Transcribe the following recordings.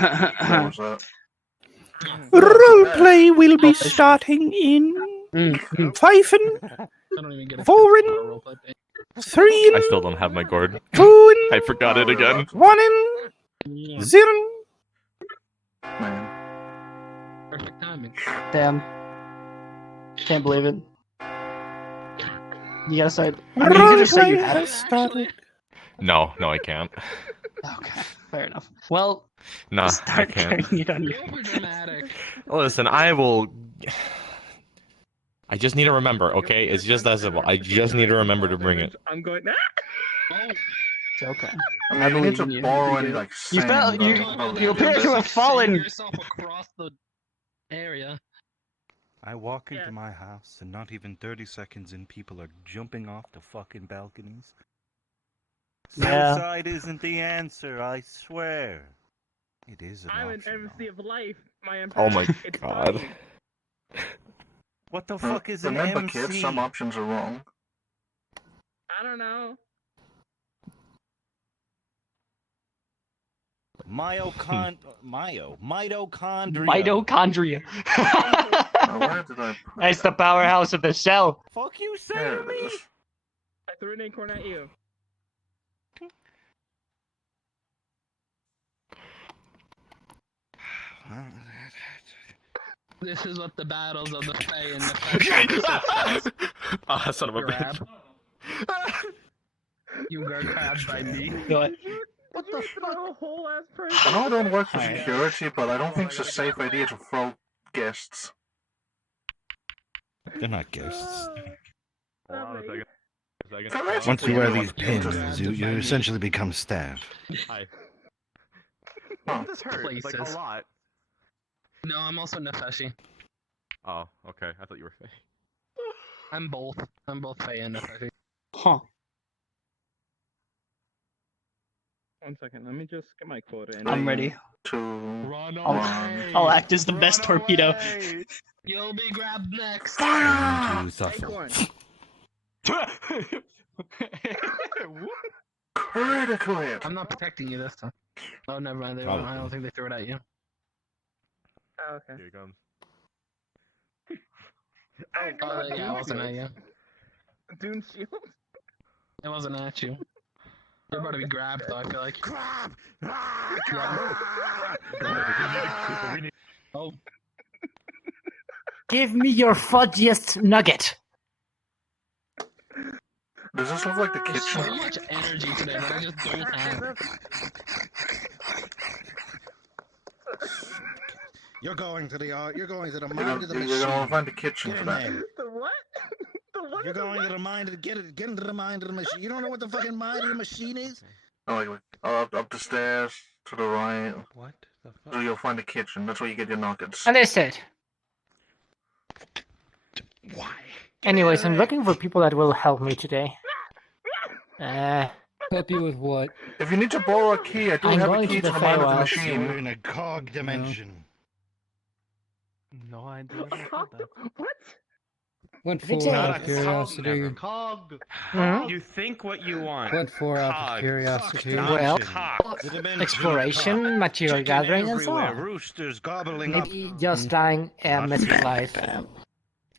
was that? Roleplay will be starting in 5 and 4 and 3 I still don't have my gourd. 2 and I forgot it again. 1 and 0. Man. Perfect timing. Damn. Can't believe it. You gotta start. I mean, you could just say you have it. Started. No, I can't. Okay, fair enough. Well, Nah, I start can't. carrying it on you. Over dramatic. Listen, I will. I just need to remember, okay? It's just that simple. I just need to remember to bring it. I'm going. It's okay. I mean, you need to borrow any, like, You fell. sand or- You appear to have fallen. Yourself across the area. I walk into my house, and not even 30 seconds in, people are jumping off the fucking balconies. Yeah. Suicide isn't the answer, I swear. It is an I'm an option, MC of life. My Oh my it's god. fine. What the fuck is an Remember, MC? kids, some options are wrong. I don't know. Mitochondria. Mitochondria. Where did I put That's the powerhouse of the cell. Fuck you, say There to it me! is. I threw an acorn at you. This is what the battles of the Fae and the Fae. Ah, son of a bitch. You got grabbed by me. What? What the fuck? A whole ass person. I know I don't work for security, but I don't think it's a safe idea to throw guests. They're not ghosts. Hold on a second. Once you wear these Pins, pins, you essentially become staff. Hi. Huh. This hurts like Places. a lot. No, I'm also Nefeshi. Oh, okay. I thought you were fake. I'm both. I'm both Fae and Nefeshi. Huh. 1 second. Let me just get my quota in. I'm ready. 2, Run away. I'll act as the best torpedo. You'll be grabbed next. You suffer. Acorn. critical hit. I'm not protecting you this time. Oh, never mind. I don't think they threw it at you. Oh, okay. Here it comes. Oh, yeah, it wasn't at you. Dune shield. It wasn't at you. You're about to be grabbed, though, I feel like. Grab! Oh, Give me your fudgiest nugget. Does this look like the there's so kitchen? much energy today that I just don't have. You're going to the mind of the You're machine. gonna find the kitchen Get for in that. there. The what? The what? You're going to the mind of get into the mind of the machine. You don't know what the fucking mind of the machine is? Oh, wait. Up the stairs, to the right. What the So fuck? you'll find the kitchen. That's where you get your nuggets. Understood. Why? Anyways, I'm looking for people that will help me today. Help you with what? If you need to borrow a key, I do I'm have a going key to to the the mind of the Feywild. machine. You're in a cog dimension. No idea. What? What If it's for a- out of curiosity? Cog. Mhm. You think what you want. What for out Cog. of curiosity? Not Well, cock. The dimension exploration, of material chicken gathering, and so everywhere, on. roosters gobbling Maybe up. just dying a Not mythic really. life.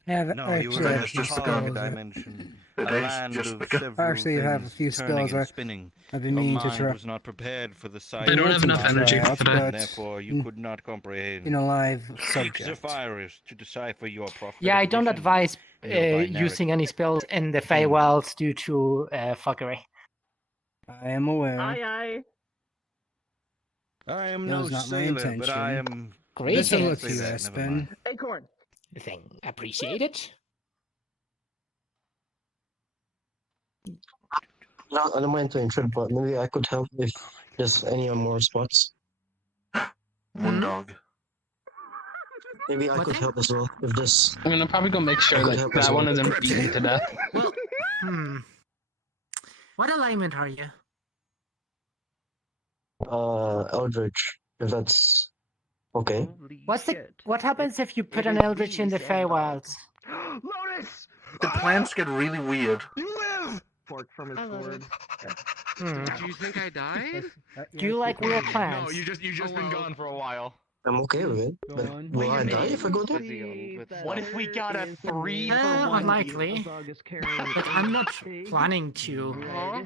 Yeah, No, you were actually, in It's a just the cog gun. dimension. A It is land just of the gun. several Actually, I have a things few turning spells and spinning. I've been Your meaning to mind try. was not prepared for the sight They don't of have the enough mind, energy out, for that. but Therefore, you could not comprehend. in a live Seek subject. Sapphires to decipher your prophetic Yeah, I don't vision. advise Your binary using any spells in the Feywilds due to fuckery. I am aware. Aye. I am That no was not my sailor, but I intention. am. Great. Listen Greetings. with you, Never Espen. mind. Acorn. Thing. Appreciate it. No, I don't mind to intrude, but maybe I could help if there's any more spots. One dog. Maybe I could help as well if there's. I'm gonna probably go make sure that that one isn't beaten to death. Well, What alignment are you? Eldritch, if that's okay. What happens if you put an eldritch in the Feywilds? Lotus. The plants get really weird. You live. Fork from his sword. Hmm. Do you think I died? Do you like real No, plants? you just been gone for a while. I'm okay with it. Go But on. will I die if I go there? Busy on with What if we got a 3 for 1? Unlikely. Like, I'm not planning to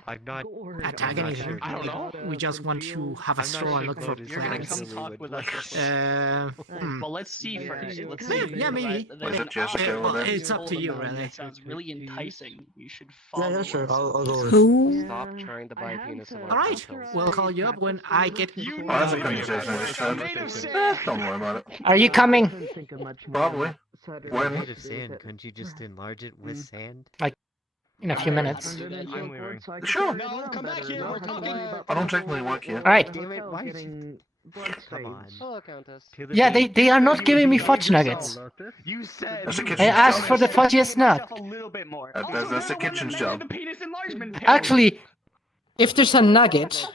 I'm not. attack I'm not anything. sure. I don't know. We just want to have a I'm not stroll and sure look for Clovis You're gonna plants. come talk with us. Hmm. Well, let's see first. Let's Yeah, see. yeah, maybe. Was it Jessica well, over there? it's up to you, really. That sounds really enticing. You should Yeah, follow yeah, sure. us. I'll go with. Who? Stop trying to buy penis and Alright, we'll call you up when I get... Oh, that's a conversation I just had. Don't worry about it. Are you coming? Probably. When? Made of sand, couldn't you just enlarge it with sand? In a few minutes. I'm wearing. Sure. No, come back here. We're talking. I don't technically work here. Alright. Damn it, why did you... Come on. Hello, Countess. Yeah, they are not giving me fudge nuggets. You said That's the you kitchen's I asked job. for the fudgiest nut. a little bit more. That's the kitchen's job. The penis enlargement pill. Actually, if there's a nugget,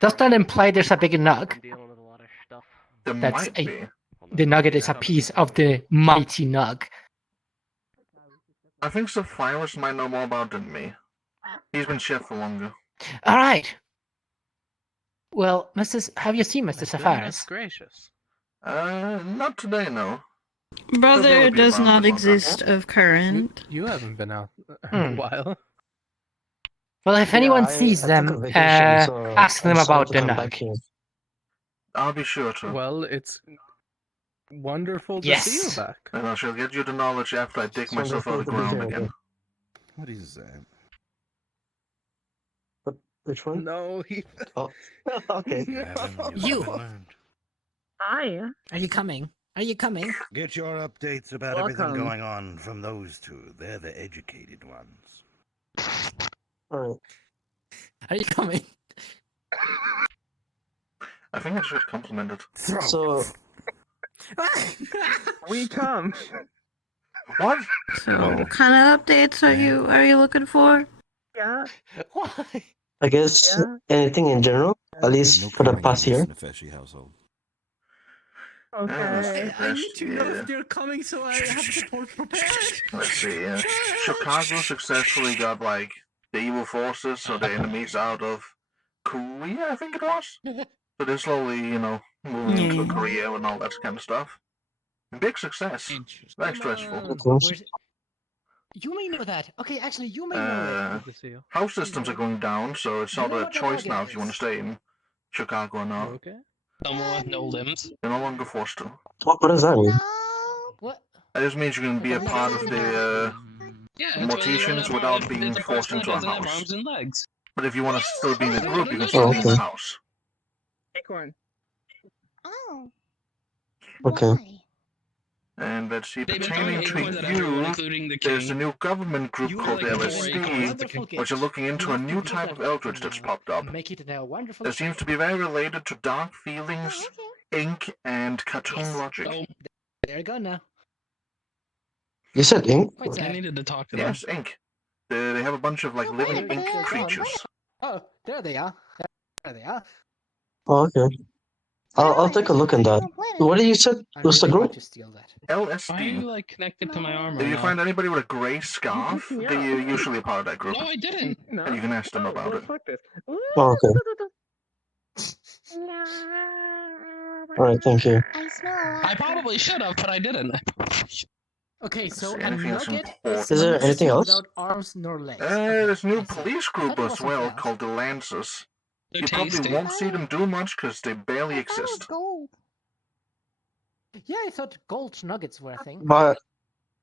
does that imply there's a bigger nug? I'm dealing with a lot of stuff. There That's might a- be. The nugget is a piece of the mighty nug. I think Sapphirus might know more about it than me. He's been chef for longer. Alright. Well, have you seen Mr. That's Sapphirus? gracious. Not today, no. Brother There'll be does around not about that. exist of current. You haven't been out in Hmm. a while. Well, if Yeah, anyone I sees took them, a vacation, so ask them I'm sorry about to the come back nug. here. I'll be sure to. Well, it's wonderful to see Yes. you back. And I shall get you the knowledge after I dig It's myself out of the wonderful ground to be here again. What is that? Which one? No, he. Oh, okay. You. Learned. Hi. Are you coming? Are you coming? Get your updates about Welcome. everything going on from those two. They're the educated ones. Alright. Are you coming? I think I should compliment it. So, We come. What? So, what kind of updates are you looking for? Yeah. Why? I guess anything in general, at least for the past year. Okay. I need to know if they're coming so I have to prepared. Let's see. Chicago successfully got like the evil forces, so the enemies out of Korea, I think it was. So they're slowly, moving into Korea and all that kind of stuff. Big success. Very stressful. You may know that. Okay, actually, you may know Good to see you. House systems are going down, so it's sort of a choice now if you want to stay in Chicago or You not. okay? Someone with no limbs. You're no longer forced to. What does that mean? What? That just means you can be a part of the. Yeah, Mortisians without being forced into a doesn't have house. arms and legs. But if you want to still be in the group, you can still be in the house. Acorn. Oh. Okay. And let's see, They've been pertaining throwing to acorns at everyone, you, including the there's a king. new government group You were called like four LSD, acorns. which are looking into a new type of eldritch that's popped up. Make it a wonderful. That seems to be very related to dark feelings, ink, and cartoon logic. Oh, There you go now. You said ink? Quite I sad. needed to talk to them. Yes, ink. They have a bunch of like living ink creatures. Oh, there they are. There they are. Oh, okay. I'll take a look at that. What did you say? I What's the really want group? to steal that. Why are you LSD. like connected to my armor? If you now? find anybody with a grey scarf, Yeah. they're usually a part of that group. No, I didn't. No. And you can ask them about well, it. fuck this. Oh, okay. Alright, thank you. I smell a lot. I probably should have, but I didn't. Okay, so see, a anything else nugget important? Is there a anything else? without arms nor legs. There's a new I see. police group Thought it as wasn't well bad. called the Lancers. They're You probably tasty. won't see them do much because they barely I thought it was exist. gold. Yeah, I thought gold nuggets were a thing. But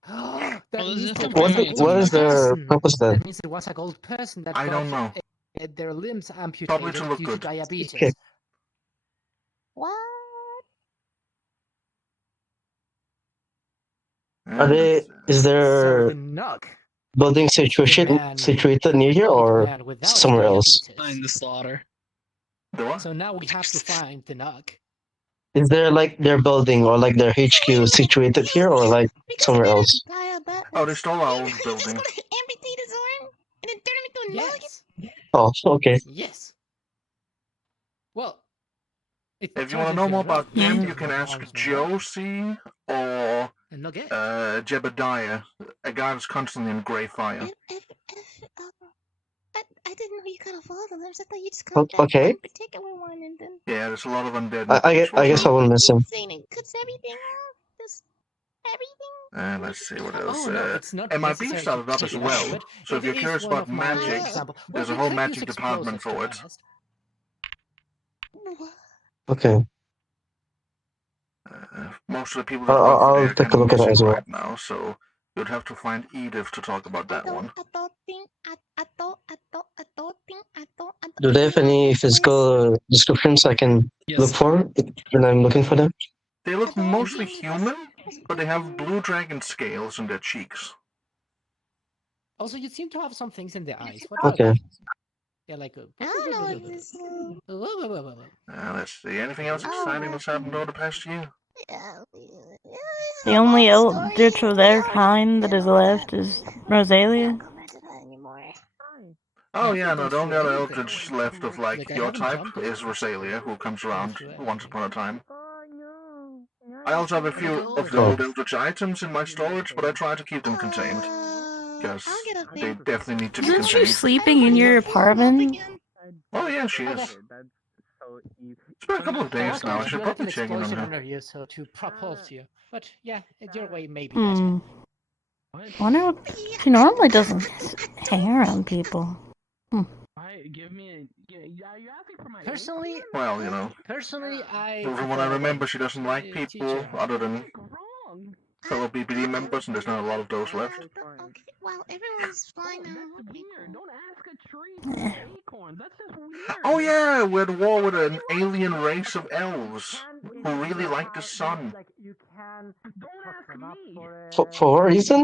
that Well, this means is there different. was a What gold is their person. purpose then? That means there was a gold person that I don't got, know. their limbs Probably amputated to look due good. to diabetes. Okay. What? are they? Is So there the nug building is the man situated near here gold or man without somewhere else? diabetes. Find the slaughter. The what? So now we have to find the nug. Is there like their building or like their HQ situated here or like somewhere else? Oh, they stole our old Just building. gonna amputate his arm and then turn him into a nugget? Yes. Oh, okay. Yes. Well, If you want to know more about them, you can ask Josie or A nugget. Jebediah, a guy that's constantly in grey fire. I didn't know you could Okay. Yeah, there's a lot of undead. I guess I will miss him. Let's see what else. Oh no, it's not MIB necessary started to up as check it well. out, but So if it you're is curious one about of my magic, example. there's Well, a whole we could magic use department explosives, to for be it. honest. Okay. Most of the people that work for I'll there are take kind a of look at it missing as well. right now, so you'd have to find Edith to talk about that one. Do they have any physical descriptions I can look for when I'm looking for them? They look mostly human, but they have blue dragon scales in their cheeks. Also, you seem to have some things in the eyes. What Okay. are they? Yeah, like Let's see. Anything else exciting that's happened over the past year? The only eldritch of their kind that is left is Rosalia. Oh yeah, no, the only other eldritch left of like your type is Rosalia, who comes around once upon a time. I also have a few of the old eldritch items in my storage, but I try to keep them contained. Because they definitely need to be Isn't she contained. sleeping in your apartment? Oh yeah, she is. It's been a couple of days now, I should probably check in on her. interview, so to propose you. But yeah, your way may be Hmm. Wonder what she normally doesn't hang around people. Personally, Well, you know. Personally, From what I remember, she doesn't like people other than fellow BBD members, and there's not a lot of those left. Well, everyone's fine now. Don't ask a tree for acorns. That's just weird. Oh yeah, we're at war with an alien race of elves who really like the sun. For what reason?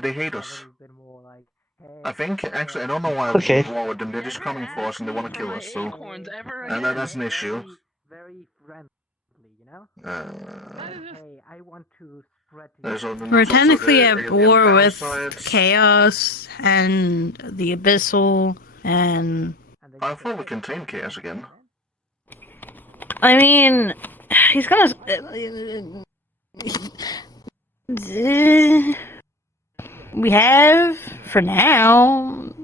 They hate us. I think, actually, I don't know why I'm Okay. at war with them. They're just coming for us and they want to kill us, so... And that's an issue. We're technically at war with Chaos and the Abyssal and... I thought we contained Chaos again. I mean, he's gonna... We have, for now.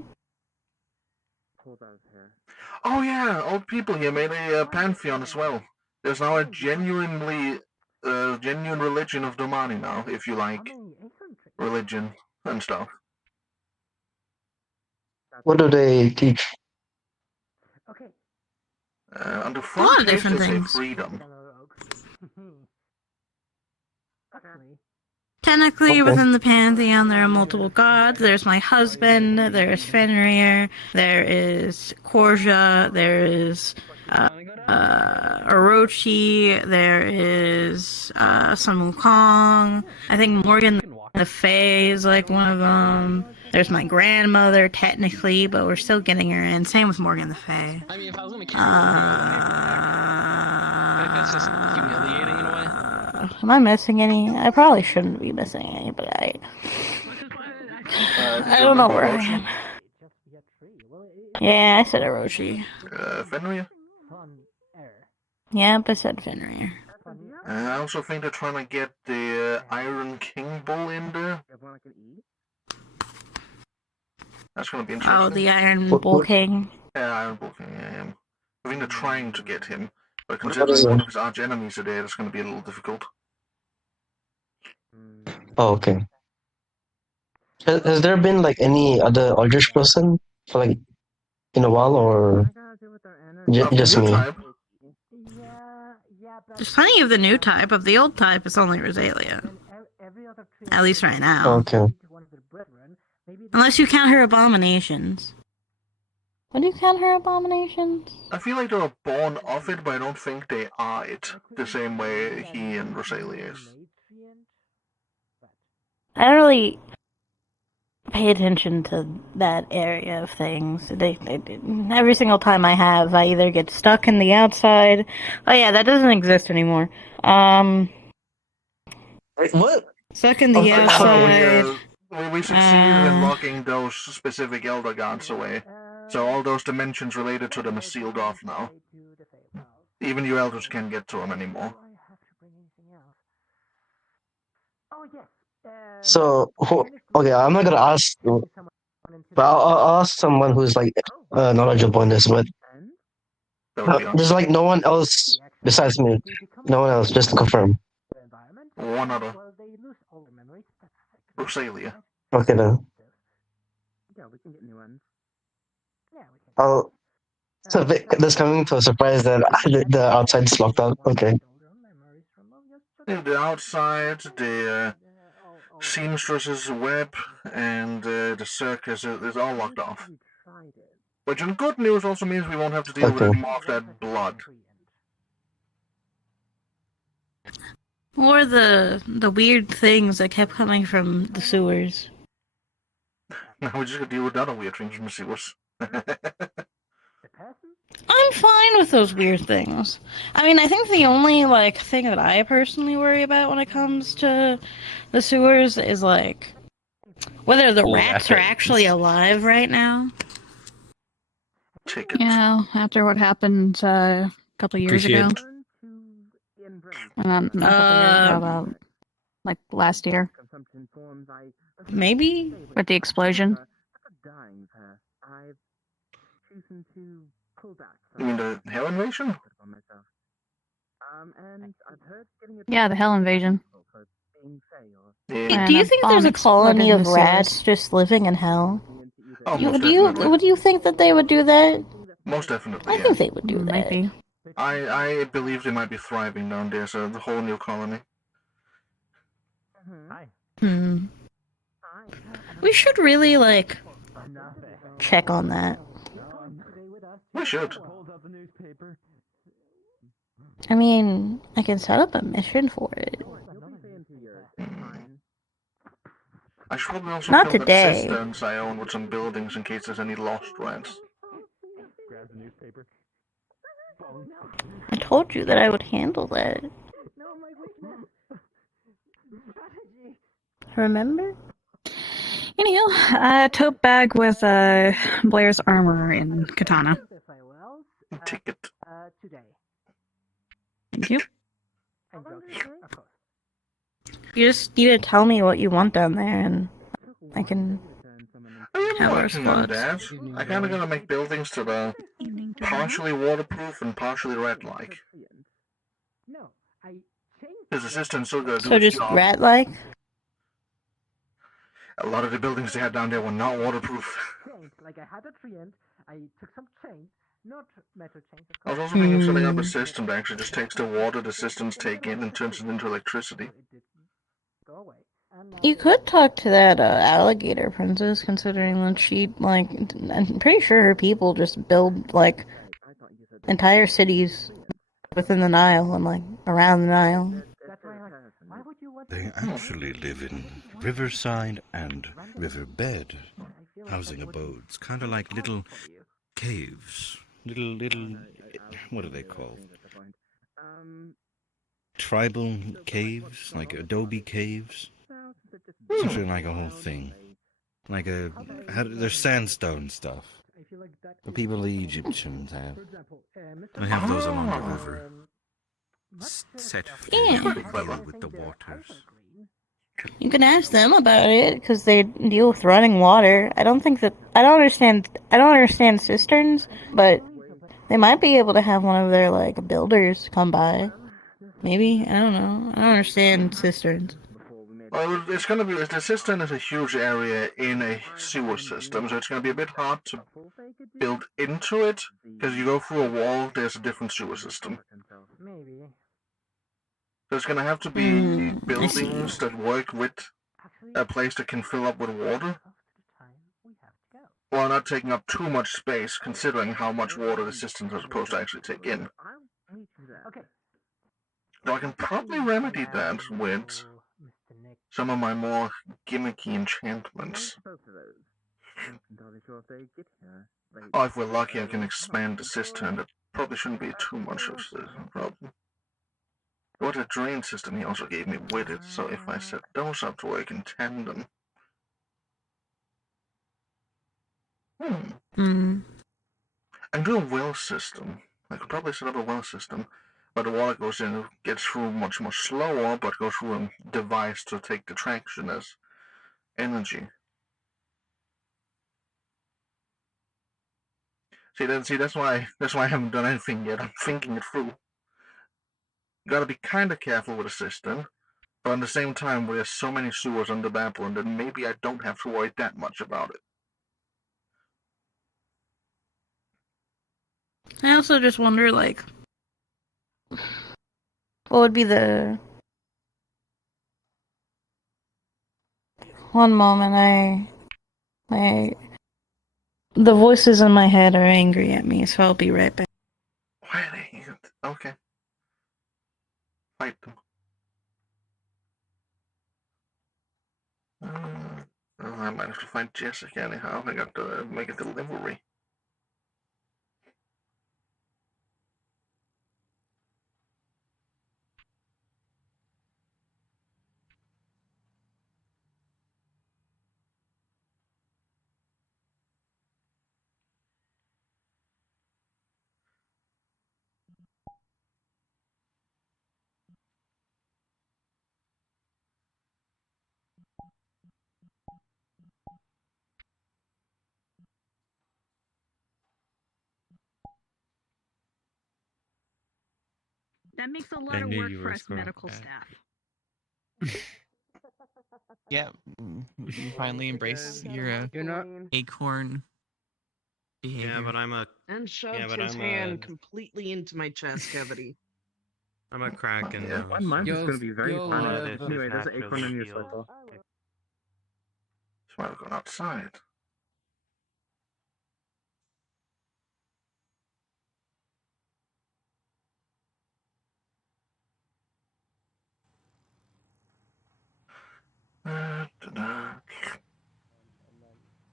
Oh yeah, old people here made a pantheon as well. There's now a genuine religion of Domani now, if you like religion and stuff. What do they teach? On the A lot front of page different they say things. freedom. Technically, within the pantheon, there are multiple gods. There's my husband, there's Fenrir, there is Korja, there is Orochi, there is Sun Wukong. I think Morgan the Fae is like one of them. There's my grandmother, technically, but we're still getting her in. Same with Morgan the Fae. I mean, if I was gonna kill you, that's just humiliating in a way. Am I missing any? I probably shouldn't be missing any, but I don't know where I am. Yeah, I said Orochi. Fenrir? Yep, I said Fenrir. I also think they're trying to get the Iron King Bull in there. That's gonna be interesting. Oh, the Iron Bull King. Yeah, Iron Bull King, yeah. I think they're trying to get him, but What is considering it? one of his arch enemies are there, it's gonna be a little difficult. Oh, okay. Has there been like any other Eldritch person for like in a while, or just me? There's plenty of the new type. Of the old type, it's only Rosalia. At least right now. Okay. Unless you count her abominations. What do you count her abominations? I feel like they're born of it, but I don't think they are it, the same way he and Rosalia is. I don't really pay attention to that area of things. Every single time I have, I either get stuck in the outside. Oh yeah, that doesn't exist anymore. What? Stuck in the outside. We succeeded in locking those specific Elder Gods away, so all those dimensions related to them are sealed off now. Even you Elders can't get to them anymore. So, okay, I'm not gonna ask But I'll ask someone who's like knowledgeable on this. But That would be awesome. there's like no one else besides me. No one else, just to confirm. One other. Rosalia. Okay then. I'll. So that's coming to a surprise that the outside's locked up. Okay. Yeah, the outside, the seamstress's web, and the circus is all locked off. Which in good news also means we won't have to deal with any more of that blood. Or the weird things that kept coming from the sewers. Now we just gotta deal with the other weird things from the sewers. I'm fine with those weird things. I mean, I think the only like thing that I personally worry about when it comes to the sewers is like whether the rats are actually alive right now. Yeah, after what happened a couple years ago. Not a couple years ago, about like last year. Maybe with the explosion. You mean the hell invasion? Yeah, the hell invasion. Do you think there's a colony of rats just living in hell? Oh, Would you think that they would do that? Most definitely. I think they would do that. Maybe. I believe they might be thriving down there, so the whole new colony. We should really like check on that. We should. I mean, I can set up a mission for it. I should probably also Not fill today. that cisterns I own with some buildings in case there's any lost rats. I told you that I would handle that. Remember? Anywho, tote bag with Blair's armor and katana. Ticket. Thank you. You just need to tell me what you want down there, and I can have our Working on spots. that. I kinda gotta make buildings that are partially waterproof and partially rat-like. Because the system's still gonna do So its just job. rat-like? A lot of the buildings they had down there were not waterproof. I was also thinking of setting up a system that actually just takes the water the systems take in and turns it into electricity. You could talk to that alligator princess, considering that she, like, I'm pretty sure her people just build, like, entire cities within the Nile and, like, around the Nile. They actually live in riverside and riverbed housing abodes, kind of like little caves. Little, what are they called? Tribal caves, like adobe caves. Something like a whole thing. Like there's sandstone stuff. The people the Egyptians have. They have those along the river. Set to deal with the waters. You can ask them about it, because they deal with running water. I don't understand cisterns, but they might be able to have one of their, like, builders come by. Maybe? I don't know. I don't understand cisterns. Well, it's gonna be, the cistern is a huge area in a sewer system, so it's gonna be a bit hard to build into it, because you go through a wall, there's a different sewer system. So it's gonna have to be buildings that work with a place that can fill up with water, while not taking up too much space, considering how much water the systems are supposed to actually take in. So I can probably remedy that with some of my more gimmicky enchantments. Oh, if we're lucky, I can expand the cistern. That probably shouldn't be too much of a problem. What a drain system he also gave me with it, so if I set those up to work in tandem. And do a well system. I could probably set up a well system, but the water goes in, gets through much more slower, but goes through a device to take the traction as energy. See, that's why I haven't done anything yet. I'm thinking it through. Gotta be kind of careful with the system, but at the same time, there's so many sewers under Babylon that maybe I don't have to worry that much about it. I also just wonder, like, what would be the... One moment, the voices in my head are angry at me, so I'll be right back. Why are they? Okay. Fight them. I might have to find Jessica anyhow. I got to make a delivery. That makes a lot I of knew work you for were us scrolling medical back. staff. Yeah, you finally embrace your You're not. acorn behavior. Yeah, but I'm a And shoved Yeah, but his I'm hand completely into my chest cavity. I'm a Kraken Yeah. though. My mind is Yo, going to be very yo, fine. uh, Anyway, there's an acorn in your circle. That's why we're going outside. Ta-da.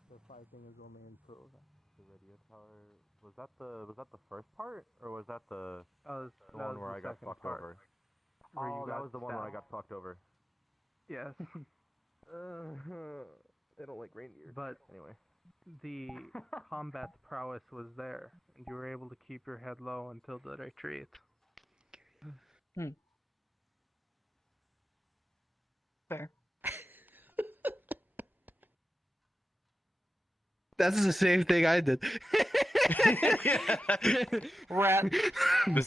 The fighting is only improved. The radio tower was that the first part, or was that the one where I got fucked over? Oh, that was the one where I got fucked over. Yes. They don't like reindeer. But Anyway, the combat prowess was there, and you were able to keep your head low until the retreat. Fair. That's the same thing I did. Rat.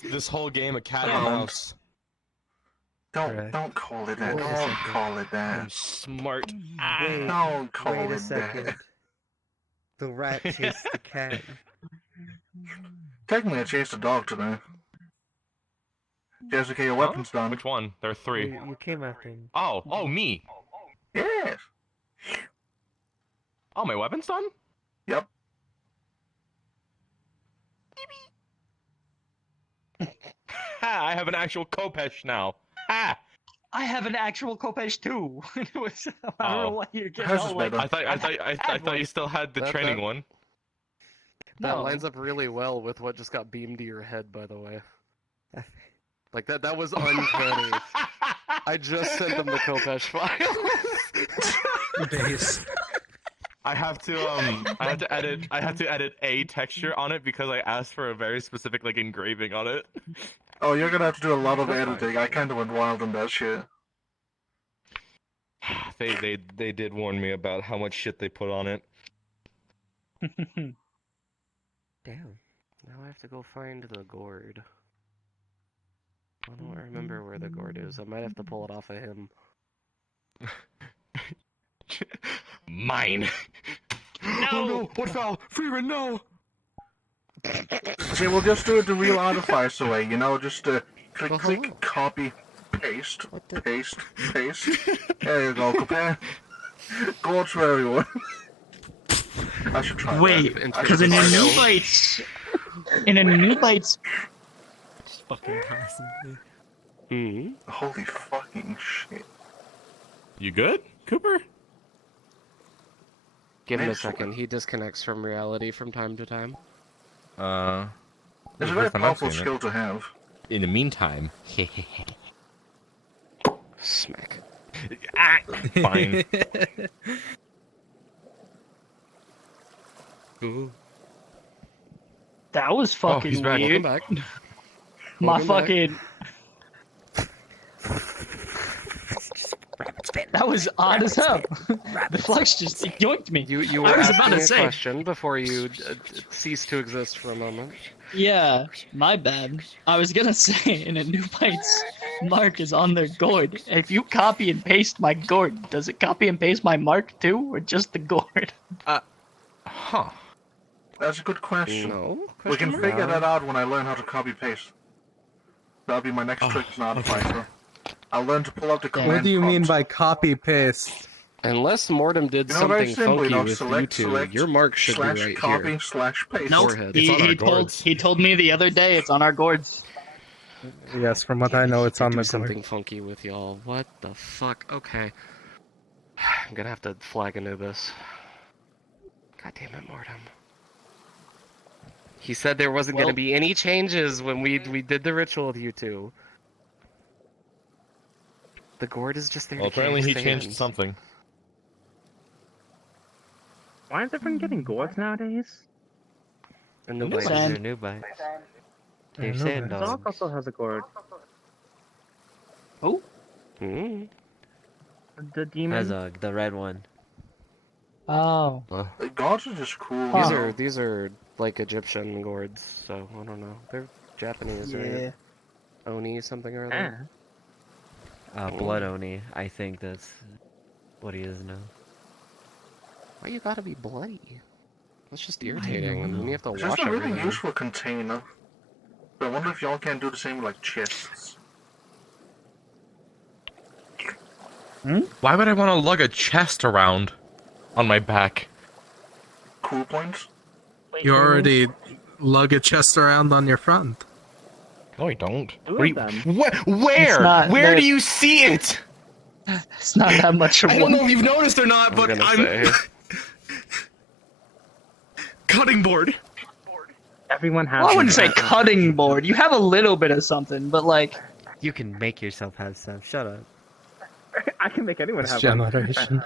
this whole game of cat and mouse. Don't call it that. Don't call it I'm that. smart. Don't call Wait a it second. that. The rat chased the cat. Technically, I chased a dog today. Jessica, your weapon's done. Which one? There are three. You came after him. Oh, me. Yes. Oh, my weapon's done? Yep. Ha! I have an actual Kopesh now. Ha! I have an actual Kopesh too. It was, I don't know why you're getting Hers all is like. better. I thought you still had the training one. That No. lines up really well with what just got beamed to your head, by the way. Like that was uncanny. I just sent them the Kopesh file. Base. I have to edit a texture on it because I asked for a very specific like engraving on it. Oh, you're gonna have to do a lot of editing. I kind of went wild on that shit. They did warn me about how much shit they put on it. Damn. Now I have to go find the gourd. I don't remember where the gourd is. I might have to pull it off of him. Mine. No! Oh no! What fell? Freeman, no! See, we'll just do it the real artificer way, you know, just click, copy, paste, paste, paste. There you go, compare. Go to everyone. I should try Wait, that. because in a new bites, Just fucking constantly. Holy fucking shit. You good, Cooper? Give him a Excellent. second. He disconnects from reality from time to time. It's a very powerful skill to have. In the meantime, Smack. Fine. Ooh. that was fucking he's back. weird. Welcome back. My Welcome back. fucking. Rabbit spin. That was odd as hell. The flux just yoinked me. You were I was asking about to a say. question before you ceased to exist for a moment. Yeah, my bad. I was gonna say, in a new fight's mark is on their gourd. If you copy and paste my gourd, does it copy and paste my mark too, or just the gourd? Huh. That's a good question. No. We can figure that out when I learn how to copy paste. That'll be my next trick as an artificer. I'll learn to pull up the command What do you prompt. mean by copy paste? Unless Mortem did You know, very something simply, funky no, with select, you two, select, your mark should be slash right copy, here. slash paste. Nope. Forehead. He told me the other day it's on our gourds. Yes, from what I know, it's on do the something gourd. funky with y'all. What the fuck? Okay. I'm gonna have to flag into this. God damn it, Mortem. He said there wasn't gonna be any changes when we did the ritual with you two. The gourd is just there. Well, to apparently he stand. changed something. Why aren't everyone getting gourds nowadays? A new These bite. are new bites. They're no, sand but- dogs. also has a gourd. Who? Mm. The demon. Azog, the red one. Oh. The gods are just cool. These are like Egyptian gourds, so I don't know. They're Japanese, right? Oni something or other. Blood Oni. I think that's what he is now. Why you gotta be bloody? That's just irritating, and then you have to It's wash just a really everything. useful container. So I wonder if y'all can do the same with, like, chests. Why would I want to lug a chest around on my back? Cool points? You already lug a chest around on your front. No, I don't. Where? Where do you see it? It's not that much of I don't know if you've noticed or not, but I'm cutting board. Everyone has. Well, I wouldn't say cutting board. You have a little bit of something, but like. You can make yourself have stuff. Shut up. I can make anyone It's have generation.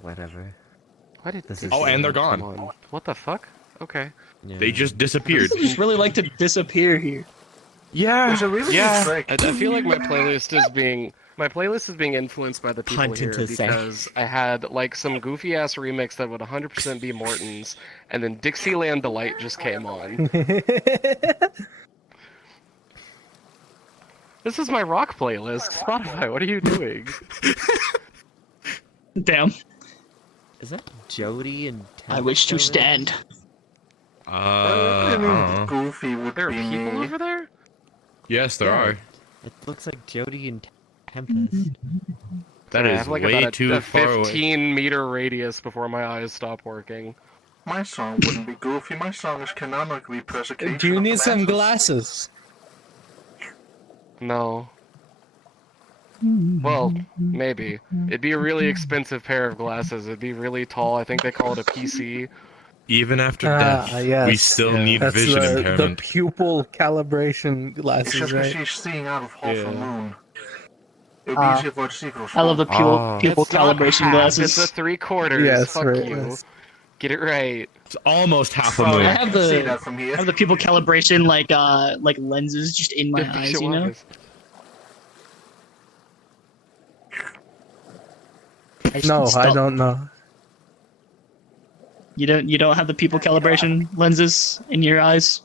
Whatever. Why did this? Oh, and they're gone. What the fuck? Okay. They just disappeared. People just really like to disappear here. Yeah. It's a really Yeah. good trick. I feel like my playlist is being influenced by the people Punted here to say. because I had like some goofy ass remix that would 100% be Morton's, and then Dixieland Delight just came on. This is my rock playlist. Spotify, what are you doing? Damn. Is that Jody and? I wish to stand. I mean, Goofy would There are be people me. over there? Yes, there are. It looks like Jody and Tempest. That I is have like way about a too far away. 15-meter radius before my eyes stop working. My song wouldn't be Goofy. My song is canonically Persecution. Do you of need the some Masses. glasses? No. Well, maybe. It'd be a really expensive pair of glasses. It'd be really tall. I think they call it a PC. Even after death, yes. we still need That's vision the impairment. pupil calibration It's glasses, just because right? she's seeing out of half Yeah. a moon. It would be easier for her to see if it was I love the full. pupil It's not calibration half, glasses. It's a 3/4. Yes, Fuck right, you. yes. Get it right. It's almost half a Sorry, moon. I I have can see the that from here. I have the pupil calibration like lenses just in my eyes, you know. No, I Stop. don't know. You don't have the pupil calibration lenses in your eyes?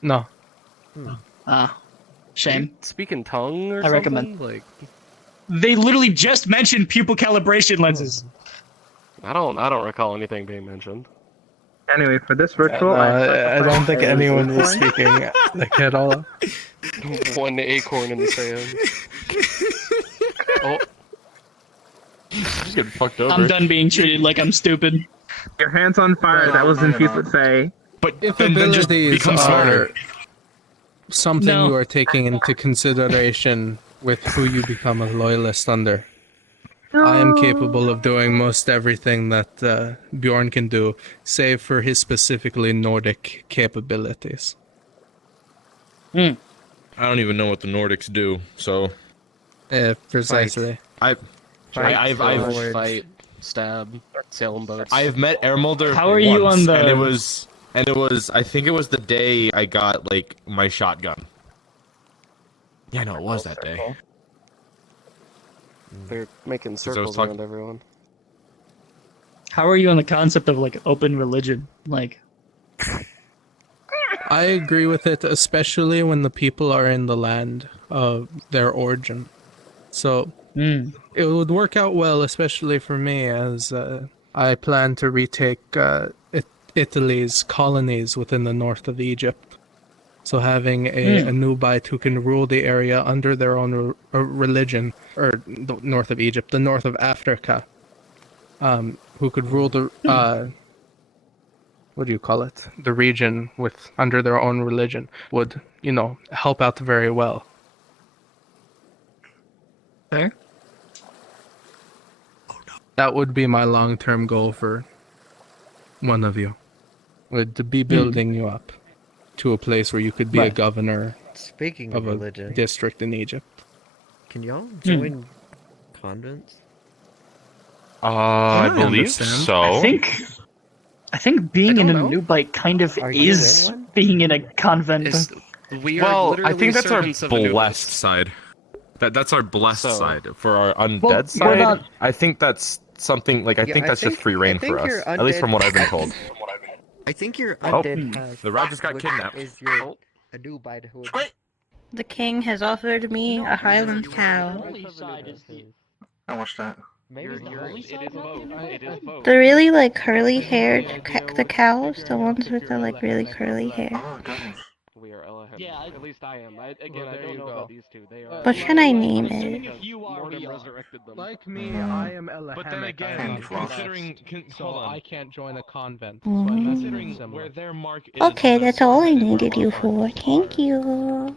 No. Ah, shame. Speak in tongue or I something? recommend. Like, They literally just mentioned pupil calibration lenses. I don't recall anything being mentioned. Anyway, for this ritual, I don't think anyone was speaking like at all. One acorn in the sand. Oh. Just getting fucked over. I'm done being treated like I'm stupid. Your hands on fire. That was in people say. But If then just abilities become smarter. are something you are taking into consideration with who you become a loyalist under, I am capable of doing most everything that Bjorn can do, save for his specifically Nordic capabilities. I don't even know what the Nordics do, so Precisely. I've Fight, stab, sail on boats. met Ermolder How are you once, on the- and it was And I think it was the day I got, like, my shotgun. Yeah, no, it was that day. They're making I was circles talking- around everyone. How are you on the concept of like open religion? Like, I agree with it, especially when the people are in the land of their origin. So it would work out well, especially for me, as I plan to retake Italy's colonies within the north of Egypt. So having a Nubite who can rule the area under their own religion, or the north of Egypt, the north of Africa, who could rule the what do you call it? The region with under their own religion would, help out very well. Fair. That would be my long-term goal for one of you. Would to be building you up to a place where you could be a Right. governor Speaking of of a religion, district in Egypt. can y'all join convents? I believe understand. so. I think being in a Nubite kind of Are you in is one? being in a convent. We are Well, I literally think that's our servants of Anubis. blessed side. That's our blessed So- side. For our undead Well, we're side, not- I think that's something, like, I Yeah, think I that's just think- free I reign think for us. your At least from what I've been undead- told. I think your Oh, undead has the rat just got which kidnapped. Is your a Nubite who would... The king has offered me a Highland cow. How much that? Maybe It is both. It is both. The really like curly haired the cows, the ones with the like really curly hair. Oh, goodness. We are Elohim. Yeah, at least I am. I don't know about these two. They are. What should I name it? Because Mortem resurrected them. Like me, I am Elahamic. But then again, Candy floss. so hold on. I can't join a convent. Mm. So I'm Considering similar. where their mark is. Okay, on the that's all I surface, needed you we're for. Thank you.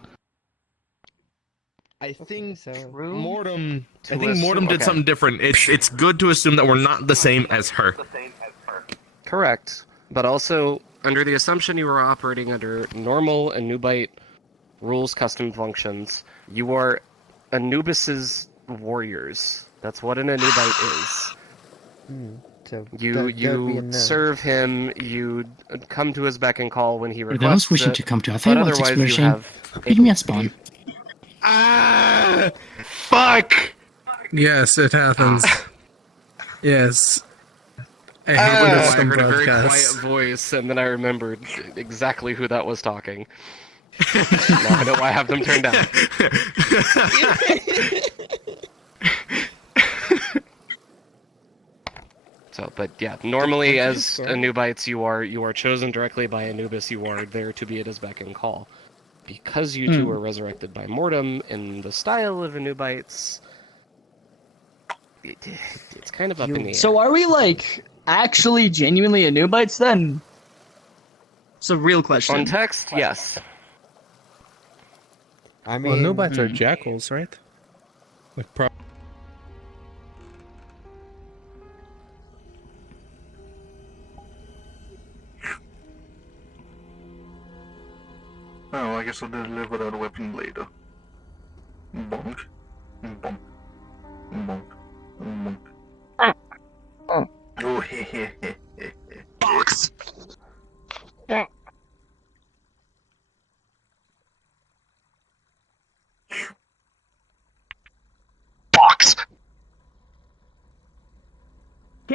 I think so Mortem. To I think assume- Mortem did okay. something different. It's good to assume that we're not the same as her. Correct. But also, under the assumption you are operating under normal Anubite rules, custom functions, you are Anubis's warriors. That's what an Anubite is. So You that would be a you no. serve him. You come to his beck and call when he For requests those wishing it, to come to a but Feywild otherwise you excursion, have give me a spawn. Ah, fuck. Yes, it happens. Yes. I hate I when know, it's I some heard a very broadcasts. quiet voice, and then I remembered exactly who that was talking. Now I know why I have them turned down. So, but yeah, normally as Anubites, you are chosen directly by Anubis. You are there to be at his beck and call. Because you two are resurrected by Mortem in the style of Anubites, it's kind of up in the air. So are we like actually genuinely Anubites then? It's a real question. On text, yes. I Well, mean, Nubites are jackals, right? Like Oh, I guess I'll deliver that weapon later. Bonk. Bonk. Bonk. Bonk. Oh, hehehehe. Box. Box.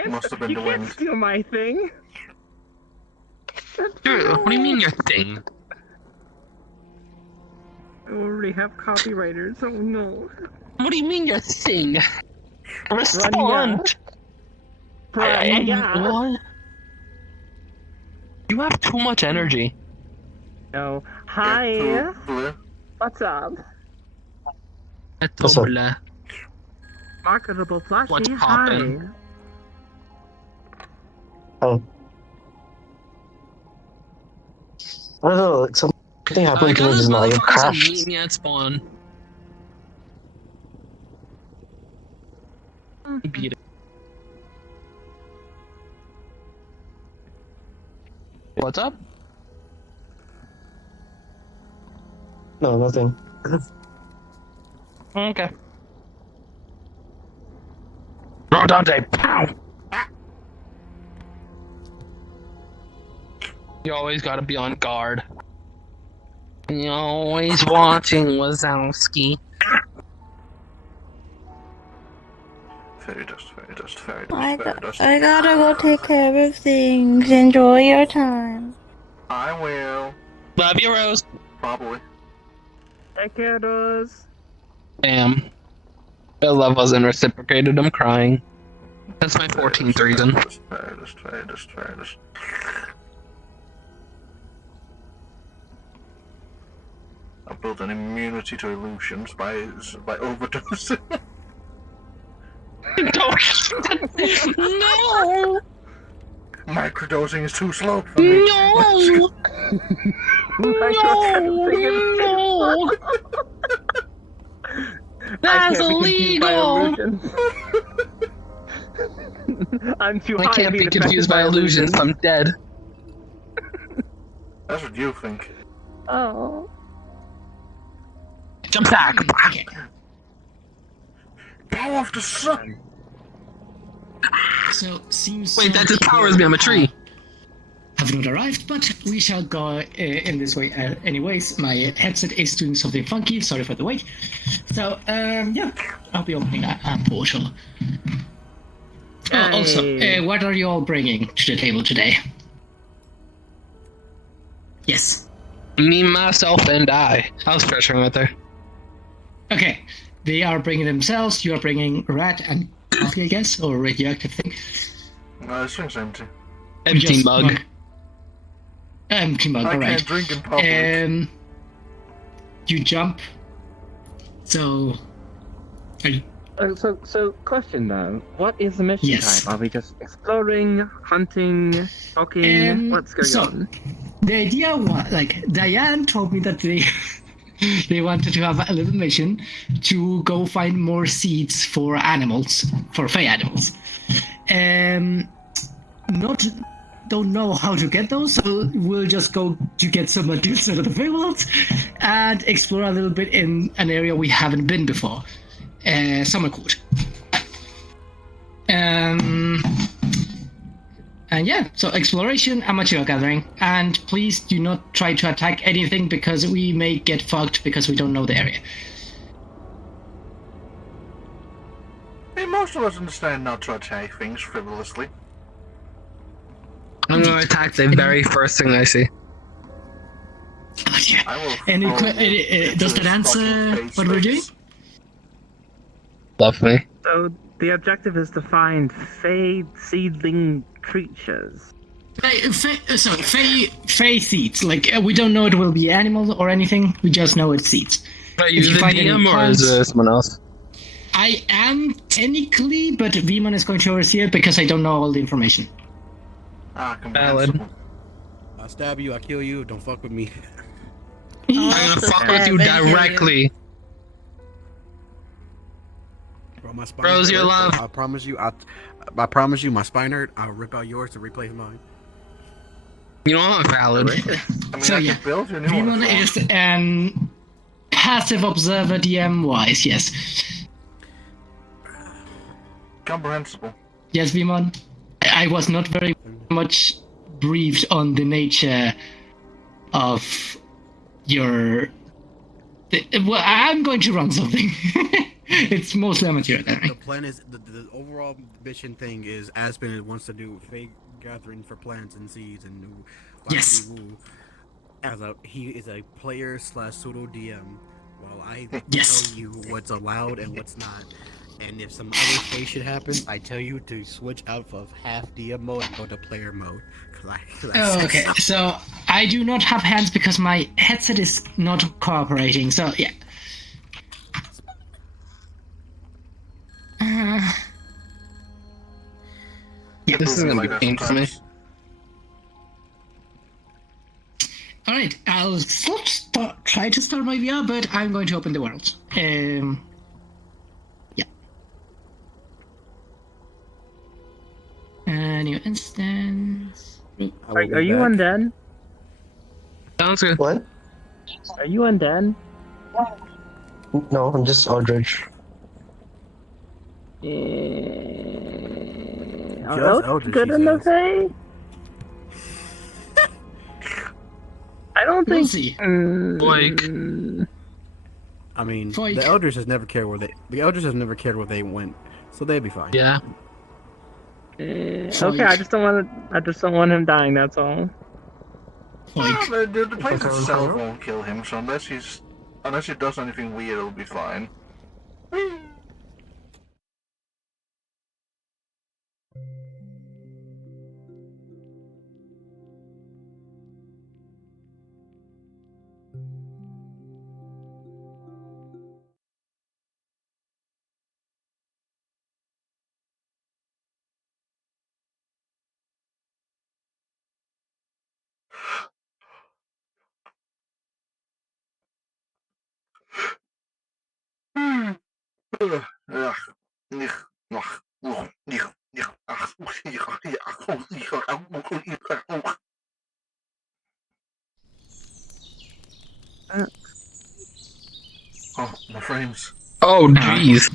Must have been You the can't wind. steal my thing. Dude, what do you mean your thing? I already have copywriters. Oh no. What do you mean your thing? Respond. What? You have too much energy. Oh, hi. What's up? What's up? Marketable plushie. What's Hi. poppin'? Oh. I don't know, like something happened to me just now, like it crashed. Meet me at spawn. Beat it. What's up? No, nothing. Okay. Rodante, pow! You always gotta be on guard. You're always watching Wazowski. Fairy dust, fairy dust, fairy dust, I fairy dust. gotta go take care of things. Enjoy your time. I will. Love you, Rose. Probably. Take care, Rose. Damn. The love wasn't reciprocated. I'm crying. That's my 14th reason. Fairy dust, fairy dust, fairy dust. I built an immunity to illusions by overdosing. No! Microdosing is too slow for me. No! No! That's illegal! I'm too I high can't to be confused by illusions. I'm dead. That's what you think. Oh. Jump back! Power of the sun! So, seems Wait, that like just powers me. I'm a tree. Have not arrived, but we shall go in this way anyways. My headset is doing something funky, sorry for the wait. So, yeah, I'll be opening a portal. Also, what are you all bringing to the table today? Yes. Me, myself, and I. I was pressuring right there. Okay, they are bringing themselves, you are bringing rat and coffee, I guess, or radioactive thing. No, this thing's empty. Empty Just mug. Empty mug, I alright. can't drink in public. You jump. So... So question now. What is the mission Yes. time? Are we just exploring, hunting, talking? What's going on? The idea was, like, Diane told me that they wanted to have a little mission to go find more seeds for animals, for fey animals. Don't know how to get those, so we'll just go to get some materials out of the fey worlds and explore a little bit in an area we haven't been before. Summer Court. And yeah, so exploration and material gathering. And please do not try to attack anything because we may get fucked because we don't know the area. Hey, most of us understand not to attack things frivolously. I'm gonna attack the very first thing I see. Does that answer what we're doing? Love me. So the objective is to find fey seedling creatures. Fey seeds. Like, we don't know it will be animals or anything. We just know it's seeds. Are you the DM or is someone else? I am technically, but Veemon is going to oversee it because I don't know all the information. Valid. I stab you, I kill you, don't fuck with me. I'm gonna fuck with you directly. Bro, my spine Rose, your love. I promise you, I promise you, my spine hurt. I'll rip out yours to replace mine. You know I'm valid. So yeah, Veemon is an passive observer DM wise, yes. Comprehensible. Yes, Veemon. I was not very much briefed on the nature of your... Well, I'm going to run something. It's mostly amateur. The plan is, the overall mission thing is Aspen wants to do fake gathering for plants and seeds and new... Yes. He is a player / pseudo DM, while I Yes. tell you what's allowed and what's not. And if some other thing should happen, I tell you to switch out of half DM mode and go to player mode. Oh, okay, so I do not have hands because my headset is not cooperating, so yeah. Yeah. This is gonna be pain for me. Alright, I'll try to start my VR, but I'm going to open the world. Yeah. New instance. Are you undead? Sounds good. What? Are you undead? No, I'm just Aldridge. Are those good in the fey? We'll see. I mean, Foik. the elders has never cared where they went, so they'd be fine. Yeah. Okay, I just don't want him dying. That's all. No, the place itself won't kill him, so unless he does anything weird, it'll be fine. Oh, my frames. Oh, jeez.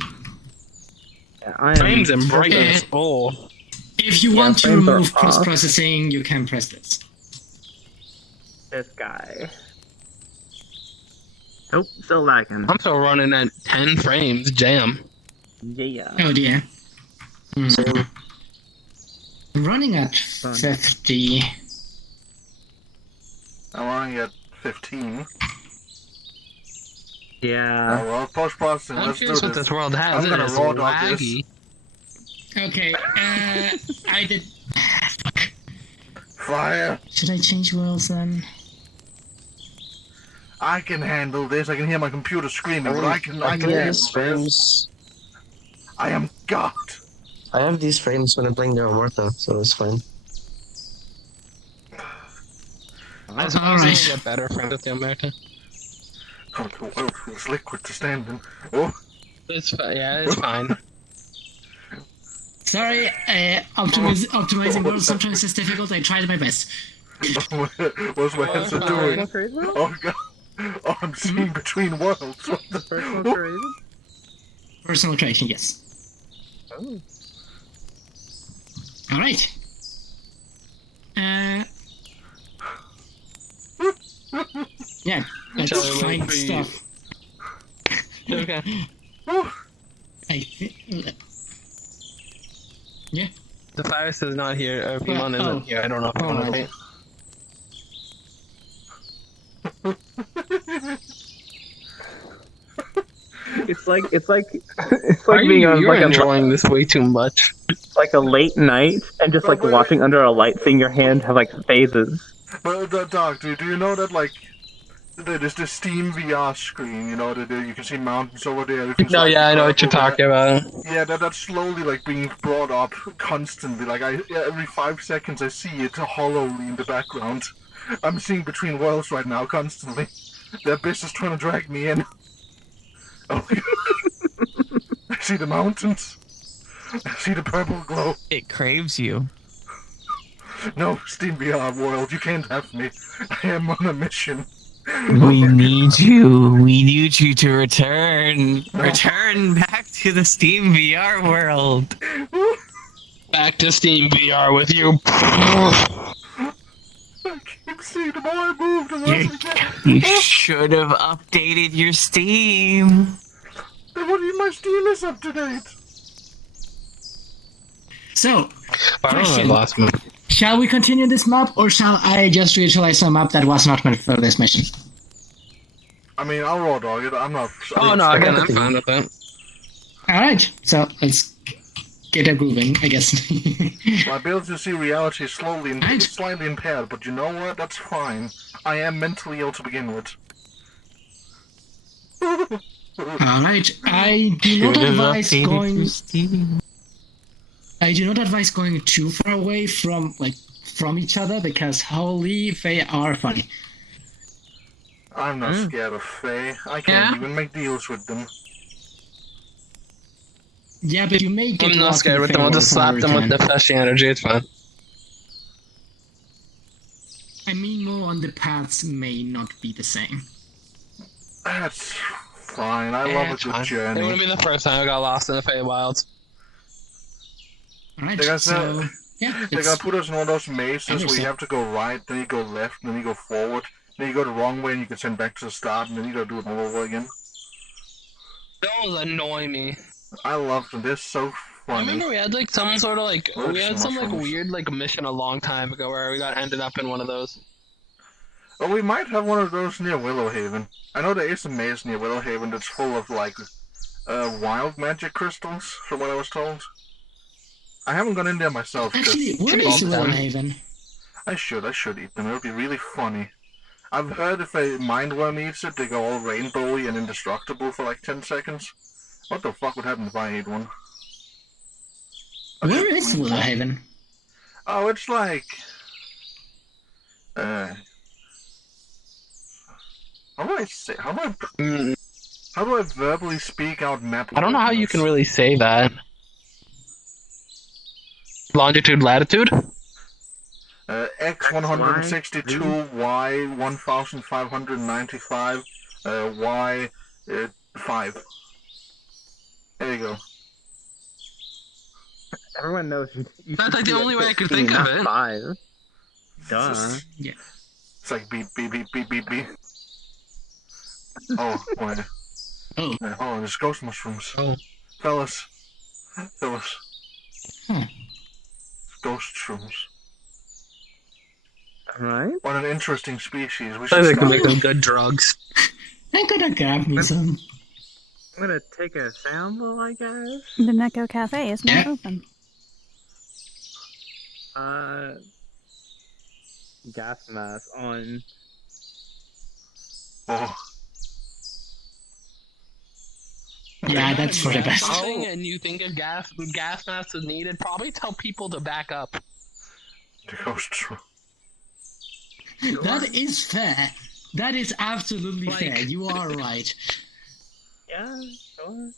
Frames and brightness. Oh. If you want to frames are remove off. cross-processing, you can press this. This guy. Nope, still lagging. I'm still running at 10 frames. Jam. Yeah. Oh dear. I'm running at 50. I'm running at 15. Yeah. Well, post-processing, I'm let's do curious what this. this world has. I'm gonna It is raw dog this. laggy. Okay, I did... Fuck. Fire! Should I change worlds then? I can handle this. I can hear my computer screaming, but I can handle this. frames. I am God. I have these frames when I'm playing the Morta, so it's fine. I suppose I get better friends with the America. Oh, the world feels liquid to stand in. Oh. It's fine. Yeah, it's fine. Sorry, optimizing worlds sometimes is difficult. I tried my best. What's my headset doing? Oh God! Oh, I'm seeing between worlds. What the? Personal creation, yes. Oh. All right. Yeah, let's Shall we wait find for you? stuff. Okay. I think. Yeah. The virus is not here. Pokemon oh. isn't here. I don't know if you want to wait. It's like You're like enjoying this way too much. like a late night and just like watching under a light, seeing your hand have like phases. But Doc, do you know that like there's this Steam VR screen? You know that you can see mountains over there. everything's No, like yeah, I know what you're over talking there. about. Yeah, that's slowly like being brought up constantly. Like every 5 seconds I see it hollowly in the background. I'm seeing between worlds right now constantly. The abyss is trying to drag me in. Oh. I see the mountains. I see the purple glow. It craves you. No, Steam VR world, you can't have me. I am on a mission. We need you. We need you to return. Return back to the Steam VR world. Back to Steam VR with you. I keep seeing the more I move, the less I get. You should have updated your Steam. Then what do you mean my Steam is up to date? So, I don't question. know last move. Shall we continue this map, or shall I just reinitialize a map that was not meant for this mission? I mean, I'll raw dog it. I'm not. Oh no, again, I'm fine with that. Alright, so let's get a grooving, I guess. My ability to see reality is slightly impaired, but you know what? That's fine. I am mentally ill to begin with. Alright, I do not advise going too far away from each other, because holy, they are funny. I'm not scared of Fae. I can't even make deals with them. Yeah, but you may get I'm not lost scared in with them. I'll just slap them with the can. fleshy energy. It's fine. I mean, more on the paths may not be the same. That's fine. I love a it's good fine. It journey. wouldn't be the first time I got lost in the Feywilds. Alright, They got so... Yeah, They're it's... gonna put us in one of those mazes where you Understand. have to go right, then you go left, then you go forward. Then you go the wrong way and you get sent back to the start, and then you gotta do it all over again. Those annoy me. I love them. They're so I funny. remember we had like some sort of like Where's we had some like mushrooms? weird like mission a long time ago where we ended up in one of those. Well, we might have one of those near Willowhaven. I know there is a maze near Willowhaven that's full of like wild magic crystals, from what I was told. I haven't gone in there myself. Actually, where is Willowhaven? I should eat them. It would be really funny. I've heard if a mindworm eats it, they go all rainbowy and indestructible for like 10 seconds. What the fuck would happen if I ate one? Where is Willowhaven? Oh, it's like... how do I say... How do I verbally speak out map? I don't know how you can really say that. Longitude, latitude? X 162, Y 1595, Y 5. There you go. Everyone knows you That's like the only way I could think of it. 5. Duh. Yeah. It's like beep, beep, beep, beep, beep, beep. Oh, wait. Oh. Oh, there's ghost mushrooms. Oh. Fellas. Hmm. Ghost shrooms. Alright. What an interesting species. We I should think start make them good drugs. I'm gonna grab me some. I'm gonna take a sample, I guess. The Neko Cafe is not open. Gas mask on. Oh. Yeah, that's for the best. And you think a gas mask is needed? Probably tell people to back up. The ghost shroom. That is fair. That is absolutely fair. You are right. Yeah, sure.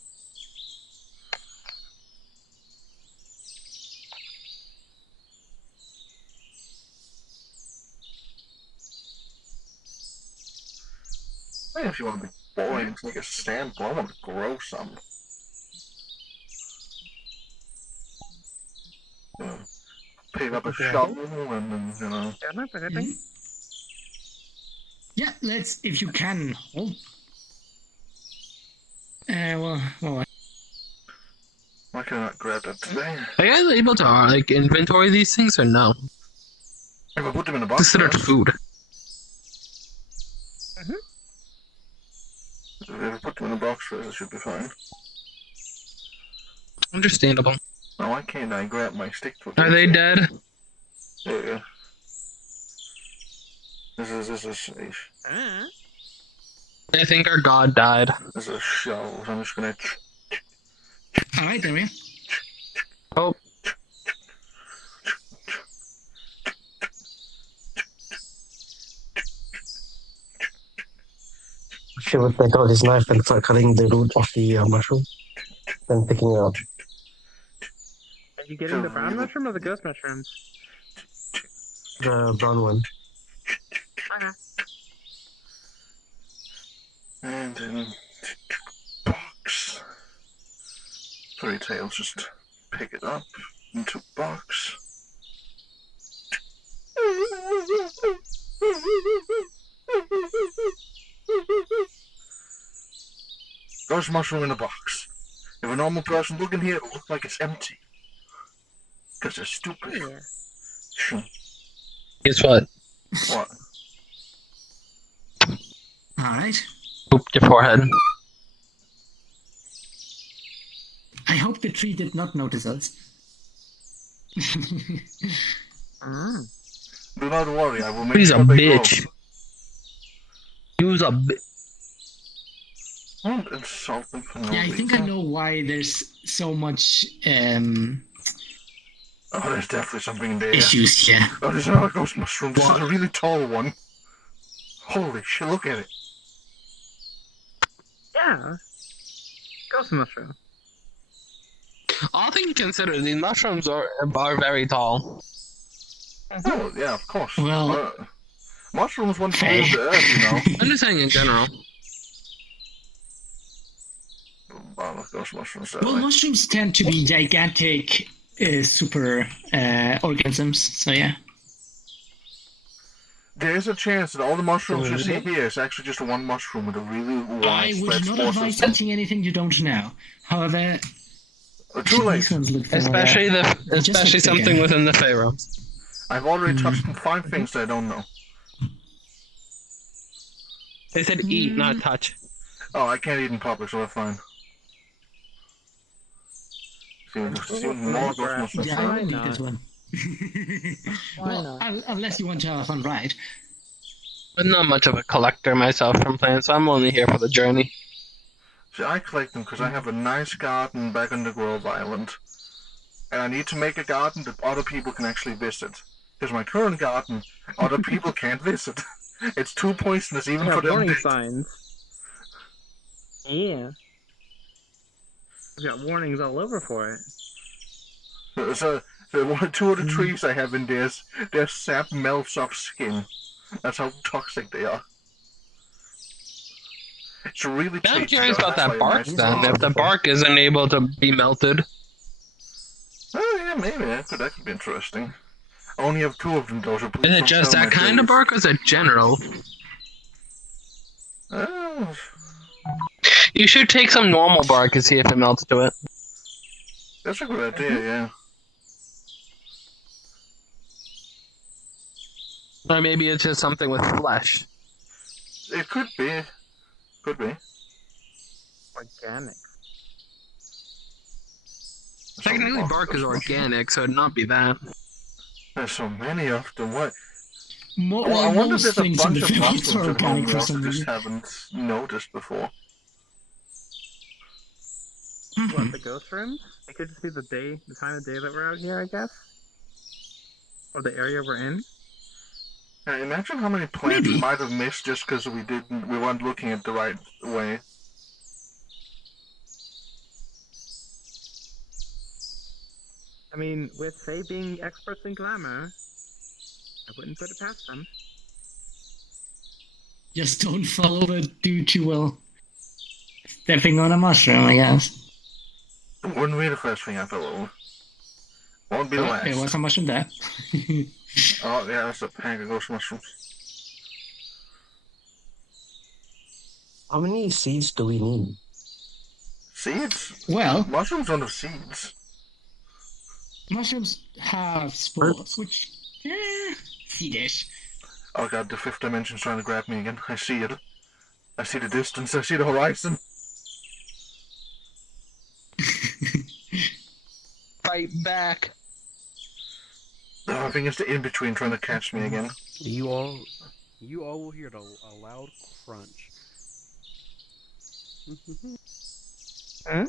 Hey, if you want to be boring, take a sample. I want to grow some. Pick up a shovel and then, you know. Yeah, let's, if you can. Hold. Well. Why can I not grab that today? Are you guys able to like inventory these things or no? If I put them in a box. Considered first. food. If I put them in a box first, it should be fine. Understandable. Now, why can't I grab my stick to it? Are they dead? There we go. This is I think our god died. This is a shovel, so I'm just gonna. Alright, there we go. Oh. She would take out his knife and start cutting the root of the mushroom, then picking it up. Are you getting the brown mushroom or the ghost mushrooms? The brown one. Okay. And then box. Three tails, just pick it up into box. Ghost mushroom in a box. If a normal person looking here, it'll look like it's empty. Because they're stupid. Yeah. Guess what? What? Alright. Pooped your forehead. I hope the tree did not notice us. Do not worry, I will make He's sure a they bitch. grow. He was a bitch. Don't insult them for no Yeah, I think I reason. know why there's so much Oh, there's definitely something in there. issues, yeah. Oh, there's another ghost mushroom. This is a really tall one. Holy shit, look at it. Yeah. Ghost mushroom. All things considered, these mushrooms are very tall. Oh, yeah, of course. Well, mushrooms want to leave the earth, you know. I'm just saying in general. Oh, ghost mushrooms. Well, mushrooms tend to be gigantic, super organisms, so yeah. There's a chance that all the mushrooms you see here is actually just one mushroom with a really I wide would spread not advise spore system. touching anything you don't know. However, Too late. these ones look Especially familiar. They just especially look something bigger. within the Pharaoh. I've already touched 5 things that I don't know. They said eat, not touch. Oh, I can't eat in public, so that's fine. See more of those mushrooms. Yeah, I wouldn't eat this one. Why Well, unless you want to have a fun ride. I'm not much of a collector myself from plants, so I'm only here for the journey. See, I collect them because I have a nice garden back on the Grove Island. And I need to make a garden that other people can actually visit. Because my current garden, other people can't visit. It's too poisonous even for them. Warning signs. Yeah. We got warnings all over for it. So 2 of the trees I have in this, their sap melts off skin. That's how toxic they are. It's really I'm tasty. curious about that bark nice then, if the bark isn't able to be melted. Oh yeah, maybe. That could be interesting. I only have 2 of them though, so please Is it don't just tell that my kind of trees. bark, or is it general? Oh. You should take some normal bark and see if it melts to it. That's a good idea, yeah. Or maybe it's just something with flesh. It could be. Could be. Organic. Technically, bark is organic, so it'd not be that. There's so many of them. What? Well, I wonder if most there's a things in bunch the of village mushrooms are at home organic we for also some just reason. haven't noticed before. What, the ghost rooms? It could just be the time of day that we're out here, I guess? Or the area we're in? Yeah, imagine how many plants we might have missed just because we weren't looking at the right way. I mean, with Faye being experts in glamour, I wouldn't put it past them. Just don't follow the dude you will. Stepping on a mushroom, I guess. It wouldn't be the first thing I fell over. Won't be the last. There was a mushroom there. Oh yeah, that's a pack of ghost mushrooms. How many seeds do we need? Seeds? Well, mushrooms don't have seeds. Mushrooms have spores, which, seedish. Oh god, the 5th dimension's trying to grab me again. I see it. I see the distance. I see the horizon. Fight back. Oh, I think it's the in-between trying to catch me again. You all will hear a loud crunch. Huh?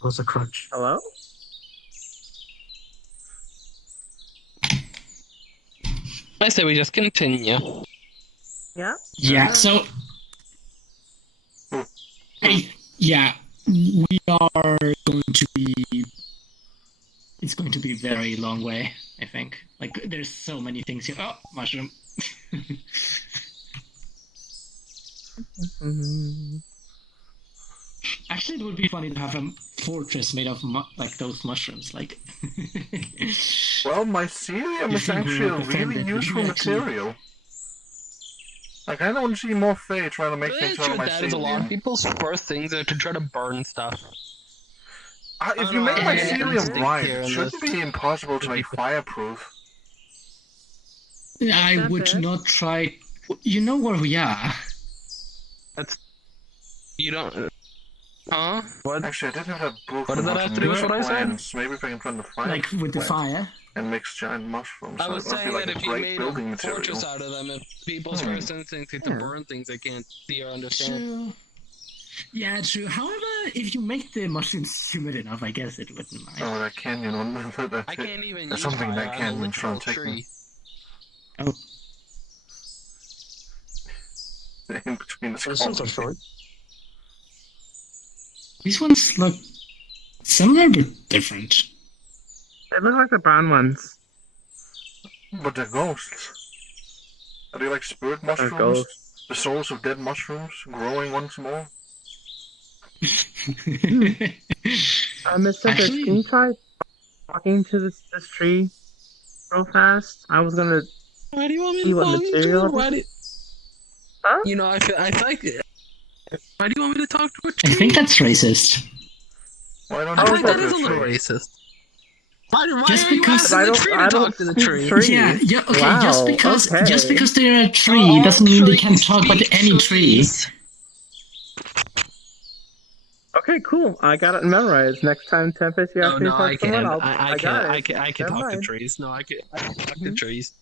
What's a crunch? Hello? I say we just continue. Yeah? Yeah, so... yeah, we are going to be... It's going to be a very long way, I think. Like, there's so many things here. Oh, mushroom. Actually, it would be funny to have a fortress made of like those mushrooms. Like, well, mycelium is actually a really useful material. Like, I don't see more Fae trying to make things out of That is a lot of mycelium. people's first things are to try to burn stuff. If you make mycelium instinct right, here it in shouldn't this. be impossible to make fireproof. I would not try. You know where we are. That's. You don't. Huh? What? Actually, I did have a book. What does that have to do with what I said? Maybe if I can find the fire. Like with the fire. And mix giant mushrooms. I was so it saying would be that like if a you great made building a material. fortress out of them, if people's first instinct is to burn things they can't see or understand. True. Yeah, true. However, if you make the mushrooms humid enough, I guess it wouldn't mind. Oh, that canyon one. I can't even That's use something fire. that I'm a canyon's trying literal to take me. tree. Oh. In between the Those ones are short. These ones look similar but different. They look like the brown ones. But they're ghosts. Are they like spirit mushrooms? ghosts. The souls of dead mushrooms growing once more? Mr. Fish, can you try talking to this tree? real fast. I was gonna Why do you want me see to what talk to material. you? Why do? Huh? You know, I feel like. Why do you want me to talk to a I tree? think that's racist. Why don't I you think talk that to is a a little tree? racist. Why Just are you because asking the tree to talk to the tree? Yeah, yeah, okay. Wow, Just because they're a tree All doesn't mean they can trees talk about speak any tree. trees. Okay, cool. I got it memorized. Next time Tempest, you ask me to talk to someone, I got it. I can Never talk to mind. trees. No, I can talk to trees.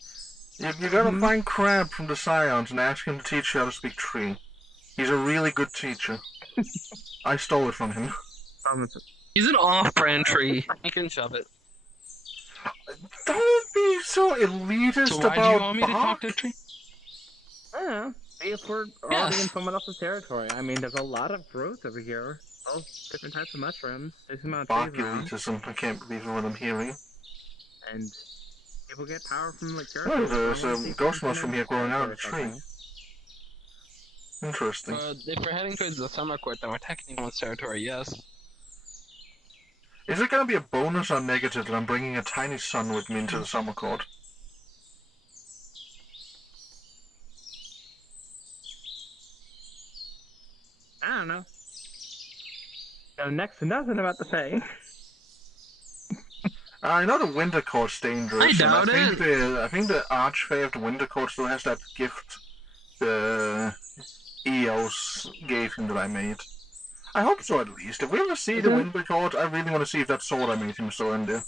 You gotta find Crab from the Scions and ask him to teach you how to speak tree. He's a really good teacher. I stole it from him. He's an off-brand tree. He can shove it. Don't be so elitist So why about do you want me to Bach. talk to a tree? I don't know. If we're already in someone else's territory, I mean, there's a lot of growth over here. All different types of mushrooms. There's amount of Bach trees around. elitism. I can't believe what I'm hearing. And people get power from like Oh, territories. there's I wanna a see if ghost we can mushroom have here growing out of a territory tree. Interesting. If we're heading towards the summer court, then we're technically on territory, yes. Is it gonna be a bonus or negative that I'm bringing a tiny son with me into the summer court? I don't know. No, next to nothing about the Fae. I know the winter court's dangerous. I doubt and it. I think the Archfey of the winter court still has that gift the Eos gave him that I made. I hope so at least. If we ever see the winter court, I really want to see if that sword I made him is still in there.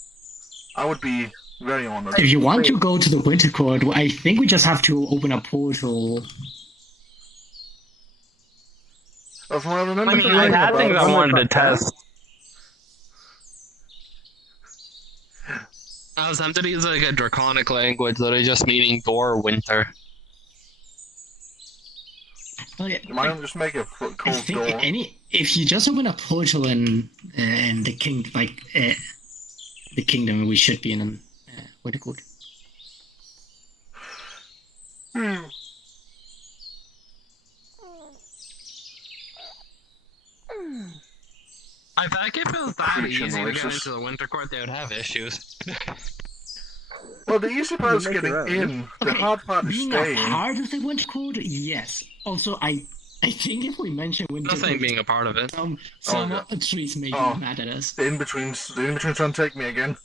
I would be very honored. If you want to go to the Winter Court, I think we just have to open a portal. From what I remember, I mean, I had things I wanted to test. I was tempted to use like a draconic language that is just meaning door winter. Well, yeah, Why don't we just make a I cold think door? if you just open a portal in the the kingdom, we should be in Winter Court. I think if it was that Creature easy to get noises. into the winter court, they would have issues. Well, the easy part is Make it getting right. in. The hard part is Being staying. a part of the Winter Court, yes. Also, I think if we mention Winter I'm not saying Court, being a part of it. some trees may be mad at us. The in-betweens trying to take me again.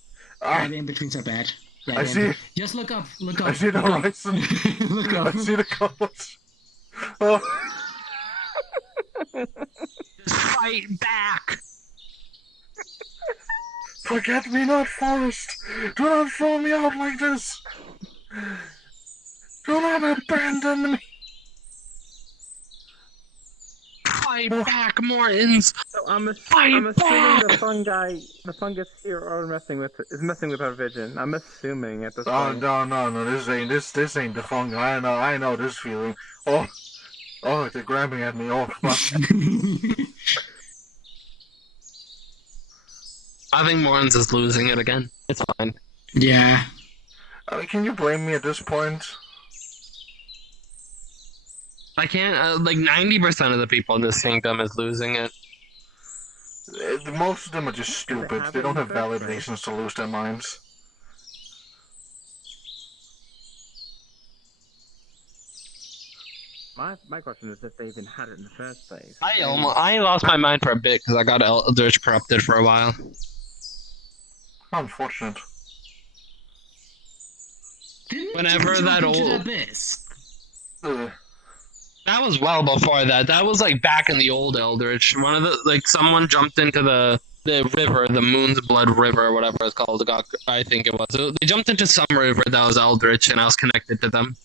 Yeah, the in-betweens are bad. Yeah, I see. Just look up. I see the horizon. Look up. I see the colors. Oh. Just fight back! Forget me not, Forest! Do not throw me out like this! Do not abandon me! Fight back, Mortons! So I'm Fight assuming back! the fungus here are messing with our vision. I'm assuming at this Oh point. no! This ain't the fungi. I know this feeling. Oh, they're grabbing at me. Oh, fuck. I think Mortons is losing it again. It's fine. Yeah. I mean, can you blame me at this point? I can't. Like 90% of the people in this kingdom is losing it. Most of them are just stupid. They don't have valid reasons to lose their minds. My question is if they even had it in the first place. I lost my mind for a bit because I got Eldritch corrupted for a while. Unfortunate. Whenever that Into the old. abyss. That was well before that. That was like back in the old Eldritch. One of the someone jumped into the river, the Moon's Blood River, or whatever it's called. I think it was. They jumped into some river that was Eldritch, and I was connected to them.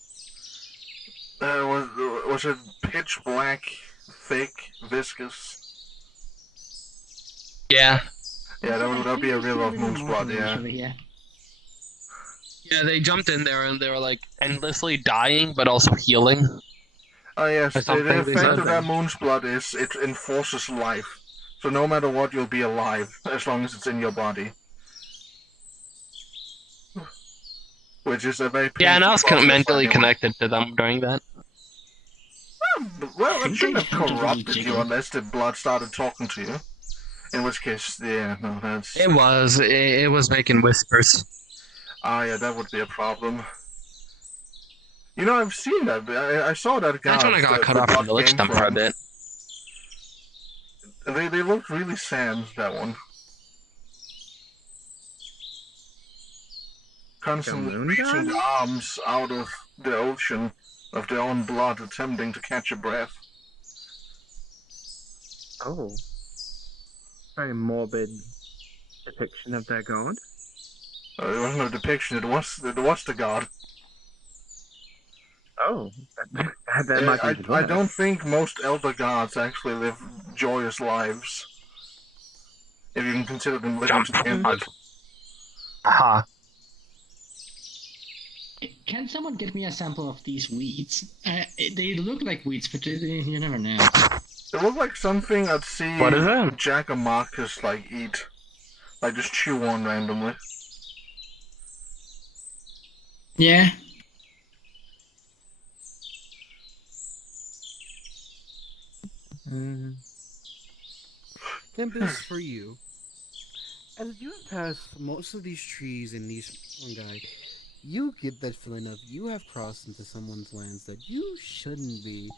Was it pitch black, fake, viscous? Yeah. Yeah, that would be a river of Moon's Blood. Yeah. Yeah, they jumped in there and they were like endlessly dying, but also healing. Oh yes, Or the something, they effect said. of that Moon's Blood is it enforces life. So no matter what, you'll be alive as long as it's in your body. Which is a very Yeah, and I was painful process mentally for anyone. connected to them during that. Well, it shouldn't have think it really corrupted you jiggled. unless the blood started talking to you. In which case, yeah, no, that's... It was making whispers. Ah, yeah, that would be a problem. You know, I've seen that. I saw that guy. That's when I got cut off from the lich dump for a bit. They looked really sad, that one. Constantly reaching their arms out of the ocean of their own blood, attempting to catch a breath. Oh. Very morbid depiction of their god. It wasn't a depiction, it was the god. Oh, that might be even I worse. don't think most elder gods actually live joyous lives. If you can consider them living to the end. Aha. Can someone get me a sample of these weeds? They look like weeds, but you never know. It looked like something I'd see What is it? Jack and Marcus like eat. Like just chew on randomly. Yeah. Tempest, for you. As you have passed most of these trees and these fungi, you get that feeling of you have crossed into someone's lands that you shouldn't be.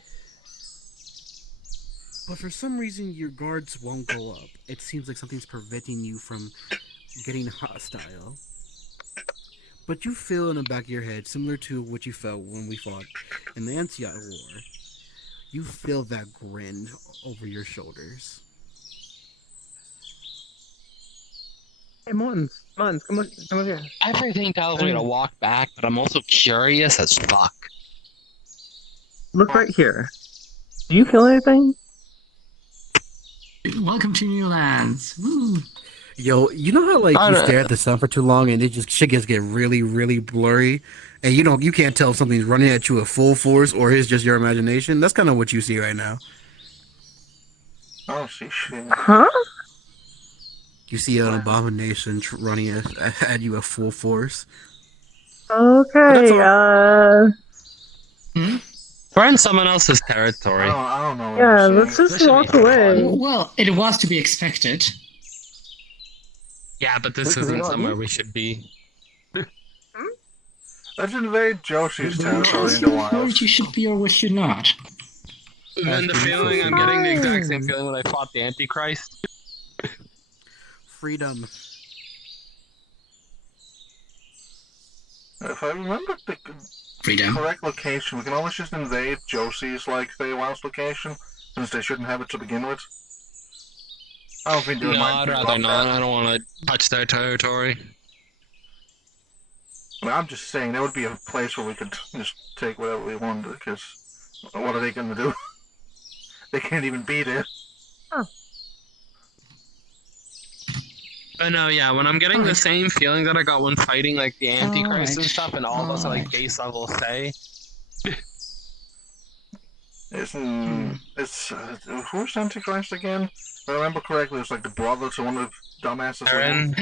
But for some reason, your guards won't go up. It seems like something's preventing you from getting hostile. But you feel in the back of your head, similar to what you felt when we fought in the Antioch War, you feel that grin over your shoulders. Hey, Martins, come over here. Everything tells me to walk back, but I'm also curious as fuck. Look right here. Do you feel anything? Welcome to New Lands. Woo. Yo, you know how like you stare at the sun for too long and it just shit gets get really, really blurry, and you can't tell if something's running at you at full force or it's just your imagination. That's kind of what you see right now. I don't see shit. Huh? You see an abomination running at you at full force. Okay. We're in someone else's territory. I don't know. Yeah, let's just walk away. Well, it was to be expected. Yeah, but this isn't somewhere we should be. Let's invade Josie's territory Tells in you the where wild. you should be or what should not. And the feeling, I'm getting the exact same feeling when I fought the Antichrist. Freedom. If I remember the Freedom. correct location, we can always just invade Josie's like Feywild's location, since they shouldn't have it to begin with. I don't think they No, might I'd be rather like not. that. I don't want to touch their territory. I mean, I'm just saying there would be a place where we could just take whatever we wanted, because what are they going to do? They can't even be there. But no, yeah, when I'm getting the same feeling that I got when fighting like the Antichrist and stuff, and all of us are like base level say. It's who's Antichrist again? If I remember correctly, it's like the brother to one of the dumbasses. Aaron.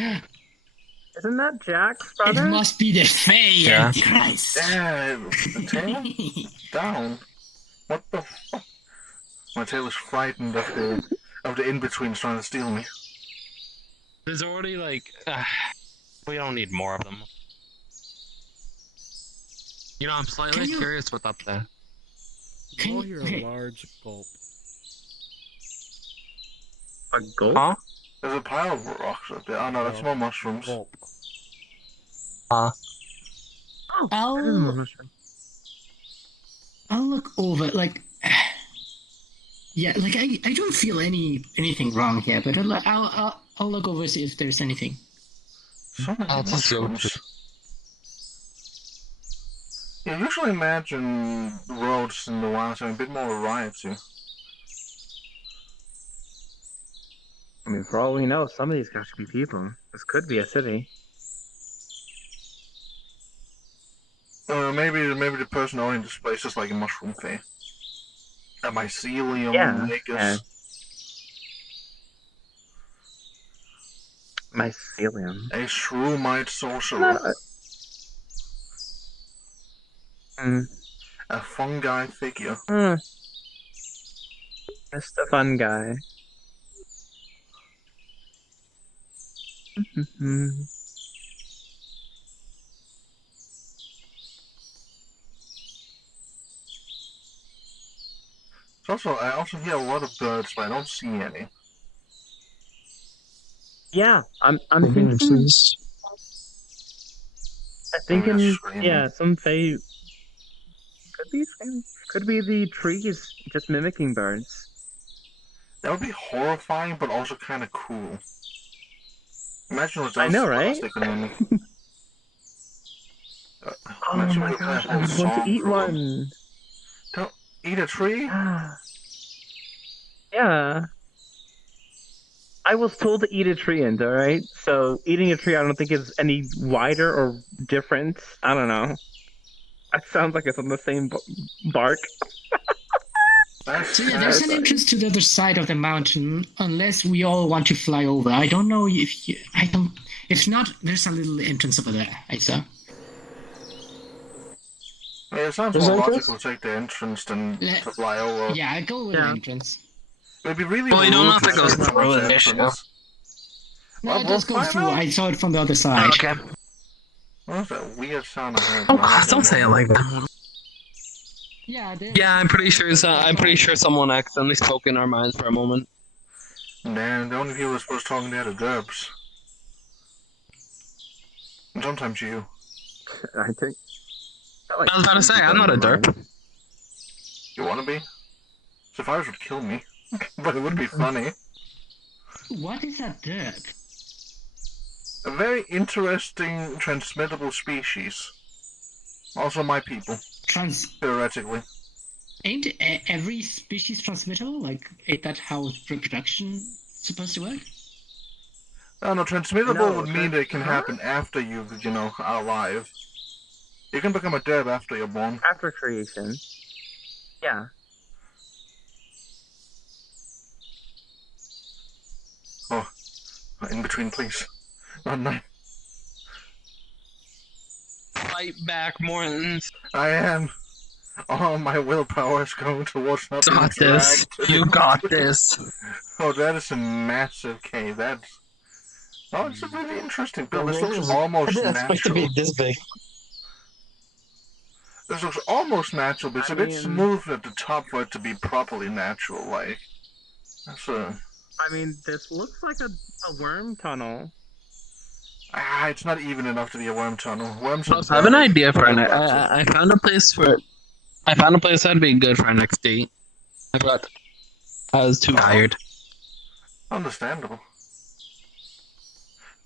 Isn't that Jack's brother? It must be the Fey Antichrist. Yeah, the tail down. What the fuck? My tail is frightened of the in-betweens trying to steal me. There's already like, we don't need more of them. You know, I'm slightly curious what's up there. You hear a large gulp. A gulp? Huh? There's a pile of rocks up there. Oh no, that's more mushrooms. Huh? I'll look over, like, yeah, like I don't feel anything wrong here, but I'll look over see if there's anything. So many mushrooms. Yeah, usually imagine roads in the wild having a bit more variety. I mean, for all we know, some of these guys could be people. This could be a city. Maybe the person owning this place is like a mushroom fae. A mycelium Yeah. Mycelium. A shroomite sorcerer. A fungi figure. Mr. Fun Guy. I also hear a lot of birds, but I don't see any. Yeah, I'm Maybe thinking. trees. I'm thinking, screaming. yeah, some fae could be the trees just mimicking birds. That would be horrifying, but also kind of cool. Imagine what I else know, right? they can mimic. Oh Imagine my we could play a gosh, whole I want to song eat for them. one. Don't eat a tree? Yeah. I was told to eat a tree, and alright? So eating a tree I don't think is any wider or different. I don't know. It sounds like it's on the same bark. So yeah, there's an entrance to the other side of the mountain, unless we all want to fly over. I don't know if you, I don't. If not, there's a little entrance over there. I saw. Yeah, it sounds There's more entrance? logical to take the entrance than to fly over. Yeah, I go with the entrance. It'd be really Well, you don't rude have to go take too through much it, entrance. No, Well, it does we'll go find through. out. I saw it from the other side. Oh, okay. What was that weird sound I heard? Oh, don't say it like that. Yeah, Yeah, I'm pretty sure. Someone accidentally spoke in our minds for a moment. Man, the only people who are supposed to talk to the derps. And sometimes you. I think. I was about to say, I'm not a derp. You wanna be? Survivors would kill me. But it would be funny. What is that derp? A very interesting transmittable species. Also my people. Theoretically. Ain't every species transmittable? Like, ain't that how reproduction supposed to work? No, transmittable No, would mean that it can happen after you are alive. You can become a derp after you're born. After creation. Yeah. Oh, in between, please. Not nice. Fight back, Mortons. I am. All my willpower is going towards not being Got this. dragged. You got this. Oh, that is a massive cave. That's. Oh, it's a really interesting build. This looks I almost didn't expect it to be natural. this big. This looks almost natural, but it's a bit smooth at the top for it to be properly natural. Like, that's a. I mean, this looks like a worm tunnel. It's not even enough to be a worm tunnel. Worms are I have an very idea for an. aggressive. I found a place for. I found a place that'd be good for our next date. I forgot. I was too tired. Understandable.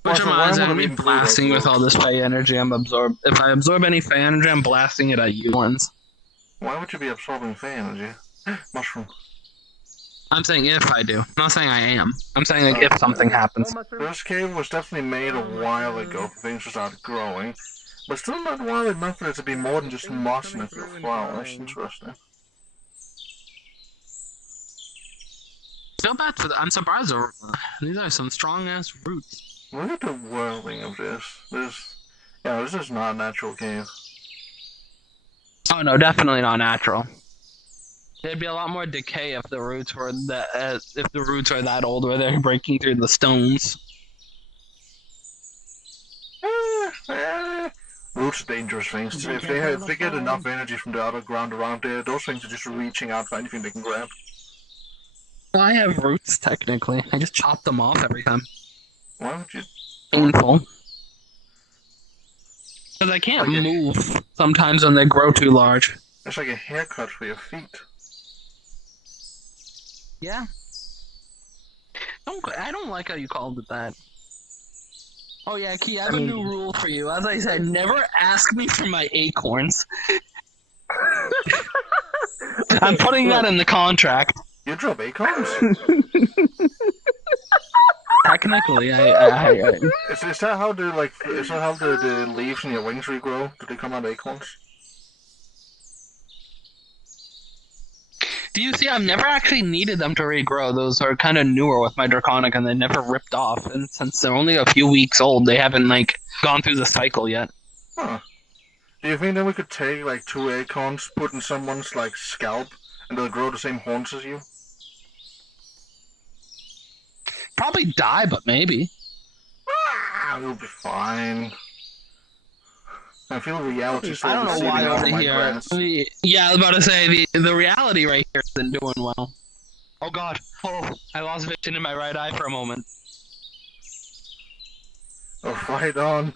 Which Well, reminds me, so why I'm would be it be blasting blue, with all this Fey energy I'm absorb. If I absorb any Fey energy, I'm blasting it at you ones. Why would you be absorbing Fey energy? Mushroom. I'm saying if I do. I'm not saying I am. I'm saying like if something happens. This cave was definitely made a while ago for things to start growing. But still not wild enough for it to be more than just moss and a few flowers. Interesting. Feel bad for that. I'm surprised. These are some strong ass roots. Look at the whirling of this. This is not a natural cave. Oh no, definitely not natural. There'd be a lot more decay if the roots were that old, where they're breaking through the stones. Roots are dangerous things. If they get enough energy from the other ground around there, those things are just reaching out for anything they can grab. Well, I have roots technically. I just chop them off every time. Why would you? Painful. Because I can't move sometimes when they grow too large. It's like a haircut for your feet. Yeah. I don't like how you called it that. Oh yeah, Key, I have a new rule for you. As I said, never ask me for my acorns. I'm putting that in the contract. You drop acorns? Technically, Is that how the leaves in your wings regrow? Do they come out acorns? Do you see, I've never actually needed them to regrow. Those are kind of newer with my Draconic, and they never ripped off. And since they're only a few weeks old, they haven't, gone through the cycle yet. Huh. Do you think that we could take, 2 acorns, put in someone's, scalp, and they'll grow the same horns as you? Probably die, but maybe. You'll be fine. I feel reality I slowly don't know seeping why out of over my here. grass. Yeah, I was about to say the reality right here isn't doing well. Oh god. Oh, I lost vision in my right eye for a moment. Oh, fight on.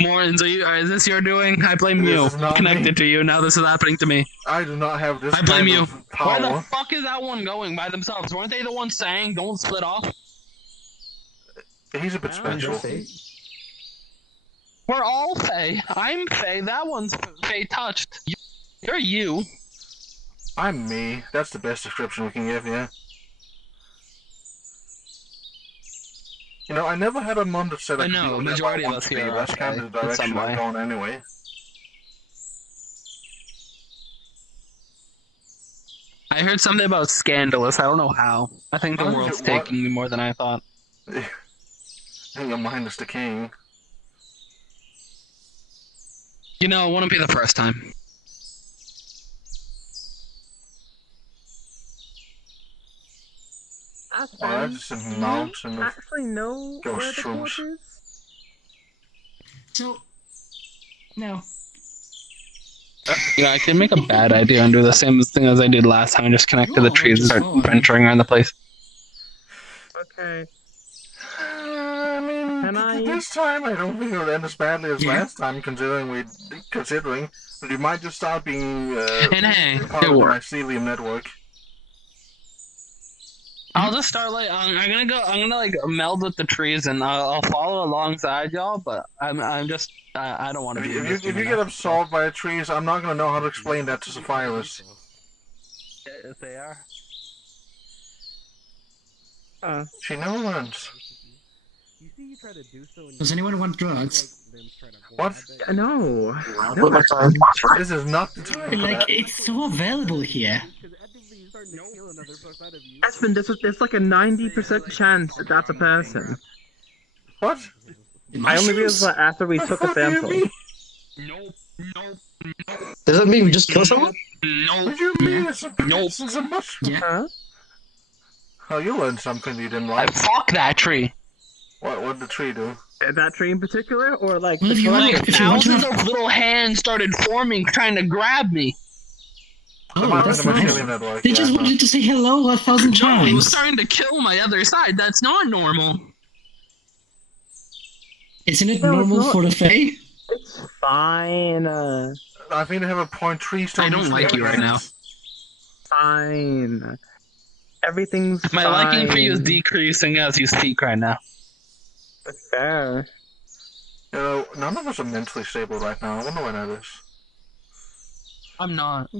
Morons, is this your doing? I blame This you. is not Connected me. to you. Now this is happening to me. I do not have this I blame kind you. of power. Where the fuck is that one going by themselves? Weren't they the ones saying don't split off? He's a bit special. We're all Fae. I'm Fae. That one's Fae touched. You're you. I'm me. That's the best description we can give, yeah. You know, I never had a mon that said I I could know, be whatever majority I of want us to be. here are That's kind Fae, of the in direction some I've way. gone anyway. I heard something about scandalous. I don't know how. I think the How did world's you- what? taking me more than I thought. I think your mind is decaying. You know, it wouldn't be the first time. Alright, it's a mountain of actually know where ghost the rooms. torch is? So, no. Yeah, I can make a bad idea and do the same thing as I did last time and just connect to the No, trees and just start follow me. venturing around the place. Okay. I mean, Can I- this time I don't think it'll end as badly as last time, considering we might just start being And hey, part it of the worked. mycelium network. I'll just start like I'm gonna like meld with the trees and I'll follow alongside y'all. But I'm just I don't want to be. If you get absorbed by the trees, I'm not gonna know how to explain that to Sapphirus. If they are. She knows. You see, you try to do so. Does anyone want drugs? What? No. This is not the time for Like, that. it's so available here. Aspen, there's like a 90% chance that that's a person. What? I only realized that after we took a sample. Nope. Does that mean we just kill someone? Nope. What do you mean it's a Nope. It's a mushroom? Huh? Oh, you learned something you didn't like. Fuck that tree. What did the tree do? That tree in particular, or like Well, the if you want- collective? if you want to Thousands have- of little hands started forming, trying to grab me. Oh, might have that's been the nice. mycelium network, They yeah, just no. wanted to say hello 1,000 No, it was times. starting to kill my other side. That's not normal. Isn't it No, it's normal not. for the Fae? It's fine. I think they have a point tree stone. I don't like you right now. Fine. Everything's My fine. liking for you is decreasing as you speak right now. That's fair. You know, none of us are mentally stable right now. I wonder why that is. I'm not.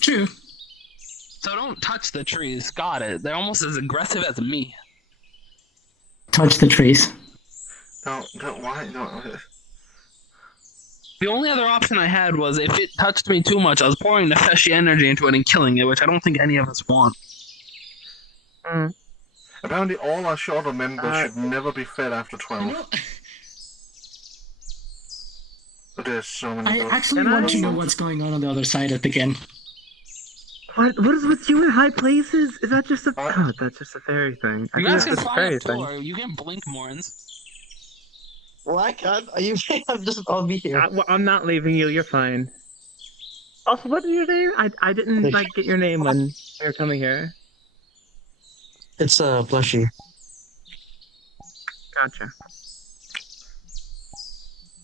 True. So don't touch the trees. Got it. They're almost as aggressive as me. Touch the trees. Why? The only other option I had was if it touched me too much, I was pouring Nefeshi energy into it and killing it, which I don't think any of us want. Apparently, all our shorter members should never be fed after 12. But there's so many. I actually want to know what's going on the other side of the game. What is with you in high places? Is that just a? Oh, that's just a fairy thing. I You think guys can that's just a fly fairy up too, thing. or you can blink Morons. Well, I can't. Are you? I'll be here. I'm not leaving you. You're fine. Also, what is your name? I didn't like get your name when you were coming here. It's Plushy. Gotcha.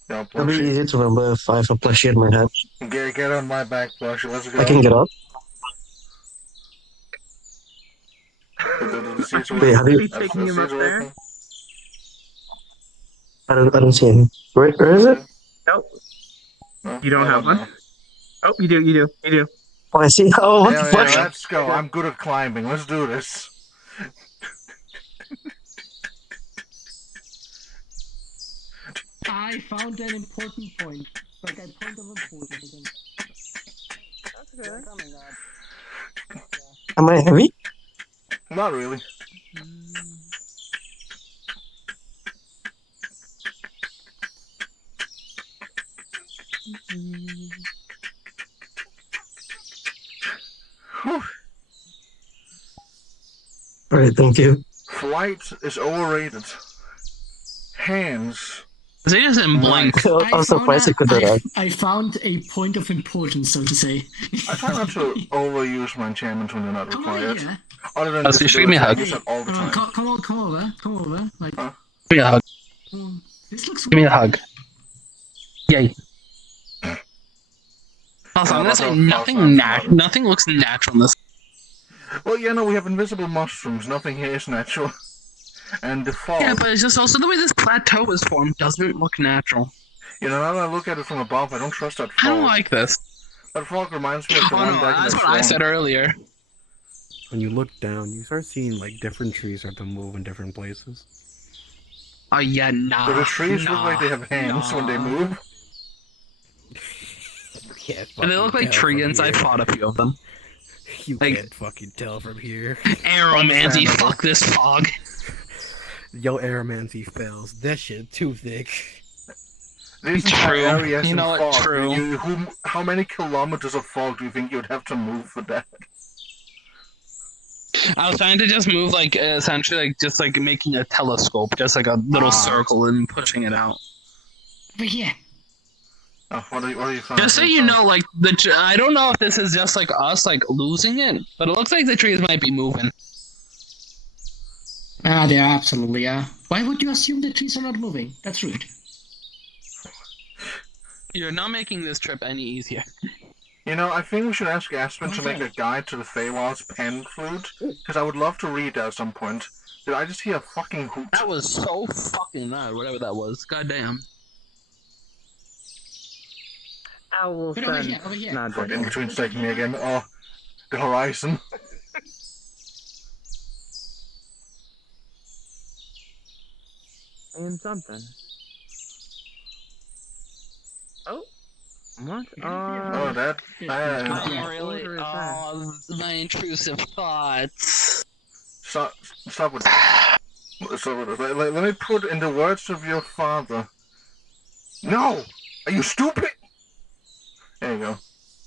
No, It'll be easy to remember if I have a plushie in my head. Get on my back, Plush. Let's go. I can get up. Wait, how do you? Taking him up there? I don't see him. Where is it? Nope. You don't have one? Oh, you do. Oh, I see. Oh, what the fuck? Let's go. I'm good at climbing. Let's do this. I found an important point. Like a point of importance again. Am I heavy? Not really. Whew. Alright, thank you. Flight is overrated. Hands They just didn't blink. I'm surprised you could do that. I found a point of importance, so to say. I try not to overuse my enchantments when they're not required. here. Other than Oh, so you should give me a hug. I use it all the time. Come over. Like, Give me a hug. this looks Give me a hug. Yay. Also, I'm gonna say nothing looks natural in this. Well, yeah, no, we have invisible mushrooms. Nothing here is natural. And the fog. Yeah, but it's just also the way this plateau is formed doesn't look natural. You know, now that I look at it from above, I don't trust that fog. I don't like this. That fog reminds me of the Oh one no, back in that's the what I swamp. said earlier. When you look down, you start seeing like different trees start to move in different places. Oh yeah, nah. Do the trees look like they have hands when they move? And they look like trees. I fought a few of them. You Like- can't fucking tell from here. Aeromancy, fuck this fog. Yo, Aeromancy fails. That shit too thick. These True. entire areas You know in what? fog. True. How many kilometers of fog do you think you'd have to move for that? I was trying to just move like essentially like just like making a telescope, just like a little circle and pushing it out. over here. Oh, what are you finding? Just so you know, like I don't know if this is just like us like losing it, but it looks like the trees might be moving. Ah, they are absolutely, yeah. Why would you assume the trees are not moving? That's rude. You're not making this trip any easier. You know, I think we should ask Aspen to make a guide to the Feywild's pen flute, because I would love to read that at some point. Did I just hear a fucking hoot? That was so fucking loud, whatever that was. Goddamn. Owl Wait, over son. here, over here. Nah, Fuck, in between taking me again. Oh, the horizon. in something. Oh, what? Oh, that. Oh, really? Oh, my intrusive thoughts. Stop with that. Let me put in the words of your father. No! Are you stupid? There you go.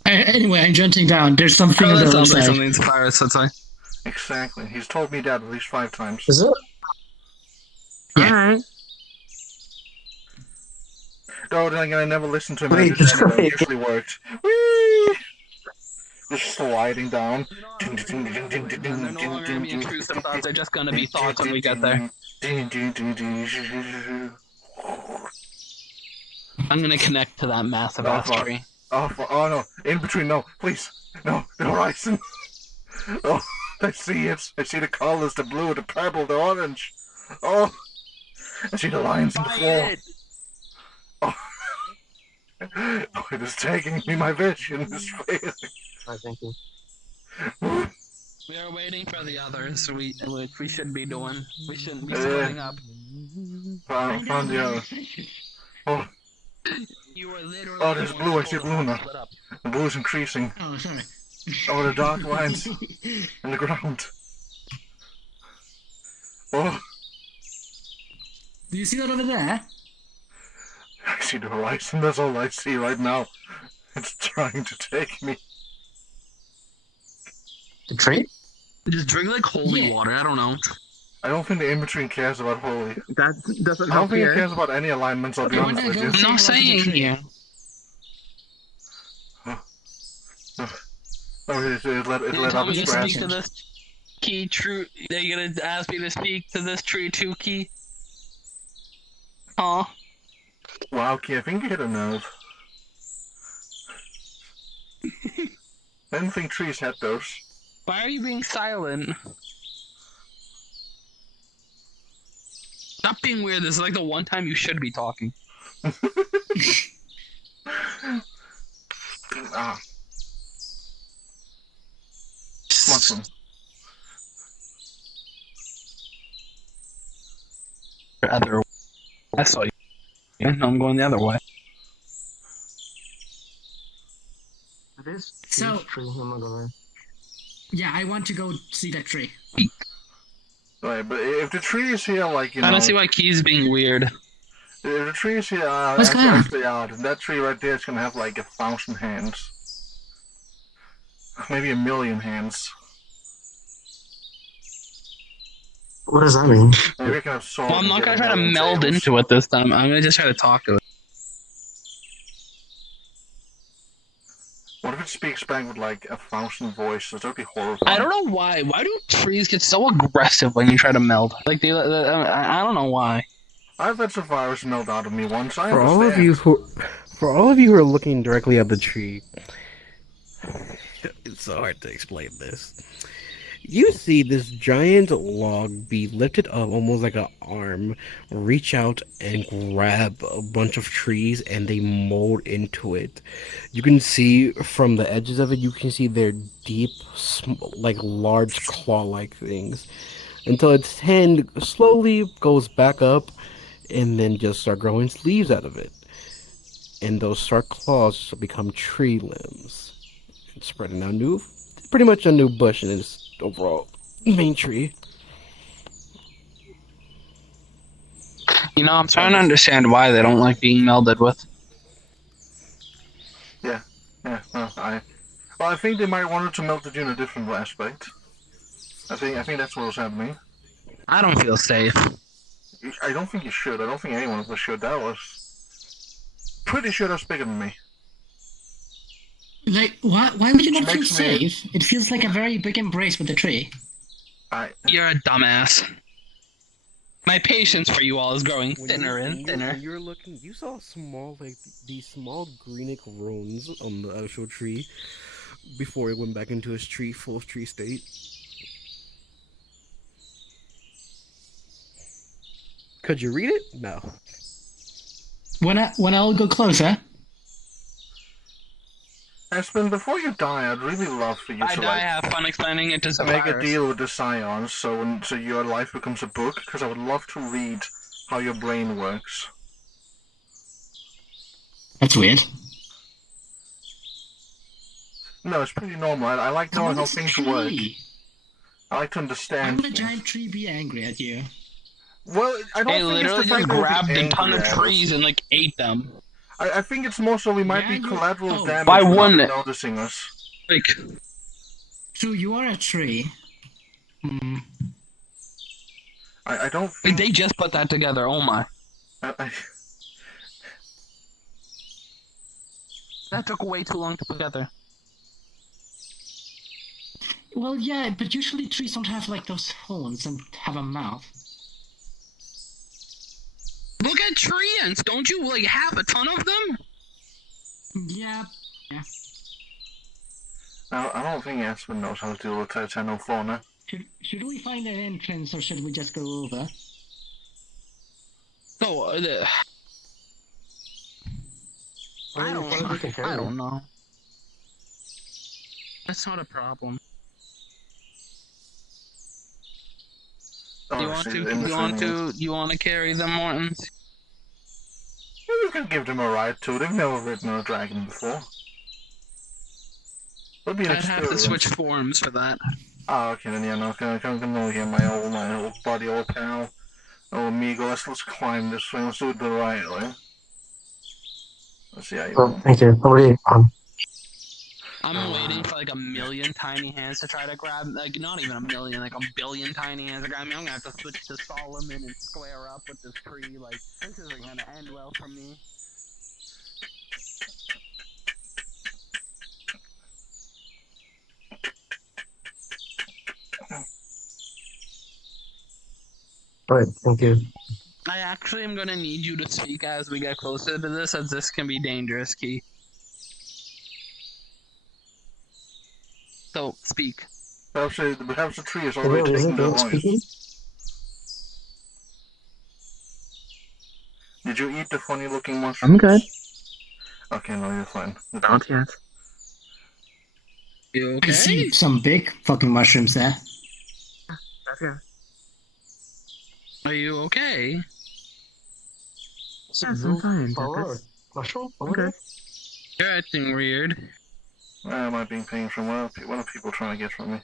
Anyway, I'm jotting down. There's something Oh, on that the other sounds like side. something's virus, that's why. Exactly. He's told me that at least 5 times. Is it? Alright. No, then again, I never listened to him. Wait, I just anyway. wait. It usually worked. Whee! Just sliding down. They're no longer gonna be intrusive thoughts, they're just gonna be thoughts when we get there. I'm gonna connect to that massive ass tree. Oh no! In between, no, please, no, the horizon. Oh, I see it. I see the colors: the blue, the purple, the orange. Oh, I see the lines in the floor. Oh, oh, it is taking me. My vision is failing. Thank you. We are waiting for the others, which we should be doing. We shouldn't be splitting up. Found the other. Oh. You were literally. Oh, there's blue. I see blue now. The blue is increasing. Oh, sorry. Oh, the dark lines in the ground. Oh, Do you see that over there? I see the horizon. That's all I see right now. It's trying to take me. The tree? Just drink like holy water, I don't know. I don't think the in-between cares about holy. That doesn't I don't help think here. it cares about any alignments, I'll be honest with you. I'm not saying yeah. Oh, it let You up told me its to branch. speak to this key true. Are you gonna ask me to speak to this tree too, Key? Aw. Wow, Key, I think you hit a nerve. I didn't think trees had those. Why are you being silent? Stop being weird. This is like the one time you should be talking. Ah. Mushroom. Other. I saw you. No, I'm going the other way. This So- tree here, Yeah, I want to go see that tree. Right, but if the tree is here, like, you know... I don't see why Key's being weird. If the tree is here, What's going on? actually, then that tree right there is gonna have, like, 1,000 hands. Maybe 1,000,000 hands. What does that mean? Maybe I can have sword. Well, I'm not and gonna get try to a million meld tails. into it this time. I'm gonna just try to talk to it. What if it speaks back with like 1,000 voices? That'd be horrifying. I don't know why. Why do trees get so aggressive when you try to meld? Like I don't know why. I've had some virus meld out of me once. I For all of understand. you who are looking directly at the tree, it's so hard to explain this. You see this giant log be lifted up almost like an arm, reach out and grab a bunch of trees, and they mold into it. You can see from the edges of it, you can see their deep, like large claw-like things, until its hand slowly goes back up and then just start growing leaves out of it. And those sharp claws become tree limbs. It's spreading out pretty much a new bush in its overall main tree. You know, I'm trying to understand why they don't like being melded with. Yeah, well, I think they might want it to melt it in a different aspect. I think that's what was happening. I don't feel safe. I don't think you should. I don't think anyone of us should. That was pretty sure that's bigger than me. Like, why would you Which not feel makes me- safe? It feels like a very big embrace with the tree. You're a dumbass. My patience for you all is growing thinner and thinner. When you were looking, you saw these small greenic runes on the actual tree before it went back into its full tree state. Could you read it? No. When I'll go closer. Aspen, before you die, I'd really love for you to have fun explaining it to make a survivors. deal with the Scions, so your life becomes a book. Because I would love to read how your brain works. That's weird. No, it's pretty normal. I like knowing how things work. I like to Why understand. would a giant tree be angry at you? Well, I don't They think literally it's the just fact that grabbed we'd be a ton angry of at us. trees and like ate them. I think it's more so we might be collateral damage Why without wouldn't them it? noticing us. Like, So you are a tree. Hmm. I don't think they just put that together. Oh my. That took way too long to put together. Well, yeah, but usually trees don't have like those horns and have a mouth. Look at tree ants. Don't you like have a ton of them? Yeah. I don't think Aspen knows how to deal with Titanofauna. Should we find an entrance or should we just go over? No, I don't know. That's not a problem. Oh, You want to carry them, Mortons? You can give them a ride too. They've never ridden a dragon before. Would be an I'd have to experience. switch forms for that. Oh, okay, then yeah, no, I can know here my old buddy, old pal, old amigo. Let's climb this way. Let's do it the right way. Let's see how you Oh, thank you. Nobody. I'm waiting for like a million tiny hands to try to grab, like not even a million, like a billion tiny hands to grab me. I'm gonna have to switch to Solomon and square up with this tree. Like, this isn't gonna end well for me. Alright, thank you. I actually am gonna need you to speak as we get closer to this, as this can be dangerous, Key. So, speak. Perhaps the tree is Hello, already is taking it the Dave speaking? voice. Did you eat the funny looking mushroom? I'm good. Okay, no, you're fine. Not yet. You I see some big fucking mushrooms there. Okay. Are you okay? Yes, I'm fine. Mushroom? Okay. You're acting weird. Where am I being pinged from? What are people trying to get from me?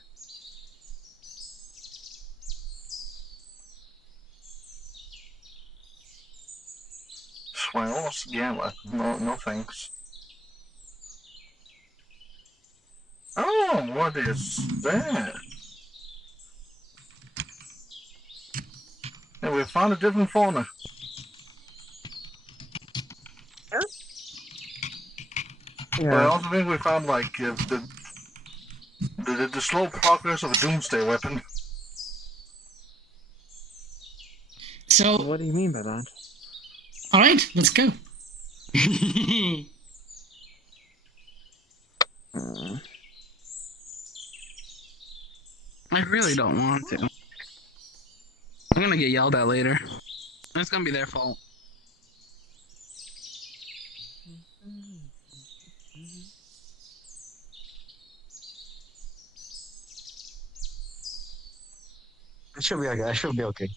Swells? Yeah, no thanks. Oh, what is that? and we found a different fauna. But I Yeah. also think we found like the slow progress of a doomsday weapon. So. What do you mean by that? All right, let's go. I really don't want to. I'm gonna get yelled at later. It's gonna be their fault. I should be okay. I should be okay.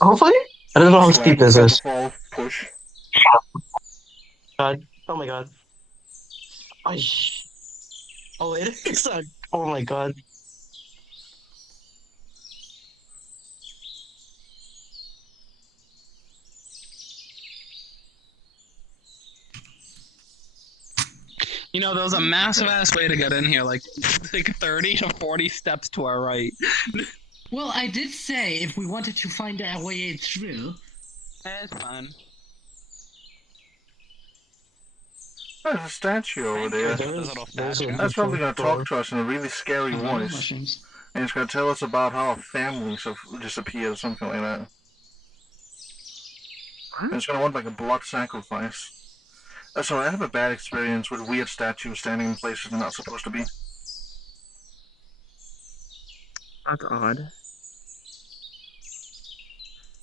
Hopefully. I don't know how steep this is. Push. God. Oh my god. Oh, it is. Oh my god. You know, there was a massive ass way to get in here, like 30 to 40 steps to our right. Well, I did say if we wanted to find our way through. That's fine. There's a statue over there. That's probably going to talk to us in a really scary voice. And it's going to tell us about how our families have disappeared or something like that. And it's going to want like a blood sacrifice. Sorry, I have a bad experience with weird statues standing in places they're not supposed to be. That's odd.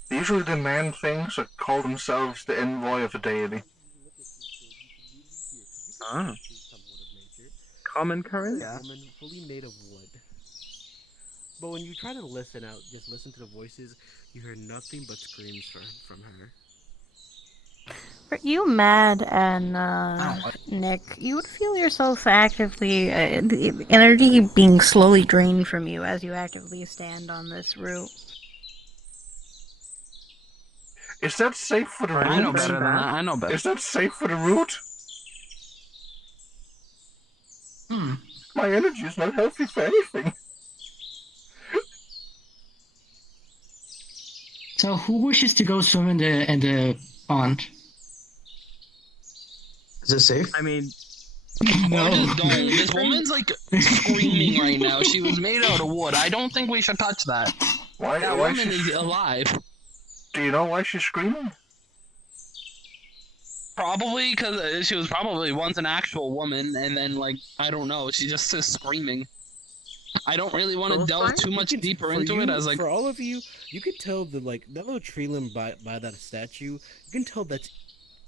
Usually the man things that call themselves the envoy of a deity. Ah. Common current? Yeah. Woman fully made of wood. But when you try to listen out, just listen to the voices, you hear nothing but screams from her. Were you mad and Nick? You would feel yourself actively, the energy being slowly drained from you as you actively stand on this route. Is that safe for the route? I know better than that. I know better. Is that safe for the route? My energy is not healthy for anything. So who wishes to go swim in the pond? Is it safe? I mean, no. Just don't. This woman's like screaming right now. She was made out of wood. I don't think we should touch that. Why? That Why woman is alive. Do you know why she's screaming? Probably because she was probably once an actual woman, and then like I don't know, she just is screaming. I don't really want to delve too much deeper into it. As like for all of you, you could tell that that little tree limb by that statue. You can tell that's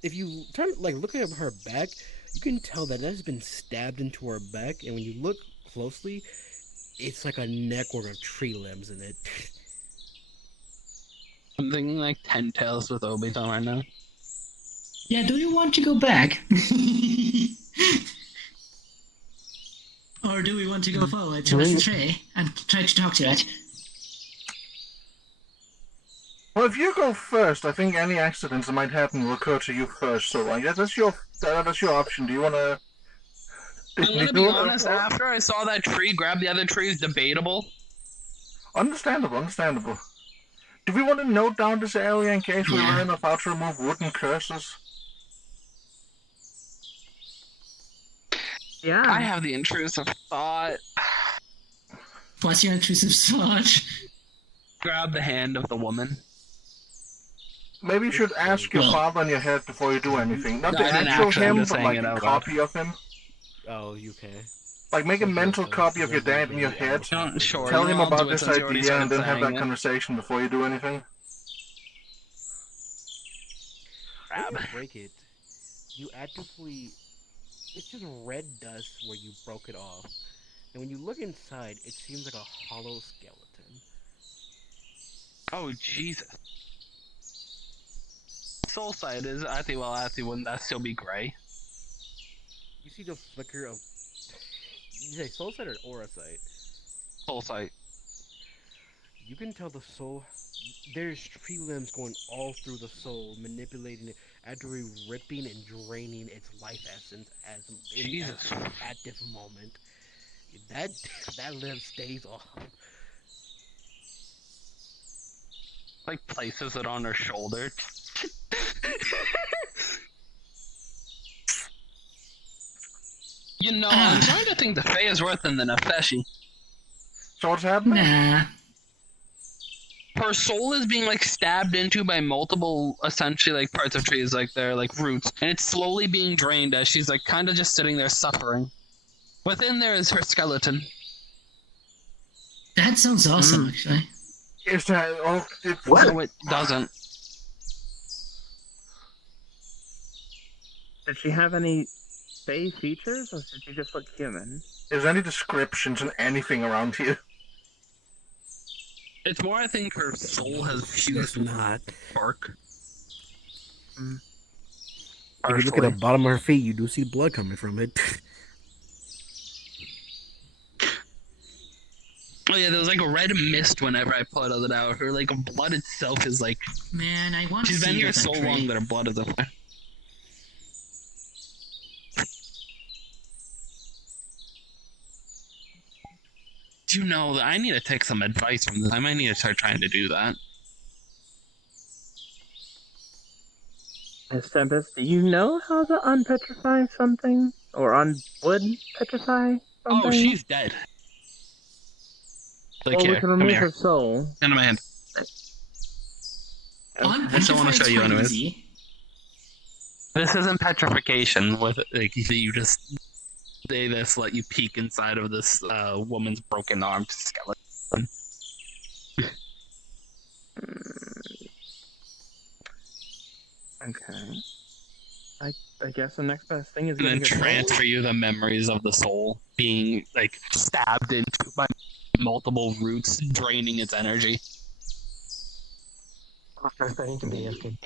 if you turn look at her back, you can tell that has been stabbed into her back, and when you look closely, it's like a network of tree limbs in it. I'm thinking like 10 tails with Obito right now. Yeah, do you want to go back? Or do we want to go forward towards the tree and try to talk to it? Well, if you go first, I think any accidents that might happen will occur to you first. So, like, that's your option. Do you want to? I'm gonna be honest. After I saw that tree grab the other tree is debatable. Understandable. Do we want to note down this area in case we learn of how to remove wooden curses? Yeah. I have the intrusive thought. What's your intrusive thought? Grab the hand of the woman. Maybe you should ask your father in your head before you do anything. Not No, the I didn't actual actually, I'm him, just but saying like it a out copy loud. of him. Oh, you can. Like, make a mental copy of your dad in your head. Sure, Tell him I'll about do it this since you already idea and started then have saying that it. conversation before you do anything. I didn't break it. You actively... It's just red dust where you broke it off. And when you look inside, it seems like a hollow skeleton. Oh, Jesus. Soul Sight is, actually, wouldn't that still be gray? You see the flicker of... You say Soul Sight or Aura Sight? Soul Sight. You can tell the soul... There's tree limbs going all through the soul, manipulating it, actually ripping and draining its life essence as in an active moment. That limb stays off. Like places it on her shoulder. You know, I'm trying to think the Fae is worse than the Nefeshi. So what's happening? Nah. Her soul is being like stabbed into by multiple, essentially like parts of trees, like their like roots, and it's slowly being drained as she's like kind of just sitting there suffering. Within there is her skeleton. That sounds awesome, actually. Is that? Oh, No, it doesn't. Did she have any Fae features, or did she just look human? Is there any descriptions in anything around here? It's more, I think, her soul has fused with bark. If you look at the bottom of her feet, you do see blood coming from it. Oh yeah, there was like a red mist whenever I pulled it out. Her like blood itself is like. Man, I want to She's see been here that so tree. long that her blood is up there. Do you know that I need to take some advice from this? I might need to start trying to do that. Miss Tempest, do you know how to unpetrify something? Or unwood petrify something? Oh, she's dead. Like, Well, we here, can come remove here. her soul. Into my hand. Which I want to show you anyways. This isn't petrification with like you just they just let you peek inside of this woman's broken armed skeleton. Okay. I guess the next best thing is And then getting her soul. transfer you the memories of the soul being like stabbed into by multiple roots, draining its energy.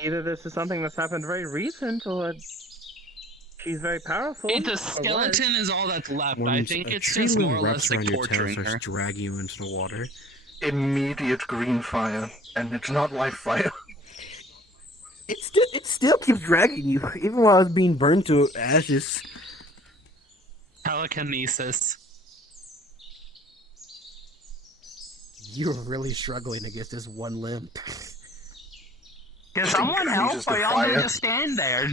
Either this is something that's happened very recent, or she's very powerful. The or skeleton worse. is all that's left. When I think a it's tree just limb more or wraps less like around your tail torturing starts her. dragging you into the water. Immediate green fire, and it's not live fire. It still keeps dragging you, even while it's being burned to ashes. Telekinesis. You're really struggling against this one limb. Can someone help? Or y'all gonna just stand there?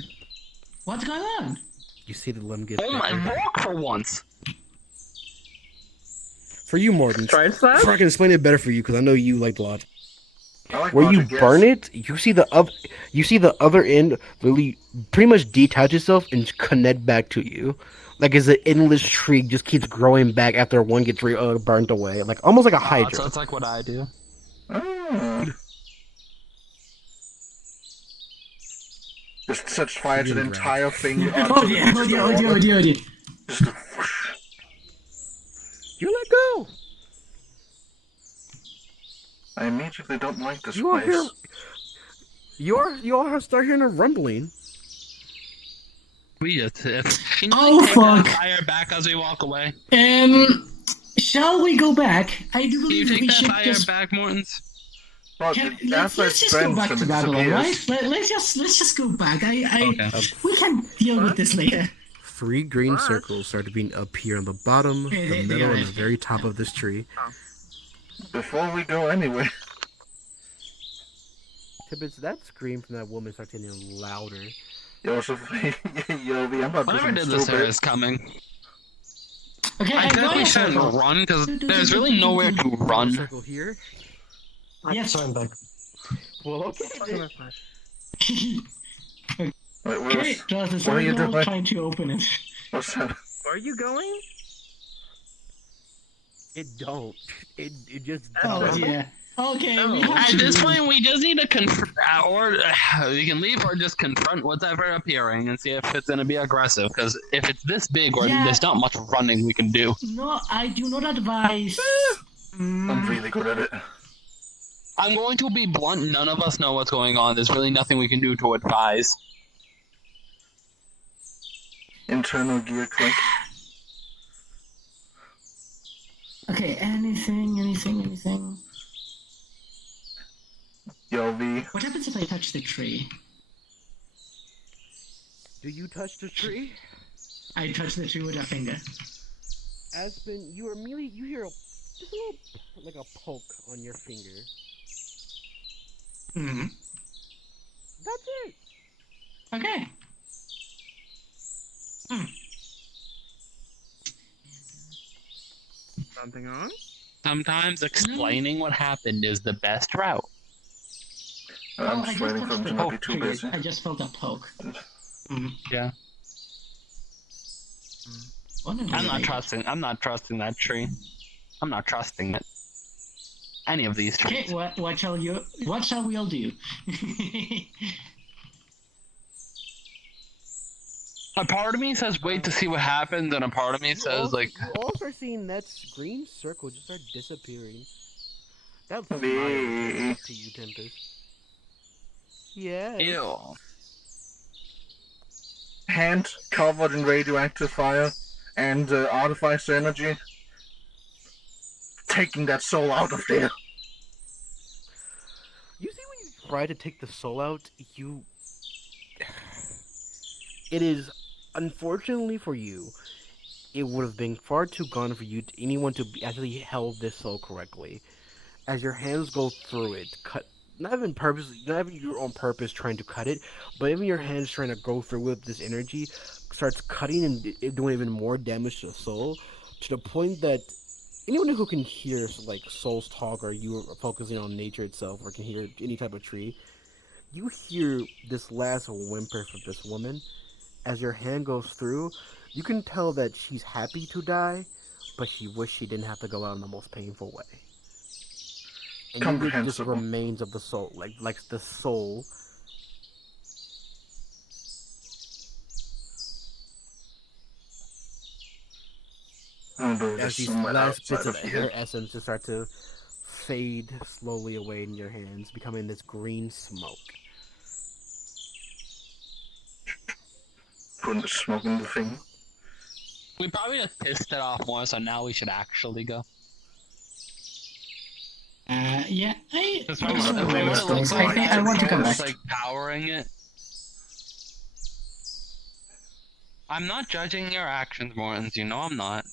What's going on? You see the limb get Oh my walk for once. For you, Morton. Try and slap? I can explain it better for you because I know you like logic. Like Where you logic, yes. burn it, you see the other end really pretty much detach itself and connect back to you, like as an endless tree just keeps growing back after one gets burnt away, like almost like a hydra. So it's like what I do. Just sets fire to the entire thing. Oh yeah, oh yeah, oh yeah, oh yeah, oh yeah. Just a whoosh. You let go. I immediately don't like this You all place. you all start hearing a rumbling. We just can you Oh, take fuck. that fire back as we walk away? Shall we go back? I do Can you believe take we that should fire just. back, Mortons? Well, Let's just go back to Babylon, right? Let's just go back. Okay. We can deal with this later. 3 green circles started being appear on the bottom, the middle, and the very top of this tree. Before we go anyway. Tibbets, that scream from that woman starts getting louder. Yo, so, yo, the I'm about to do Whatever some did this stupid. is coming. Okay, I definitely shouldn't run because there's really nowhere to run. Circle here. Yes. I'm back. Well, okay. Wait, Okay, Jonathan, what are you doing? trying to open it. What's that? Where are you going? It don't. It just Oh don't. yeah. Okay. We have At to this leave. point, we just need to confront, or we can leave or just confront whatever appearing and see if it's going to be aggressive. Because if it's this big, or Yeah. there's not much running we can do. No, I do not advise. I'm really good at it. I'm going to be blunt. None of us know what's going on. There's really nothing we can do to advise. Internal gear click. Okay, anything. Yo, V. What happens if I touch the tree? Do you touch the tree? I touch the tree with a finger. Aspen, you hear just a little like a poke on your finger. Hmm. That's it. Okay. Something on? Sometimes explaining what happened is the best route. I'm just waiting for him to not be too busy. I just felt a poke. Yeah. I'm not trusting. I'm not trusting that tree. I'm not trusting it. Any of these trees. Okay, what shall we all do? A part of me says wait to see what happens, and a part of me says like. You all start seeing that green circle just start disappearing. That's not Eee. to you, Tempest. Yeah. Ew. Hand covered in radioactive fire and artifice energy. Taking that soul out of there. You see, when you try to take the soul out, it is, unfortunately for you, it would have been far too gone for anyone to actually held this soul correctly. As your hands go through it, not even your own purpose trying to cut it, but even your hands trying to go through with this energy, starts cutting and doing even more damage to the soul, to the point that anyone who can hear like souls talk, or you are focusing on nature itself, or can hear any type of tree, you hear this last whimper from this woman. As your hand goes through, you can tell that she's happy to die, but she wished she didn't have to go out in the most painful way. And you get just remains of the soul, like the soul. As these last bits of her essence just start to fade slowly away in your hands, becoming this green smoke. Putting the smoke in the thing. We probably just pissed it off more, so now we should actually go. Yeah, I I want to come back. Like powering it. I'm not judging your actions, Mortons. You know I'm not.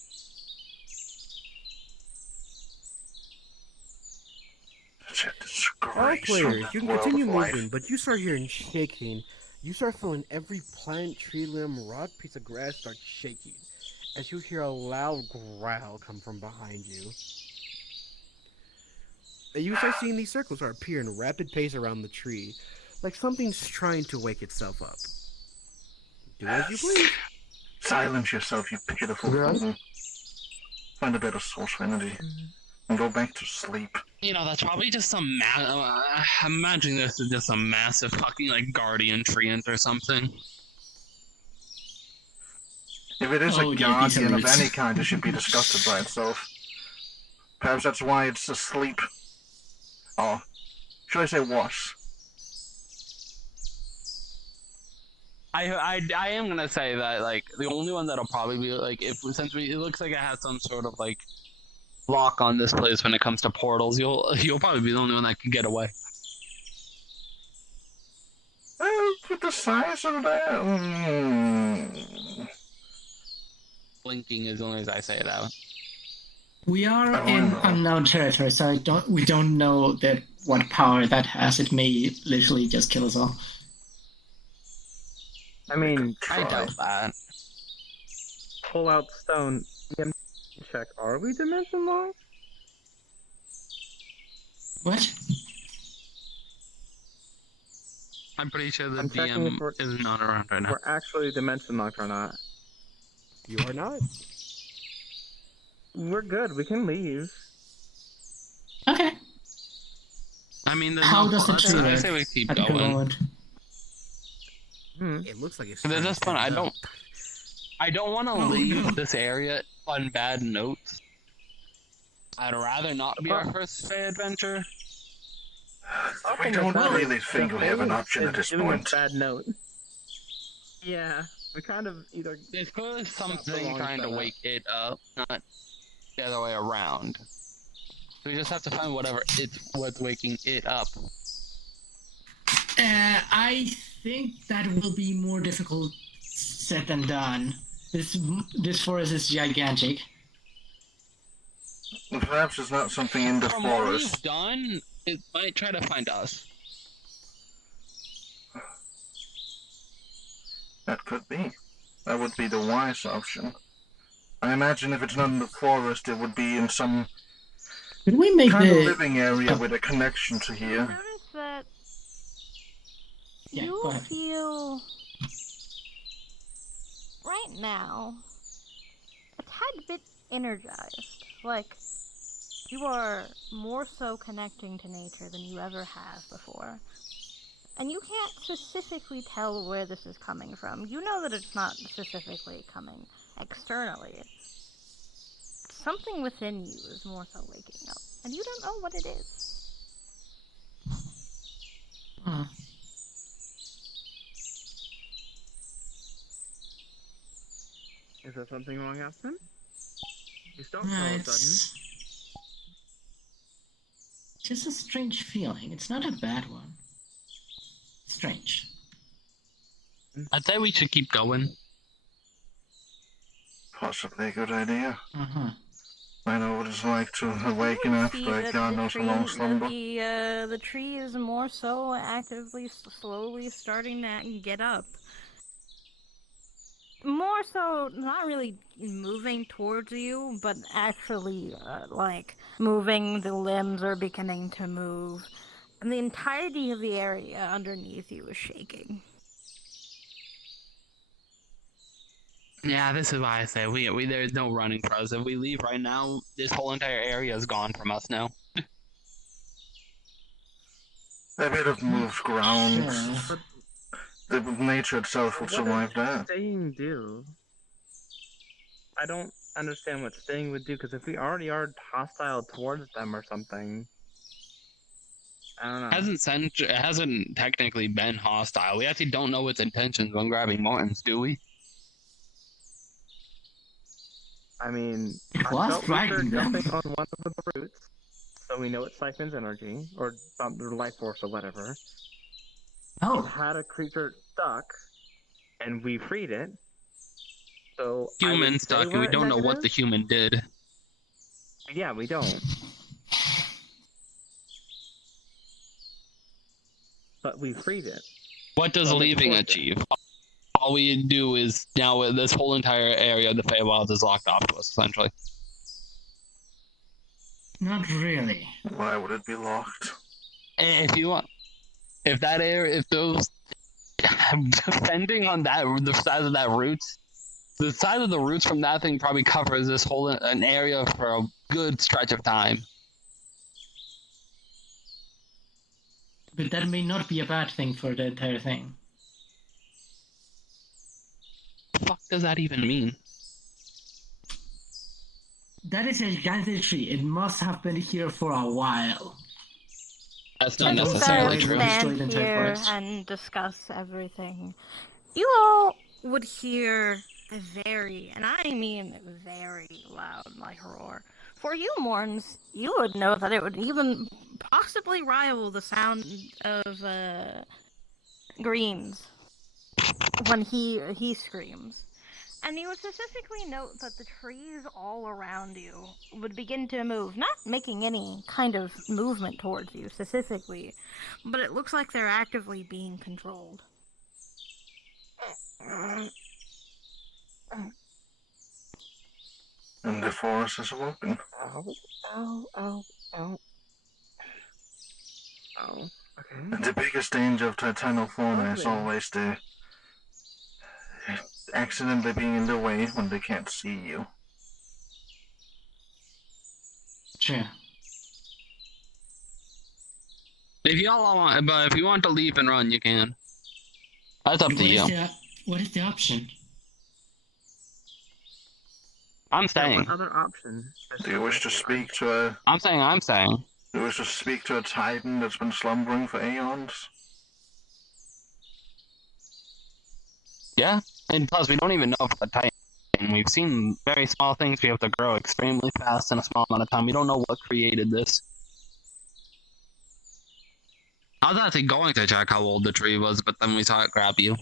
All players, you can continue moving, but you start hearing shaking. You start feeling every plant, tree limb, rock, piece of grass start shaking, as you hear a loud growl come from behind you. And you start seeing these circles start appear in rapid pace around the tree, like something's trying to wake itself up. Do as you please. Silence yourself, you pitiful fool. Find a better source of energy. And go back to sleep. You know, that's probably just some I'm imagining this is just a massive fucking, like, guardian treant or something. If it is a guardian of any kind, it should be disgusted by itself. Perhaps that's why it's asleep. Or should I say worse? I am gonna say that, like, the only one that'll probably be, like, it looks like it has some sort of, like, lock on this place when it comes to portals, you'll probably be the only one that can get away. With the size of that... Blinking as long as I say it out. We are in unknown territory, so we don't know that what power that has. It may literally just kill us all. I mean, I doubt that. Pull out stone. Check. Are we dimension locked? What? I'm pretty sure the DM is not around right now. We're actually dimension locked or not? You are not. We're good. We can leave. Okay. I mean, how does it feel? I say we keep going. It looks like it's. At this point, I don't want to leave this area on bad notes. I'd rather not be our first adventure. We don't really think we have an option at this point. Bad note. Yeah, we kind of either. There's clearly something trying to wake it up, not the other way around. So we just have to find what's waking it up. I think that will be more difficult said than done. This forest is gigantic. Perhaps it's not something in the From what we've forest. done, it might try to find us. That could be. That would be the wise option. I imagine if it's not in the forest, it would be in some Could we make kind of the living area with a connection to here. Notice that Yeah, you go ahead. feel right now a tad bit energized. Like you are more so connecting to nature than you ever have before. And you can't specifically tell where this is coming from. You know that it's not specifically coming externally. Something within you is more so waking up, and you don't know what it is. Huh. Is there something wrong, Aspen? You stopped all of a sudden. It's just a strange feeling. It's not a bad one. Strange. I'd say we should keep going. Possibly a good idea. Uh-huh. I know what it's like to awaken after a God knows a long slumber. The tree is more so actively, slowly starting to get up. More so, not really moving towards you, but actually, like, moving. The limbs are beginning to move. And the entirety of the area underneath you is shaking. Yeah, this is why I say we there's no running for us. If we leave right now, this whole entire area is gone from us now. A bit of moved ground. Sure. The nature itself would survive that. Staying do? I don't understand what staying would do, because if we already are hostile towards them or something, I don't know. It hasn't technically been hostile. We actually don't know its intentions when grabbing Mortons, do we? I mean, It I was felt we were dragging them. jumping on one of the roots, so we know it siphons energy, or life force or whatever. Oh. It had a creature stuck, and we freed it. So Human stuck, and we don't know what the human did. Yeah, we don't. But we freed it. What does leaving achieve? All we do is now this whole entire area of the Feywild is locked off to us, essentially. Not really. Why would it be locked? If you want, if that area, if those, depending on that, the size of that roots, the size of the roots from that thing probably covers this whole an area for a good stretch of time. But that may not be a bad thing for the entire thing. What the fuck does that even mean? That is a gigantic tree. It must have been here for a while. That's not necessarily true. Stand here and discuss everything. You all would hear a very, and I mean very loud, like roar. For you, Morns, you would know that it would even possibly rival the sound of Green's when he screams. And you would specifically note that the trees all around you would begin to move, not making any kind of movement towards you specifically, but it looks like they're actively being controlled. And the forest is awoken. Ow. Okay. And the biggest danger of Titanofauna is always the accidentally being in the way when they can't see you. Sure. If y'all want, but if you want to leave and run, you can. That's up to you. What is the option? I'm staying. What other option? Do you wish to speak to a... I'm saying. Do you wish to speak to a titan that's been slumbering for aeons? Yeah, and plus we don't even know if the Titan. We've seen very small things be able to grow extremely fast in a small amount of time. We don't know what created this. I was actually going to check how old the tree was, but then we saw it grab you.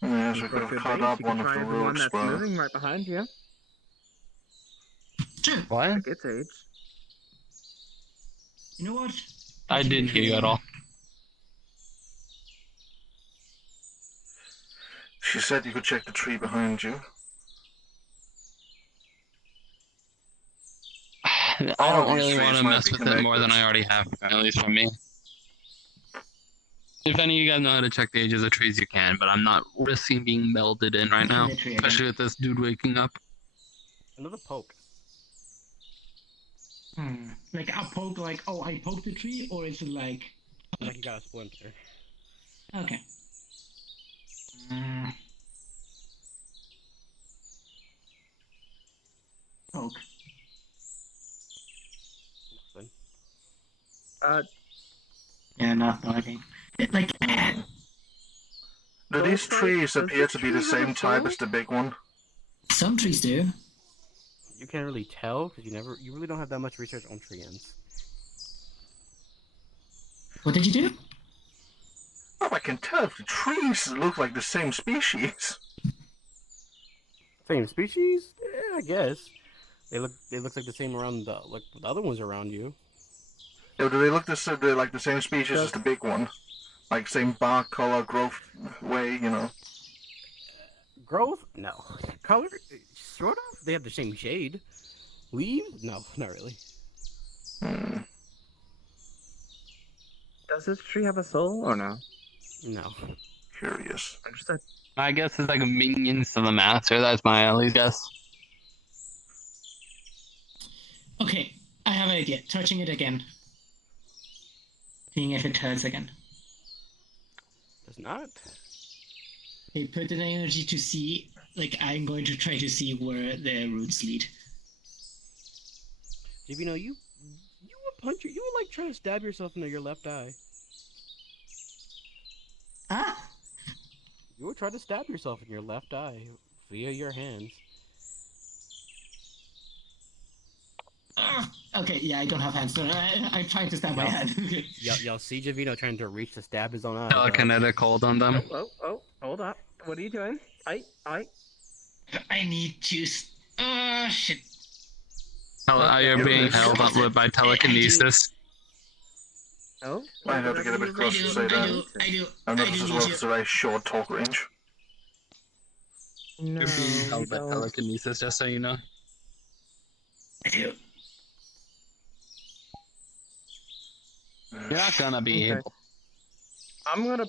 Yes, we could have cut up one of the roots, that's but... moving right behind you. Sure. What? Like its age. You know what? I didn't hear you at all. She said you could check the tree behind you. I All don't these really trees want to might mess be with it more than connected. I already have, at least for me. If any of you guys know how to check the ages of trees, you can, but I'm not risking being melded in right now, especially with this dude waking up. Another poke. Like I'll poke, like, oh, I poked the tree, or is it like... Like you got a splinter. Okay. Poke. Yeah, no, I think. Like... Do these trees appear to be the same type as the big one? Some trees do. You can't really tell because you really don't have that much research on treants. What did you do? Oh, I can tell if the trees look like the same species. Same species? Yeah, I guess. They look like the same around the other ones around you. Yeah, do they look they're like the same species as the big one? Like same bark, color, growth way, you know? Growth? No. Color? Sort of. They have the same shade. Leaves? No, not really. Does this tree have a soul or no? No. Curious. Understood. I guess it's like minions to the master, that's my at least guess. Okay, I have an idea. Touching it again. Seeing if it hurts again. Does not. Okay, put an energy to see, like, I'm going to try to see where the roots lead. If you know, you would punch you would like try to stab yourself into your left eye. Ah? You would try to stab yourself in your left eye via your hands. Okay, yeah, I don't have hands, so I'm trying to stab my head. Y'all see Javino trying to reach to stab his own eye. Telekinetic hold on them. Oh, hold up. What are you doing? I need to... shit. You're being held up by telekinesis. Oh? Might have to get a bit closer to say that. I noticed as well it's a very short talk range. No, You're being held by telekinesis, just so you know. I do. You're not gonna be able. I'm gonna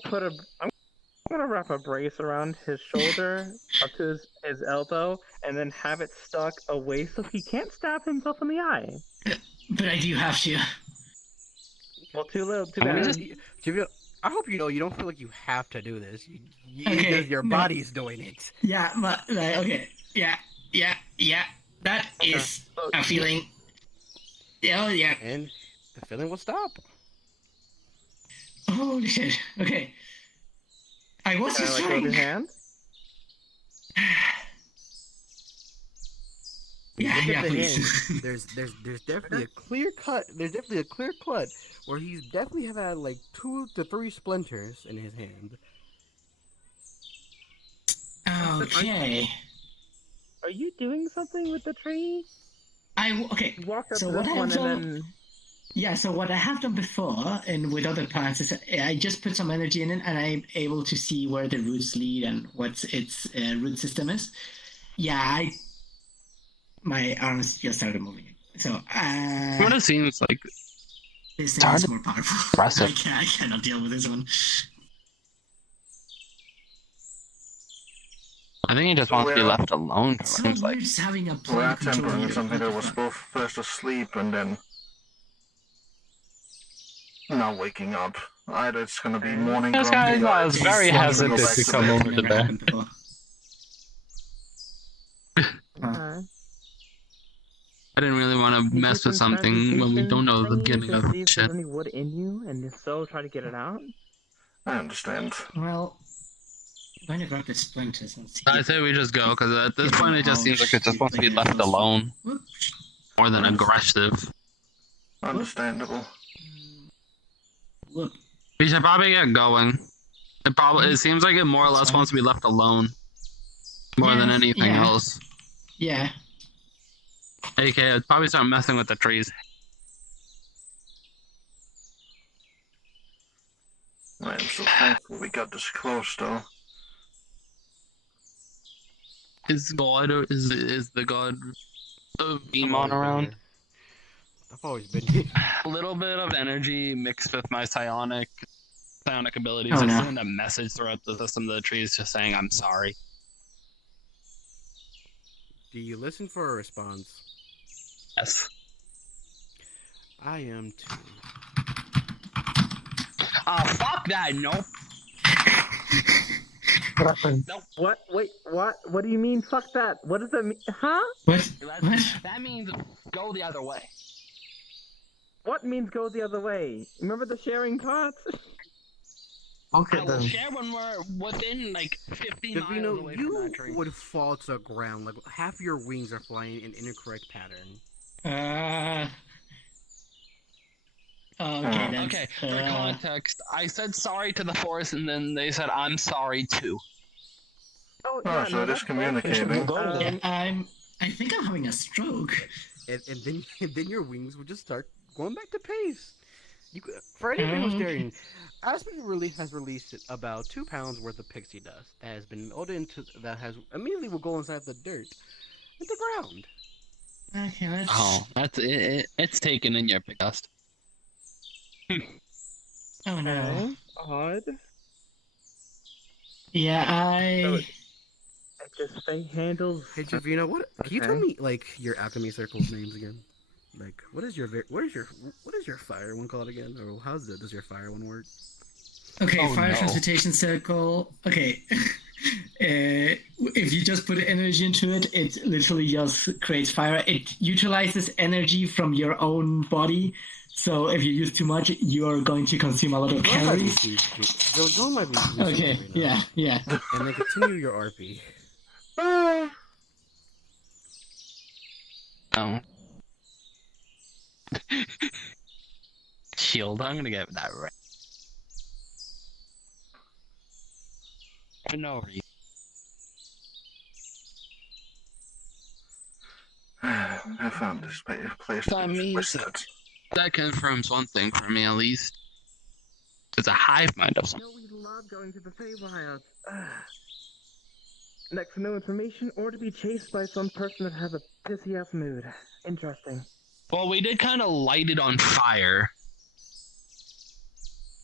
wrap a brace around his shoulder up to his elbow, and then have it stuck away so he can't stab himself in the eye. But I do have to. Well, too little, too I mean, bad. I hope you know you don't feel like you have to do this. Okay, because your no. body's doing it. Yeah, but, like, okay. Yeah. That is a feeling. Oh, yeah. And the feeling will stop. Holy shit. Okay. I was Can I, just like, hold trying. your hand? Yeah, Look at the please. hand. There's definitely a clear cut. There's definitely a clear cut where he's definitely have had like 2 to 3 splinters in his hand. Okay. Are you doing something with the tree? Okay. Walk up So to what this I one have and done... then... Yeah, so what I have done before, and with other parts, is I just put some energy in it, and I'm able to see where the roots lead and what its root system is. Yeah, my arms just started moving. So, What it seems like. this thing is more powerful. Impressive. I cannot deal with this one. I think he just wants to be left alone. It So seems we're like. just having a We're play at control tempering here. something What that the was fuck? both first asleep and then now waking up. Either it's gonna be morning This grumpy guy or was it's very time to go hesitant back to to come bed. over to Never bed. happened before. I didn't really want to mess with something when we don't know the beginning of See if shit. there's any wood in you, and if so, try to get it out. I understand. Well, I'm going to grab the splinters and see. I say we just go, because at this point it just seems like it just wants to be Like left those- alone. Whoops. More than aggressive. Understandable. Look. We should probably get going. It seems like it more or less wants to be left alone. More than Yes, anything yeah. else. Yeah. AK, I'd probably start messing with the trees. got this close though. Is the god of Demon around? I've always been here. A little bit of energy mixed with my psionic abilities. Oh, I no. send a message throughout the system to the trees just saying I'm sorry. Do you listen for a response? Yes. I am too. Oh, fuck that, nope. Nope. What? Wait, what? What do you mean, fuck that? What does that mean? Huh? What? That means go the other way. What means go the other way? Remember the sharing pots? Okay, I will share when we're within like 15 miles Davino, away from that tree. you would fall to the ground. Like half your wings are flying in incorrect pattern. Okay, then. Okay, for context, I said sorry to the forest and then they said I'm sorry too. Oh, Oh, so it is communicating. Yeah, I think I'm having a stroke. And then your wings would just start going back to pace. You could, for anyone who's staring, Aspen has released about 2 pounds worth of pixie dust that has been melted into immediately will go inside the dirt, in the ground. Okay, let's... Oh, that's it. It's taken in your pick dust. Oh no. Odd. Yeah, I just say handles. Hey Javina, can you tell me like your alchemy circle's names again? Like, what is your fire one called again? Or does your fire one work? Okay, Oh, fire no. transmutation circle. Okay. If you just put energy into it, it literally just creates fire. It utilizes energy from your own body. So if you use too much, you're going to consume a lot of calories. Don't mind me. Okay, yeah. And then continue your RP. Oh. Shield, I'm gonna get that right. For no reason. I found this place. That means that confirms one thing for me, at least. It's a hive mind of something. We love going to the Feywilds. Next to no information, or to be chased by some person that has a pissy ass mood. Interesting. Well, we did kind of light it on fire.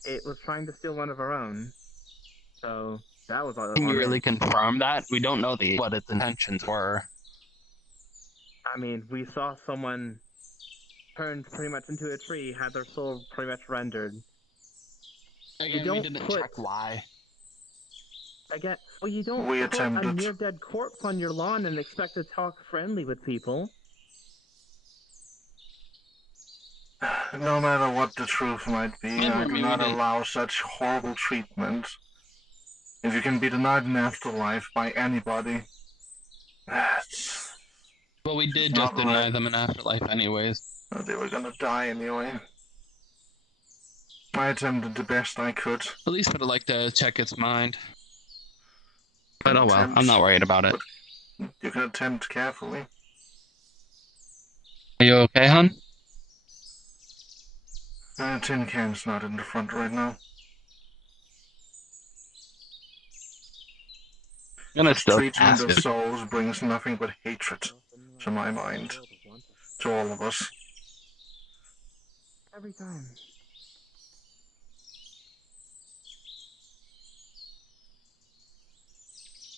It was trying to steal one of our own. So, that was all. Can you really confirm that? We don't know what its intentions were. I mean, we saw someone turned pretty much into a tree, had their soul pretty much rendered. Again, we didn't check why. Again, well, you don't We put a attempted. near-dead corpse on your lawn and expect to talk friendly with people. No matter what the truth might be, Never I do not mind. allow such horrible treatment. If you can be denied an afterlife by anybody, that's... But we did Not just deny right. them an afterlife anyways. They were gonna die anyway. I attempted the best I could. At least would have liked to check its mind. But oh well, I'm not worried about it. You can attempt carefully. Are you okay, hon? Tin Can's not in the front right now. Gonna still Treatment ask of it. souls brings nothing but hatred to my mind. To all of us. Every time.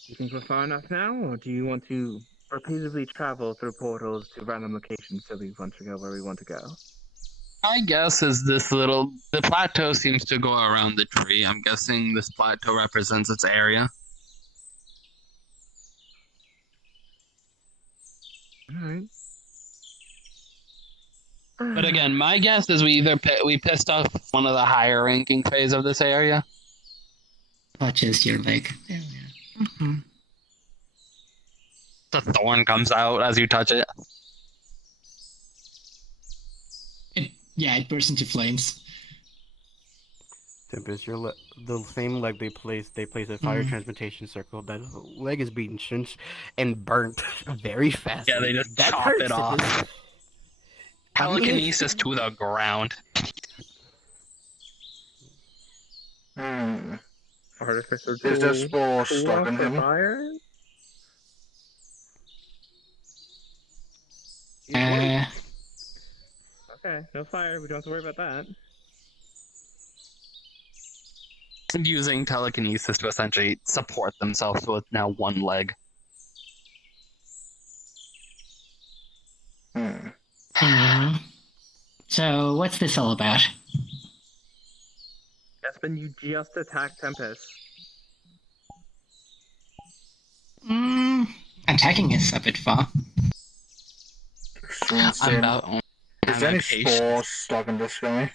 You think we're far enough now, or do you want to repeatedly travel through portals to random locations so we want to go where we want to go? My guess is the plateau seems to go around the tree. I'm guessing this plateau represents its area. Alright. But again, my guess is we pissed off one of the higher ranking phase of this area. Touches your leg. There we are. Mm-hmm. The thorn comes out as you touch it. Yeah, it bursts into flames. Tempest, the same leg they place a fire transmutation circle. That leg is being cinched and burnt very fast. Yeah, they just That chop hurts. it off. Telekinesis to the ground. Artificer Is there tool. spores Tool stuck in for him? fire? Okay, no fire. We don't have to worry about that. Using telekinesis to essentially support themselves with now one leg. So, what's this all about? Espen, you just attacked Tempest. Attacking is a bit far. I'm about. Is there any spores stuck in this guy?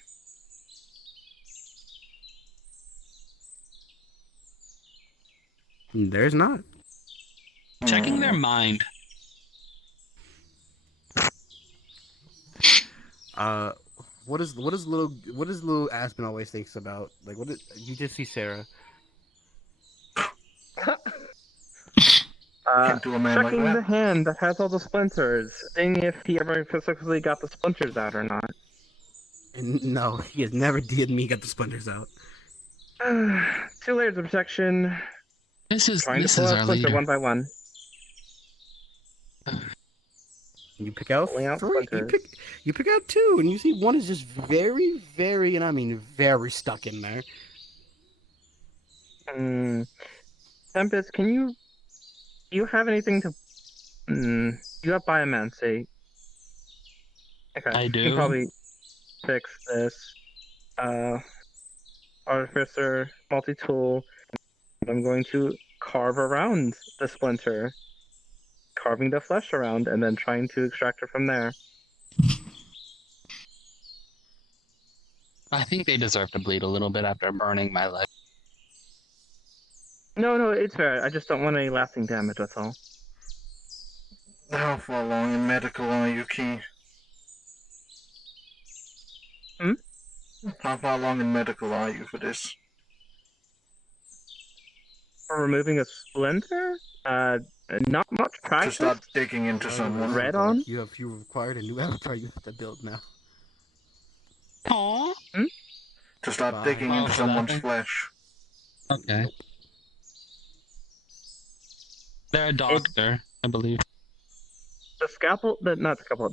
There's not. Checking their mind. What is little Aspen always thinks about? Like, you just see Sarah? Checking the hand that has all the splinters, seeing if he ever physically got the splinters out or not. And no, he has never did me get the splinters out. 2 layers of protection. This is trying to pull out splinter one by one. You pick out out 3. You pick out 2, and you see one is just very, very, and I mean very stuck in there. Tempest, can you have anything to? You have biomancy. Okay. I do. You can probably fix this. Artificer, multi-tool. I'm going to carve around the splinter, carving the flesh around, and then trying to extract it from there. I think they deserve to bleed a little bit after burning my leg. No, it's fair. I just don't want any lasting damage, that's all. How far along in medical are you, Key? How far along in medical are you for this? For removing a splinter? Not much practice. To start digging into someone. Red on? You acquired a new avatar you have to build now. Aww. To start digging into someone's flesh. Okay. They're a doctor, I believe. The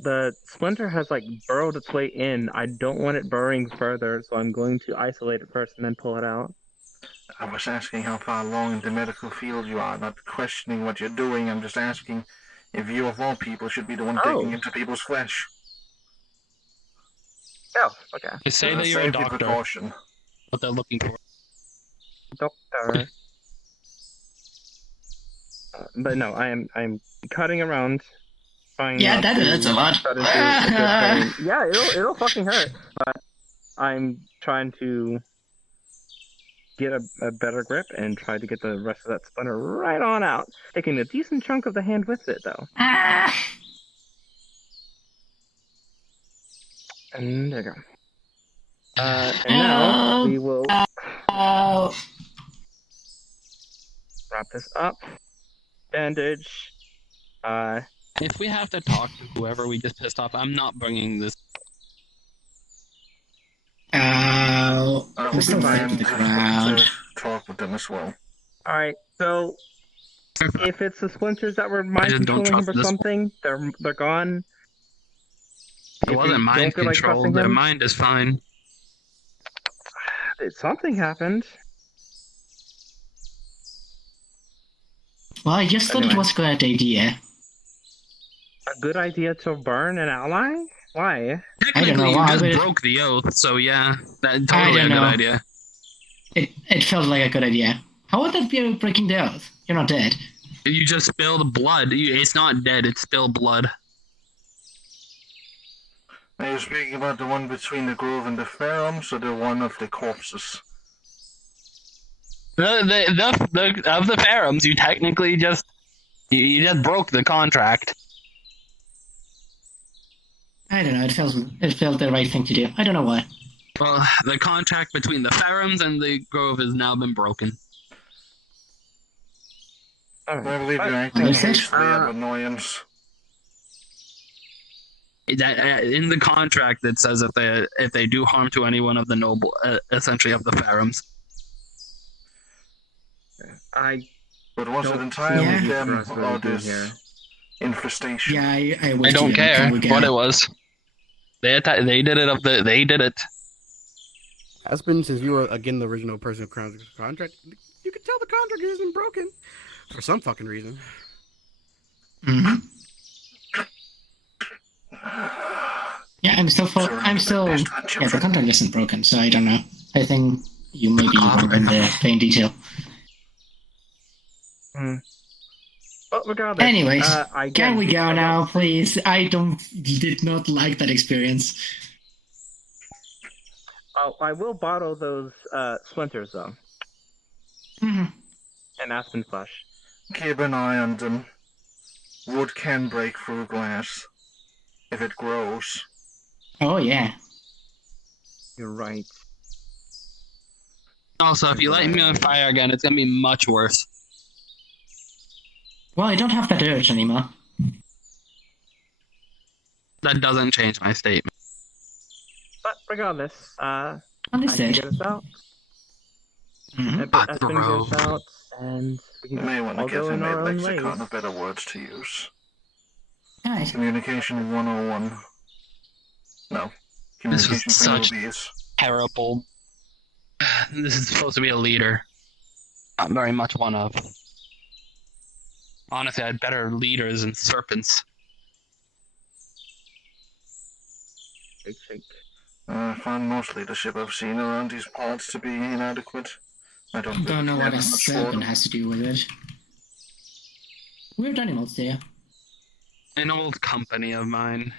the splinter has like burrowed its way in. I don't want it burrowing further, so I'm going to isolate it first and then pull it out. I was asking how far along in the medical field you are, not questioning what you're doing. I'm just asking if you of all people should be the one digging into people's flesh. Oh, okay. They say that you're a doctor. Precaution. What they're looking for. Doctor. But no, I'm cutting around. Yeah, that's a lot. Yeah, it'll fucking hurt. But I'm trying to get a better grip and try to get the rest of that splinter right on out, taking a decent chunk of the hand with it, though. And there you go. And now we will wrap this up. Bandage. If we have to talk to whoever we just pissed off, I'm not bringing this. I'm still trying the crowd. to talk with them as well. Alright, so if it's the splinters that were mind controlling him or something, they're gone. It wasn't mind control. Their mind is fine. Something happened. Well, I just thought it was a good idea. A good idea to burn an ally? Why? Technically, you just broke the oath, so yeah, that's totally a good idea. It felt like a good idea. How would that be breaking the oath? You're not dead. You just spilled blood. It's not dead, it's still blood. Are you speaking about the one between the grove and the Ferums, or the one of the corpses? Of the Ferums, you technically just broke the contract. I don't know. It felt the right thing to do. I don't know why. Well, the contract between the Ferums and the grove has now been broken. I believe you're acting hastily out of annoyance. In the contract, it says if they do harm to anyone of the noble, essentially of the Ferums. But was it don't entirely see them what for us really or do this here. infestation? Yeah, I I was don't too. care Can we what go? it was. They did it. They did it. Aspen, since you were again the original person who crowns the contract, you can tell the contract isn't broken for some fucking reason. Mm-hmm. Yeah, I'm still. Yeah, the contract isn't broken, so I don't know. I think you may be wrong in the plain detail. Well, regardless. Anyways, again, can we go now, please? I did not like that experience. I will bottle those splinters though. Mm-hmm. And aspen flesh. Keep an eye on them. Wood can break through glass if it grows. Oh yeah. You're right. Also, if you light me on fire again, it's gonna be much worse. Well, I don't have that urge anymore. That doesn't change my statement. But regardless, I can Understood. get us out. Mm-hmm. Aspen get us out, and we You can may just want all to get go in in a our own ways. lexicon of better words to use. Nice. Communication 101. No. This was Communication for such newbies. terrible. This is supposed to be a leader. Not very much one of. Honestly, I had better leaders than serpents. Shake. I find most leadership I've seen around these parts to be inadequate. I don't know what a much for serpent them. has to do with it. Weird animals there. An old company of mine.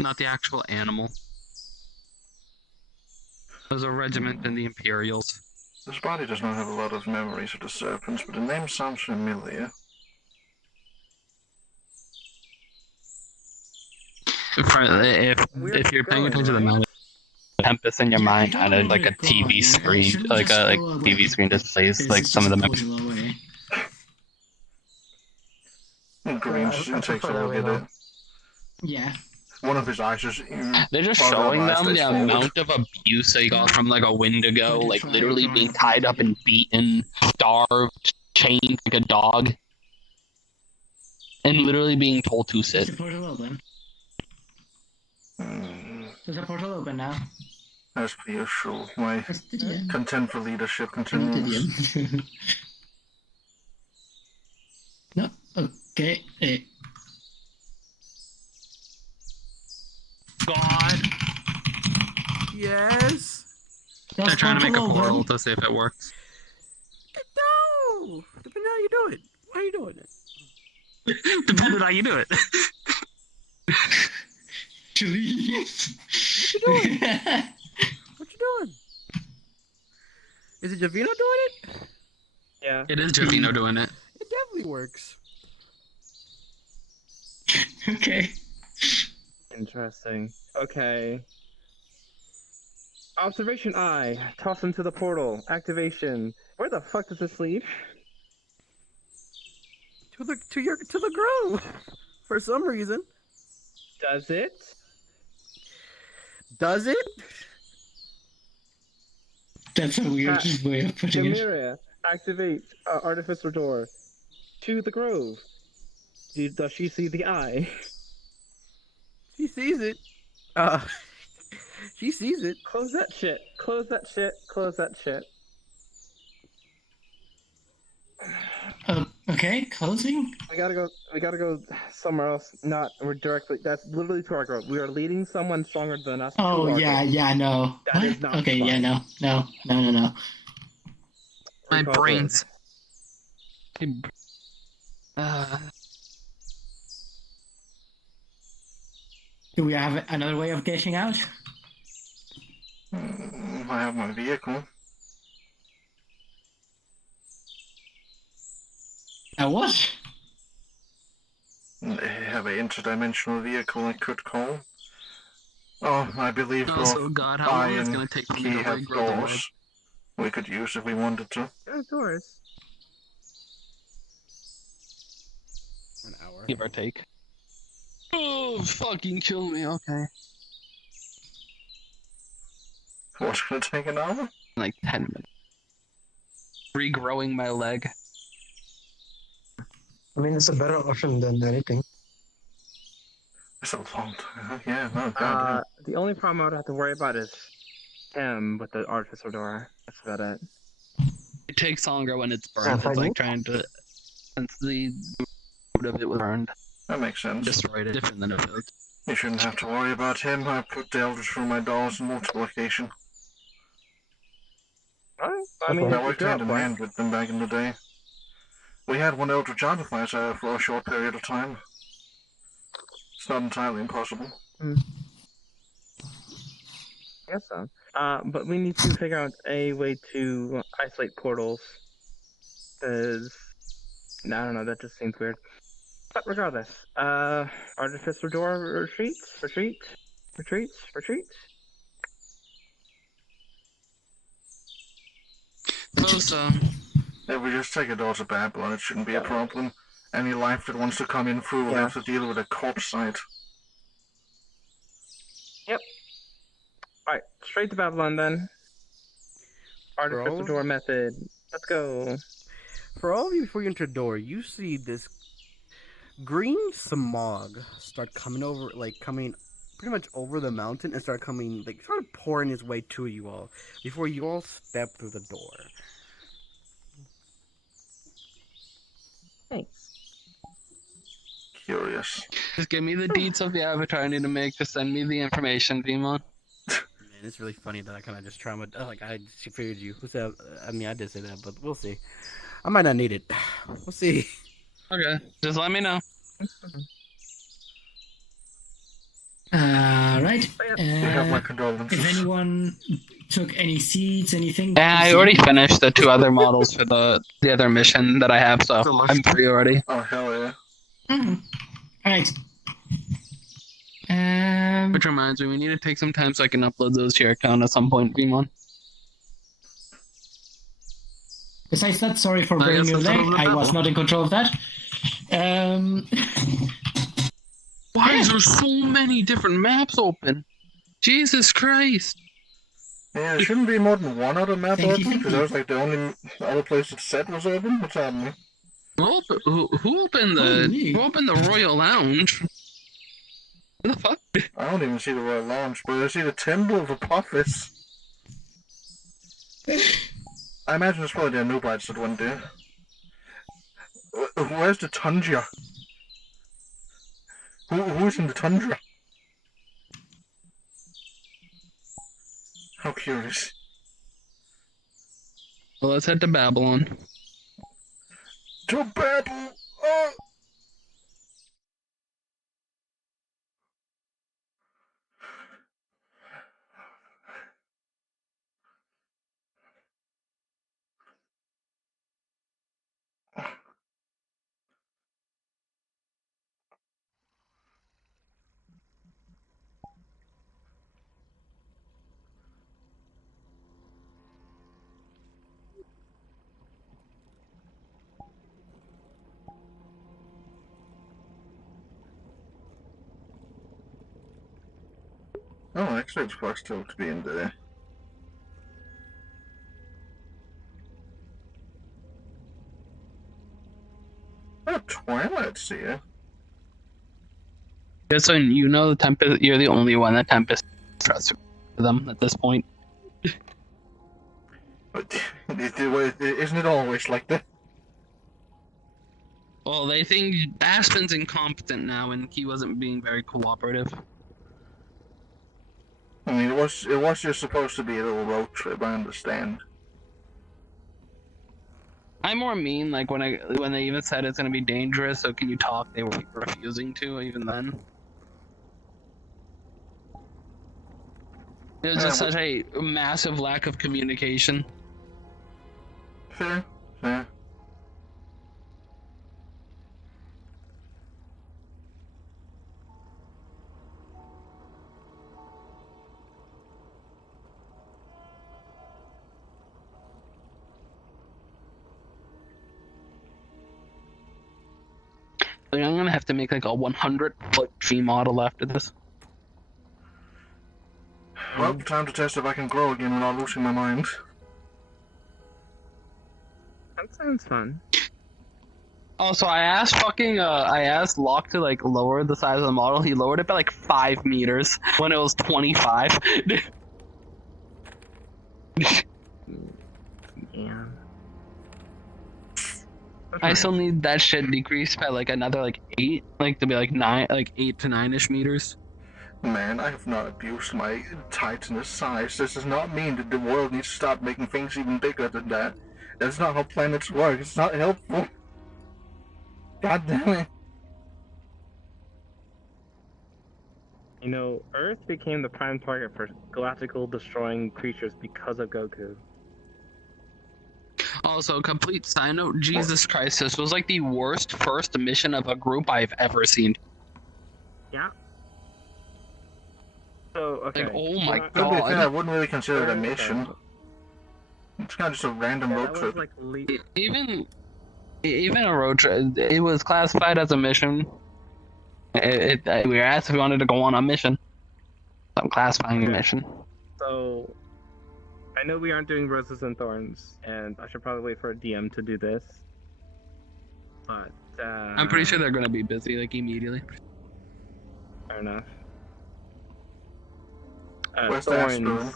Not the actual animal. There's a regiment in the Imperials. This body does not have a lot of memories of the serpents, but the name sounds familiar. If you're paying attention to the map, Tempest in your mind kind of like a TV screen, like a TV screen displays like some of the maps. Green takes a look at it. Yeah. One of his eyes is... They're just showing them the amount of abuse they got from like a Wendigo, like literally being tied up and beaten, starved, chained like a dog, and literally being told to sit. Is the portal open? Is the portal open now? As per usual, my content for leadership continues. No, okay. God. Yes. I'm trying to make a portal to see if it works. No. Depending on how you do it. Why are you doing it? Depending on how you do it. Please. What you doing? What you doing? Is it Javino doing it? Yeah. It is Javino doing it. It definitely works. Okay. Interesting. Okay. Observation eye. Toss into the portal. Activation. Where the fuck does this lead? To the grove. For some reason. Does it? Does it? That's a weird way of putting it. Jamiria, activate artificer door. To the grove. Does she see the eye? She sees it. She sees it. Close that shit. Close that shit. Close that shit. Okay, closing? We gotta go somewhere else. We're directly, that's literally to our grove. We are leading someone stronger than us. Oh, yeah, no. That is not okay, fun. yeah, no. My brains. Do we have another way of getting out? I have my vehicle. A what? They have an interdimensional vehicle I could call. Oh, I believe Also, both God, how I long is it and gonna take for me Key to have like grow the doors we could use if we wanted to. Doors. An hour. Give or take. Oh, fucking kill me, okay. What's gonna take an hour? Like 10 minutes. regrowing my leg. I mean, it's a better option than anything. It's a long time. Yeah, no, God. The only problem I would have to worry about is him with the artificial door. That's about it. It takes longer when it's burned. Yeah, It's fine. like trying to, since the root of it was burned, That makes sense. destroyed it. Different than it was. You shouldn't have to worry about him. I put the elders through my dolls in multiplication. Alright, I mean, that if worked you're hand up in for it. hand with them back in the day. We had one Eldritch Artifice for a short period of time. It's not entirely impossible. I guess so. But we need to figure out a way to isolate portals. Because, I don't know, that just seems weird. But regardless, artificial door retreat. So. If we just take a dose of bad blood, it shouldn't be a problem. Any life that wants to come in through will have to deal with a corpse site. Yep. Alright, straight to Babylon then. Artificial door method. Let's go. For all of you, before you enter the door, you see this green smog start coming over, coming pretty much over the mountain and start coming, sort of pouring its way to you all before you all step through the door. Thanks. Curious. Just give me the deets of the avatar I need to make. Just send me the information, Demon. Man, it's really funny that I kind of just I figured you. I mean, I did say that, but we'll see. I might not need it. We'll see. Okay, just let me know. Right. have my condolences. If anyone took any seeds, anything? Yeah, I already finished the 2 other models for the other mission that I have, so I'm free already. Oh, hell yeah. Alright. Which reminds me, we need to take some time so I can upload those to your account at some point, Vimon. Besides that, sorry for bringing your leg. I was not in control of that. Why is there so many different maps open? Jesus Christ! Yeah, there shouldn't be more than one other map open, because that was the only other place it said was open. What's happening? Who opened the Royal Lounge? What the fuck? I don't even see the Royal Lounge, but I see the Temple of Apophis. I imagine it's probably the Nubites that went there. Where's the Tundra? Who's in the Tundra? How curious. Well, let's head to Babylon. To Babylon! Oh! Oh, actually, it's supposed to be in there. Oh, Twilight's here. Just so you know, Tempest, you're the only one that Tempest trusts for them at this point. But isn't it always like that? Well, they think Aspen's incompetent now, and he wasn't being very cooperative. I mean, it was just supposed to be a little road trip. I understand. I more mean like when they even said it's gonna be dangerous. So can you talk? They were refusing to even then. It was just such a massive lack of communication. Fair. Like, I'm gonna have to make like a 100-foot tree model after this. Well, time to test if I can grow again without losing my mind. That sounds fun. Also, I asked Locke to like lower the size of the model. He lowered it by like 5 meters when it was 25. Yeah. I still need that shit decreased by like another like 8, like to be like 9, like 8 to 9ish meters. Man, I have not abused my Titan's size. This does not mean that the world needs to start making things even bigger than that. That's not how planets work. It's not helpful. God damn it. You know, Earth became the prime target for galactical destroying creatures because of Goku. Also, complete side note, Jesus Christ, this was like the worst first mission of a group I've ever seen. Yeah. So, okay. Like, oh my To be fair, I god. wouldn't really consider it a mission. It's kind of just a random road trip. Like Even a road trip, it was classified as a mission. We were asked if we wanted to go on a mission. I'm classifying a mission. So, I know we aren't doing Roses and Thorns, and I should probably wait for a DM to do this. But, I'm pretty sure they're gonna be busy, like, immediately. fair enough. Where's that Thorns. spoon?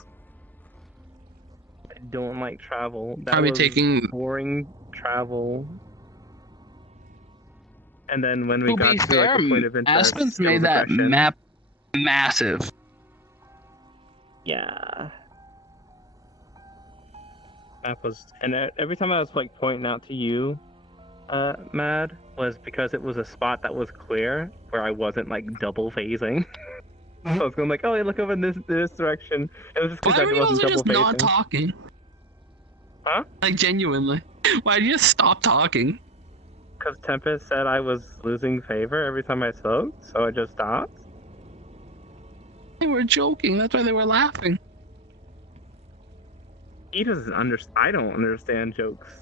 I don't like travel. That Are we was taking- boring travel. And then when we To got be to fair, like, a point of interest, Aspen's it made was that aggression. map massive. Yeah. Map was, and every time I was like pointing out to you, Mad, was because it was a spot that was clear where I wasn't like double phasing. So I was going like, oh, yeah, look over in this direction. It was just because Why I were you wasn't also double just phasing. not talking? Huh? Like, genuinely. Why did you just stop talking? Because Tempest said I was losing favor every time I spoke, so I just stopped. They were joking, that's why they were laughing. He doesn't understand. I don't understand jokes.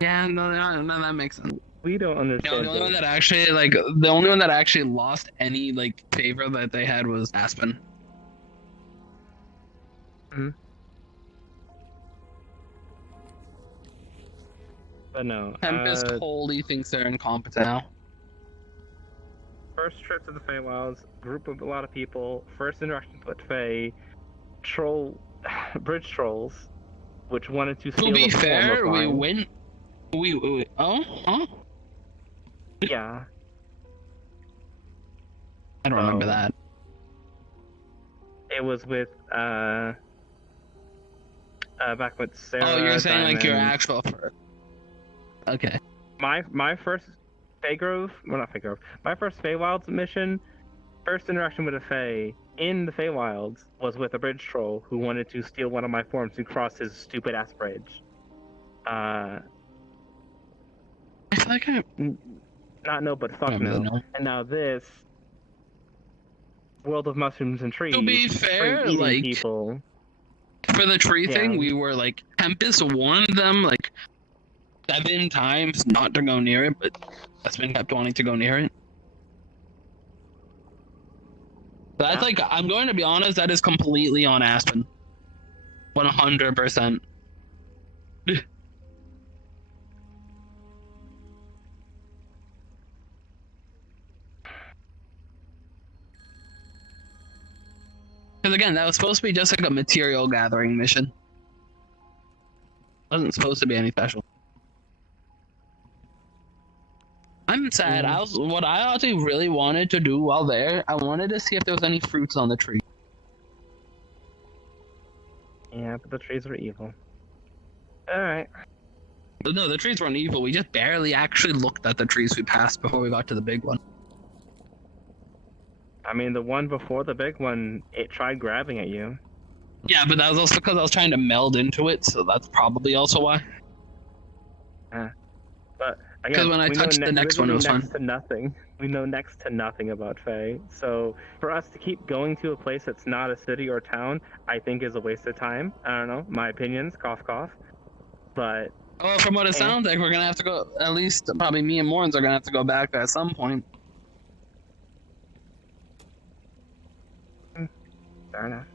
Yeah, no, that makes sense. We don't No, understand the only one jokes. that actually, like, the only one that actually lost any, like, favor that they had was Aspen. But no. Tempest wholly thinks they're incompetent now. First trip to the Feywilds, group of a lot of people, first interaction with Fey, bridge trolls, which wanted to steal To be a form fair, of we mine. went. Huh? Yeah. I don't remember that. It was with back with Sarah. Oh, you're saying like your Diamond. actual. Okay. My first Feygrove, well not Feygrove, my first Feywilds mission, first interaction with a Fey in the Feywilds was with a bridge troll who wanted to steal one of my forms to cross his stupid ass bridge. I feel like I. Not no, but fuck Remember no. no. And now this World of Mushrooms and Trees. To be fair, free eating like people. for the tree Yeah. thing, we were like Tempest warned them like 7 times not to go near it, but Aspen kept wanting to go near it. That's like, I'm going to be honest, that is completely on Aspen. 100%. Because again, that was supposed to be just like a material gathering mission. Wasn't supposed to be any special. I'm sad. What I actually really wanted to do while there, I wanted to see if there was any fruits on the tree. Yeah, but the trees were evil. Alright. No, the trees weren't evil. We just barely actually looked at the trees we passed before we got to the big one. I mean, the one before the big one, it tried grabbing at you. Yeah, but that was also because I was trying to meld into it, so that's probably also why. But Because again, when I we know touched the next one, it was next fun. to nothing. We know next to nothing about Fae. So for us to keep going to a place that's not a city or town, I think is a waste of time. I don't know, my opinions, cough cough. But Well, from what it sounds like, we're gonna have to go. At least probably me and Morns are gonna have to go back there at some point. Fair enough.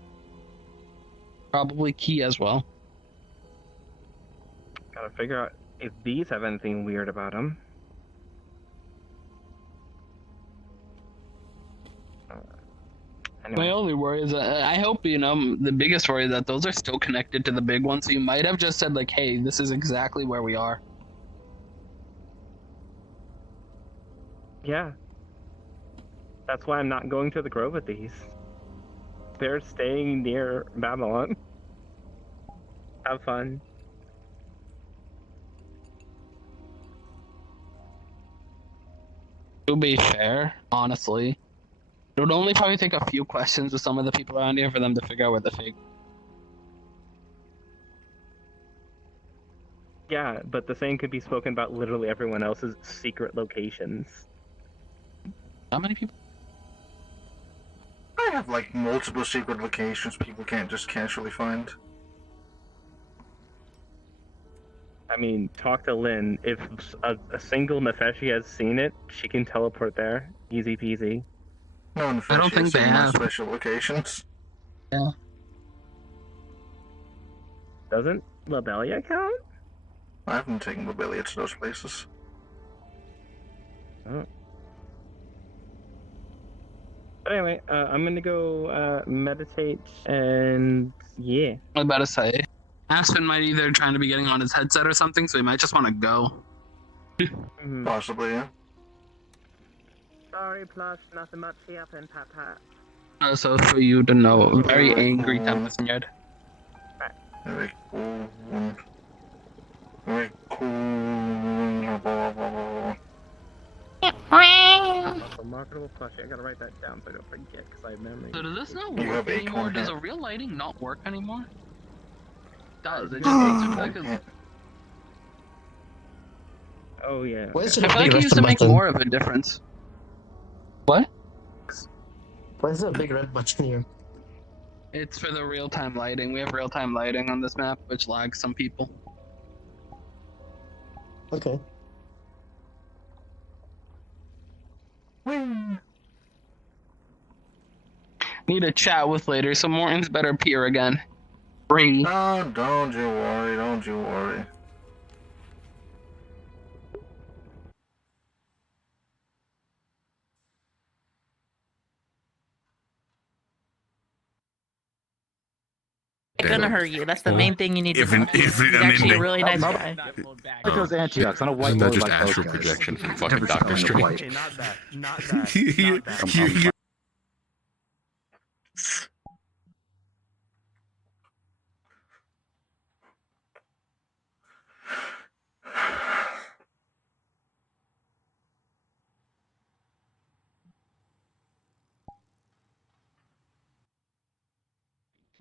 Probably Key as well. Gotta figure out if these have anything weird about them. My only worry is that I hope, the biggest worry is that those are still connected to the big one, so you might have just said, like, hey, this is exactly where we are. Yeah. That's why I'm not going to the Grove with these. They're staying near Babylon. Have fun. To be fair, honestly, it would only probably take a few questions with some of the people around here for them to figure out where the fake. Yeah, but the same could be spoken about literally everyone else's secret locations. How many people? I have like multiple secret locations people can't just casually find. I mean, talk to Lynn. If a single Nefeshi has seen it, she can teleport there. Easy peasy. No one I don't think they have special locations. Yeah. Doesn't Lobelia count? I haven't taken Lobelia to those places. Oh. But anyway, I'm gonna go meditate and yeah. I was about to say, Aspen might either trying to be getting on his headset or something, so he might just want to go. Possibly, yeah. Sorry, plus nothing much happened, Papa. Also, for you to know, very angry Tempest in your head. Very cool. Very cool. Remarkable question. I gotta write that down so I don't forget because I have memory. So does this not You work have anymore? acorn Does head. a real lighting not work anymore? It does. It just makes it like a... Oh yeah. Why is I there feel a like big it used to red make button? more of a difference. What? Why is there a big red button here? It's for the real-time lighting. We have real-time lighting on this map, which lags some people. Okay. Need to chat with later, so Morton's better appear again. Brady. Oh, don't you worry, don't you worry. It's gonna hurt you. That's the main thing you need to know. He's actually a really nice guy. Because Antioch's on a white. Isn't that load just like astral those guys. projection from Never fucking Doctor telling a Strange? white. Okay, not that. Not that.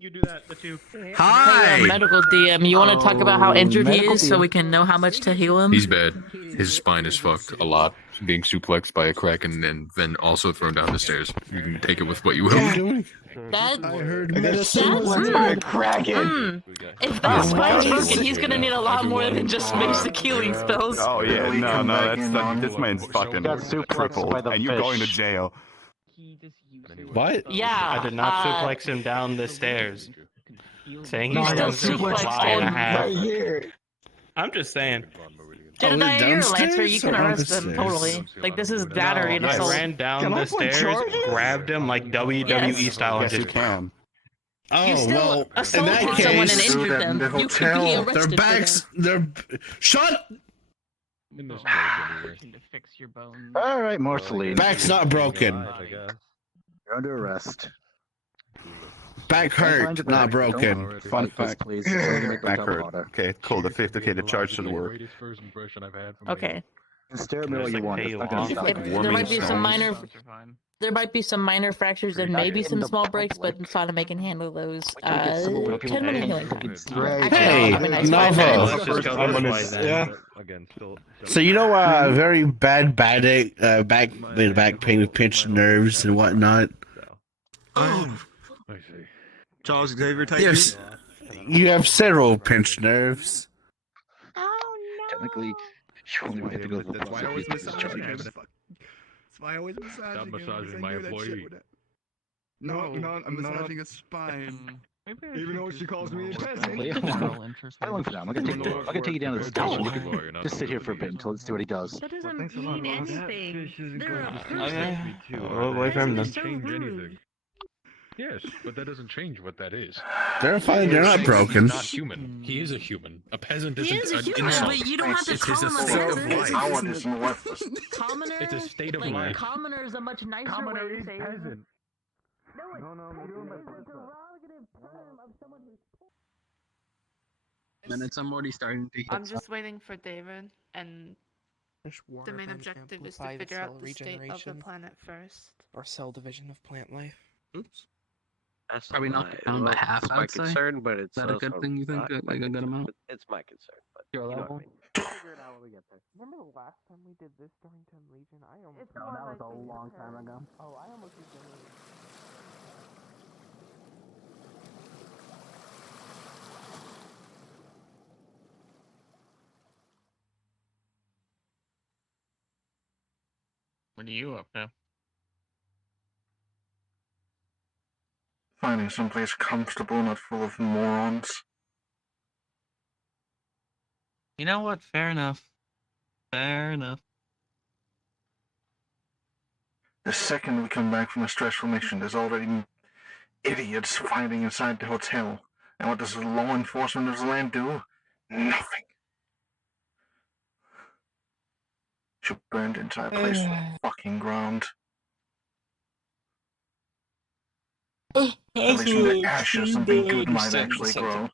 You do that, the two. Hey, medical DM, you want to talk about how injured he is so we can know how much to heal him? He's bad. His spine is fucked a lot. Being suplexed by a kraken and then also thrown down the stairs. You can take it with what you will. That, I heard medicine was a kraken. If that's broken, he's gonna need a lot more than just basic healing spells. Oh yeah, no, this man's fucking crippled, and you're going to jail. What? Yeah. I did not suplex him down the stairs. Saying You he's still still suplexed and a him half. Right here. I'm just saying. Jedediah, you're a Lancer, you downstairs can or arrest them upstairs? totally. Like, this is battery and I assault. ran down Can I the play stairs, Jordan? grabbed him like WWE Yes. style, and Yes, you just can. Oh, You still well, in assaulted that someone and case, injured them. the You could be hotel. arrested their for backs, shut! To fix your bones. All right, Mortisian. Back's not broken. You're under arrest. Back hurt, not broken. Fun fact. please. Back hurt. Okay, cool. The fifth. Okay, the charge should work. Okay. Stare at me all you want. It's not gonna If, stop me. there might be some minor, there might be some minor fractures and maybe some small breaks, but Fatima can handle those. 10 minute healing time. Hey, I'm a nice Novo. person. I'm gonna, Yeah. So you know, very bad back pain with pinched nerves and whatnot. Charles Xavier type. Yes, you have several pinched nerves. Technically, you only have to go to That's why I always massage him. That's why I always massage Stop him. massaging because I my knew that shit employee. would- No, I'm massaging a spine. Even though she calls me a peasant. How long for now? I'm gonna take you down to the station. You can just sit here for a bit until let's see what he does. That doesn't mean anything. They're a Okay. person. Well, wait for him then. So rude. Yes, but that doesn't change what that is. They're fine. They're not broken. He's not human. He is a human. A peasant He isn't is a an human, insult. but you don't have to It's call his him a state of peasant. life. Howard isn't worthless. Commoner? It's a state of like, life. commoner is a much nicer Commoner way to is say peasant. Minutes, I'm already starting to. I'm just waiting for David, and the main objective is to figure out the state of the planet first. Or cell division of plant life. Oops. Probably knocked it down by half. It's my I'd say. concern, but it's Is that a good also thing? You think not like a good amount? It's my concern, but Your you know level? what I mean. Figure it out when we get there. Remember the last time we did this during 10 Legion? I almost. No, that was a long time ago. Oh, I almost did that. What are you up to? Finding someplace comfortable, not full of morons. You know what? Fair enough. Fair enough. The second we come back from a stressful mission, there's already idiots fighting inside the hotel. And what does the law enforcement of the land do? Nothing. Should burn the entire place to the fucking ground. At least from the ashes, something good might actually grow.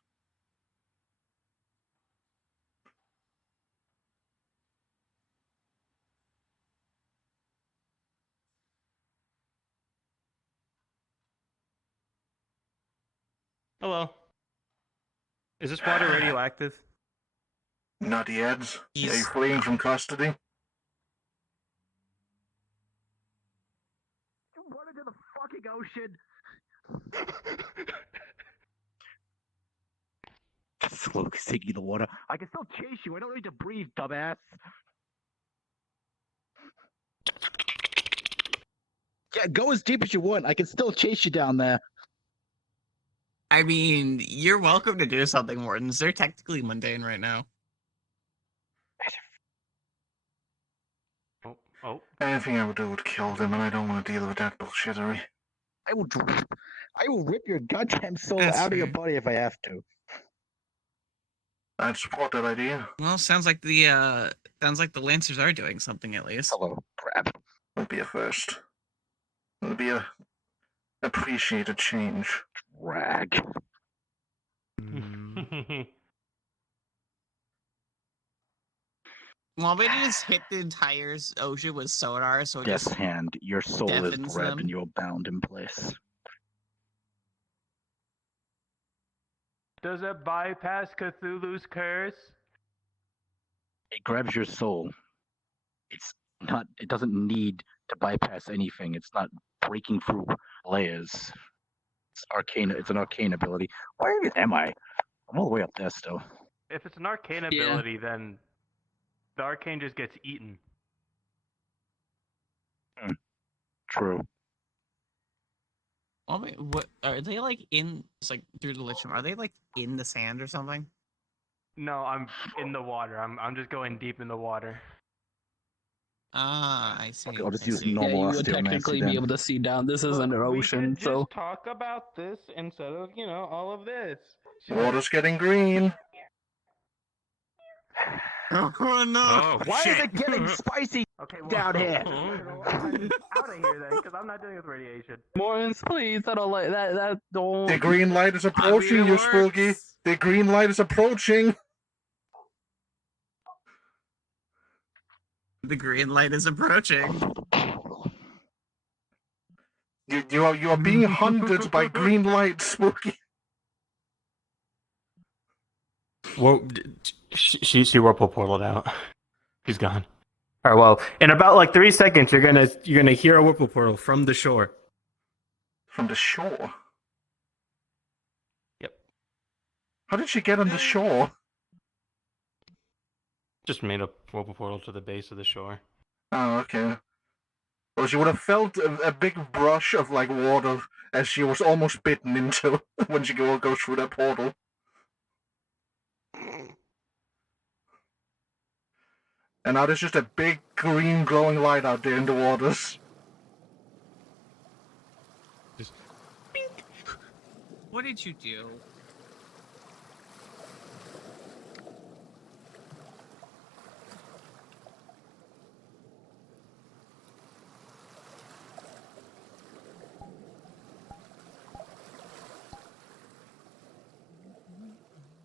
Hello. Is this water radioactive? Not yet. Are you fleeing from custody? You run into the fucking ocean. Slow sinking the water. I can still chase you. I don't need to breathe, dumbass. Yeah, go as deep as you want. I can still chase you down there. I mean, you're welcome to do something, Mortons. They're technically mundane right now. Anything I would do would kill them, and I don't want to deal with that bullshittery. I will rip your goddamn soul out of your body if I have to. I'd support that idea. Well, sounds like the Lancers are doing something at least. Hello, crap. Would be a first. It would be a appreciated change. Drag. Well, maybe just hit the entire ocean with sonar, so it Yes, just hand. Your soul is deafens grabbed them. and you're bound in place. Does it bypass Cthulhu's curse? It grabs your soul. It's not. It doesn't need to bypass anything. It's not breaking through layers. It's arcane. It's an arcane ability. Where am I? I'm all the way up there still. If it's an arcane ability, then the arcane just gets eaten. True. Well, wait, what are they like in? It's like through the lithium. Are they like in the sand or something? No, I'm in the water. I'm just going deep in the water. Ah, I see. I'll just I use see. normal Yeah, you would osteomancy technically then. be able to see down. This isn't an ocean, We could so just talk about this instead of, all of this. Water's getting green. Oh no! Why is it getting spicy down here? Out of here then, because I'm not dealing with radiation. Mortons, please. I don't like that. That don't. The green light is approaching, you spooky. The green light is approaching. The green light is approaching. You are being hunted by green light, spooky. Well, she whirlpool portaled out. She's gone. All right. Well, in about like 3 seconds, you're gonna hear a whirlpool portal from the shore. From the shore? Yep. How did she get on the shore? Just made a whirlpool portal to the base of the shore. Oh, okay. Or she would have felt a big brush of like water as she was almost bitten into when she goes through that portal. And now there's just a big green glowing light out there in the waters. What did you do?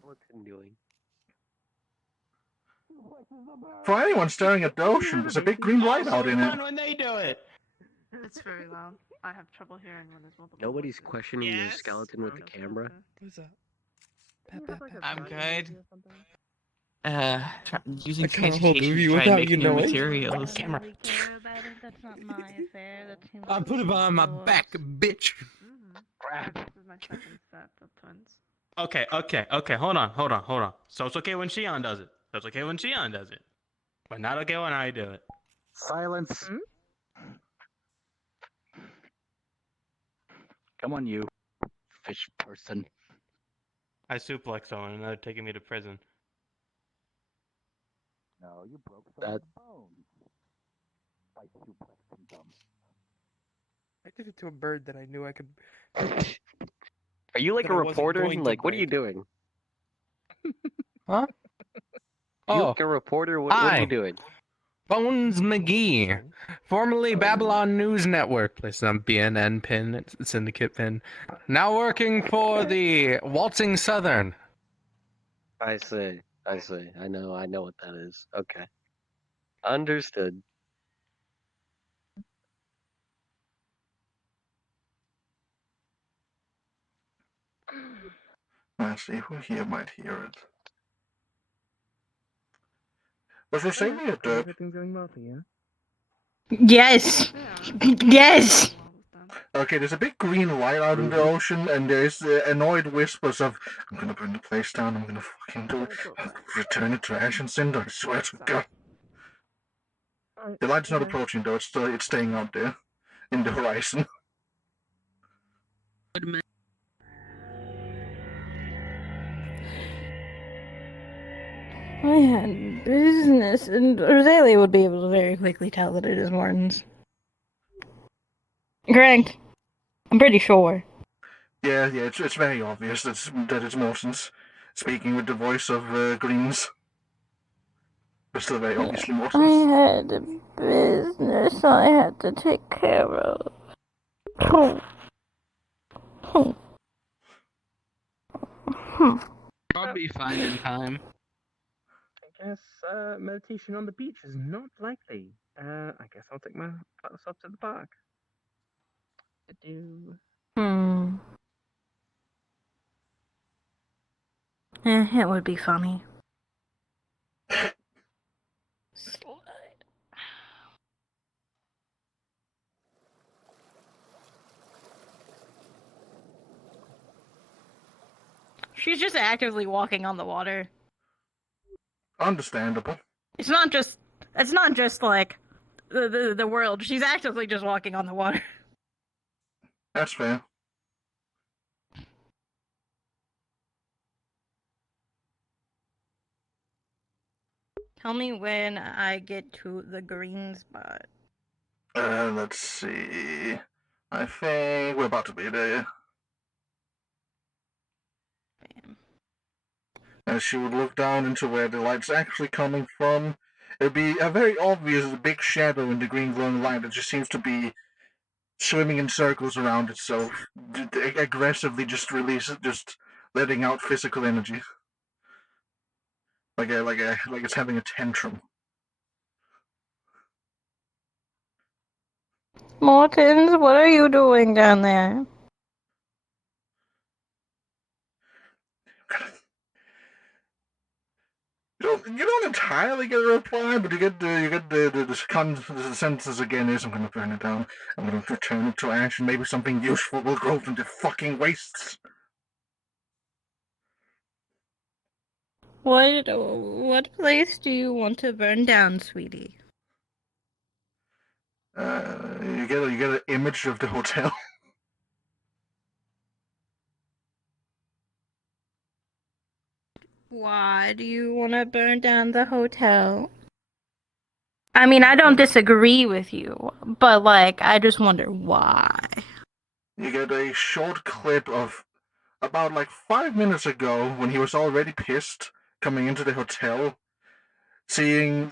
What's it doing? For anyone staring at the ocean, there's a big green light out in it. when they do it. It's very loud. I have trouble hearing when there's multiple. Nobody's voices. questioning your skeleton with the camera. What's up? I'm good. I Using can't hold transmutation you to try and without make you new knowing. materials. Camera. Care about it. That's not my affair. That's him. I put it on my back, bitch. This is my second set of twins. Okay. Hold on. So it's okay when Shion does it. So it's okay when Shion does it. But not okay when I do it. Silence. Come on, you fish person. I suplex someone and they're taking me to prison. No, you broke someone's bones. By suplexing them. I did it to a bird that I knew I could. Are you like that a I wasn't reporter? going to Like, what are you break. doing? Huh? You Oh, like a reporter? What are hi. you doing? Bones McGee, formerly Babylon News Network, placed on BNN pin, Syndicate pin. Now working for the Waltzing Southern. I see. I know what that is. Okay. Understood. Let's see who here might hear it. Was there saying a derp? Everything's going well for you. Yes. Yes. Okay, there's a big green light out in the ocean, and there's annoyed whispers of, I'm gonna burn the place down, I'm gonna fucking do it, return it to ash and cinder, I swear to God. The light's not approaching though, it's staying out there, in the horizon. I had business, and Rosalia would be able to very quickly tell that it is Martin's. Correct. I'm pretty sure. Yeah, it's very obvious that it's Morrison's, speaking with the voice of Greens. But still very obviously I Morrison's. had a business I had to take care of. I'll be fine in time. I guess meditation on the beach is not likely. I guess I'll take myself to the park. It would be funny. She's just actively walking on the water. Understandable. It's not just like the world. She's actively just walking on the water. That's fair. Tell me when I get to the green spot. Let's see. I think we're about to be there. As she would look down into where the light's actually coming from, it'd be a very obvious big shadow in the green glowing light that just seems to be swimming in circles around itself, aggressively just letting out physical energy, like it's having a tantrum. Mortins, what are you doing down there? You don't entirely get a reply, but you get the sentences again is, I'm gonna burn it down, I'm gonna return it to ash, and maybe something useful will grow from the fucking wastes. What place do you want to burn down, sweetie? You get an image of the hotel. Why do you want to burn down the hotel? I mean, I don't disagree with you, but like, I just wonder why. You get a short clip of about like 5 minutes ago when he was already pissed coming into the hotel, seeing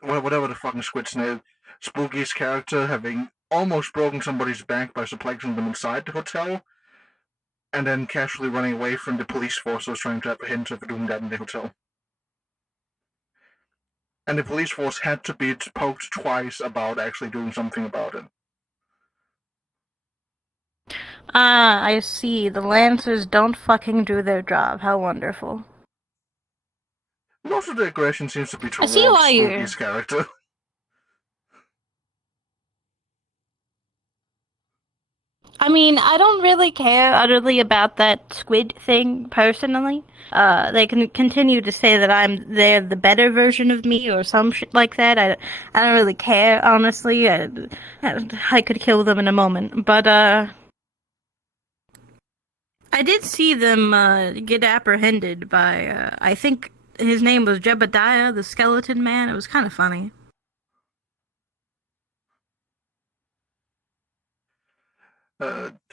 whatever the fucking squid's name, Spooky's character having almost broken somebody's back by suplexing them inside the hotel, and then casually running away from the police force that was trying to apprehend her for doing that in the hotel. And the police force had to be poked twice about actually doing something about it. Ah, I see. The Lancers don't fucking do their job. How wonderful. Most of the aggression seems to be I see towards why you're- Spooky's character. I mean, I don't really care utterly about that squid thing personally. They can continue to say that they're the better version of me or some shit like that. I don't really care, honestly. I could kill them in a moment, but I did see them get apprehended by I think his name was Jebediah, the skeleton man. It was kind of funny.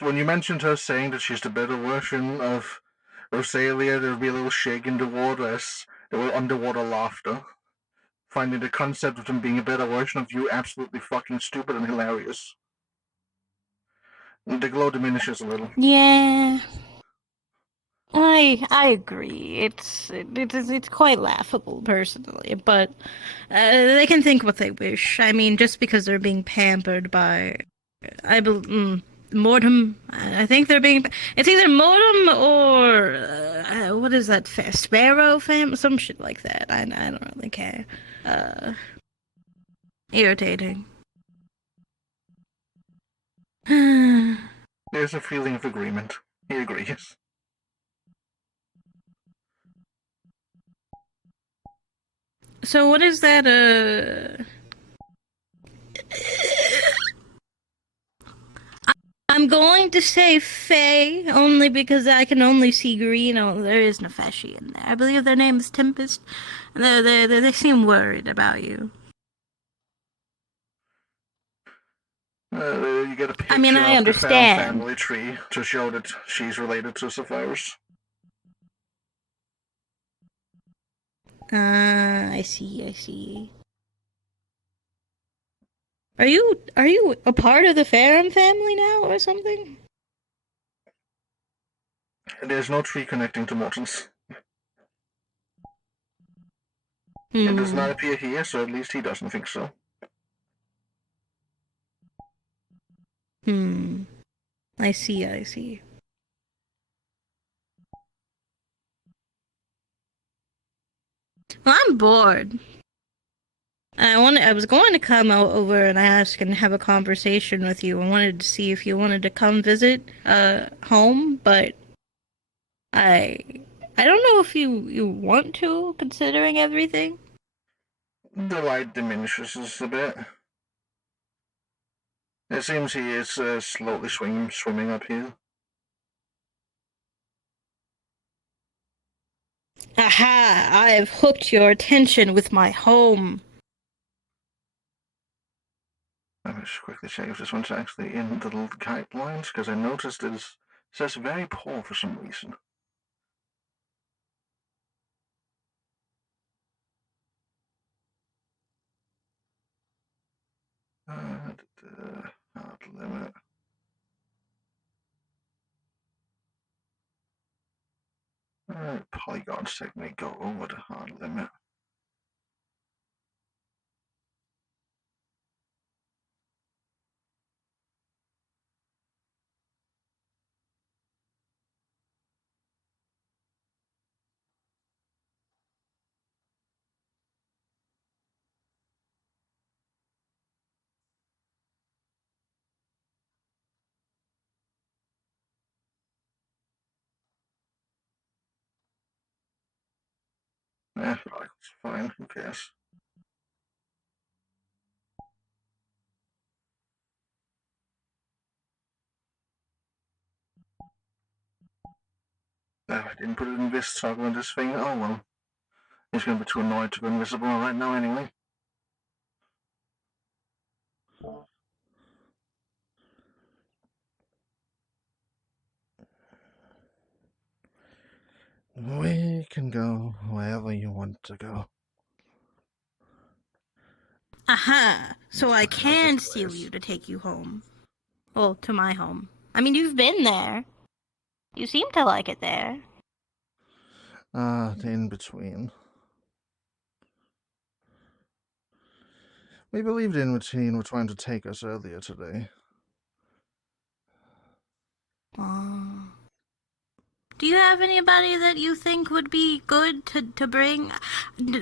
When you mentioned her saying that she's the better version of Rosalia, there would be a little shake in the water as there were underwater laughter, finding the concept of them being a better version of you absolutely fucking stupid and hilarious. The glow diminishes a little. Yeah. I agree. It's quite laughable personally, but they can think what they wish. I mean, just because they're being pampered by, Mortem. I think they're being. It's either Mortem or what is that? Sparrow fam? Some shit like that. I don't really care. Irritating. There's a feeling of agreement. He agrees. So what is that? I'm going to say Fae, only because I can only see green. Oh, there is Nefeshi in there. I believe their name is Tempest. And they seem worried about you. You get a picture I mean, I of the Farron understand. family tree to show that she's related to Sapphires. I see. Are you a part of the Farron family now or something? There's no tree connecting to Mortons. It does not appear here, so at least he doesn't think so. I see. Well, I'm bored. I was going to come over and ask and have a conversation with you. I wanted to see if you wanted to come visit home, but I don't know if you want to, considering everything. The light diminishes a bit. It seems he is slowly swimming up here. Aha! I have hooked your attention with my home. Let me just quickly check if this one's actually in the little guidelines, because I noticed it says very poor for some reason. Hard limit. Polygons technically go over the hard limit. It's fine, who cares? I didn't put it in this toggle on this thing. Oh well. He's gonna be too annoyed to be invisible right now anyway. We can go wherever you want to go. Aha! So I can steal you to take you home. Well, to my home. I mean, you've been there. You seem to like it there. The in-between. We believed in-between were trying to take us earlier today. Do you have anybody that you think would be good to bring?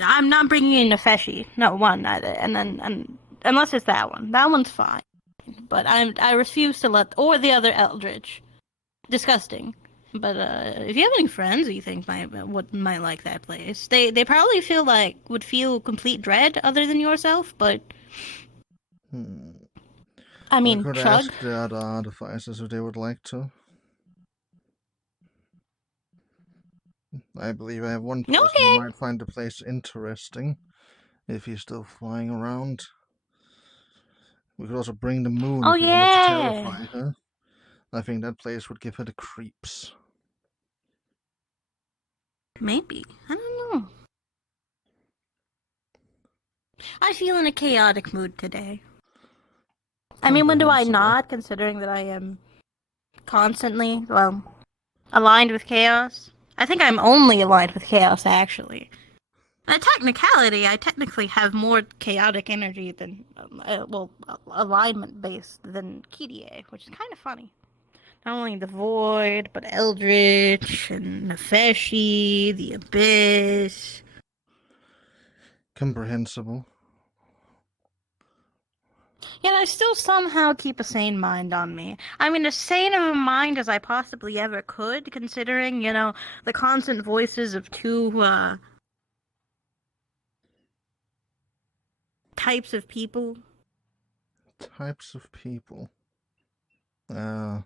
I'm not bringing in Nefeshi. No, one either. And unless it's that one. That one's fine. But I refuse to let... Or the other Eldritch. Disgusting. But if you have any friends that you think might like that place, they probably would feel complete dread other than yourself, but... I mean, we could Chug. ask the other artificers if they would like to. I believe I have one person who might find the place interesting, if he's still flying around. We could also bring the moon if you wanted to terrify her. I think that place would give her the creeps. Maybe. I don't know. I feel in a chaotic mood today. I mean, when do I not, considering that I am constantly, aligned with chaos? I think I'm only aligned with chaos, actually. A technicality, I technically have more chaotic energy than, alignment-based than Kirie, which is kind of funny. Not only the Void, but Eldritch, and Nefeshi, the Abyss. Comprehensible. Yet I still somehow keep a sane mind on me. I mean, as sane of a mind as I possibly ever could, considering, the constant voices of two, types of people. Types of people? I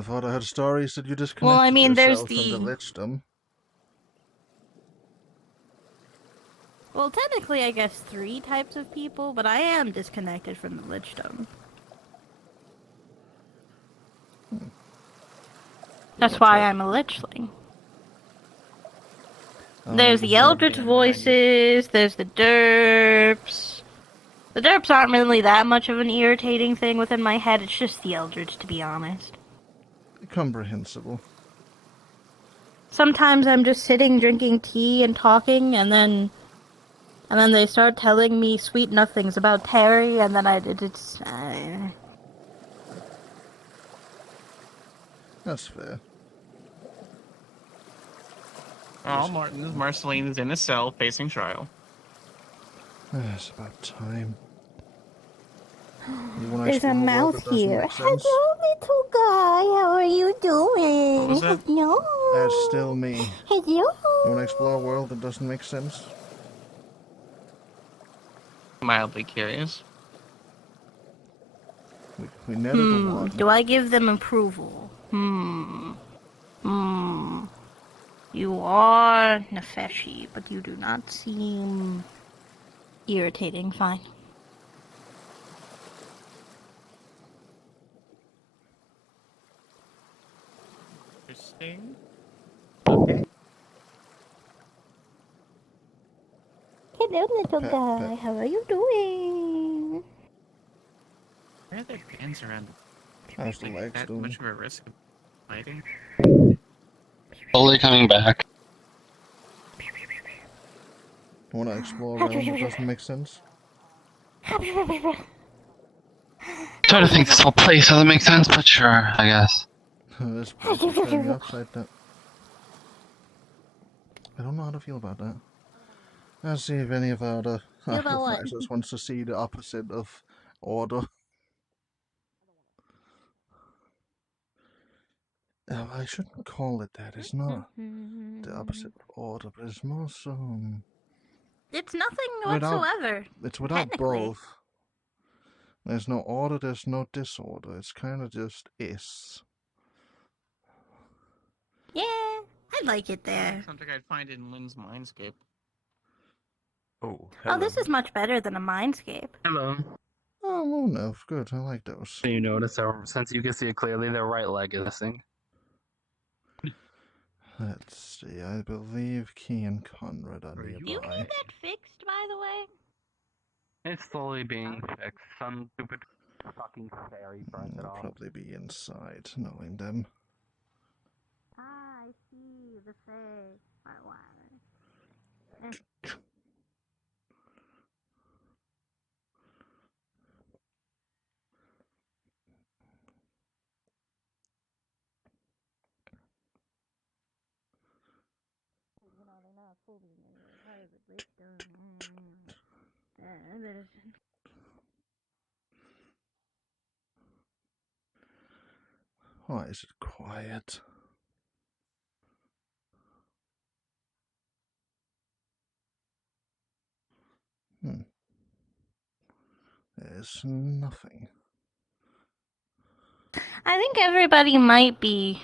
thought I heard stories that you disconnected yourself from the Lichdom. Well, technically, I guess 3 types of people, but I am disconnected from the Lichdom. That's why I'm a Lichling. There's the Eldritch voices, there's the derps. The derps aren't really that much of an irritating thing within my head, it's just the Eldritch, to be honest. Comprehensible. Sometimes I'm just sitting, drinking tea and talking, and then they start telling me sweet nothings about Terry, and then That's fair. Oh, Marceline is in a cell facing trial. It's about time. There's a mouth here. Hello, little guy. How are you doing? What was that? Hello. That's still me. Hello. You want to explore a world that doesn't make sense? Mildly curious. We never do one. Do I give them approval? You are Nefeshi, but you do not seem irritating. Fine. Interesting. Okay. Hello, little guy. How are you doing? Where are there bands around? How's the legs that doing? much of a risk of fighting? Slowly coming back. You want to explore a world that doesn't make sense? Try to think this whole place doesn't make sense, but sure, I guess. This place is turning upside down. I don't know how to feel about that. Let's see if any of our other advisors wants to see the opposite of order. I shouldn't call it that. It's not the opposite of order, but it's more so... It's nothing whatsoever. It's without both. There's no order, there's no disorder. It's kind of just is. Yeah, I'd like it there. Sounds like I'd find it in Lynn's Mindscape. Oh, Oh, this is much better than a Mindscape. Hello. Oh, well, no, good. I like those. You notice, since you can see it clearly, their right leg is missing. Let's see. I believe Key and Conrad are nearby. Do you need that fixed, by the way? It's slowly being fixed. Some stupid fucking fairy burnt it They'll off. probably be inside, knowing them. Ah, I see. The Fae. Wow. You know, they're not fully private. Why is it quiet? There's nothing. I think everybody might be.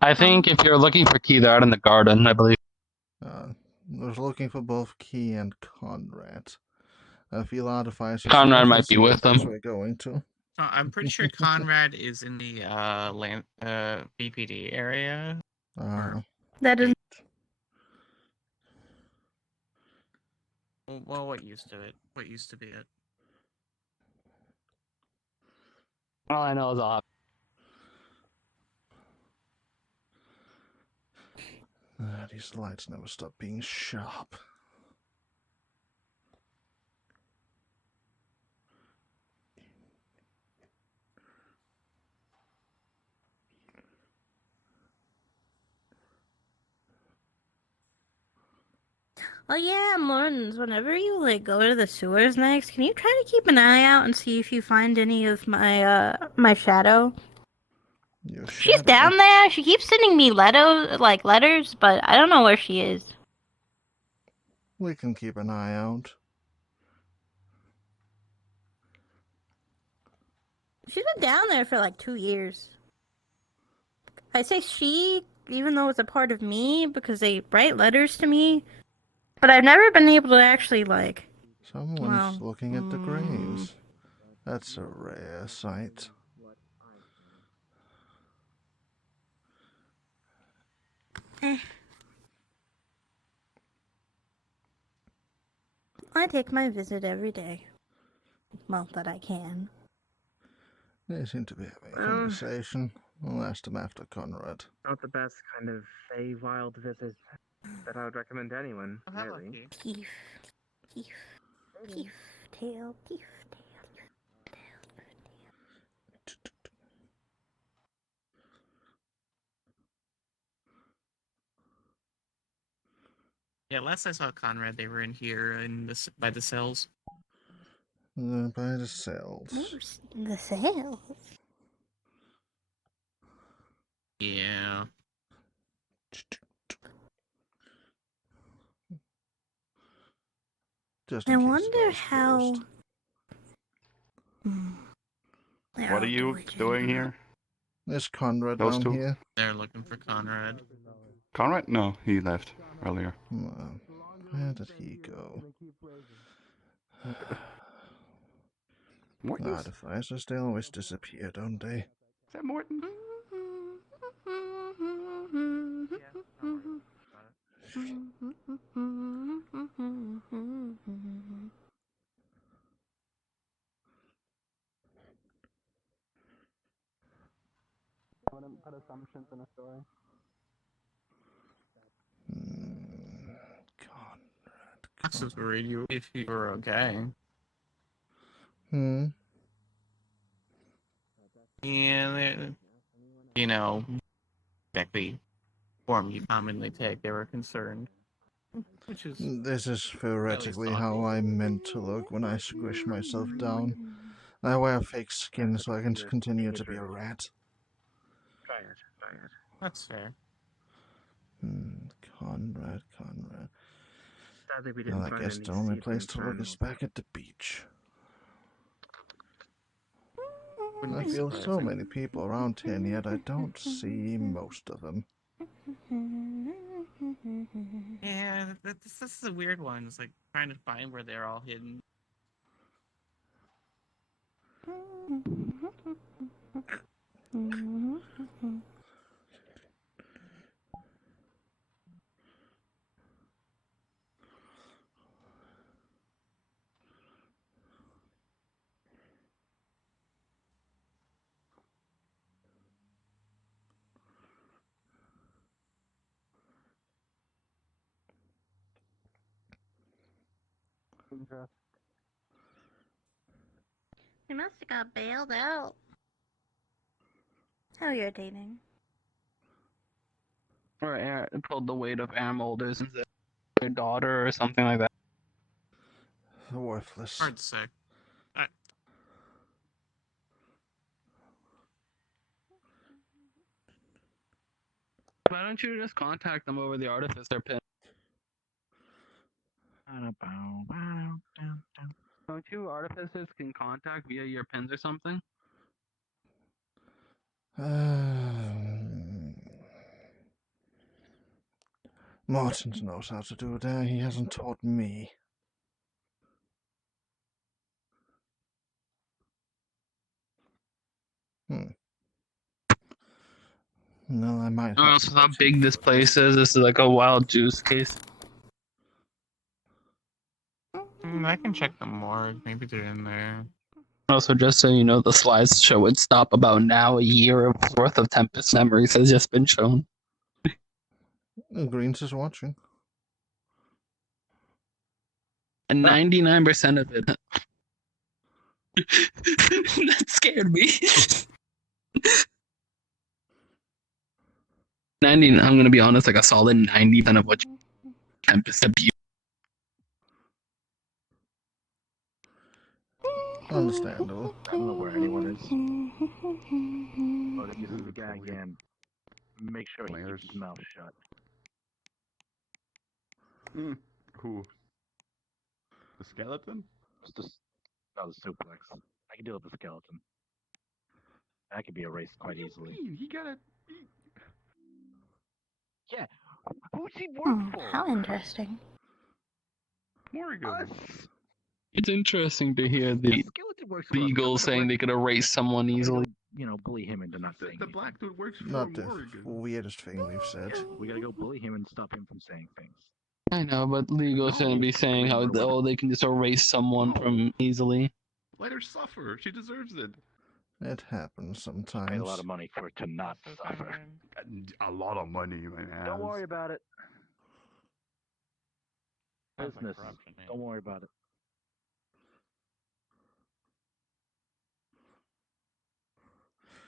I think if you're looking for Key, they're out in the garden, I believe. I was looking for both Key and Conrad. I feel artifice. Conrad might be with them. We're going to. I'm pretty sure Conrad is in the BPD area. That is. Well, what used to it? What used to be it? All I know is off. These lights never stop being sharp. Oh yeah, Mortons, whenever you go to the sewers next, can you try to keep an eye out and see if you find any of my shadow? Your shadow? She's down there. She keeps sending me letters, but I don't know where she is. We can keep an eye out. She's been down there for 2 years. I say she, even though it's a part of me, because they write letters to me. But I've never been able to actually, Someone's looking at the graves. That's a rare sight. I take my visit every day. Well, that I can. They seem to be having a conversation. I'll ask them after Conrad. Not the best kind of wild visit that I would recommend to anyone, really. Peef, tail. Yeah, last I saw Conrad, they were in here by the cells. By the cells. The cells? Yeah. Just I wonder how. What are you doing here? There's Conrad Those down two? here. They're looking for Conrad. Conrad? No, he left earlier. Where did he go? Artificers, they always disappear, don't they? Is that Morton? Put assumptions in a story. This is worried you if you were okay. Yeah, exactly form you commonly take. They were concerned. Which is This is theoretically how I'm meant to look when I squish myself down. I wear fake skin so I can continue to be a rat. Try it. That's fair. Conrad. Sadly, we didn't Well, I find guess any the only seeds place to look from- is back at the beach. I feel so many people around here, and yet I don't see most of them. Yeah, this is a weird one. It's like trying to find where they're all hidden. He must have got bailed out. How irritating. Or pulled the weight of Amolder's into their daughter or something like that. Worthless. Hard to say. Why don't you just contact them over the artificer pin? Don't you artificers can contact via your pins or something? Martin knows how to do that. He hasn't taught me. No, I might have. So how big this place is? This is like a wild juice case. I can check the morgue. Maybe they're in there. Also, just so you know, the slideshow would stop about now. A year worth of Tempest memories has just been shown. Greens is watching. And 99% of it. That scared me. 90. I'm gonna be honest, like a solid 90% of what Tempest abuse. Understandable. I don't know where anyone is. But if you see the guy again, make sure he keeps his mouth shut. Who? The skeleton? No, the suplex. I can deal with the skeleton. That could be erased quite easily. He got it. Yeah. Who's he work for? How interesting. Morgan. It's interesting to hear the legal saying they could erase someone easily. You know, bully him into not saying The black dude works for Not the Morgan. weirdest thing we've said. We gotta go bully him and stop him from saying things. I know, but legal shouldn't be saying how they can just erase someone from easily. Let her suffer. She deserves it. It happens sometimes. Paid a lot of money for it to not suffer. A lot of money, man. Don't worry about it. Business. Don't worry about it.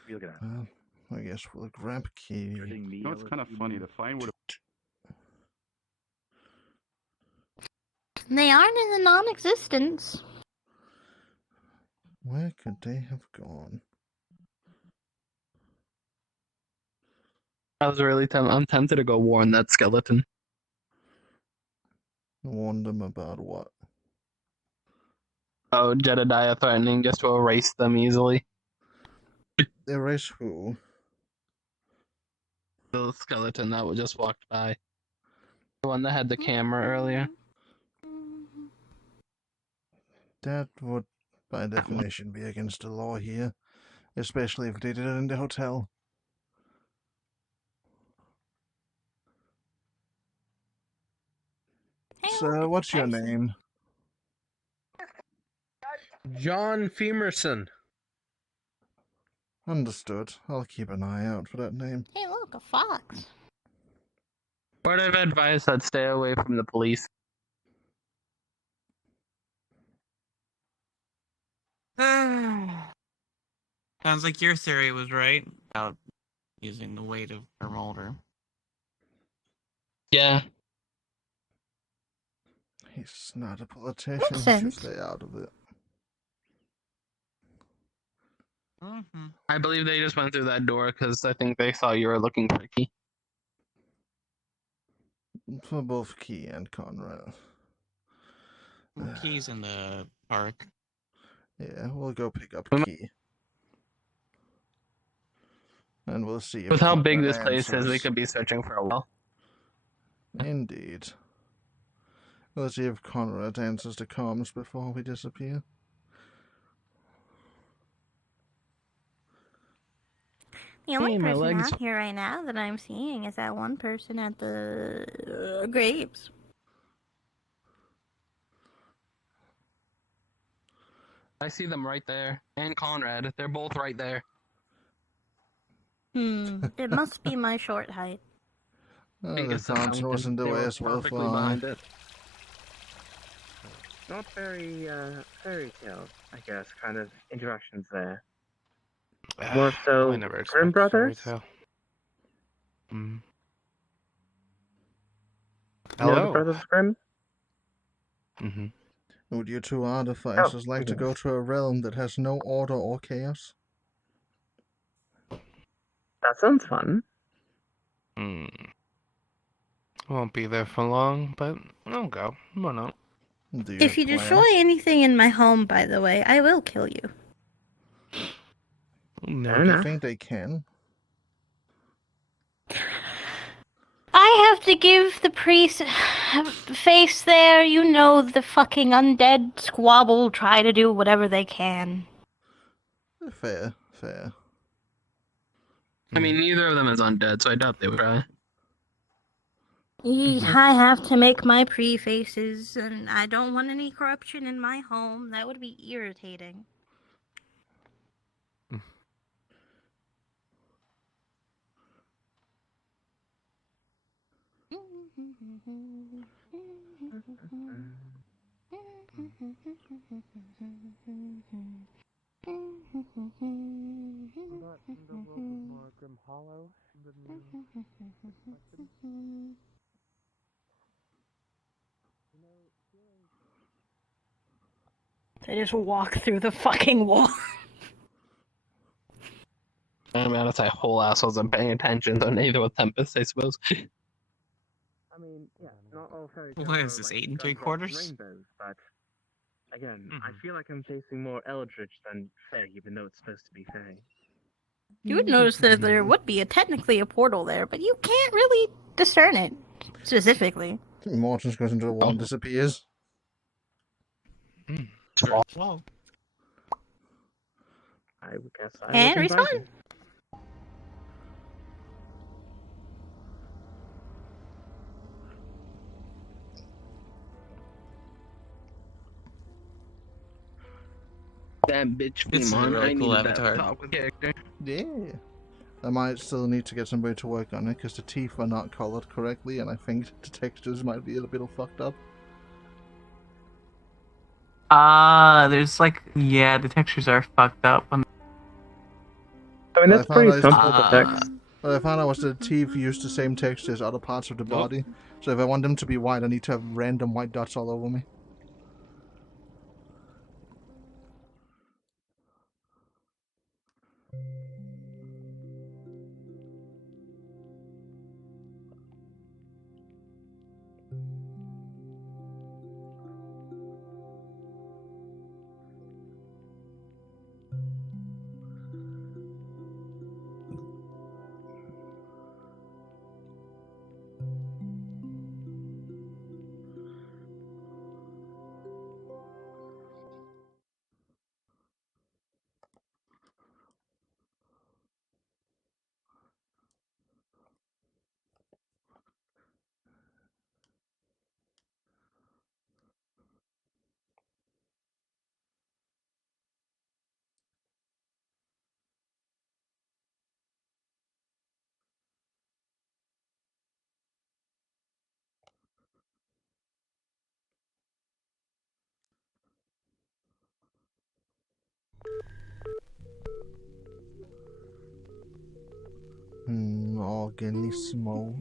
Look at that. Well, I guess we'll grab key. You know, it's kind of funny to find where They aren't in the non-existence. Where could they have gone? I was really I'm tempted to go warn that skeleton. Warn them about what? Oh, Jedediah threatening just to erase them easily. Erase who? The skeleton that just walked by. The one that had the camera earlier. That would, by definition, be against the law here, especially if they did it in the hotel. So, what's your name? John Femerson. Understood. I'll keep an eye out for that name. Hey, look, a fox. Word of advice: I'd stay away from the police. Sounds like your theory was right about using the weight of her molder. Yeah. He's not a politician. Makes He sense. should stay out of it. I believe they just went through that door because I think they saw you were looking for a key. For both Key and Conrad. Key's in the park. Yeah, we'll go pick up Key. And we'll see if With how big Conrad this place is, they answers. could be searching for a while. Indeed. We'll see if Conrad answers the comms before we disappear. The only Hey, my person legs. out here right now that I'm seeing is that one person at the graves. I see them right there. And Conrad. They're both right there. It must be my short height. The fountain was in the way as well, perfectly behind it. Not very fairy tale, I guess, kind of interactions there. More so, I never Grimm expect Brothers? fairy tale. You know the Hello. Brothers Grimm? Mm-hmm. Would you two artificers like to yes. go to a realm that has no order or chaos? That sounds fun. Won't be there for long, but I'll go. Why not? If you destroy anything in my home, by the way, I will kill you. No, do you think they can? I have to give the priest face there. You know, the fucking undead squabble, try to do whatever they can. Fair, fair. I mean, neither of them is undead, so I doubt they would try. I have to make my pre-faces, and I don't want any corruption in my home. That would be irritating. Grim Hollow. They just walk through the fucking wall. I mean, it's like whole assholes and paying attention, so neither with Tempest, I suppose. I mean, yeah, not all fairy tales What are is this, like 8 guns, 3/4? rocks, and rainbows, but again, I feel like I'm chasing more Eldritch than Fae, even though it's supposed to be Fae. You would notice that there would be technically a portal there, but you can't really discern it specifically. Mortis goes into the wall and disappears. Whoa. I would guess I And would invite respawn. you. That bitch This is a Beamon, really I cool need that avatar. top character. Yeah. I might still need to get somebody to work on it because the teeth are not colored correctly, and I think the textures might be a little fucked up. There's like, yeah, the textures are fucked up. I mean, that's pretty simple to fix. What I found out was that the teeth use the same texture as other parts of the body. So if I want them to be white, I need to have random white dots all over me. Organismo.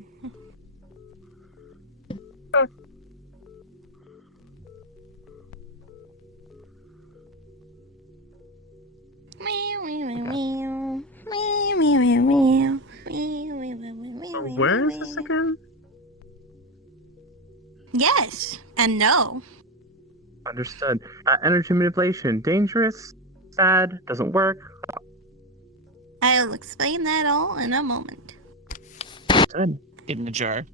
Where is this again? Yes, and no. Understood. Energy manipulation, dangerous, sad, doesn't work. I'll explain that all in a moment. Good. Get in the jar.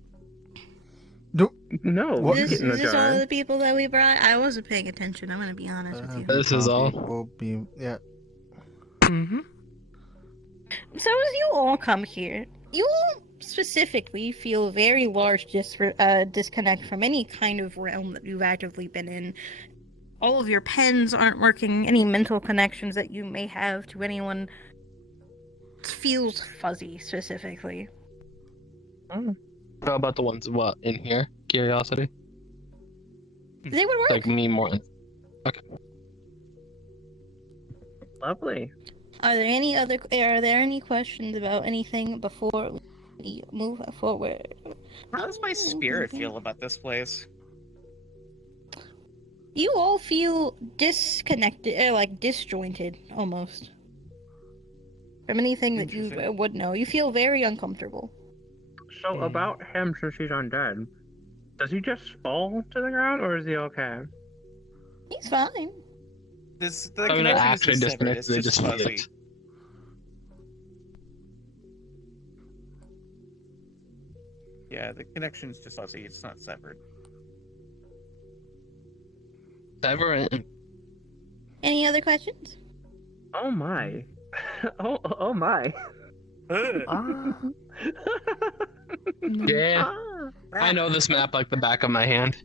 No, Is get in the this all jar. the people that we brought? I wasn't paying attention. I'm gonna be honest with you. This is all. Will be, yeah. So as you all come here, you all specifically feel very large disconnect from any kind of realm that you've actively been in. All of your pens aren't working. Any mental connections that you may have to anyone feels fuzzy specifically. How about the ones in here? Curiosity. They would work. Like me more. Okay. Lovely. Are there any questions about anything before we move forward? How does my spirit feel about this place? You all feel disconnected, like disjointed, almost. From anything that you would know. You feel very uncomfortable. So about him, since he's undead, does he just fall to the ground, or is he okay? He's fine. The I'm not connection actually isn't severed, disconnected, it's just just feel fuzzy. it. Yeah, the connection's just fuzzy, it's not severed. Any other questions? Oh my. oh my. Yeah. I know this map like the back of my hand.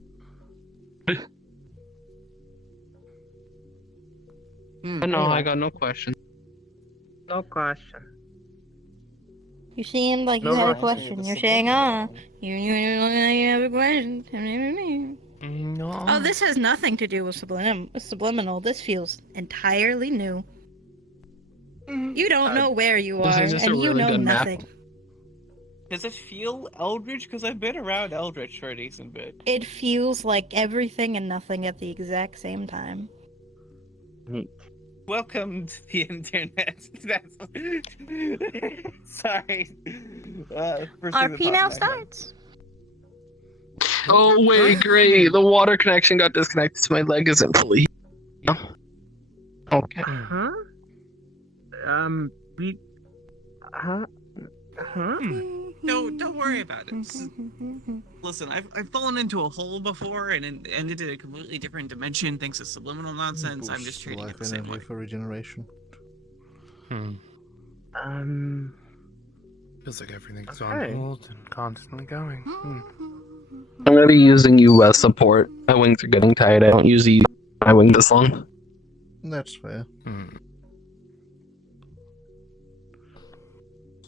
No, I got no question. No question. You seemed like you No, had a I- question. You're saying, you have a question. No. Oh, this has nothing to do with subliminal. This feels entirely new. You don't know where you this are, is just a and you really know good map. nothing. Does it feel Eldritch? Because I've been around Eldritch for a decent bit. It feels like everything and nothing at the exact same time. Welcome to the internet. That's... Sorry. RP now starts. Oh wait, great. The water connection got disconnected, so my leg isn't fully. Okay. Huh? We... Huh? No, don't worry about it. Listen, I've fallen into a hole before and ended in a completely different dimension thanks to subliminal nonsense. I'm just treating it the same way. For regeneration. Feels like everything's Okay. on hold and constantly going. I'm gonna be using you as support. My wings are getting tired. I don't usually use my wings this long. That's fair.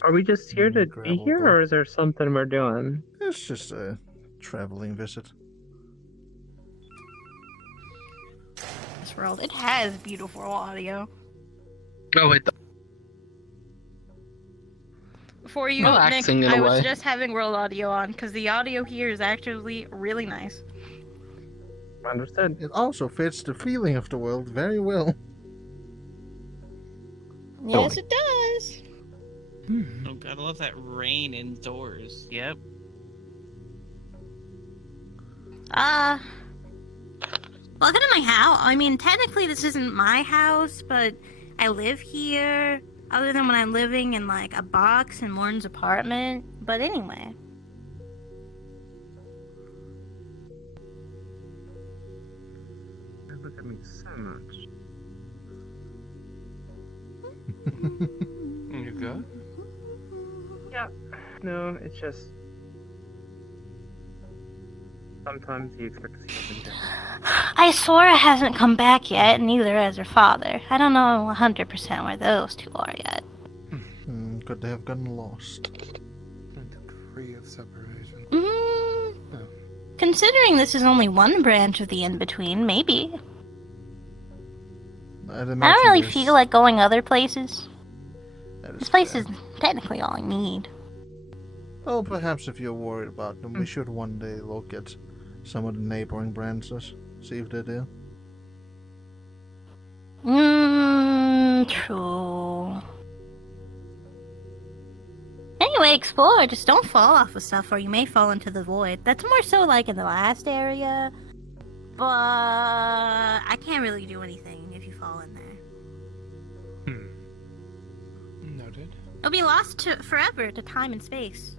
Are we just here to be here, or is there something we're doing? It's just a traveling visit. This world, it has beautiful audio. Oh wait. For you, Relaxing Nick, in a I was way. just having world audio on, because the audio here is actually really nice. Understood. It also fits the feeling of the world very well. Yes, it does. Oh god, I love that rain indoors. Yep. Welcome to my house. I mean, technically this isn't my house, but I live here, other than when I'm living in, like, a box in Warren's apartment. But anyway. Look at me so much. You good? Yeah. No, it's just... Sometimes you expect to see something different. Isora hasn't come back yet, neither has her father. I don't know 100% where those two are yet. Could they have gotten lost? Free of separation. Considering this is only one branch of the in-between, maybe. I don't really feel like going other places. This place is technically all I need. Well, perhaps if you're worried about them, we should one day look at some of the neighboring branches, see if they're there. True. Anyway, explore. Just don't fall off of stuff or you may fall into the void. That's more so like in the last area. But I can't really do anything if you fall in there. Noted. It'll be lost forever to time and space.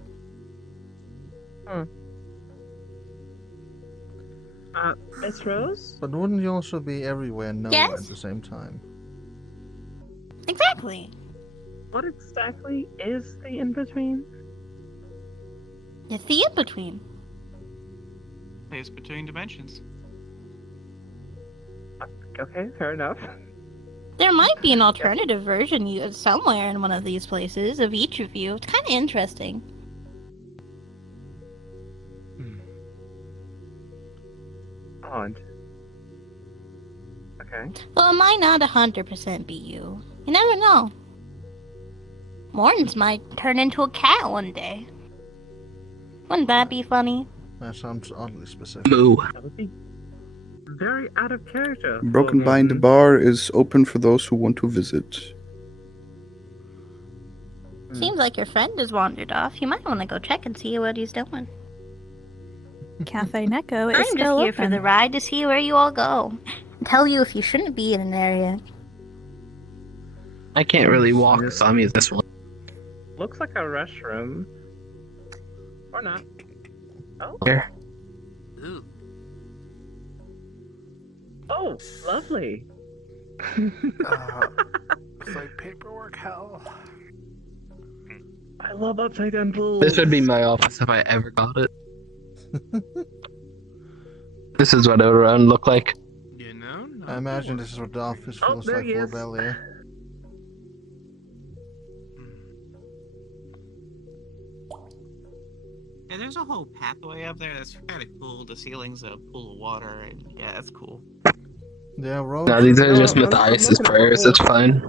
Miss Rose? But wouldn't you also be everywhere and nowhere Yes? at the same time? Exactly. What exactly is the in-between? It's the in-between. Space between dimensions. Okay, fair enough. There might be an alternative version somewhere in one of these places of each of you. It's kind of interesting. Odd. Okay. Well, it might not 100% be you. You never know. Morton's might turn into a cat one day. Wouldn't that be funny? That sounds oddly specific. Moo. That would be very out of character. Broken Bind Bar is open for those who want to visit. Seems like your friend has wandered off. You might want to go check and see what he's doing. Cafe Neko is I'm still just here open. for the ride to see where you all go. And tell you if you shouldn't be in an area. I can't really walk, so I'm using this one. Looks like a restroom. Or not. Oh. Here. Ooh. Oh, lovely. It's like paperwork hell. I love upside down pools. This would be my office if I ever got it. This is what it would look like. You know? I imagine this is what the office feels there like he for is. Bel Air. Yeah, there's a whole pathway up there that's kind of cool. The ceiling's a pool of water, and yeah, that's cool. Yeah, road. No, these are just Matthias's prayers. It's fine.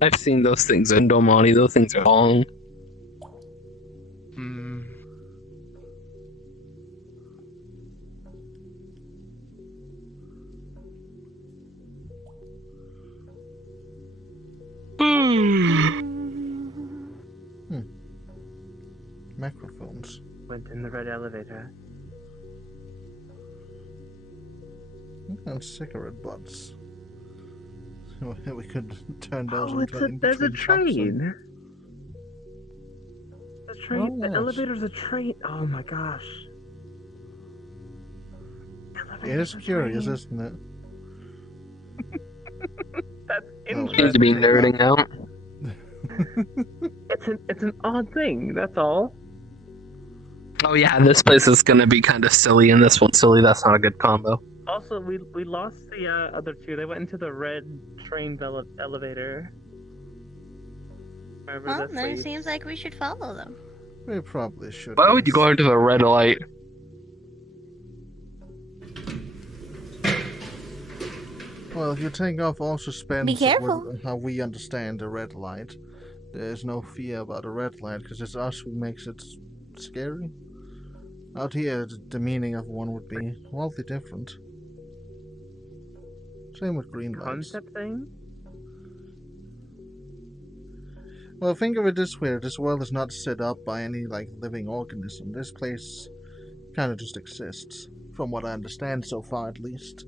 I've seen those things in Domani. Those things are long. Microphones. Went in the red elevator. And cigarette butts. We could turn those Oh, into there's a in-between shops and- train. The train. Oh, The yes. elevator's a train. Oh my gosh. It is curious, isn't it? That's Seems interesting. to be nerding out. It's an odd thing. That's all. Oh yeah, this place is gonna be kind of silly, and this one's silly. That's not a good combo. Also, we lost the other two. They went into the red train elevator. Wherever Well, this then it leads. seems like we should follow them. We probably should. Why would you go into the red light? Well, if you take off all suspense Be careful. with how we understand the red light, there's no fear about a red light because it's us who makes it scary. Out here, the meaning of one would be wildly different. Same with green lights. Concept thing? Well, think of it this way: this world is not set up by any living organism. This place kind of just exists, from what I understand so far, at least.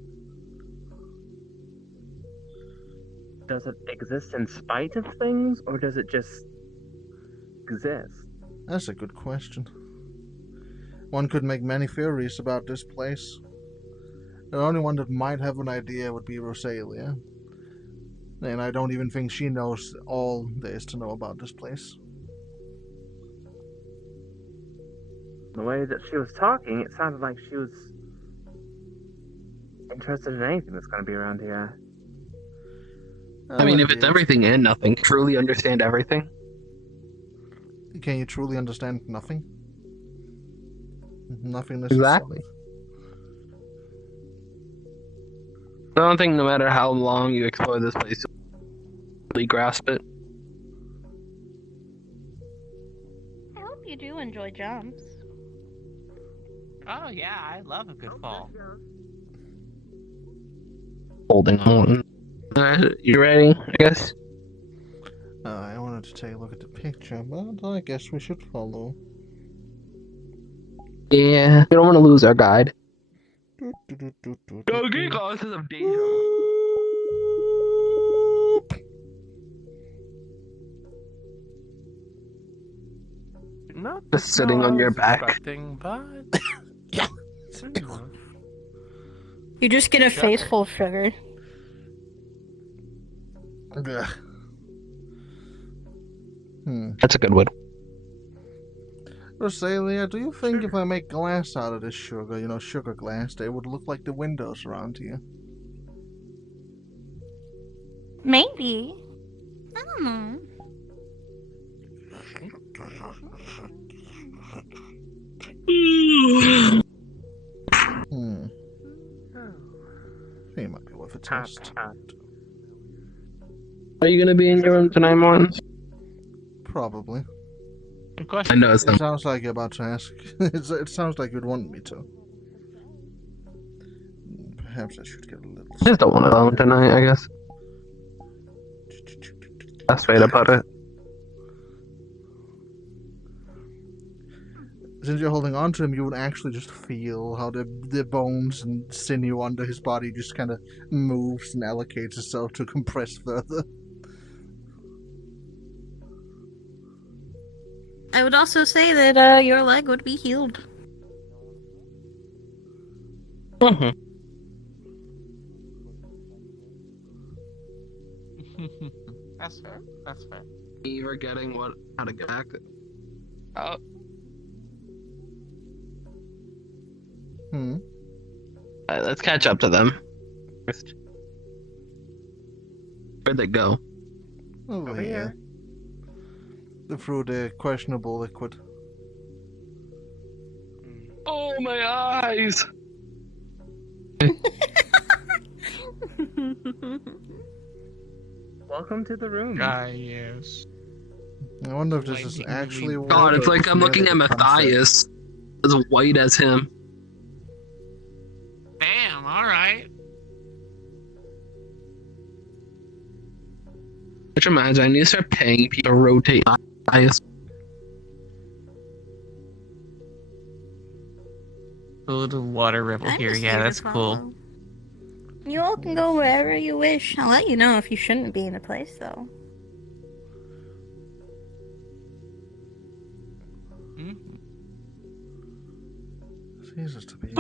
Does it exist in spite of things, or does it just exist? That's a good question. One could make many theories about this place. The only one that might have an idea would be Rosalia. And I don't even think she knows all there is to know about this place. The way that she was talking, it sounded like she was interested in anything that's going to be around here. I mean, if it's everything and nothing, truly understand everything. Can you truly understand nothing? Nothingness. Exactly. I don't think no matter how long you explore this place, you'll really grasp it. I hope you do enjoy jumps. Oh yeah, I love a good fall. Holding on. You ready, I guess? I wanted to take a look at the picture, but I guess we should follow. Yeah, we don't want to lose our guide. Do, do, do, do, do, Go do. get causes of danger. Not Just sitting on your back. But You just get a face full of sugar. Ugh. That's a good one. Rosalia, do you think if I make glass out of this sugar, sugar glass, they would look like the windows around here? Maybe. I don't know. He might be worth a test. Are you gonna be in your room tonight, Morton? Probably. I know it's It not. sounds like you're about to ask. It sounds like you'd want me to. Perhaps I should get a little. I just don't want it alone tonight, I guess. Best way to put it. Since you're holding on to him, you would actually just feel how the bones and sinew under his body just kind of moves and allocates itself to compress further. I would also say that your leg would be healed. Mm-hmm. That's fair. That's fair. You forgetting how to get back. Oh. Alright, let's catch up to them. First. Where'd they go? Over here. Through the questionable liquid. Oh, my eyes! Welcome to the room. Yes. I wonder if this is actually. God, it's like I'm looking at Matthias. As white as him. Damn, alright. Could you imagine? I need to start paying people to rotate Matthias. A little water ripple here, yeah, that's cool. You all can go wherever you wish. I'll let you know if you shouldn't be in a place, though. Jesus, to be.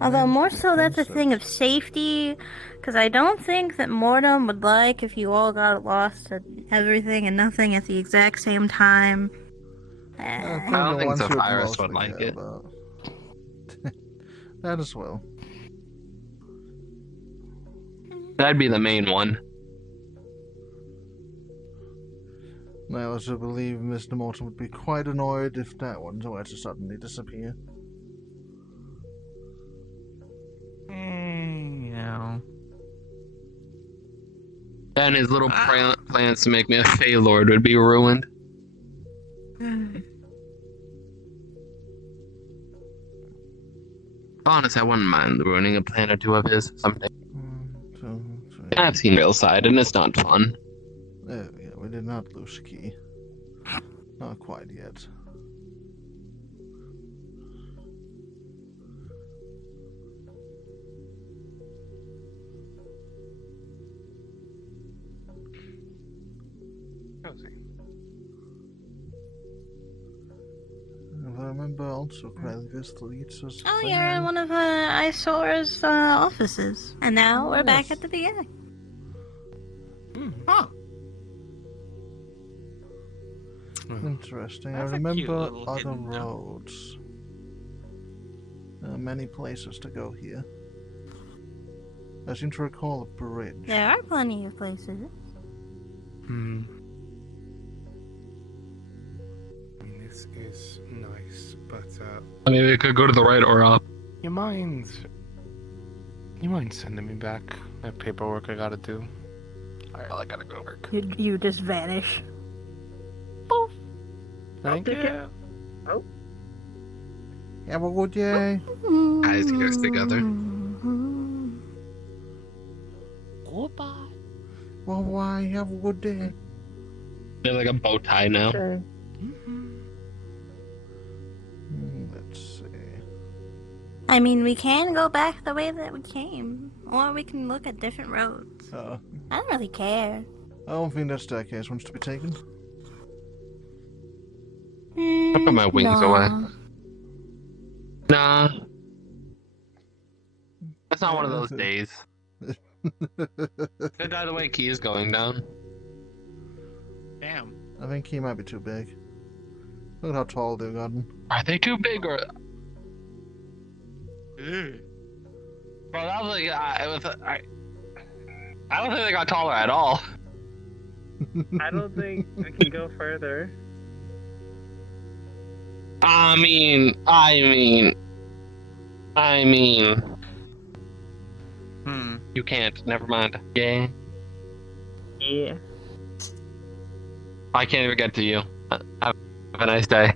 Although more so that's a thing of safety, because I don't think that Mortem would like if you all got lost at everything and nothing at the exact same time. I don't think Zephyrus would like it. That as well. That'd be the main one. I also believe Mr. Morton would be quite annoyed if that one were to suddenly disappear. You know. And his little plans to make me a Fey Lord would be ruined. Honestly, I wouldn't mind ruining a plan or two of his someday. I've seen real side, and it's not fun. Yeah, we did not lose key. Not quite yet. If I remember also correctly, this leads us. Oh, you're in one of Isora's offices. And now we're back at the VA. Huh. Interesting. That's I a cute remember little other hidden note. roads. There are many places to go here. I seem to recall a bridge. There are plenty of places. This is nice, but I mean, we could go to the right or up. You mind sending me back that paperwork I gotta do? I gotta go to work. You just vanish. Thank you. Oh. Have a good day. Eyes goes together. Goodbye. Well, why? Have a good day. They have like a bow tie now. Okay. Let's see. I mean, we can go back the way that we came. Or we can look at different roads. I don't really care. I don't think that staircase wants to be taken. I put my wings away. Nah. It's not one of those days. Good by the way, key is going down. Damn. I think he might be too big. Look at how tall they've gotten. Are they too big or? Bro, that was like I don't think they got taller at all. I don't think we can go further. I mean. You can't. Never mind. Yeah. Yeah. I can't even get to you. Have a nice day.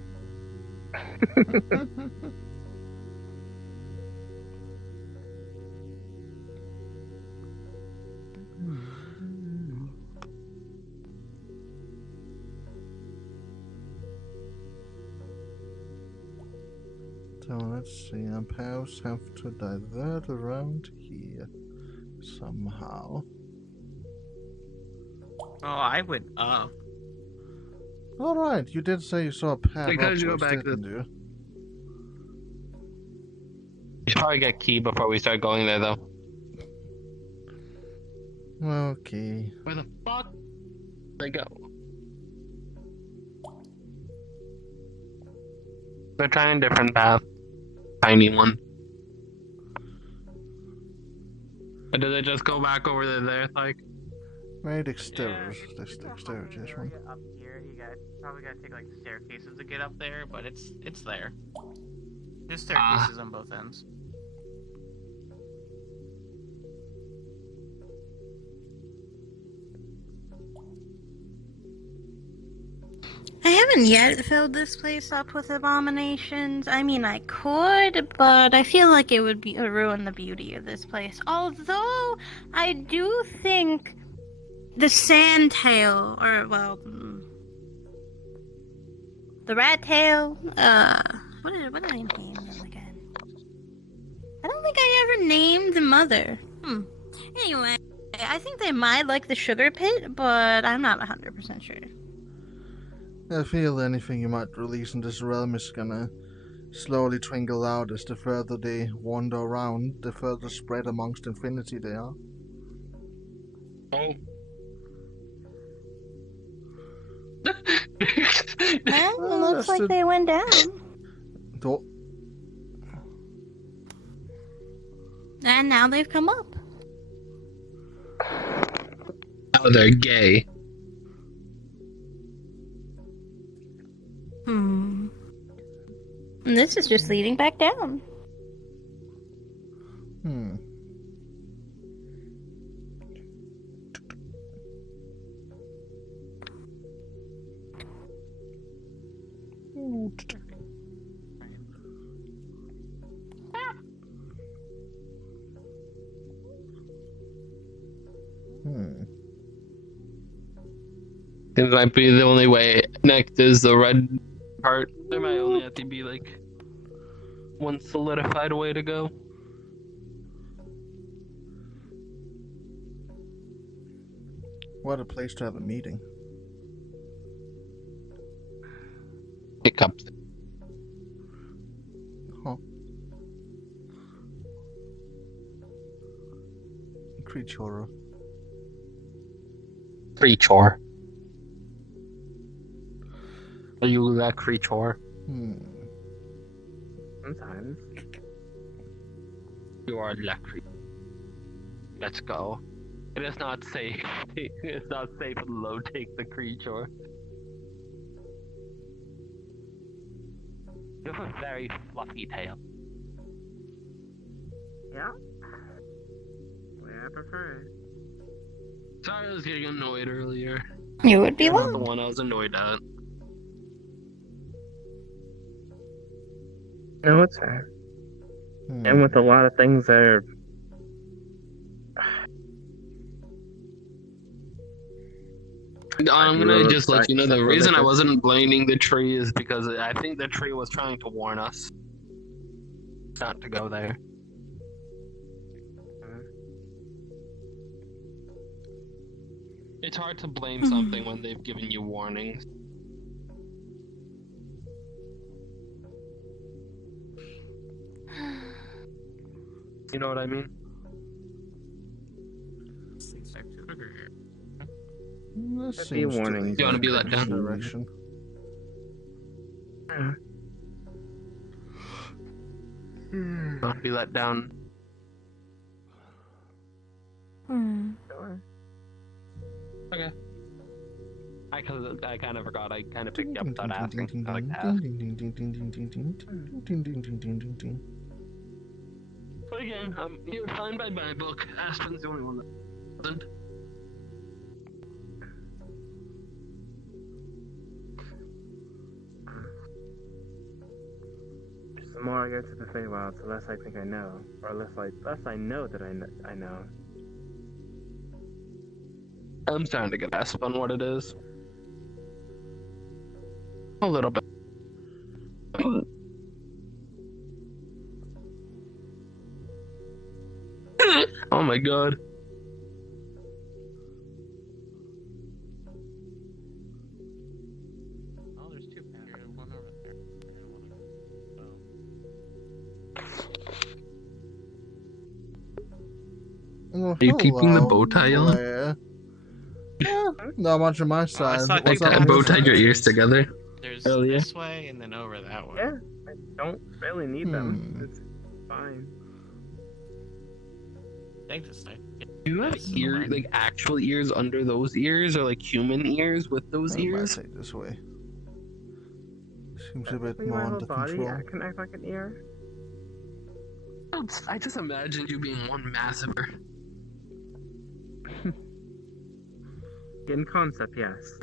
So let's see, our paths have to divert around here somehow. Oh, I would. Alright, you did say you saw a path Because you go upwards, back didn't you? You should probably get key before we start going there, though. Okay. Where the fuck they go? They're trying a different path. Tiny one. Or did they just go back over there, like? Very dexterous. This dexterity, this one. Up here, you guys probably gotta take like staircases to get up there, but it's there. There's staircases on both ends. I haven't yet filled this place up with abominations. I mean, I could, but I feel like it would ruin the beauty of this place. Although, I do think the sandtail, or, well, the rat tail, what did I name them again? I don't think I ever named the mother. Anyway, I think they might like the sugar pit, but I'm not 100% sure. I feel anything you might release in this realm is gonna slowly twinkle out as the further they wander around, the further spread amongst infinity they are. Well, it looks like they went down. And now they've come up. Oh, they're gay. And this is just leading back down. This might be the only way. Next is the red part. There might only have to be like one solidified way to go. What a place to have a meeting. Hiccups. Huh. Creature. Creature. Are you that creature? Sometimes. You are that creature. Let's go. It is not safe. It's not safe to low take the creature. You have a very fluffy tail. Yeah. Way I prefer. Sorry, I was getting annoyed earlier. You would be You're not one. the one I was annoyed at. No, it's fair. And with a lot of things that are. I'm gonna just let you know the reason I wasn't blaming the tree is because I think the tree was trying to warn us not to go there. It's hard to blame something when they've given you warnings. You know what I mean? This That'd be seems to warning. lead You wanna in be a let good down? direction. Don't be let down. Okay. I kind of forgot. I kind of picked you up without asking. I like to ask. But again, you're fine by my book. Aspen's the only one that doesn't. The more I go to the Feywild, the less I think I know, or less I know that I know. I'm starting to get a grasp on what it is. A little bit. Oh my god. Oh, there's two pairs. One over there. And one over there. Well, Are you keeping the hello, bow tie on? Blair. Not much on my side. I What's up I on bow this tied side? your ears together There's earlier. this way and then over that way. Yeah, I don't really need them. It's fine. Thanks, it's nice. Do you have ears, like actual ears under those ears, or like human ears with those I might ears? take this way. Seems a bit Technically, more my whole under body control. can act like an ear. I just imagined you being one massive. In concept, yes.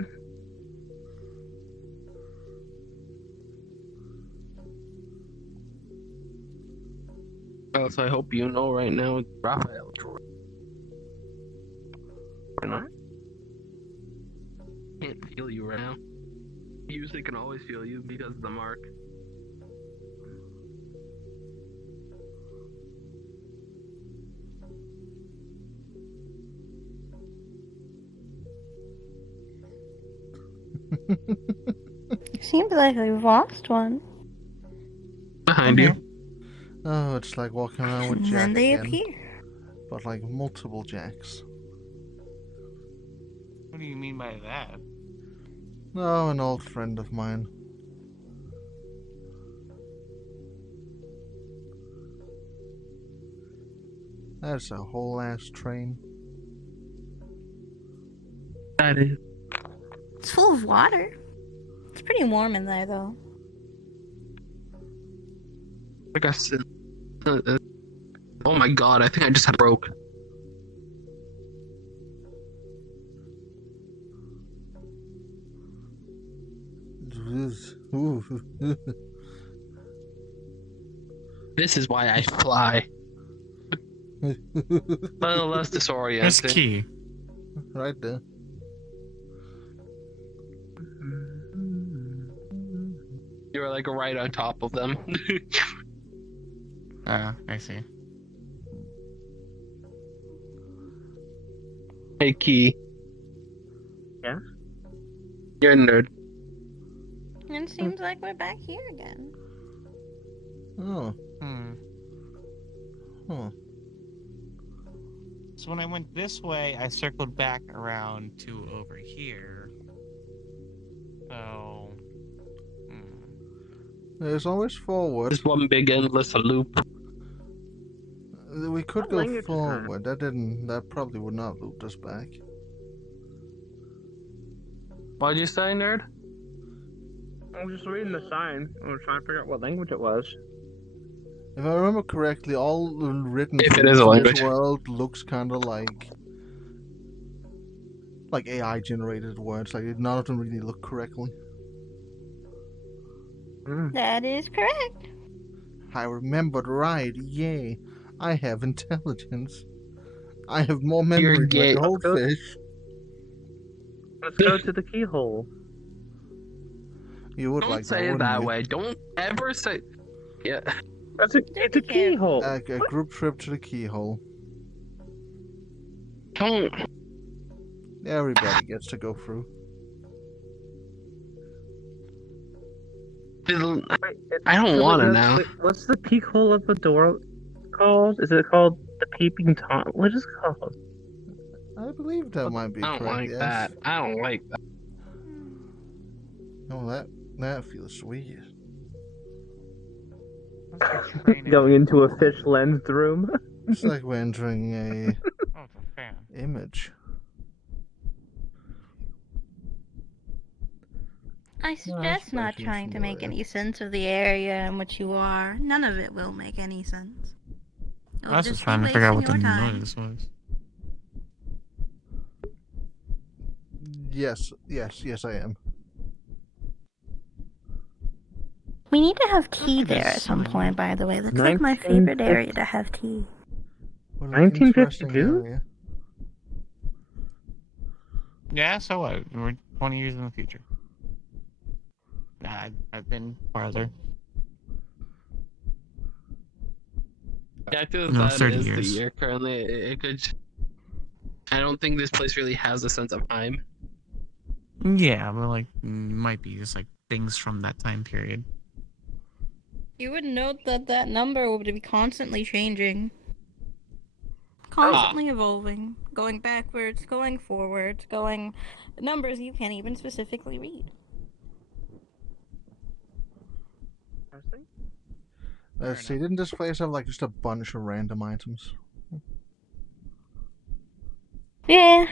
Oh, so I hope you know right now, it's Raphael. What? Can't feel you right now. I usually can always feel you because of the mark. Seems like we've lost one. Behind you. Oh, it's like walking around with And Jack then they again. appear. But like multiple Jacks. What do you mean by that? Oh, an old friend of mine. That's a whole ass train. That is. It's full of water. It's pretty warm in there, though. I guess. Oh my god! I think I just had broke. This is why I fly. Well, less disorienting. That's key. Right there. You're like right on top of them. I see. Hey, Key. Yeah? You're a nerd. And it seems like we're back here again. Oh. Huh. So when I went this way, I circled back around to over here. So... There's always forward. Just one big endless loop. We could What go language is that? forward. That probably would not loop us back. What'd you say, nerd? I was just reading the sign. I was trying to figure out what language it was. If I remember correctly, all the written If it things is a in language. this world looks kind of like AI generated words. Like none of them really look correctly. That is correct. I remembered right. Yay! I have intelligence. I have more memory than gay. a goldfish. Let's go to the keyhole. You would Don't like say that, it that wouldn't you? way. Don't ever say. Yeah. It's a keyhole. A group trip to the keyhole. Don't. Everybody gets to go through. I don't want to know. What's the peek hole of the door called? Is it called the Peeping Tom? What is it called? I believe that might be I don't correct, like yes. that. I don't like that. Oh, that feels weird. Going into a fish lensed room. It's like we're entering a Oh, it's a fan. image. I suggest not trying to make any sense of the area in which you are. None of it will make any sense. You'll I was just just trying be to figure out what wasting the your time. noise was. Yes, I am. We need to have tea there at some point, by the way. Looks like my favorite area to have tea. 1952? Yeah, so what? We're 20 years in the future. Nah, I've been farther. Yeah, I feel No, that 30 is the years. year currently. It could. I don't think this place really has a sense of time. Yeah, but like, might be just like things from that time period. You would note that that number would be constantly changing. Constantly evolving. Going backwards, going forwards, going... numbers you can't even specifically read. Let's see, didn't this place have like just a bunch of random items? Yeah.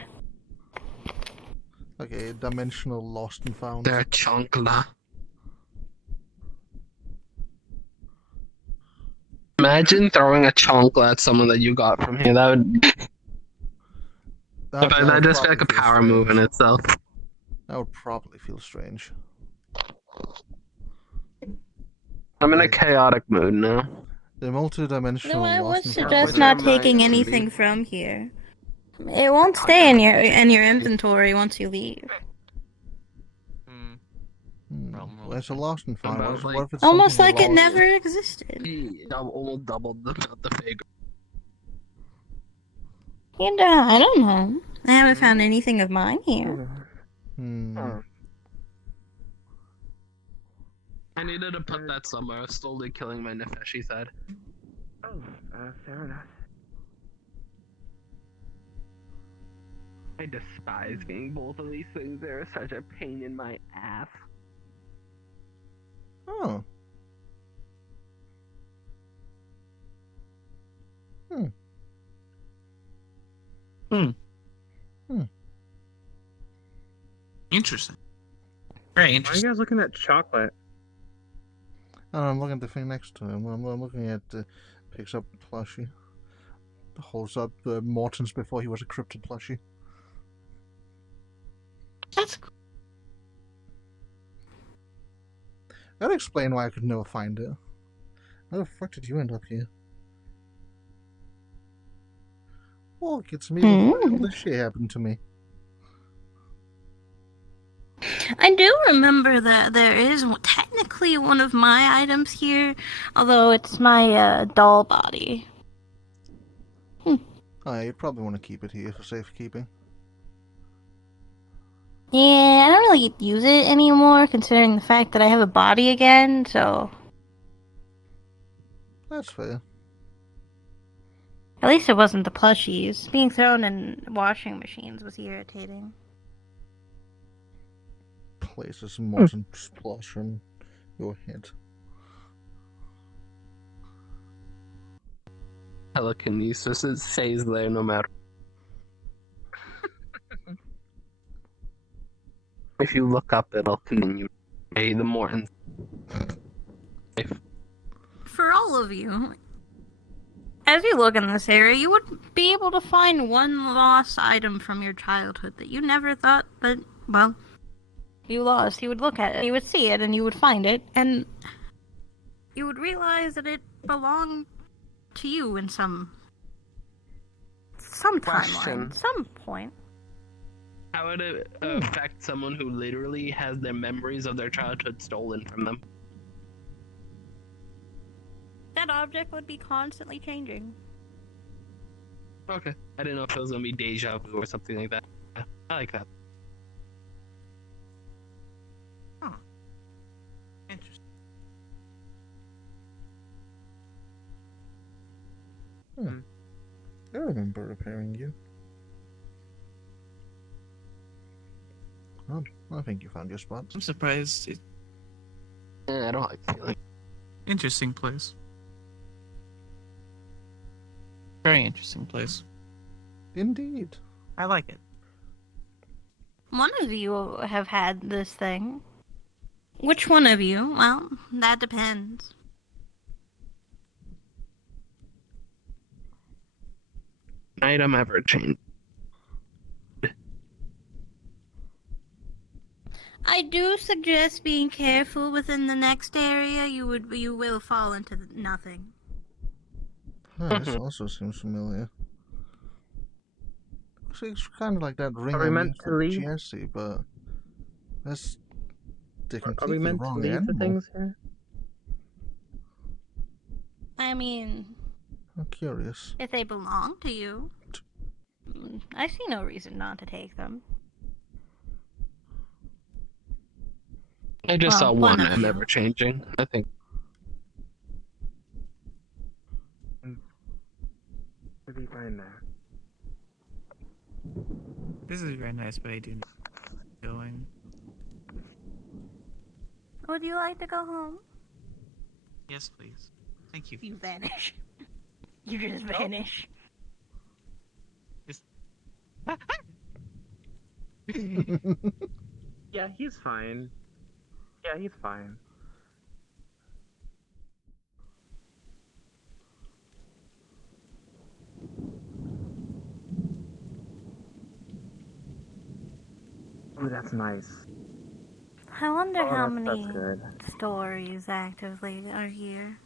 Like a dimensional lost and found. They're chonkla. Imagine throwing a chonkla at someone that you got from here. That would. That just feel like a power move in itself. That would probably feel strange. I'm in a chaotic mood now. The multi-dimensional No, I would lost and found. suggest not taking anything from here. It won't stay in your inventory once you leave. Well, it's a lost and found. What if it's Almost something like it lost? never existed. Almost doubled the figure. I don't know. I haven't found anything of mine here. I needed to put that somewhere. I was slowly killing my Nefeshi head. Oh, fair enough. I despise being both of these things. They're such a pain in my ass. Oh. Interesting. Very Why are interesting. you guys looking at chocolate? Oh, I'm looking at the thing next to him. I'm looking at picks up plushie. Holds up Morton's before he was a cryptid plushie. That's cool. That'd explain why I could never find it. How the fuck did you end up here? Well, it gets me. What this shit happened to me? I do remember that there is technically one of my items here, although it's my doll body. Oh, you'd probably want to keep it here for safekeeping. Yeah, I don't really use it anymore, considering the fact that I have a body again, so... That's fair. At least it wasn't the plushies. Being thrown in washing machines was irritating. Places Morton's plush on your head. Telekinesis, it stays there no matter. If you look up, it'll continue. Hey, the Mortons. For all of you, as you look in this area, you would be able to find one lost item from your childhood that you never thought that, well, you lost. You would look at it, you would see it, and you would find it, and you would realize that it belonged to you in some timeline, some point. How would it affect someone who literally has their memories of their childhood stolen from them? That object would be constantly changing. Okay. I didn't know if it was gonna be deja vu or something like that. I like that. Interesting. I remember repairing you. Oh, I think you found your spot. I'm surprised. I don't like feeling. Interesting place. Very interesting place. Indeed. I like it. One of you have had this thing. Which one of you? Well, that depends. Item ever changed. I do suggest being careful within the next area. You will fall into nothing. This also seems familiar. It's kind of like that ring Are we I meant made to for leave? Jesse, but that's the Are completely we meant to wrong leave animal. the things here? I mean, I'm curious. if they belong to you, I see no reason not to take them. I just saw one one of item you. ever changing. I think. What do you find there? This is very nice, but I do need going. Would you like to go home? Yes, please. Thank you. You vanish. You just vanish. Yeah, he's fine. Yeah, he's fine. Oh, that's nice. I wonder Oh, how that's many good. stories actively are here.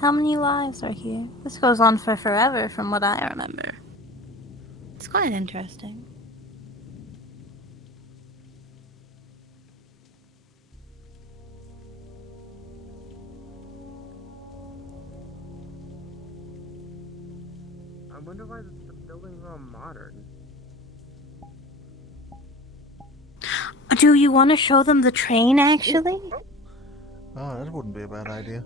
How many lives are here? This goes on for forever from what I remember. It's quite interesting. I wonder why the buildings are all modern. Do you want to show them the train, actually? Oh, that wouldn't be a bad idea.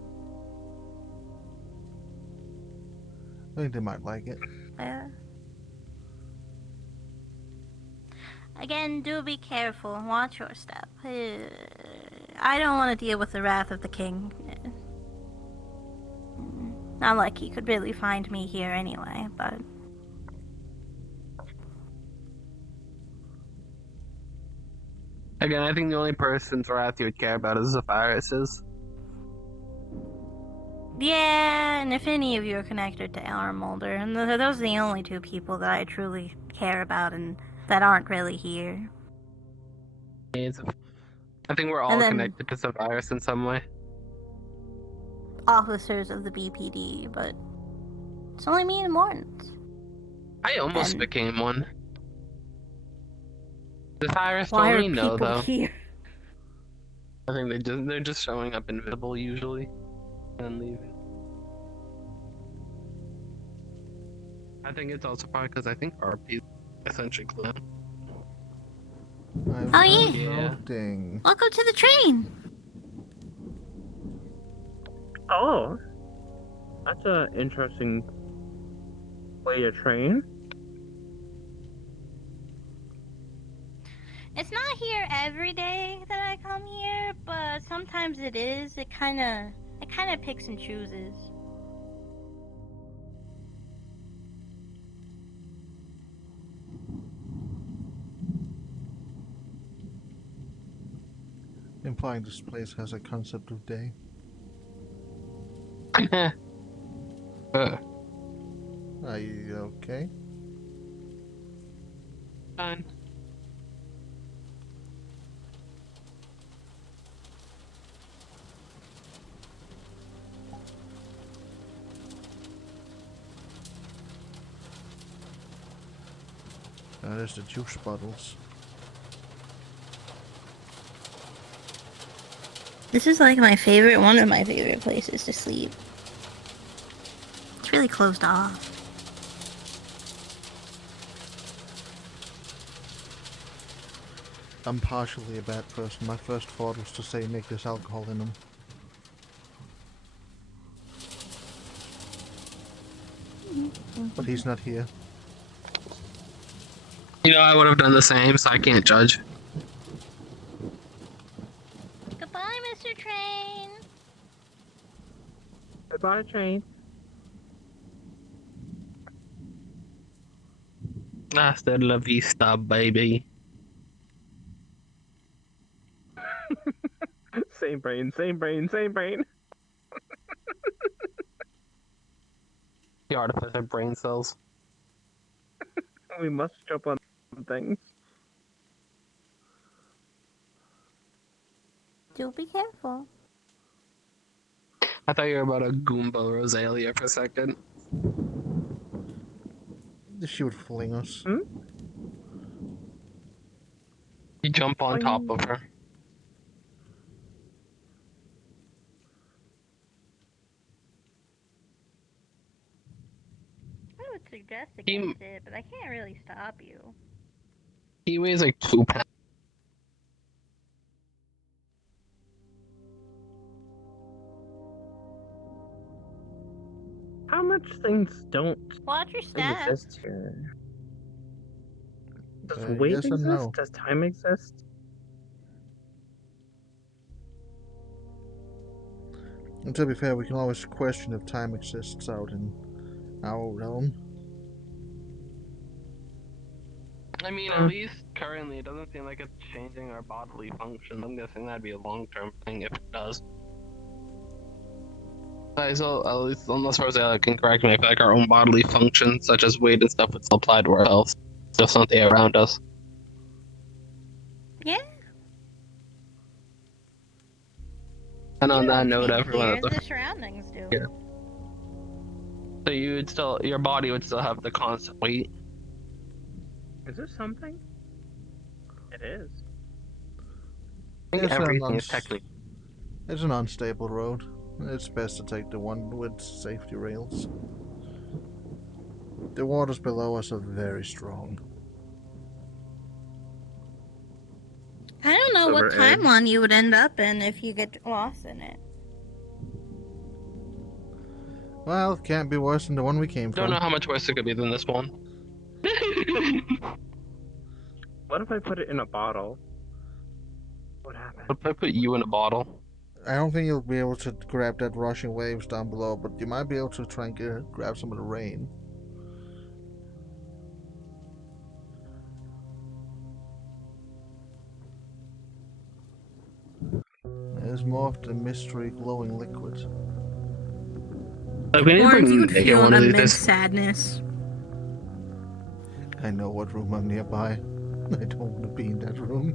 I think they might like it. Yeah. Again, do be careful. Watch your step. I don't want to deal with the wrath of the king. Not like he could really find me here anyway, but... Again, I think the only person's wrath you would care about is the viruses. Yeah, and if any of you are connected to Armolder, and those are the only two people that I truly care about and that aren't really here. I think we're all And then- connected to the virus in some way. Officers of the BPD, but it's only me and Mortons. I almost became one. The virus Why told are me no, people though. here? I think they're just showing up invisible usually, and leaving. I think it's also probably because I think RP is essentially clone. Oh yeah. Noting. Welcome to the train. Oh, that's an interesting way to train. It's not here every day that I come here, but sometimes it is. It kind of picks and chooses. Implying this place has a concept of day. Are you okay? Fine. There's the juice bottles. This is like one of my favorite places to sleep. It's really closed off. I'm partially a bad person. My first thought was to say make this alcohol in them. but he's not here. You know, I would have done the same, so I can't judge. Goodbye, Mr. Train. Goodbye, train. Hasta la vista, baby. Same brain, same brain, same brain. The artificial brain cells. We must jump on things. Do be careful. I thought you were about a Goomba Rosalia for a second. She would fling us. You jump on top of her. I would suggest against it, but I can't really stop you. He weighs like 2 pounds. How much things don't Watch your step. exist here? Does Yes weight and exist? no. Does time exist? And to be fair, we can always question if time exists out in our realm. I mean, at least currently, it doesn't seem like it's changing our bodily function. I'm guessing that'd be a long-term thing if it does. So, at least, unless Rosalia can correct me, I feel like our own bodily functions, such as weight and stuff, would still apply to our health. Just something around us. Yeah. And on that note, everyone Here, at the surroundings do. Yeah. So you would still, your body would still have the constant weight. Is there something? It is. I think It's an everything is uns- technically. It's an unstable road. It's best to take the one with safety rails. The waters below us are very strong. I don't know what Silver Edge. timeline you would end up in if you get lost in it. Well, it can't be worse than the one we came Don't from. know how much worse it could be than this one. What if I put it in a bottle? What happened? What if I put you in a bottle? I don't think you'll be able to grab that rushing waves down below, but you might be able to try and grab some of the rain. There's more of the mystery glowing liquid. Like, we need to Or you would bring feel one an of immense these. sadness. I know what room I'm nearby. I don't want to be in that room.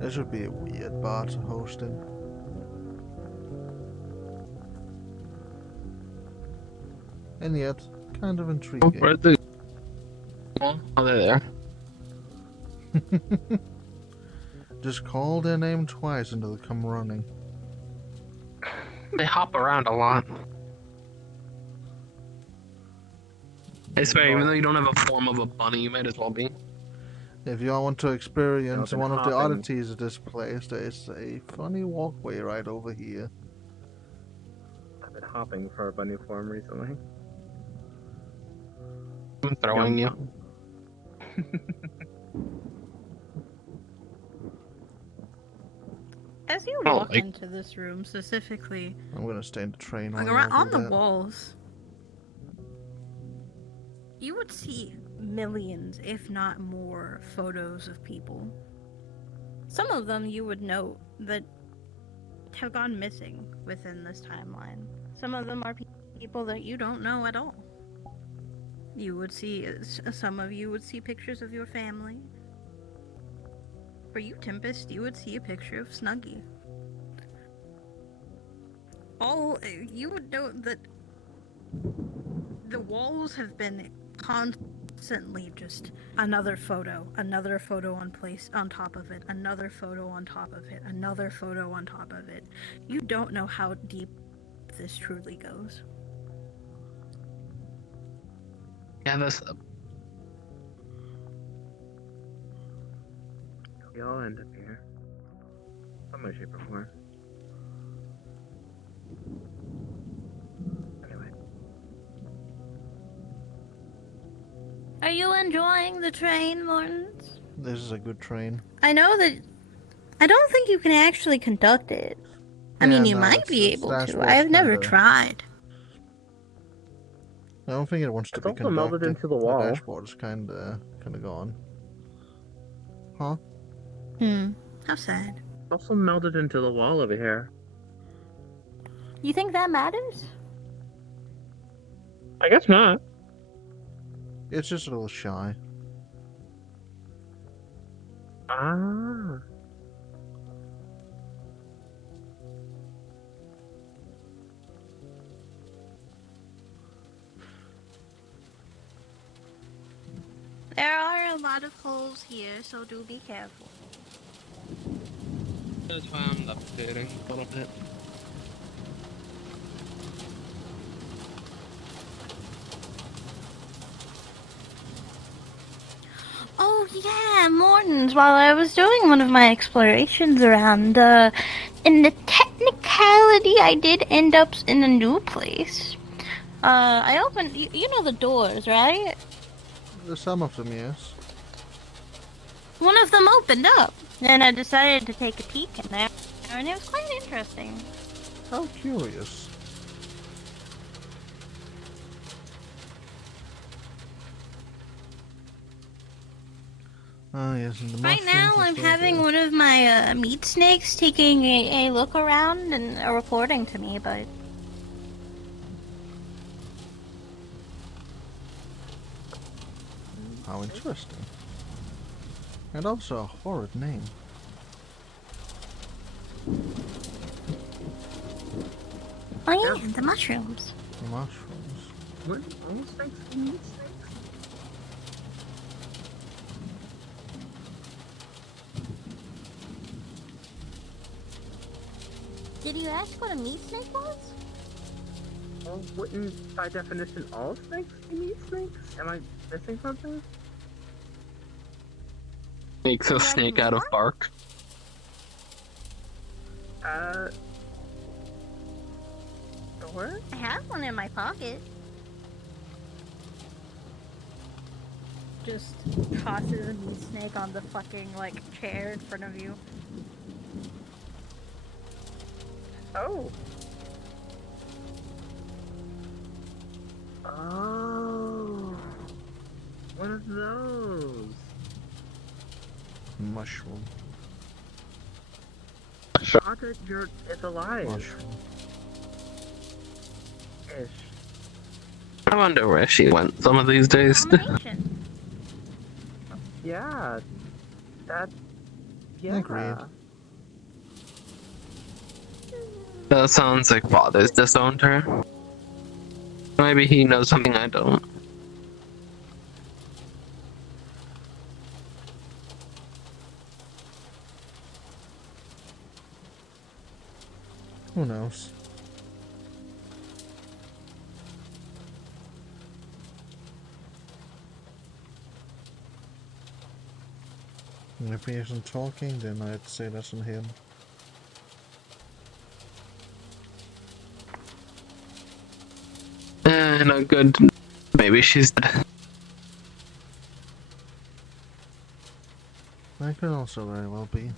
This would be a weird bar to host in. And yet, kind of intriguing. Where'd the... Oh, they're there. Just call their name twice until they come running. They hop around a lot. I swear, even though you don't have a form of a bunny, you might as well be. If y'all want to experience been one of the hopping. oddities of this place, there's a funny walkway right over here. I've been hopping for a bunny form recently. I'm throwing you. As you Oh, walk like- into this room specifically, I'm gonna stay in the train. like while around, y'all on do the that. walls, you would see millions, if not more, photos of people. Some of them you would note that have gone missing within this timeline. Some of them are people that you don't know at all. You would see, some of you would see pictures of your family. For you, Tempest, you would see a picture of Snuggie. You would note that the walls have been constantly just another photo on top of it, another photo on top of it, another photo on top of it. You don't know how deep this truly goes. Yeah, this. We all end up here. Some way, shape, or form. Anyway. Are you enjoying the train, Mortons? This is a good train. I know that. I don't think you can actually conduct it. I Yeah, mean, you no, might it's- be it's able to. dashboard's I've never kinda- tried. I don't think it wants to It's be also melded conducted. into the wall. dashboard is kinda gone. Huh? How sad. It's also melded into the wall over here. You think that matters? I guess not. It's just a little shy. Ah. There are a lot of holes here, so do be careful. That's why I'm levitating a little bit. Oh yeah, Mortons. While I was doing one of my explorations around, in the technicality, I did end up in a new place. I opened, you know the doors, right? Some of them, yes. One of them opened up, and I decided to take a peek in there, and it was quite interesting. How curious. Ah, yes, and the Right now, mushrooms are I'm still having there. one of my meat snakes taking a look around and reporting to me, but How interesting. And also a horrid name. oh yeah, the mushrooms. The mushrooms. What? All snakes and meat snakes? Did you ask what a meat snake was? Well, wouldn't by definition all snakes be meat snakes? Am I missing something? Makes a snake out of bark. Sure. I have one in my pocket. Just tosses a meat snake on the fucking, like, chair in front of you. Oh. Oh. One of those. Mushroom. Rocket Jerk is alive. Mushroom. Ish. I wonder where she went some of these days. Yeah. That. Yeah. Agreed. That sounds like father's disowned her. Maybe he knows something I don't. Who knows? And if he isn't talking, then I'd say that's on him. No good. Maybe she's dead. That could also very well be.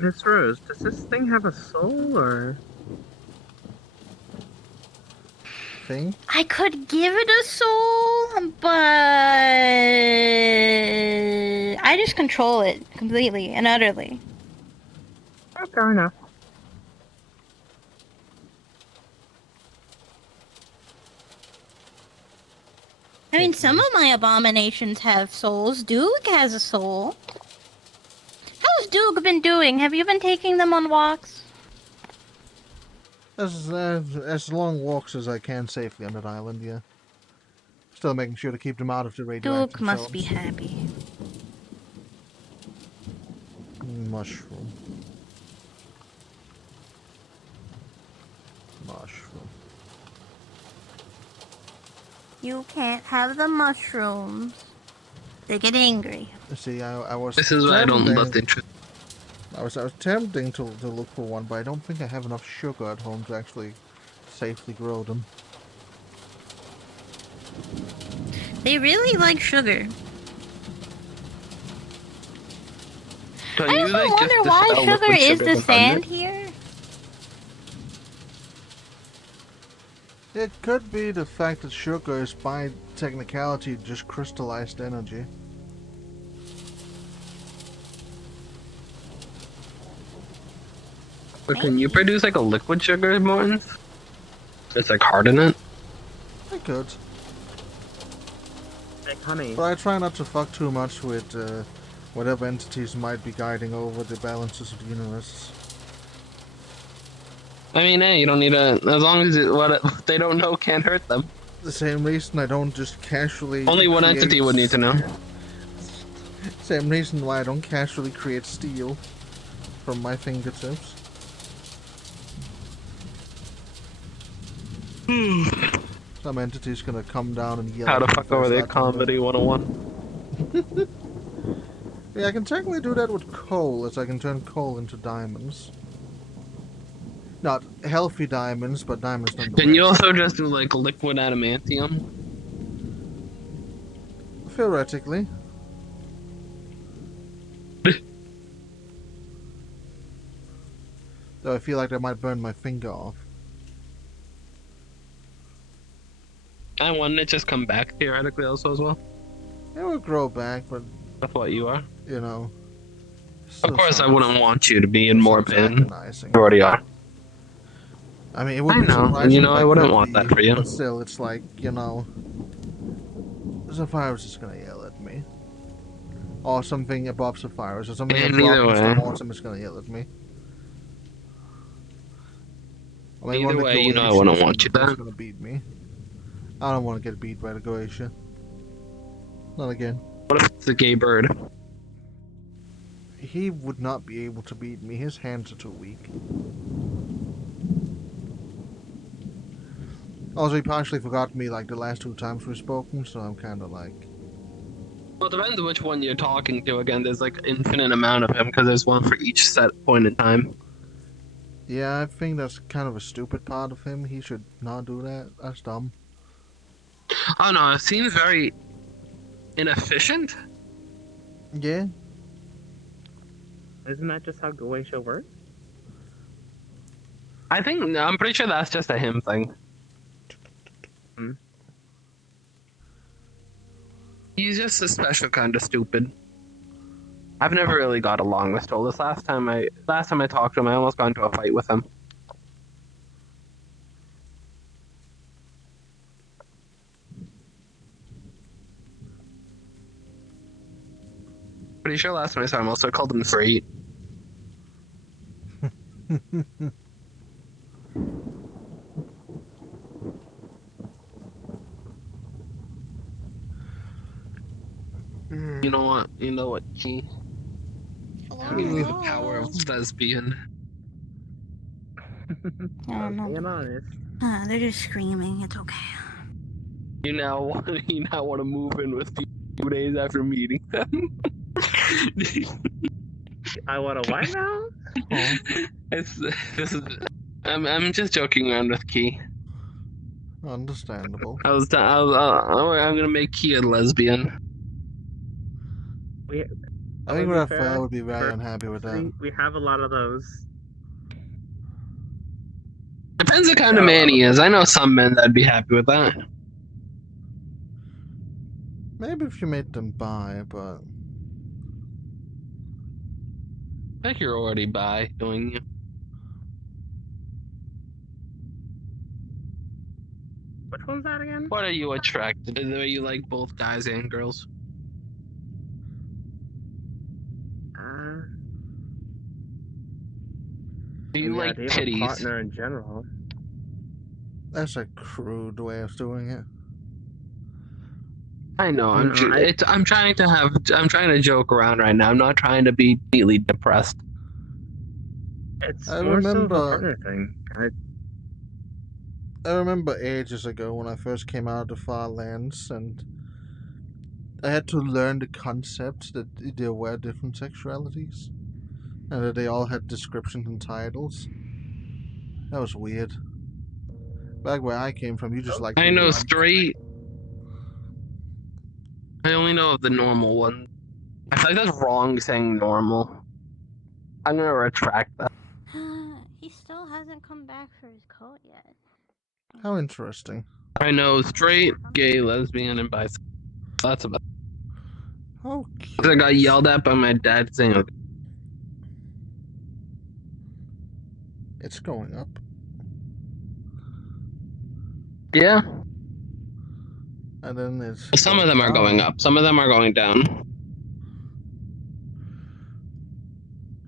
Miss Rose, does this thing have a soul, or...? Thing? I could give it a soul, but I just control it completely and utterly. Oh, fair enough. I mean, some of my abominations have souls. Duke has a soul. How's Duke been doing? Have you been taking them on walks? As long walks as I can safely on that island, yeah. Still making sure to keep them out of the radioactive Duke must zones. be happy. Mushroom. Mushroom. You can't have the mushrooms. They get angry. See, I was. This is why I don't love the interest. I was tempting to look for one, but I don't think I have enough sugar at home to actually safely grow them. They really like sugar. So I also wonder why sugar is the sand here. It could be the fact that sugar is, by technicality, just crystallized energy. But can you produce like a liquid sugar, Morton? It's like hard in it? I could. Like honey. But I try not to fuck too much with whatever entities might be guiding over the balances of the universe. I mean, hey, you don't need a. As long as what they don't know can't hurt them. The same reason I don't just casually. Only one entity would need to know. Same reason why I don't casually create steel from my fingertips. Some entity's gonna come down and yell. How to at me fuck for over their that comedy 101. Yeah, I can technically do that with coal, as I can turn coal into diamonds. Not healthy diamonds, but diamonds nonetheless. Can you also just do like liquid adamantium? Theoretically. Though I feel like that might burn my finger off. And wouldn't it just come back theoretically also as well? It will grow back, but That's what you are. you know. Of course, I wouldn't want you to be in more pain. You already are. I mean, it would I be know, surprising and you know if I wouldn't could want be, that for you. But still, it's like, you know, Sapphira's just gonna yell at me. Or something above Sapphira's, or something And above either way. Mr. Mortem is gonna yell at me. Or maybe Either one of the way, you know I Goetia wouldn't is want you gonna- is there. gonna beat me. I don't want to get beat by the Goetia. Not again. What if it's a gay bird? He would not be able to beat me. His hands are too weak. Also, he partially forgot me like the last 2 times we've spoken, so I'm kind of like... Well, it depends which one you're talking to. Again, there's like infinite amount of him because there's one for each set point in time. Yeah, I think that's kind of a stupid part of him. He should not do that. That's dumb. Oh no, it seems very inefficient. Yeah. Isn't that just how Goetia works? I'm pretty sure that's just a him thing. He's just a special kind of stupid. I've never really got along with Stolas. Last time I talked to him, I almost got into a fight with him. Pretty sure last time I saw him, also called him Freight. You know what? You know what, Key? Give me the power of lesbian. Being honest. They're just screaming. It's okay. You now want to move in with me 2 days after meeting them. I want to what now? I'm just joking around with Key. Understandable. I'm gonna make Key a lesbian. I think Raphael would be very unhappy with that. We have a lot of those. Depends the kind of man he is. I know some men that'd be happy with that. Maybe if you made them bi, but... I think you're already bi, doing you. Which one's that again? What are you attracted to? The way you like both guys and girls? Do you like titties? Partner in general. That's a crude way of doing it. I know. I'm trying to joke around right now. I'm not trying to be completely depressed. It's I more so remember- a partner thing. I remember ages ago when I first came out of the far lands, and I had to learn the concept that there were different sexualities, and that they all had descriptions and titles. That was weird. Back where I came from, you just like. I know straight. I only know of the normal one. I feel like that's wrong saying normal. I'm gonna retract that. He still hasn't come back for his coat yet. How interesting. I know straight, gay, lesbian, and bisexual. That's about. Okay. I got yelled at by my dad saying. It's going up. Yeah. And then it's. Some of them are going up. Some of them are going down.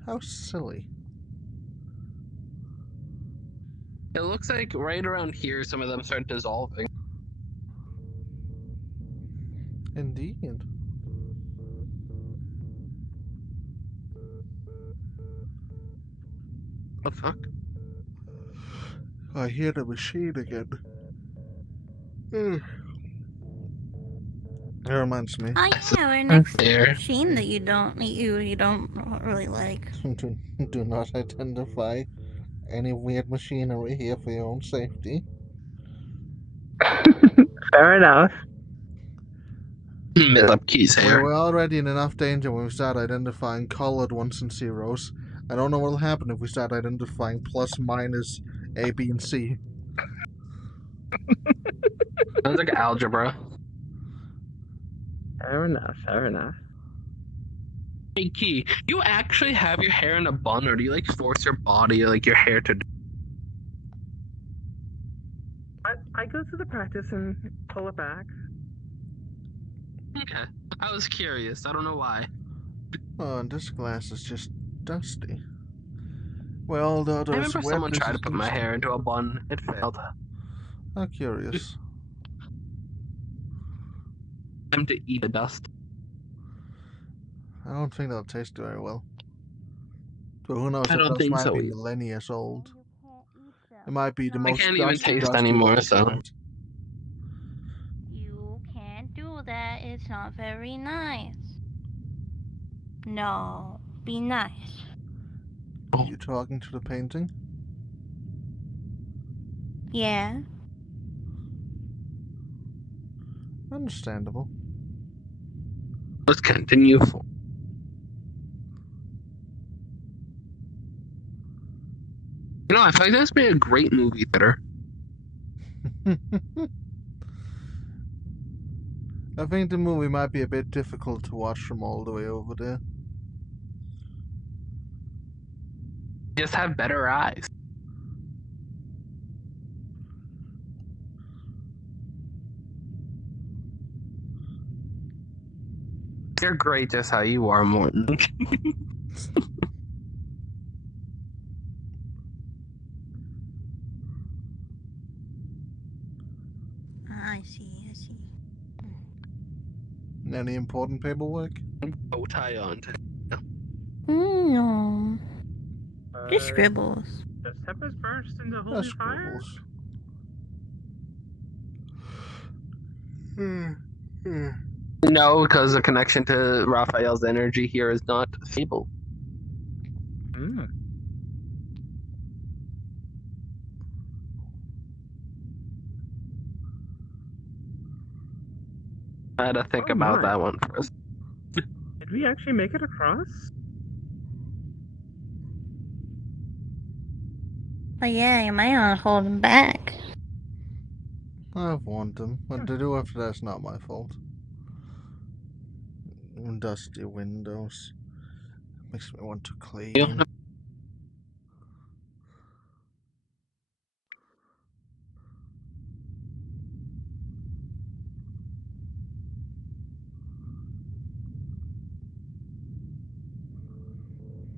How silly. It looks like right around here, some of them start dissolving. Indeed. What the fuck? I hear the machine again. That reminds me. Oh yeah, we're next to the machine that you don't really like. Do not identify any weird machinery here for your own safety. Fair enough. Up keys here. We're already in enough danger when we start identifying colored ones and zeros. I don't know what'll happen if we start identifying plus, minus, A, B, and C. Sounds like algebra. Fair enough, fair enough. Hey Key, you actually have your hair in a bun, or do you like force your body, like your hair to? I go through the practice and pull it back. Okay, I was curious. I don't know why. Oh, and this glass is just dusty. Well, the others. I remember someone tried to put my hair into a bun. It failed. How curious. I'm to eat the dust. I don't think that'll taste very well. But who knows? I don't That think might so be either. millennia old. It might be the most. I can't even dusty taste anymore, so. part. You can't do that. It's not very nice. No, be nice. Are you talking to the painting? Yeah. Understandable. Let's continue. You know, I feel like this would be a great movie theater. I think the movie might be a bit difficult to watch from all the way over there. Just have better eyes. You're great just how you are, Morton. I see. Any important paperwork? Bow tie on. No. Just scribbles. Does Tempest burst into holy That's fire? scribbles. No, because the connection to Raphael's energy here is not stable. I had to think about that one first. Did we actually make it across? Oh yeah, you might want to hold him back. I've warned them. What to do after that's not my fault. Dusty windows. Makes me want to clean.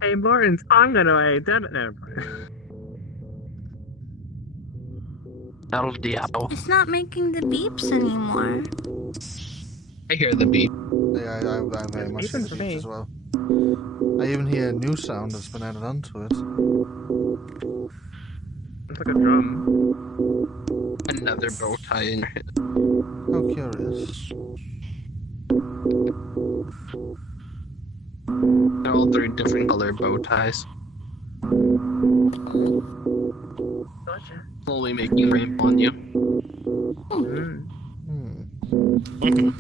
Hey, Martins, I'm gonna identify. El Diablo. It's not making the beeps anymore. I hear the beep. Yeah, I very much Even hear for the me. beeps as well. I even hear a new sound that's been added onto it. looks like a drum. Another bow tie in your head. How curious. They're all three different color bow ties. Gotcha. Slowly making rain on you.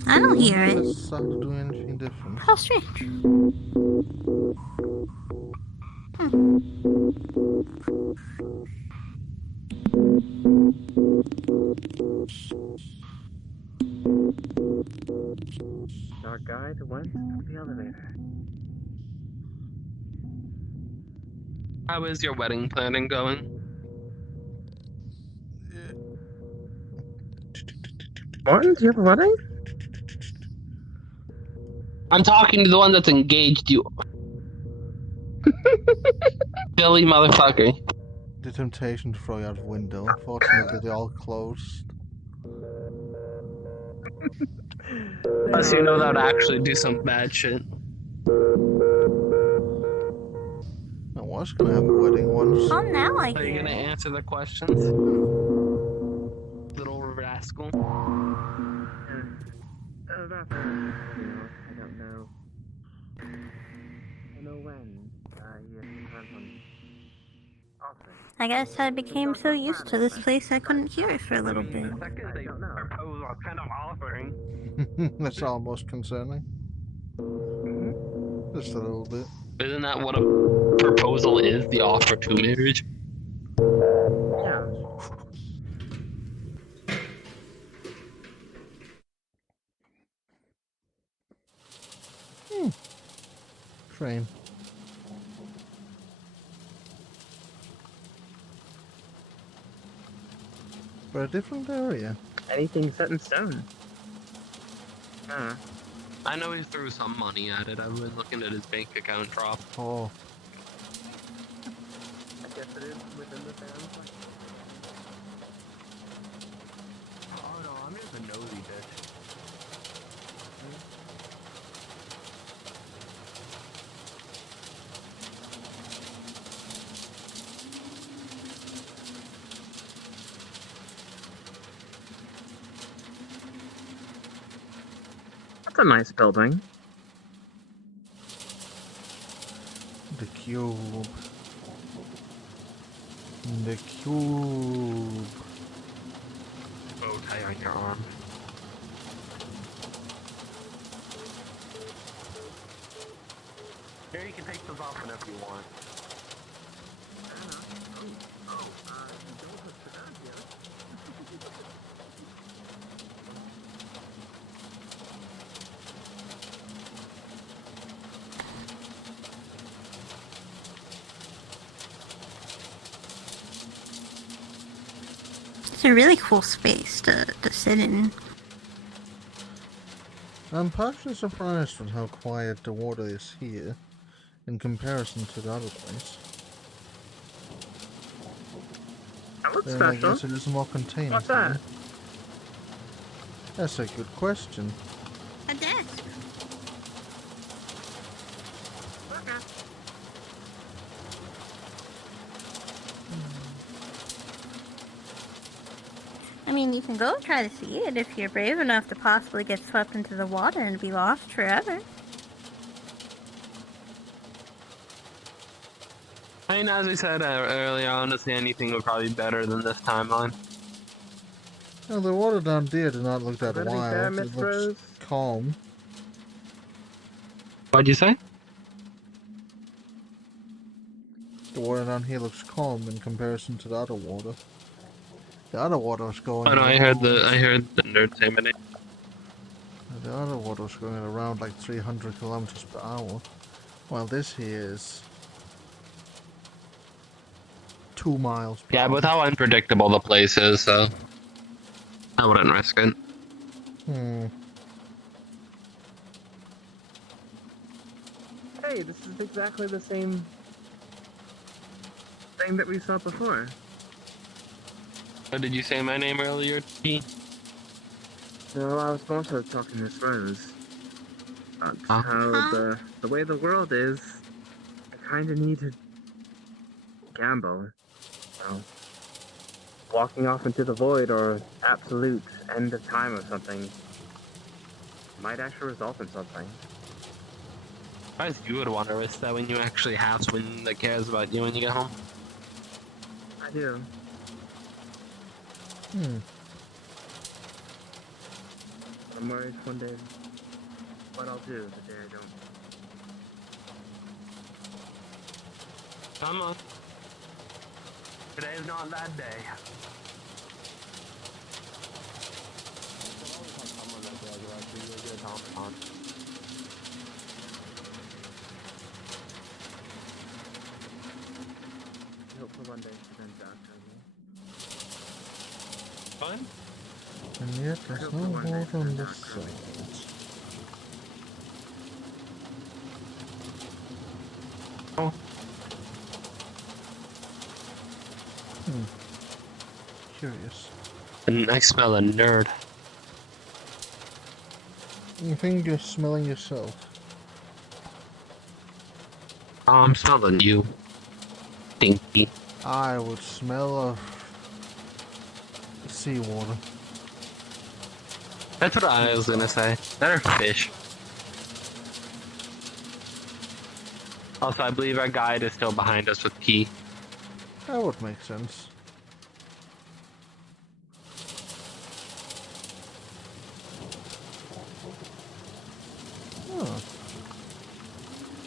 I don't hear it. It's not doing anything different. How strange. Our guide went to the elevator. How is your wedding planning going? Martin, do you have a wedding? I'm talking to the one that's engaged, you silly motherfucker. The temptation to throw you out of window. Unfortunately, they're all closed. Plus, you know that would actually do some bad shit. I was gonna have a wedding once. Oh, now I Are you hear gonna it. answer the questions? Little rascal. About that, I don't know. I know when. Depends on. I guess I became so used to this place I couldn't hear it for a little bit. The second they propose, what kind of offering? That's almost concerning. Just a little bit. Isn't that what a proposal is? The offer to marriage? Yeah. Train. For a different area. Anything set in stone. I know he threw some money at it. I've been looking at his bank account drop. Oh. I guess it is within the family. Oh no, I'm just a nosy bitch. That's a nice building. The cube. The cube. Bow tie on your arm. Here, you can take those off whenever you want. It's a really cool space to sit in. I'm partially surprised at how quiet the water is here in comparison to the other place. That looks I special. guess it is more contained. What's that? here. That's a good question. A desk. I mean, you can go try to see it if you're brave enough to possibly get swept into the water and be lost forever. I mean, as we said earlier, honestly, anything would probably be better than this timeline. Now, the water down there did not look that Better be wild. fair, It Miss looks Rose. calm. What'd you say? The water down here looks calm in comparison to the other water. The other water was going. Oh no, I heard the nerd say my name. The other water was going at around like 300 kilometers per hour, while this here is 2 miles per Yeah, hour. but how unpredictable the place is, so I wouldn't risk it. Hey, this is exactly the same thing that we saw before. Oh, did you say my name earlier, T? No, I was also talking to Miss Rose about how the way the world is, I kind of need to gamble. So, walking off into the void or absolute end of time or something might actually result in something. I guess you would want to risk that when you actually have someone that cares about you when you get home. I do. I'm worried one day what I'll do the day I don't. Come on. Today is not that day. I hope for one day to turn back Fun? And yet there's no water on the side. Oh. Curious. And I smell a nerd. You think you're smelling yourself? Oh, I'm smelling you. Stinky. I would smell of seawater. That's what I was gonna say. Better fish. Also, I believe our guide is still behind us with key. That would make sense. Oh.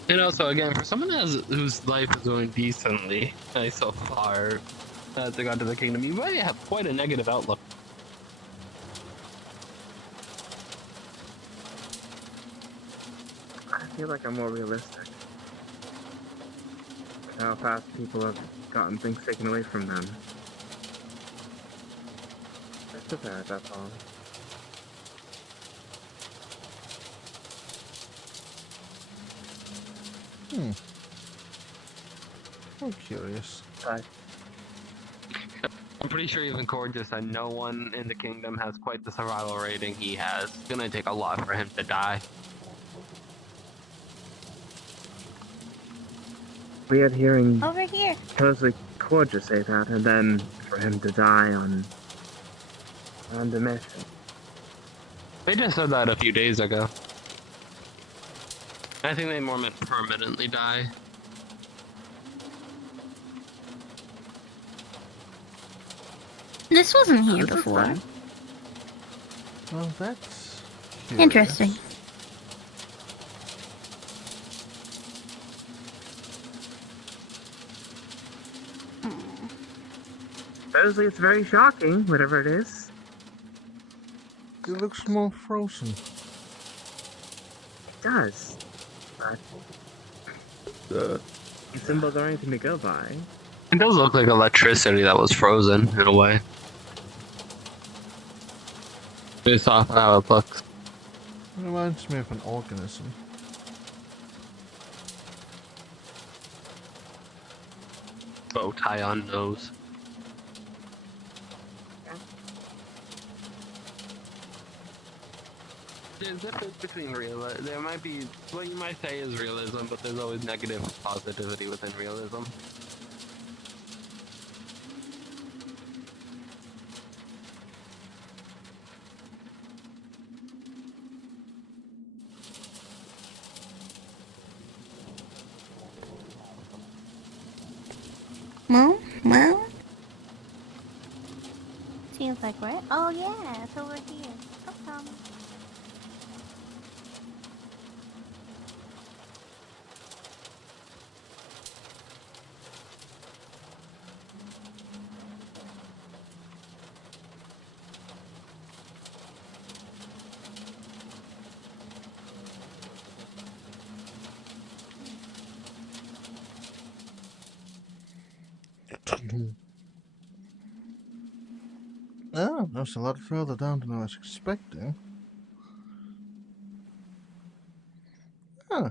And also, again, for someone whose life is going decently so far as they got to the kingdom, you might have quite a negative outlook. I feel like I'm more realistic. How fast people have gotten things taken away from them. It's too bad, that's all. I'm curious. I'm pretty sure even Cord just said no one in the kingdom has quite the survival rating he has. It's gonna take a lot for him to die. We had hearing Over here. supposedly Cord just say that, and then for him to die on the mission. They just said that a few days ago. I think they more meant permanently die. This wasn't here before. Well, that's curious. Interesting. Supposedly it's very shocking, whatever it is. It looks more frozen. It does. But symbols are anything to go by. It does look like electricity that was frozen, in a way. Based off how it looks. It reminds me of an organism. Bow tie on nose. There's a difference between there might be what you might say is realism, but there's always negative positivity within realism. Well. Seems like we're. Oh yeah, it's over here. Come. Oh, that's a lot further down than I was expecting. Huh.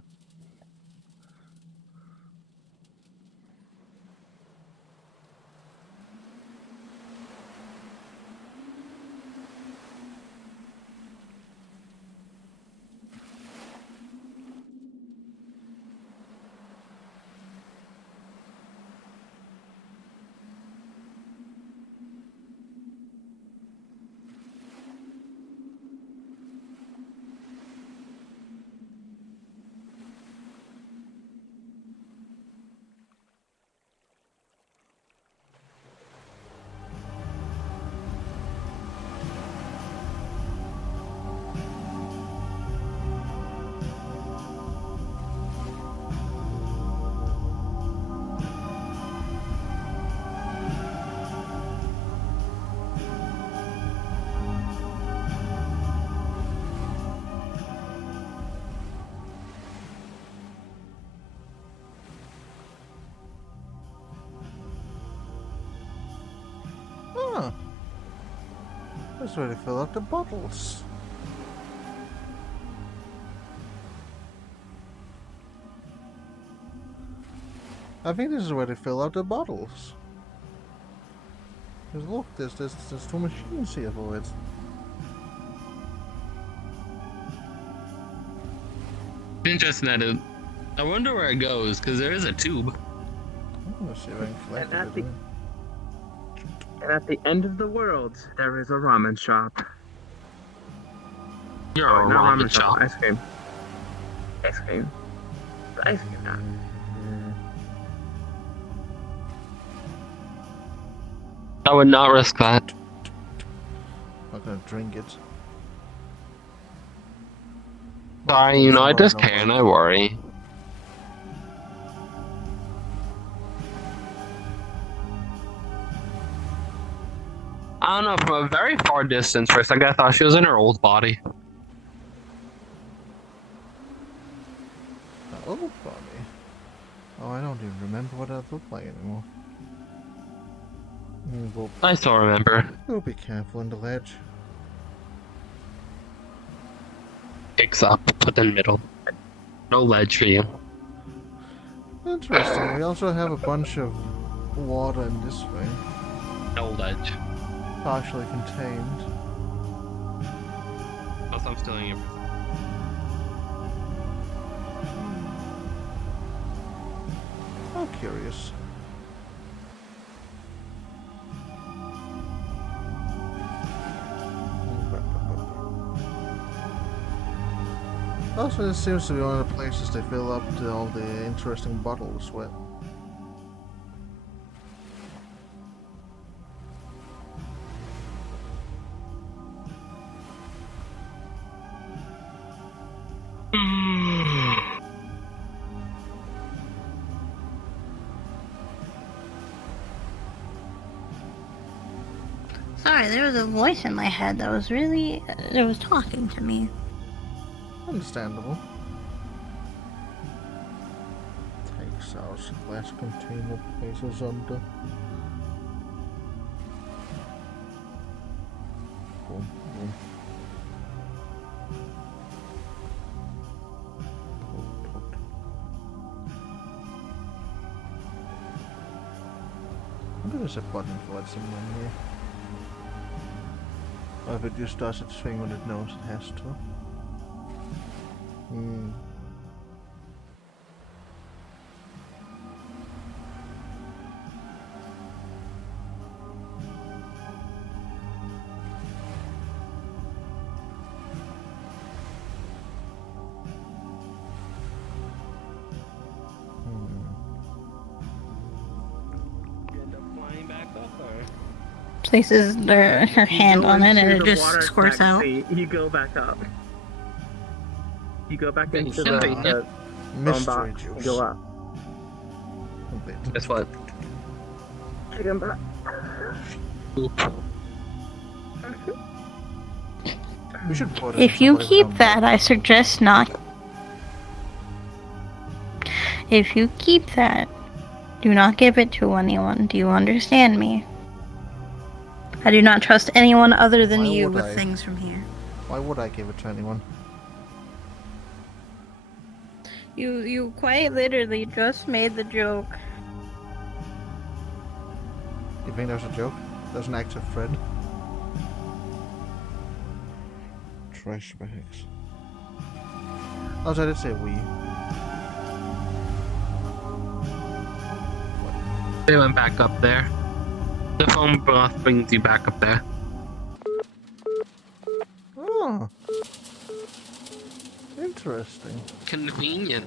Let's really fill up the bottles. I think this is where they fill out the bottles. Because look, there's two machines here for it. Interesting that it. I wonder where it goes, because there is a tube. Let's see if I can collect And it. at the end of the world, there is a ramen shop. You're Oh, a not ramen shop. Ice cream. Ice cream. Ice cream now. I would not risk that. I'm not gonna drink it. Sorry, you know, I just care and I worry. I don't know, from a very far distance, for a second I thought she was in her old body. The old body? Oh, I don't even remember what that looked like anymore. Well, I still remember. we'll be careful on the ledge. Picks up, put in the middle. No ledge for you. Interesting. We also have a bunch of water in this thing. No ledge. Partially contained. Plus I'm stealing everything. How curious. Also, this seems to be one of the places they fill up all the interesting bottles with. Sorry, there was a voice in my head that was really, that was talking to me. Understandable. Takes out glass container, places under. Boom, boom. I wonder if there's a button for it somewhere here. Or if it just does its thing when it knows it has to. Hmm. Places her hand on it and it just squirts out. You go back up. You go back into the Mystery phone box. juice. You go up. Guess what? Chicken back. We should put it If you keep that, I suggest not. If you keep that, do not give it to anyone. Do you understand me? I do not trust anyone other than Why you would with I? things from here. Why would I give it to anyone? You quite literally just made the joke. You think that was a joke? That was an active threat. Trash bags. Also, I did say we. They went back up there. The phone booth brings you back up there. Oh. Interesting. Convenient.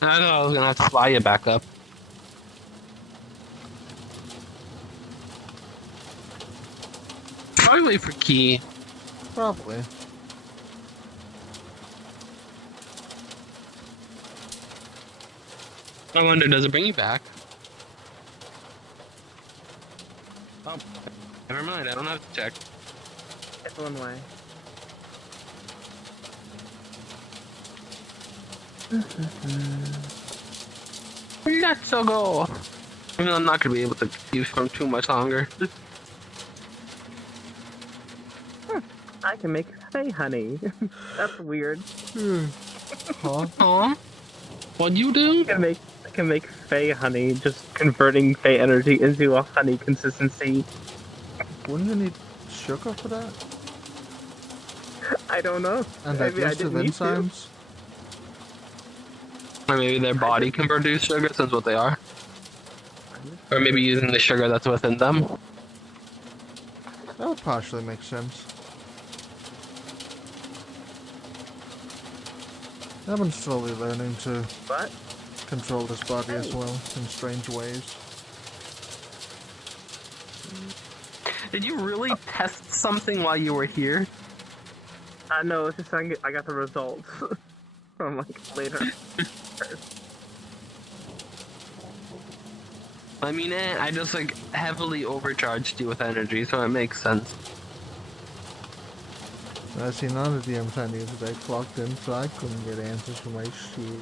I thought I was gonna have to fly you back up. Probably wait for key. Probably. I wonder, does it bring you back? Oh, never mind. I don't have to check. It's one way. Let's go. I mean, I'm not gonna be able to use from too much longer. I can make fey honey. That's weird. Huh? Huh? What you do? I can make fey honey, just converting fey energy into a honey consistency. Wouldn't you need sugar for that? I don't know. And Maybe I digestive didn't need to. enzymes? Or maybe their body can produce sugar since what they are. Or maybe using the sugar that's within them. That would partially make sense. I've been slowly learning to control this body as well in strange ways. Did you really test something while you were here? No, it's just I got the results from like later. I mean, I just like heavily overcharged you with energy, so it makes sense. I see none of the MSIDs today clocked in, so I couldn't get answers for my shit.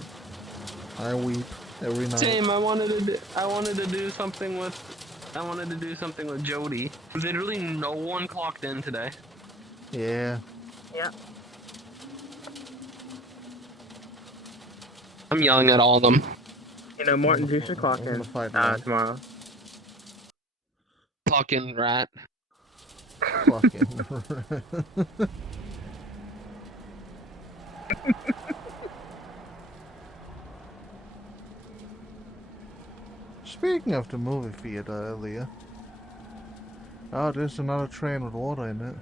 I weep every night. Same. I wanted to do something with Jody. Literally, no one clocked in today. Yeah. Yeah. I'm yelling at all of them. You know, Morton, you should clock in tomorrow. Fucking rat. Fucking rat. Speaking of the movie theater earlier. Oh, there's another train with water in it.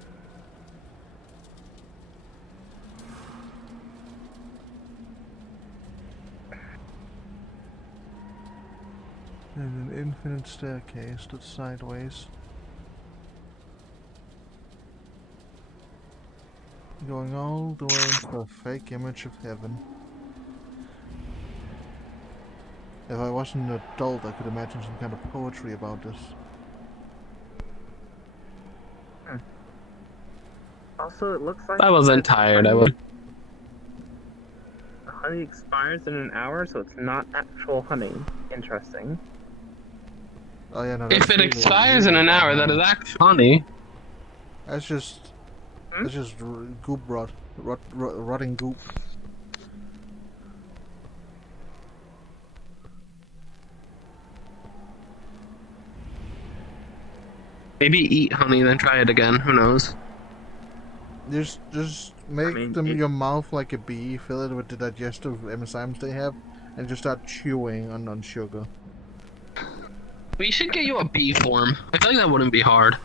And an infinite staircase that's sideways. Going all the way into a fake image of heaven. If I wasn't an adult, I could imagine some kind of poetry about this. Also, it looks like I wasn't tired. I would. Honey expires in an hour, so it's not actual honey. Interesting. Oh yeah, no. If it expires in an hour, that is actually honey. That's just goop rotting goop. Maybe eat honey, then try it again. Who knows? Just make your mouth like a bee, fill it with the digestive enzymes they have, and just start chewing on sugar. We should get you a bee form. I feel like that wouldn't be hard.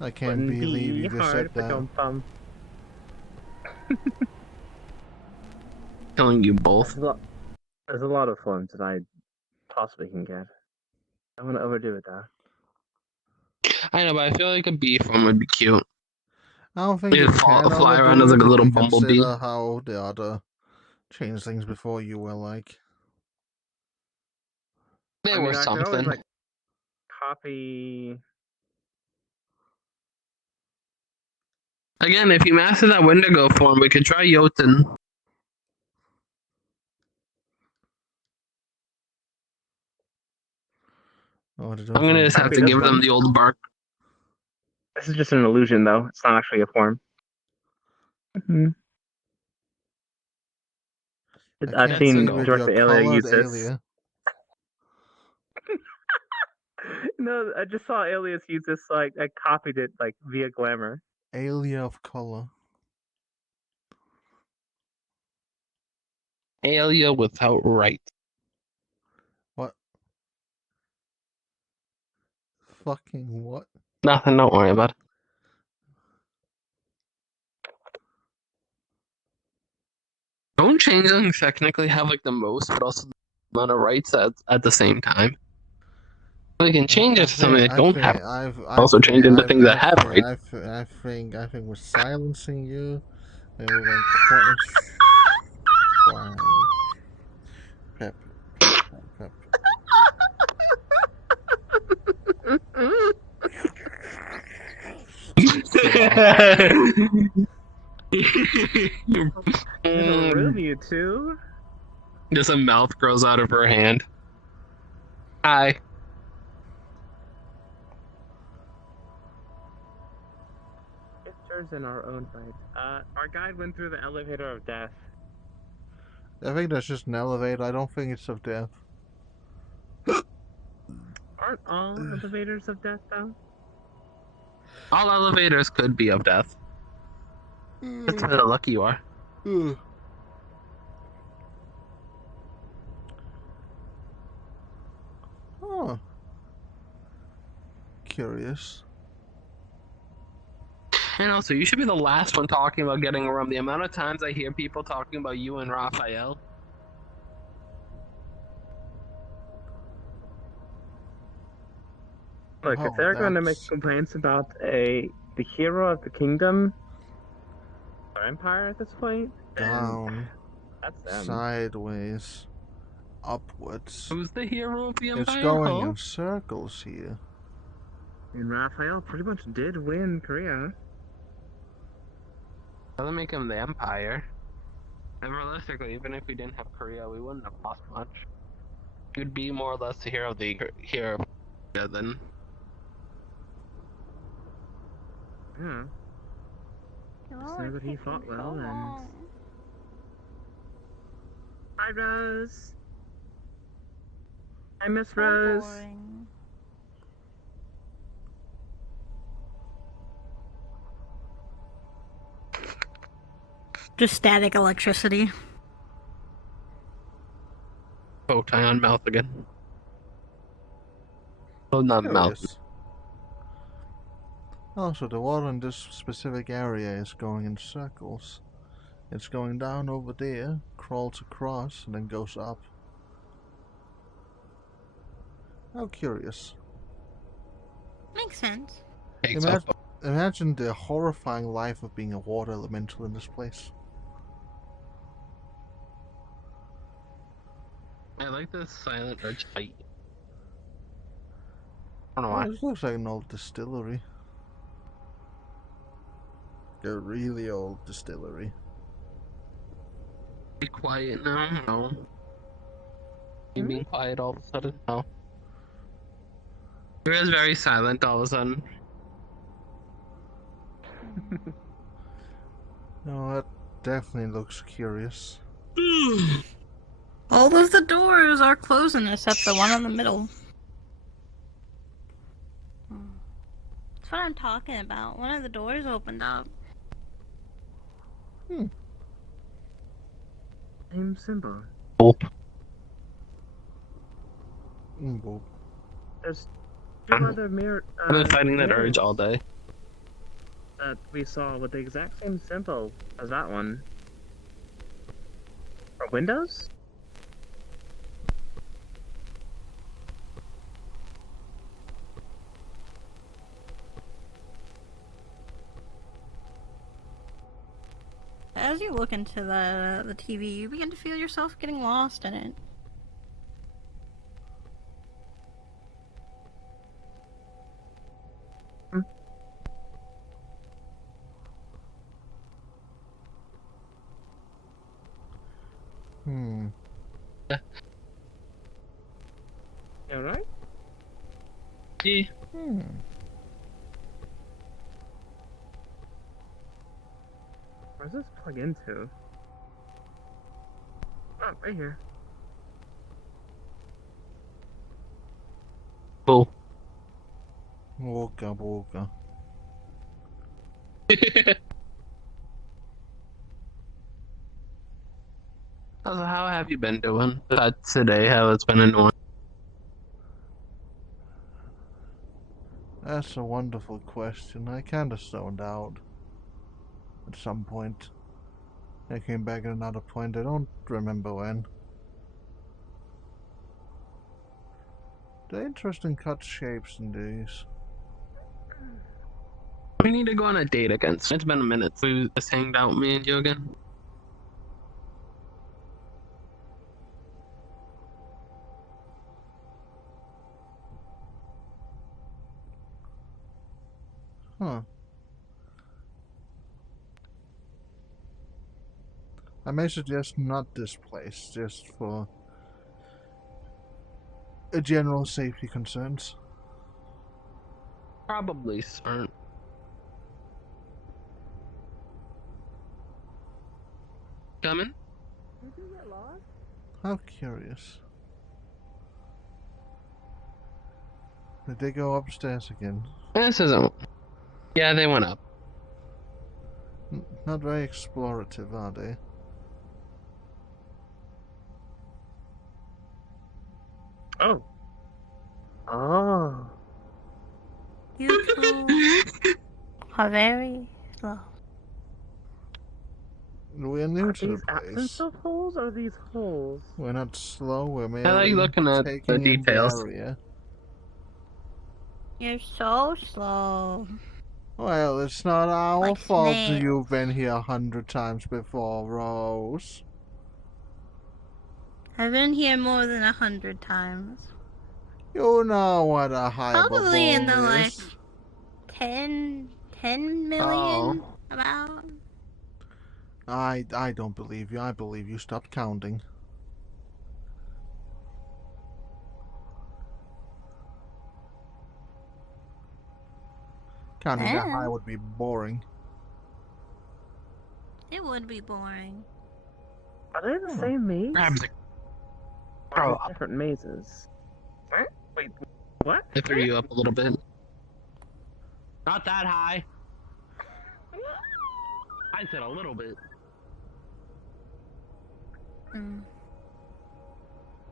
I can't believe you just said that. Killing you both. There's a lot of forms that I possibly can get. I want to overdo it though. I know, but I feel like a bee form would be cute. I don't think you you fly can around as like a little bumblebee. Consider how the other change things before you were like. There was something. I could always, like, copy. Again, if you master that Wendigo form, we could try Jotun. Oh, I'm gonna just have to give them the old bark. This is just an illusion, though. It's not actually a form. I've seen Director Alia use this. No, I just saw Alias use this, like, I copied it, like, via Glamour. Alia of color. Alia without right. What? Fucking what? Nothing, don't worry about it. Don't change them technically have, like, the most, but also the amount of rights at the same time. We can change it to something that don't have. Also change it to things that have rights. I think we're silencing you. And we're going to Pep. Room, you two. Just a mouth grows out of her hand. Hi. elevators and our own right. Our guide went through the elevator of death. I think that's just an elevator. I don't think it's of death. Aren't all elevators of death, though? All elevators could be of death. That's how lucky you are. Oh. Curious. And also, you should be the last one talking about getting a room. The amount of times I hear people talking about you and Raphael. Look, if they're going to make complaints about the hero of the kingdom or empire at this point, down, that's them. sideways, upwards. Who's the hero of the empire? It's going in circles here. And Raphael pretty much did win Korea. Doesn't make him the empire. And realistically, even if we didn't have Korea, we wouldn't have lost much. You'd be more or less the hero of the hero of Korea then. Yeah. Just know that he fought well and... Hi, Rose. I miss Rose. Boring. Just static electricity. Oh, tie on mouth again. Oh, not mouth. Also, the water in this specific area is going in circles. It's going down over there, crawls across, and then goes up. How curious. Makes sense. Imagine the horrifying life of being a water elemental in this place. I like this silent urge fight. I don't know why. This looks like an old distillery. A really old distillery. Be quiet now. No. You being quiet all of a sudden? No. It was very silent all of a sudden. No, that definitely looks curious. All of the doors are closing except the one in the middle. That's what I'm talking about. One of the doors opened up. Same symbol. Boop. Boop. There's two other mirror. I've been fighting that mirrors urge all day. that we saw with the exact same symbol as that one. Or windows? As you look into the TV, you begin to feel yourself getting lost in it. Hmm. You alright? Yeah. Where's this plug into? Oh, right here. Cool. Walker, walker. Also, how have you been doing? Today, how it's been annoying. That's a wonderful question. I kinda zoned out at some point. I came back at another point. I don't remember when. They're interesting cut shapes in these. We need to go on a date again. It's been a minute. We just hanged out, me and you again. Huh. I may suggest not this place, just for general safety concerns. Probably smart. coming? How curious. Did they go upstairs again? This isn't. Yeah, they went up. Not very explorative, are they? Oh. Oh. You two are very slow. We're new to the These absence place. of holes or these holes? We're not slow, we're I like merely looking at the taking in the details. area. You're so slow. Well, it's not our Like fault that snails. you've been here 100 times before, Rose. I've been here more than 100 times. You know what a hyperbole Probably in the like is. 10 million Oh. about. I don't believe you. I believe you stopped counting. Counting that high would be boring. It would be boring. Are they the same maze? Grab the. Or are they different mazes? Wait, what? I threw you up a little bit. Not that high. I said a little bit.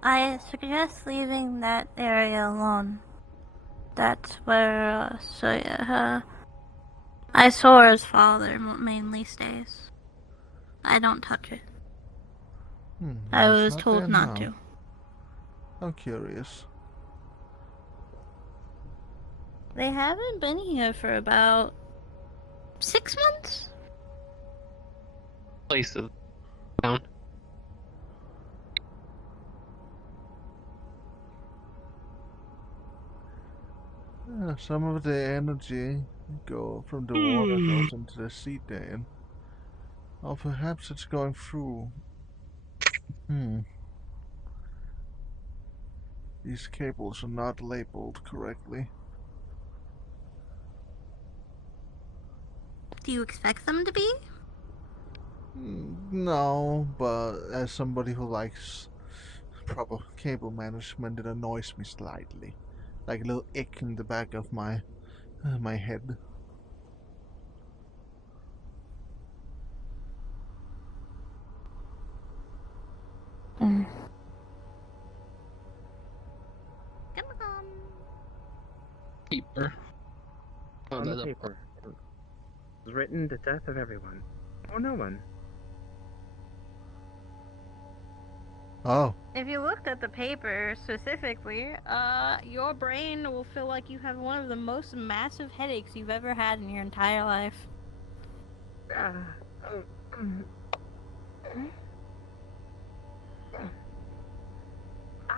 I suggest leaving that area alone. That's where Isora's father mainly stays. I don't touch it. I It's was not told there not now. to. I'm curious. They haven't been here for about 6 months? Places. Down. Some of the energy from the water goes into the sea dan. Or perhaps it's going through. These cables are not labeled correctly. Do you expect them to be? No, but as somebody who likes proper cable management, it annoys me slightly. Like a little ick in the back of my head. Keeper. On the paper. It was written the death of everyone. Or no one. Oh. If you looked at the paper specifically, your brain will feel like you have one of the most massive headaches you've ever had in your entire life.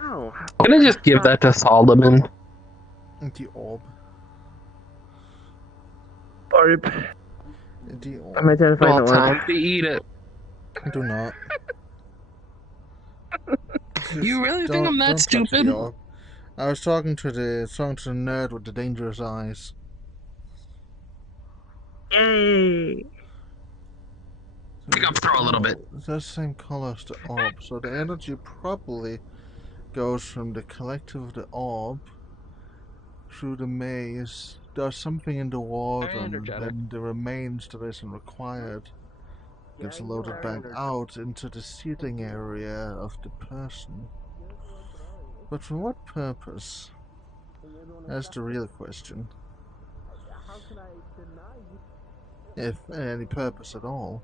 Ow! Can I just give that to Solomon? The orb. Orb. The orb. I'm identifying Well, the time orb. to eat it. Do not. You really think I'm that Don't touch the stupid? orb. I was talking to the nerd with the dangerous eyes. Yay! Pick up, throw a little bit. It's the same color as the orb, so the energy probably goes from the collective of the orb through the maze, does something in the water, Very and energetic. then the remains that isn't required gets loaded back out into the seating area of the person. But for what purpose? That's the real question. If any purpose at all.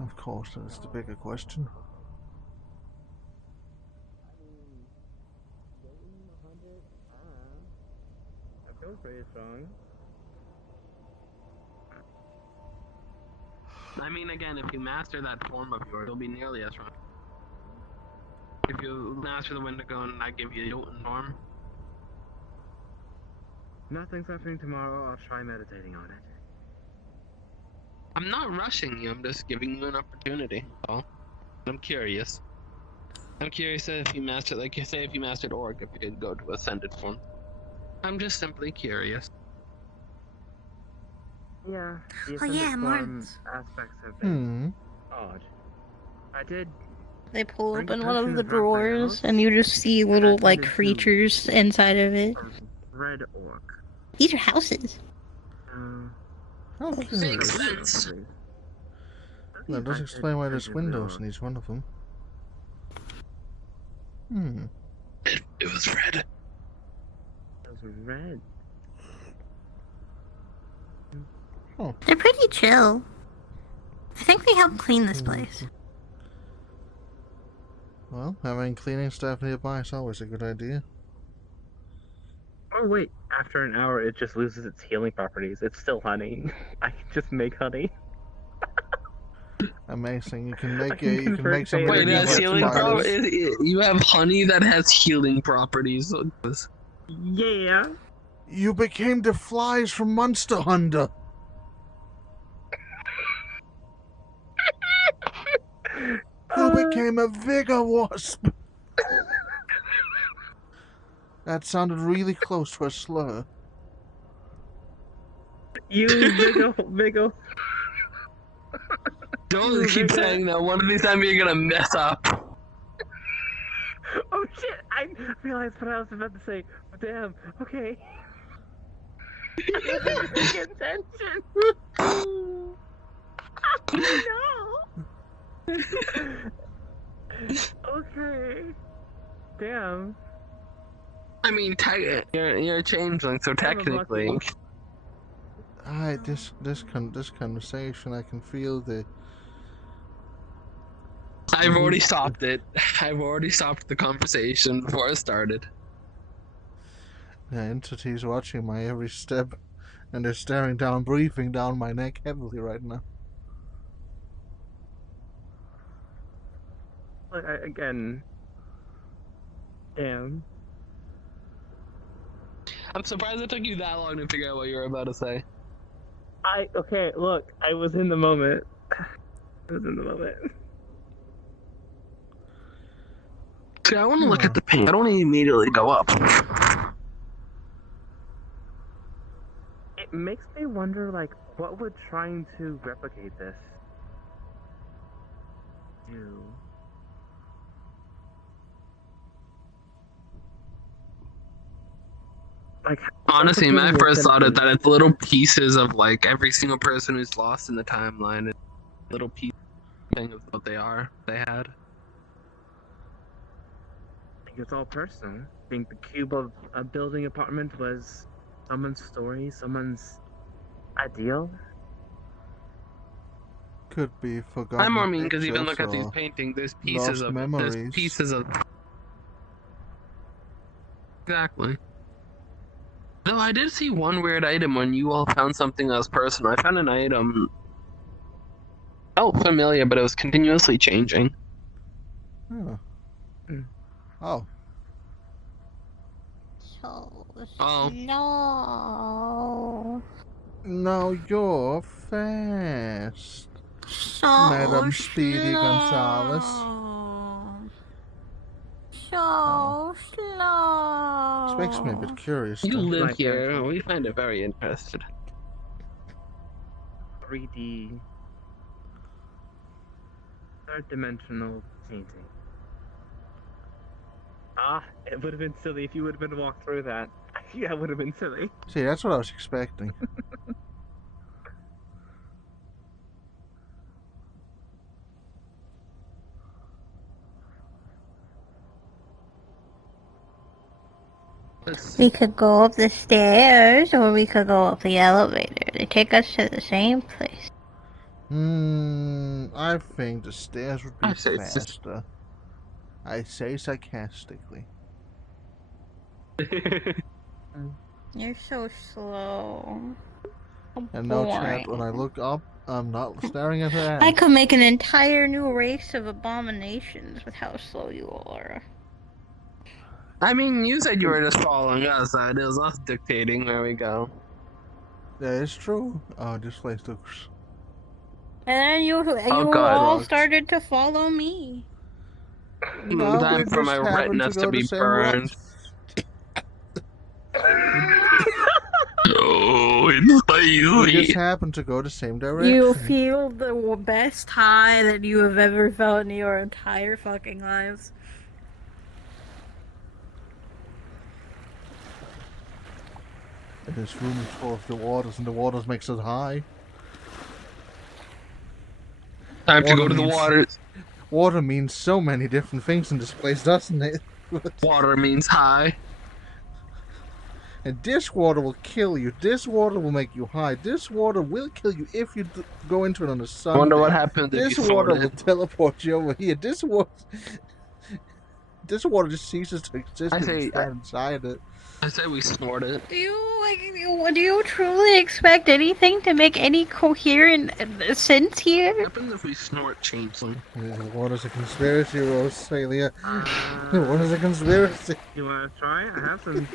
Of course, that's the bigger question. That feels pretty strong. I mean, again, if you master that form of yours, it'll be nearly as strong. If you master the Wendigo and I give you Jotun form. Nothing's happening tomorrow. I'll try meditating on it. I'm not rushing you, I'm just giving you an opportunity. Oh, I'm curious. I'm curious if you mastered, like you say, if you mastered Orc, if you could go to Ascended form. I'm just simply curious. Yeah. The Oh yeah, ascended form Martin's. aspects have been odd. I did. They pull Bring open one of attention the to Raphael. drawers, and you just see little, like, Attended to creatures inside of it. Red orc. These are houses. How curious. That does explain why there's windows in each one of them. Hmm. It was red. It was red. Oh. They're pretty chill. I think they help clean this place. Well, having cleaning staff nearby is always a good idea. Oh wait, after an hour it just loses its healing properties. It's still honey. I can just make honey. Amazing. You can make something. Wait, it has healing properties? You have honey that has healing properties. Yeah. You became the flies from Monster Hunter. You became a vigor wasp. That sounded really close to a slur. You Vigo. Don't keep saying that. One of these times you're gonna mess up. Oh shit! I realized what I was about to say. Damn. Okay. I wasn't paying attention. Oh no. Okay. Damn. I mean, you're a changeling, so technically. This conversation, I can feel the. I've already stopped it. I've already stopped the conversation before it started. The entity's watching my every step, and they're staring down, breathing down my neck heavily right now. Again. Damn. I'm surprised it took you that long to figure out what you were about to say. Okay, look, I was in the moment. See, I want to look at the paint. I don't immediately go up. It makes me wonder, like, what would trying to replicate this do? Like, honestly, my first thought is that it's little pieces of like every single person who's lost in the timeline. It's little piece thing of what they had. I think it's all personal. I think the cube of a building apartment was someone's story, someone's ideal. Could be forgotten. I'm more mean because even pictures look at these or paintings. There's lost memories. There's pieces of. Exactly. No, I did see one weird item when you all found something that was personal. I found an item. Felt familiar, but it was continuously changing. Huh. Oh. Oh. No. Now you're fast, Madam Speedy Gonzalez. So slow. This makes me a bit curious. You though. live here. We find it very interesting. 3D, third-dimensional painting. It would have been silly if you would have been walked through that. Yeah, it would have been silly. See, that's what I was expecting. We could go up the stairs, or we could go up the elevator. They take us to the same place. I think the stairs would be faster. I say sarcastically. You're so slow. And no chat, when I look up, I'm not staring at her ass. I could make an entire new race of abominations with how slow you are. I mean, you said you were just following us. It was us dictating where we go. That is true. Oh, this place looks... And then you God. all started to follow me. No, Time for my retinas to be burned. Oh, We just happen to go the same direction. You feel the best high that you have ever felt in your entire fucking lives. This room is full of the waters, and the waters makes us high. Time to go to the waters. Water means so many different things in this place, doesn't it? Water means high. And this water will kill you. This water will make you high. This water will kill you if you go into it on the sun. I wonder what happens if This you water float will it. teleport you over here. This water just ceases to exist I when you say- stand inside it. I say we snort it. Do you truly expect anything to make any coherent sense here? What happens if we snort changeling? What is a conspiracy, Rosalia? What is a conspiracy? You want to try? I have some.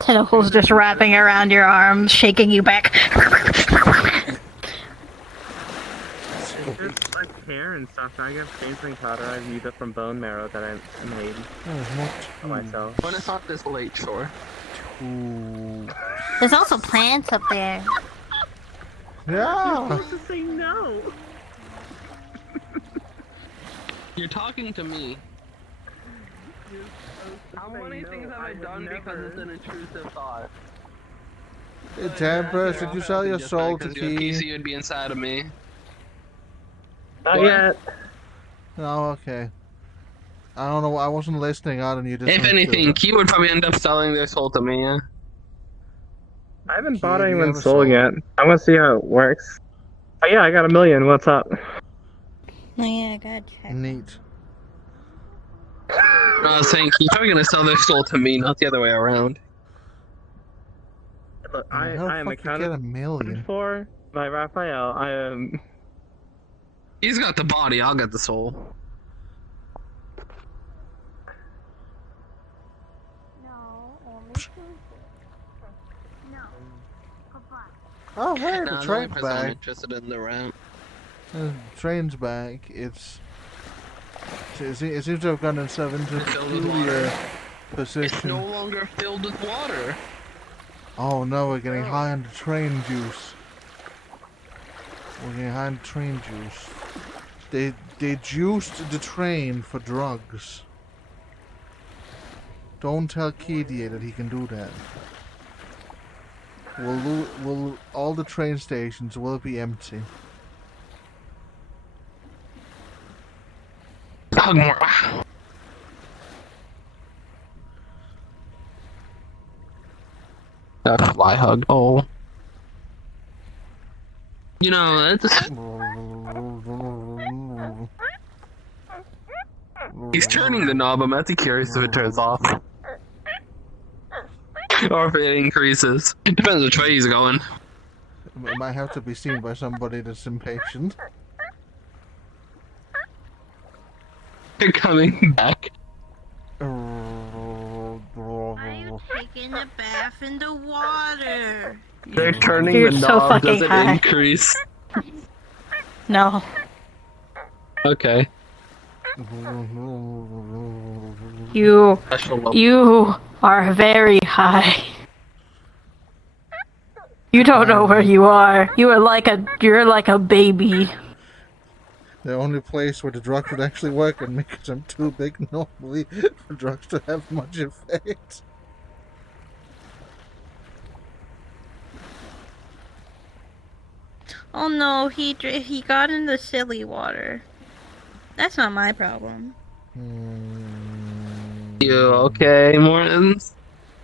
Tentacles just wrapping around your arms, shaking you back. It's like hair and stuff. I got changeling powder. I used it from bone marrow that I made for myself. When it's not this late, sure. There's also plants up there. You're Yeah. supposed to say no. You're talking to me. How many things have I done because it's an intrusive thought? Hey, Tempest, did you sell your soul to Because your Key? PC would be inside of me. Not yet. Oh, okay. I don't know. I wasn't listening out on you. If anything, Key would probably end up selling their soul to me, yeah? I haven't bought do you anyone's have a soul soul? yet. I want to see how it works. Oh yeah, I got 1 million. What's up? Oh yeah, I gotta check. Neat. I was saying, Key's probably gonna sell their soul to me, not the other way around. Look, How the I am fuck you accounted get 1 million? for by Raphael. I am. He's got the body, I'll get the soul. Oh, hey, No, the the only train's person I'm back. interested in the route. Train's back. It seems to have gotten itself into a Filled with peculiar It's position. no longer filled with water. Oh no, we're getting high on the train juice. We're getting high on the train juice. They juiced the train for drugs. Don't tell Kidia that he can do that. All the train stations will be empty. Hug more. That fly hug. Oh. You know, that's... He's turning the knob. I'm actually curious if it turns off. Or if it increases. It depends which way he's going. It might have to be seen by somebody that's impatient. They're coming back. Why are you taking a bath in the water? They're turning You're the so knob. fucking Does it high. increase? No. Okay. You Special level. you are very high. You don't know where you are. You're like a baby. The only place where the drugs would actually work on me because I'm too big normally for drugs to have much effect. Oh no, he got in the silly water. That's not my problem. You okay, Mortons?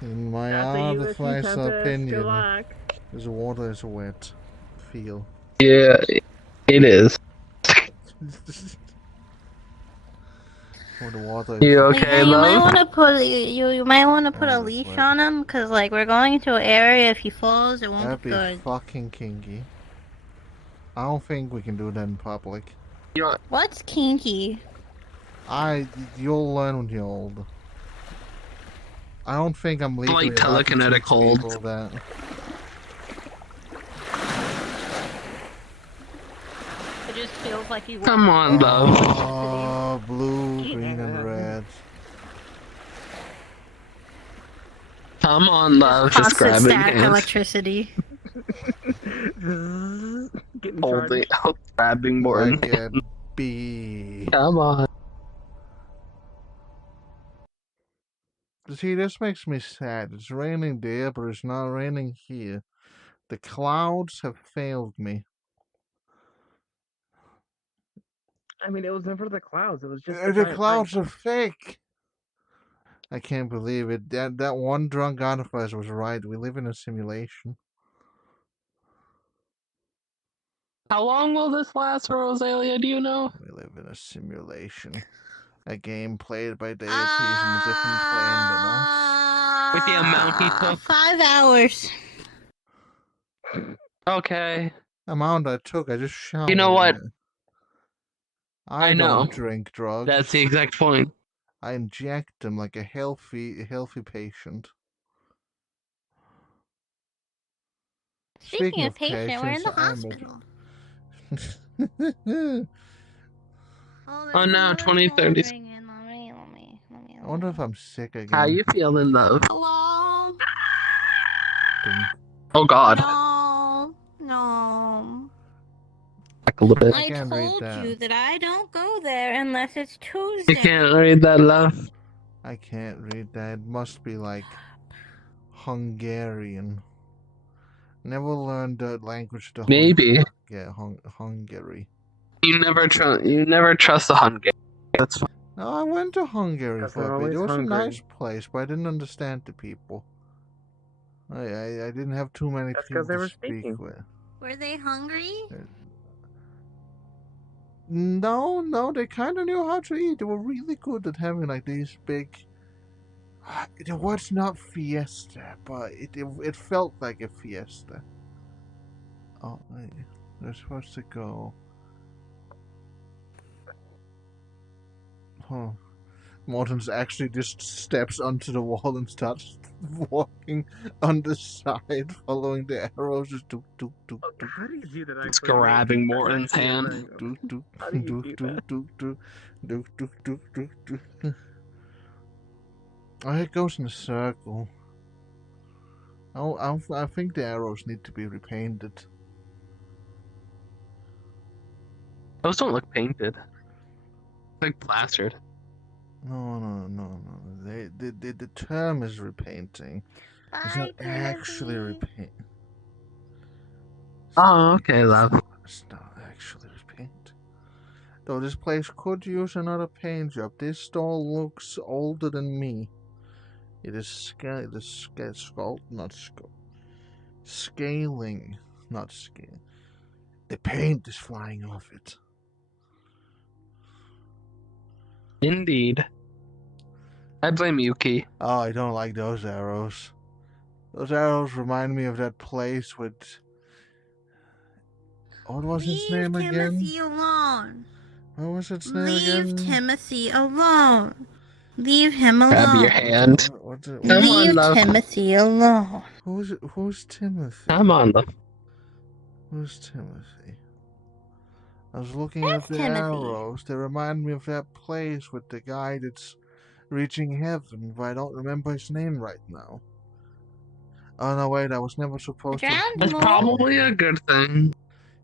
In my unadvised opinion, the water is wet. Feel. Yeah, it is. Or the water. You is okay, You might love? want to put you might want to put a leash on him, cause like we're going into an area. If he falls, it won't That'd be be good. fucking kinky. I don't think we can do that in public. What's kinky? You'll learn when you're old. I don't think I'm legally Like allowed to telekinetic teach hold. people that. It just feels like you. Come on, love. Oh, blue, green, and red. Come on, love. Just Constant grab it. static electricity. Getting Holding, charged. grabbing Morton. Like a bee. Come on. See, this makes me sad. It's raining there, but it's not raining here. The clouds have failed me. I mean, it was never the clouds. It was just The clouds are fake. I can't believe it. That one drunk artificer was right. We live in a simulation. How long will this last, Rosalia? Do you know? We live in a simulation. A game played by deities on a different plane than us. With the amount he took. 5 hours. Okay. Amount I took, I just showered. You know what? I know. don't drink drugs. That's the exact point. I inject them like a healthy patient. Speaking of patient, we're in the hospital. Oh no, 2030. I wonder if I'm sick again. How you feeling, love? Hello? Oh god. No. Back a little bit. I can't read told that. you that I don't go there unless it's Tuesday. You can't read that, love. I can't read that. It must be like Hungarian. Never learned the language to Maybe. Hungary. You never trust the Hungary. That's fine. No, I went to Hungary Because for they're a bit. It always was hungry. a nice place, but I didn't understand the people. I didn't have too many That's people 'cause they to were speak speaking. with. Were they hungry? No, they kind of knew how to eat. They were really good at having like these big. It was not fiesta, but it felt like a fiesta. Oh, they're supposed to go. Huh. Morton's actually just steps onto the wall and starts walking on the side, following the arrows. Just do. How do you do that? It's grabbing Morton's hand. How do you do that? Oh, it goes in a circle. I think the arrows need to be repainted. Those don't look painted. Like plastered. No. The term is repainting. It's not actually repaint. Oh, okay, love. It's not actually repaint. Though this place could use another paint job. This store looks older than me. It is scaling, not scale. The paint is flying off it. Indeed. I blame Yuki. Oh, I don't like those arrows. Those arrows remind me of that place with... What was its name again? Leave Timothy alone. What was its name again? Leave Timothy alone. Leave him alone. Grab your hand. Leave Timothy alone. Who's Timothy? Come on, love. Who's Timothy? I was looking at the arrows. They remind me of that place with the guy that's reaching heaven, but I don't remember his name right now. Oh no, wait, I was never supposed to. That's probably a good thing.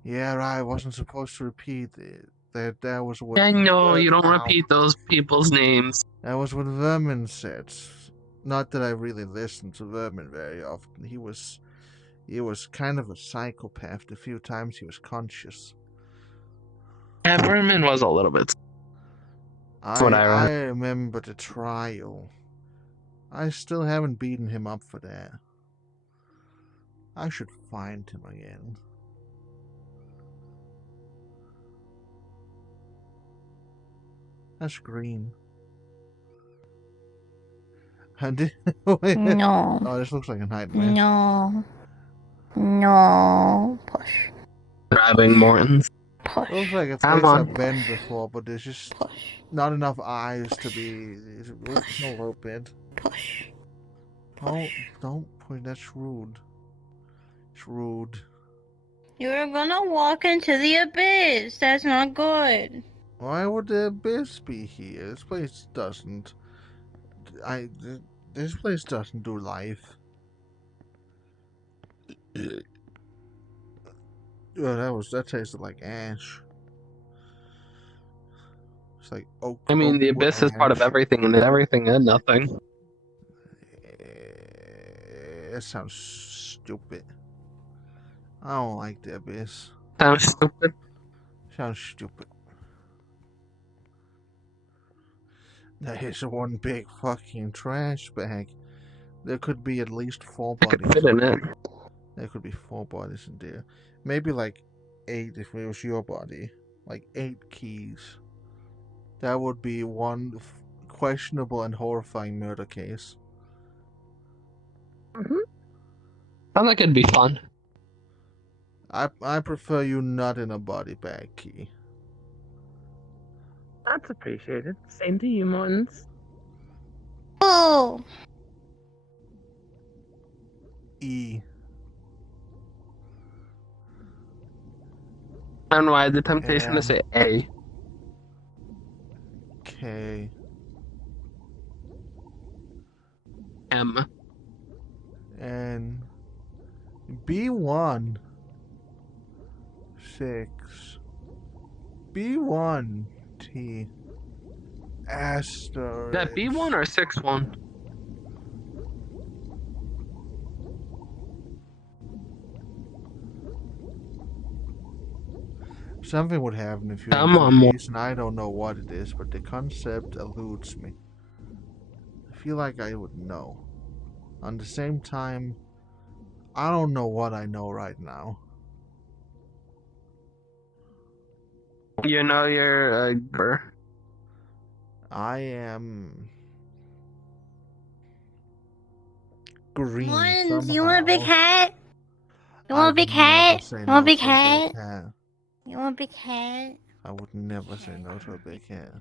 Yeah, right, I wasn't supposed to repeat it. That was what. I know, you don't repeat those people's names. That was what Vermin said. Not that I really listened to Vermin very often. He was kind of a psychopath. The few times he was conscious. Yeah, Vermin was a little bit. That's what I remember the trial. I still haven't beaten him up for that. I should find him again. That's green. No. Oh, this looks like a nightmare. No. Push. Grabbing Morton's. It looks like a place I've been before, but there's just not enough eyes to be. A little bit. Push. Oh, don't push. That's rude. It's rude. You're gonna walk into the abyss. That's not good. Why would the abyss be here? This place doesn't. This place doesn't do life. that tasted like ash. It's like oak. I mean, the oak wood abyss is part of ash. everything, and everything and nothing. That sounds stupid. I don't like the abyss. Sounds stupid. Sounds stupid. That is one big fucking trash bag. There could be at least 4 I bodies. could fit in it. There could be 4 bodies in there. Maybe like 8 if it was your body. Like 8 keys. That would be one questionable and horrifying murder case. Sounds like it'd be fun. I prefer you not in a body bag, Key. That's appreciated. Same to you, Mortons. Oh! E. And why the temptation to say A? K. M. N. B1. 6. B1. T. Asterisk. Is that B1 or 6-1? Something would happen if you Come on, enter these, and I don't know what it is, but the concept eludes me. I feel like I would know. On the same time, I don't know what I know right now. You know you're a I am green. Mortons, you somehow. want a big hat? You want a big hat? You want a big hat? You want a big hat? I would never say no to a big hat.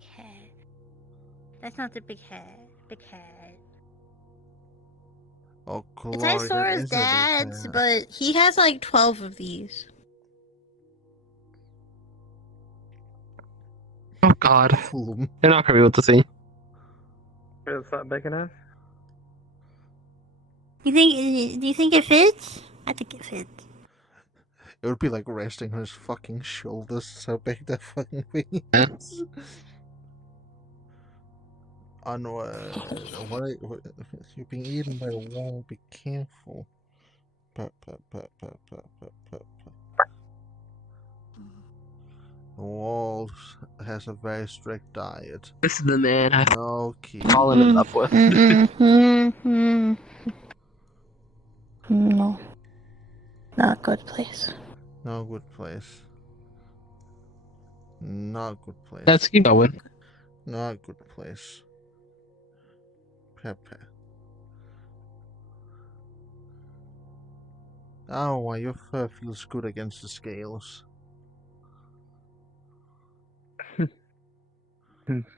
That's not the big hat. Big hat. Oh, glory, It's that Isora's is a big dad's, hat. but he has like 12 of these. Oh God. You're not gonna be able to see. It's not big enough. Do you think it fits? I think it fits. It would be like resting on his fucking shoulders, so big that fucking thing is. What, you're being eaten by the wall, be careful. The wall has a very strict diet. This is the man I've fallen in love with. No. Not a good place. No good place. Not good place. Let's keep going. Not good place. Pepe. Oh, why your fur feels good against the scales.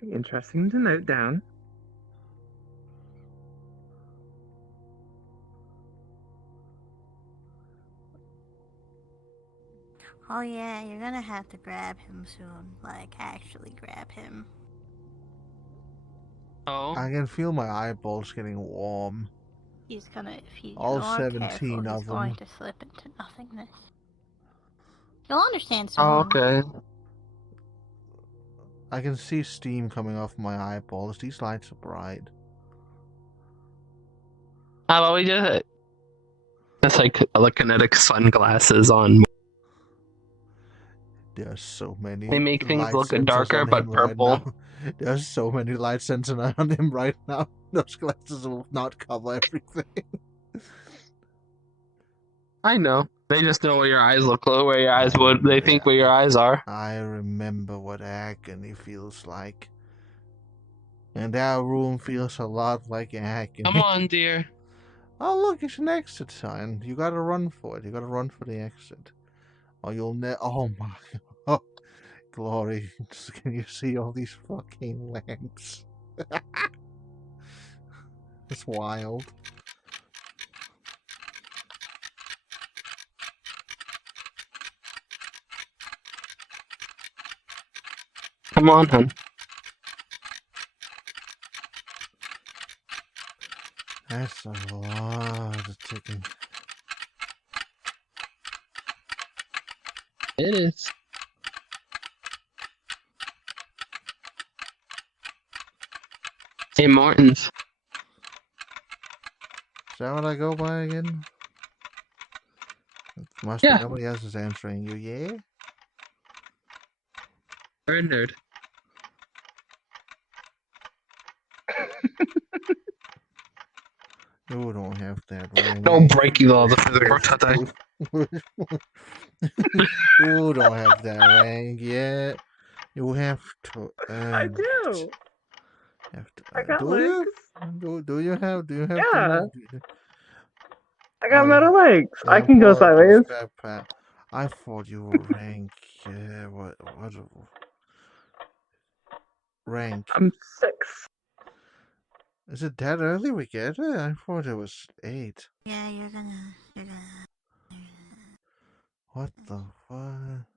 Interesting to note down. Oh yeah, you're gonna have to grab him soon. Like, actually grab him. Oh. I can feel my eyeballs getting warm. He's gonna, if he's All not 17 careful, of he's going them. to slip into nothingness. You'll understand soon. Oh, okay. I can see steam coming off my eyeballs. These lights are bright. How about we just like telekinetic sunglasses on? There's so many. They make things light look sensors darker, on but him right purple. now. There's so many light sensors on him right now. Those glasses will not cover everything. I know. They just know where your eyes look, where your eyes would. They think where your eyes are. I remember what agony feels like. And our room feels a lot like agony. Come on, dear. Oh, look, it's an exit sign. You gotta run for it. You gotta run for the exit. Or you'll oh my god. Glory. Can you see all these fucking legs? It's wild. Come on, hun. That's a lot of ticking. It is. Hey, Martins. Is that what I go by again? Must Yeah. be nobody else is answering you, yeah? You're a nerd. You don't have that ring. Don't break you all the physics today. You don't have that ring yet. You have to. I do. Have to, I got do legs. you? Do you have? Do you have? Yeah. The, I got oh, metal legs. I yeah, can go sideways. Pat. I thought you were rank. Yeah, what? Rank? I'm 6. Is it that early we get it? I thought it was 8. Yeah, you're gonna. What the fuck?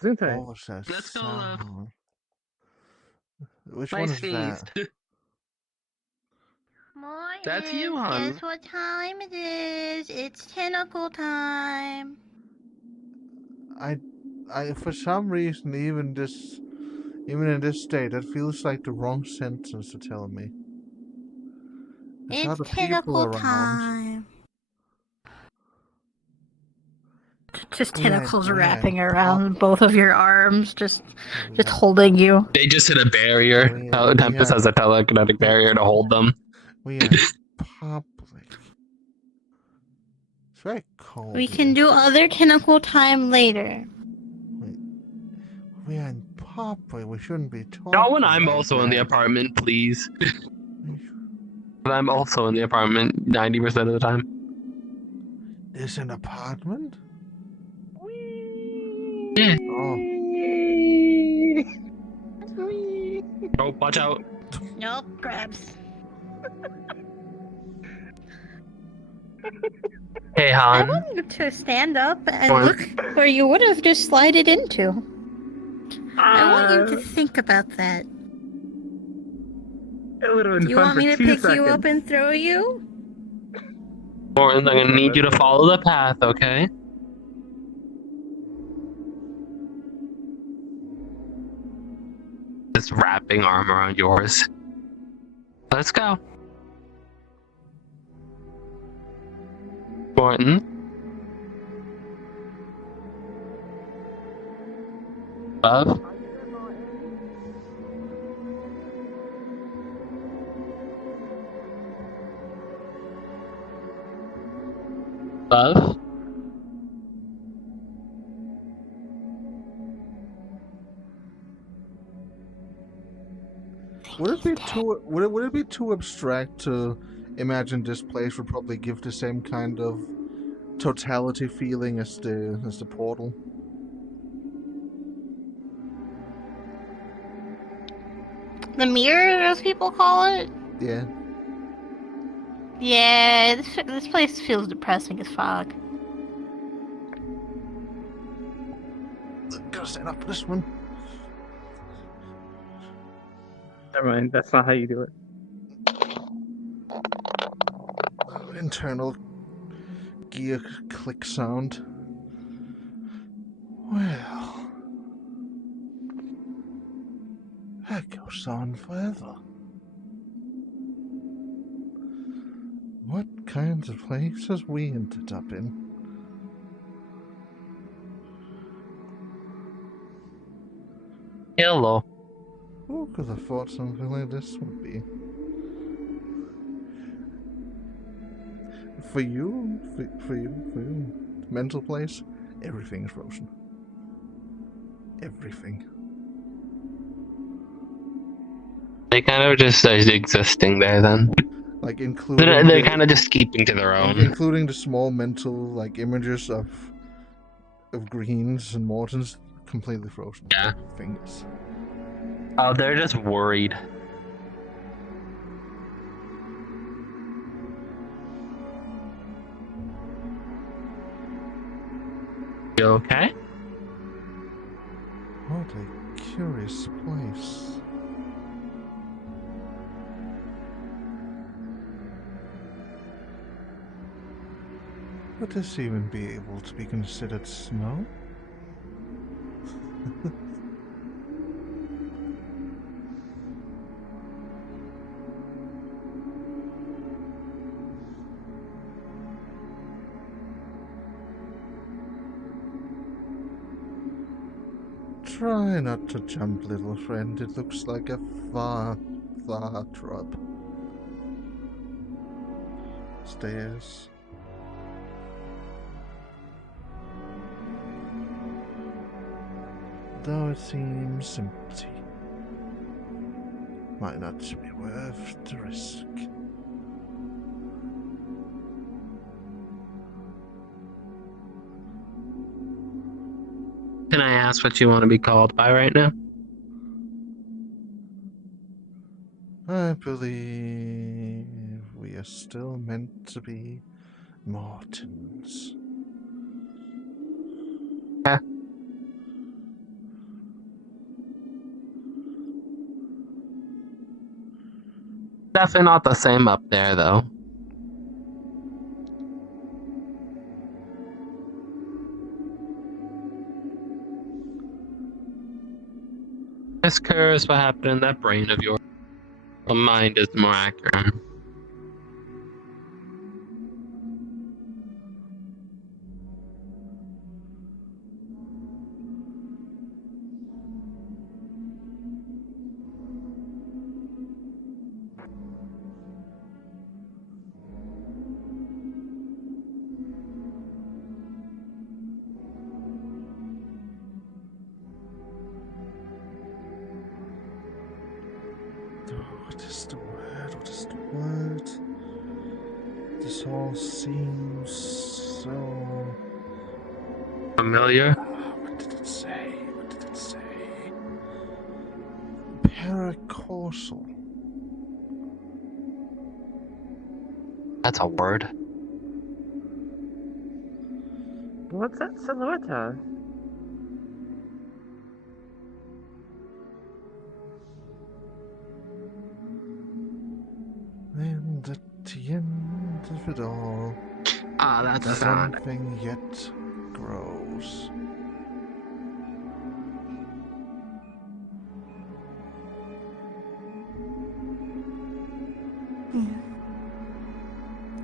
What was that Let's go, sound? Which Nice one is sneeze. that? That's you, hon. Guess what time it is? It's tentacle time. I for some reason even in this state, that feels like the wrong sentence to tell me. There's It's other people tentacle around. time. Just We are- tentacles we are wrapping in around both of your arms, just holding you. They just hit a barrier. Tempest has a telekinetic barrier to hold them. We are public. It's very cold. We can do other tentacle time later. We are in public. We shouldn't be talking. Not when I'm like also in the that. apartment, please. But I'm also in the apartment 90% of the time. There's an apartment? Yeah. Oh. Oh, watch out. Nope, grabs. Hey, I Han. want you to stand up and What? look where you would have just slided into. I want you to think about that. It would have been Do you fun want for me to 2 pick seconds. you up and throw you? Morton, I'm gonna need you to follow the path, okay? This wrapping arm around yours. Let's go. Morton. Love. Love. Would it be too abstract to imagine this place would probably give the same kind of totality feeling as the portal? The mirror, as people call it? Yeah. Yeah, this place feels depressing as fuck. Gotta stand up for this one. Never mind, that's not how you do it. Internal gear click sound. Well, that goes on forever. What kinds of places we ended up in? Hello. Who could have thought something like this would be? For you, mental place, everything is frozen. Everything. They kind of just existing there then. Like including They're kind of just keeping to their own. including the small mental like images of greens and Mortons, completely frozen. Yeah. Fingers. Oh, they're just worried. You okay? What a curious place. Would this even be able to be considered snow? Try not to jump, little friend. It looks like a far, far drop. Stairs. Though it seems empty, might not be worth the risk. Can I ask what you want to be called by right now? I believe we are still meant to be Mortons. Yeah. Definitely not the same up there, though. Just curious what happened in that brain of yours. The mind is more accurate. What is the word? What is the word? This all seems so familiar. What did it say? What did it say? Paracausal. That's a word. What's that silhouette? And at the end of it all, that's a sound. something yet grows.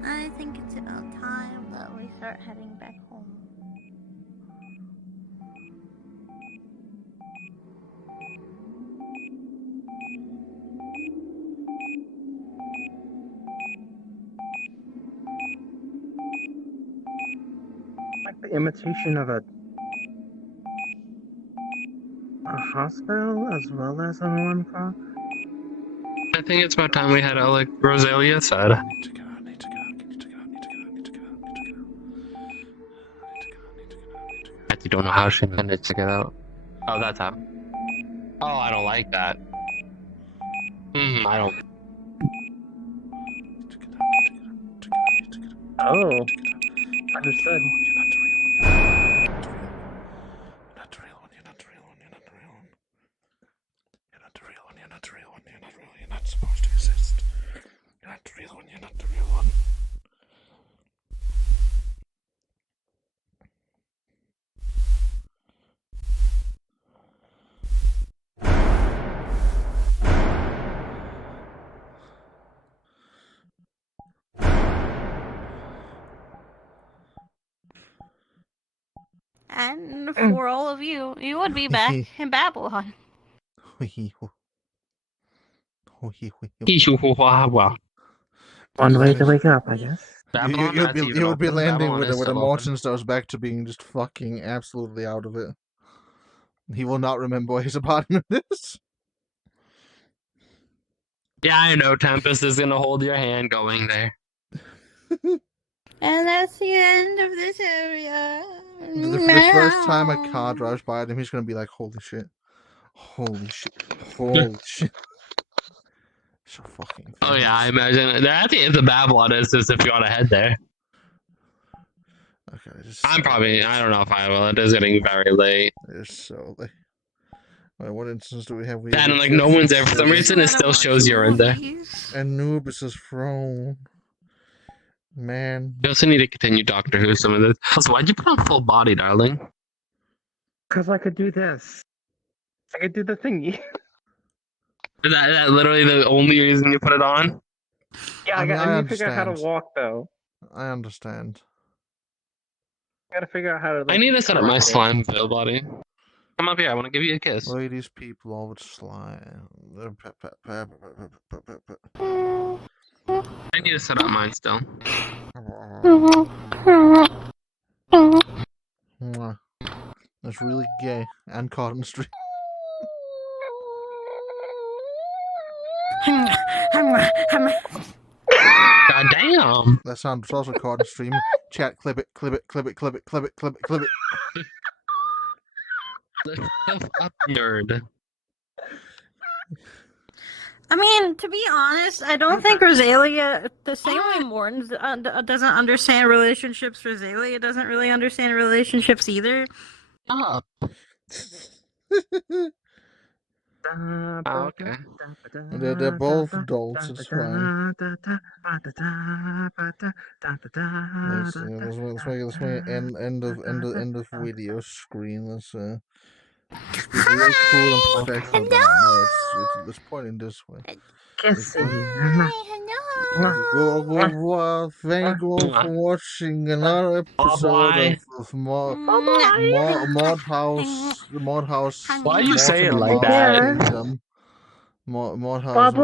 I think it's about time that we start heading back home. Like the imitation of a hospital as well as an alarm clock? I think it's about time we head out, like Rosalia said. You don't know how she managed to get out. Oh, that's how. Oh, I don't like that. I don't. Oh, understood. You're not supposed to exist. You're not the real one. You're not the real one. And for all of you, you would be back in Babylon. One way to wake up, I guess. You would be landing with a Mortons that was back to being just fucking absolutely out of it. He will not remember his apartment is. Yeah, I know. Tempest is gonna hold your hand going there. And that's the end of this area. The first time a car drives by him, he's gonna be like, "Holy shit! Holy shit! Holy shit!" So fucking. Oh yeah, I imagine. I think the Babylon is just if you want to head there. Okay, I'm probably. I don't know if I will. It is getting very late. It's so late. Wait, what instance do we have? And like no one's there for some reason. It still shows you're in there. Anubis's throne. Man. You also need to continue Doctor Who some of this. Also, why'd you put on full body, darling? Because I could do this. I could do the thingy. Is that literally the only reason you put it on? Yeah, I need to figure out how to understand. walk though. I understand. I gotta figure out how to. Like, I need to set up my correct it. slime veil body. Come up here, I want to give you a kiss. Look at these people all with slime. I need to set up mine still. Mwah. That's really gay and caught in the street. God damn. That sound was also caught in the stream. Chat, clip it, clip it, clip it, clip it, clip it, clip it, clip it. Lift yourself up, nerd. I mean, to be honest, I don't think Rosalia, the same way Morton doesn't understand relationships, Rosalia doesn't really understand relationships either. Stop. Okay. They're both adults, it's fine. Let's make it end of video screen. Let's be really cool and professional about it. Let's point in this way. Well, thank you all for watching another episode of Mod House. Why you say it like that? Mod House.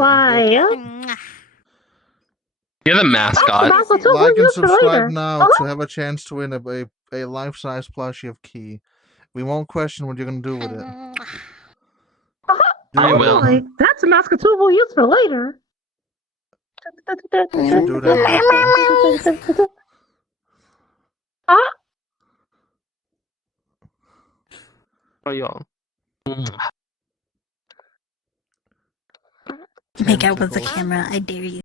You're the mascot. Like and subscribe now to have a chance to win a life-size plushie of Key. We won't question what you're gonna do with it. I will. That's a mascot tool we'll use for later. You should do that. Oh, y'all. Make out with the camera, I dare you.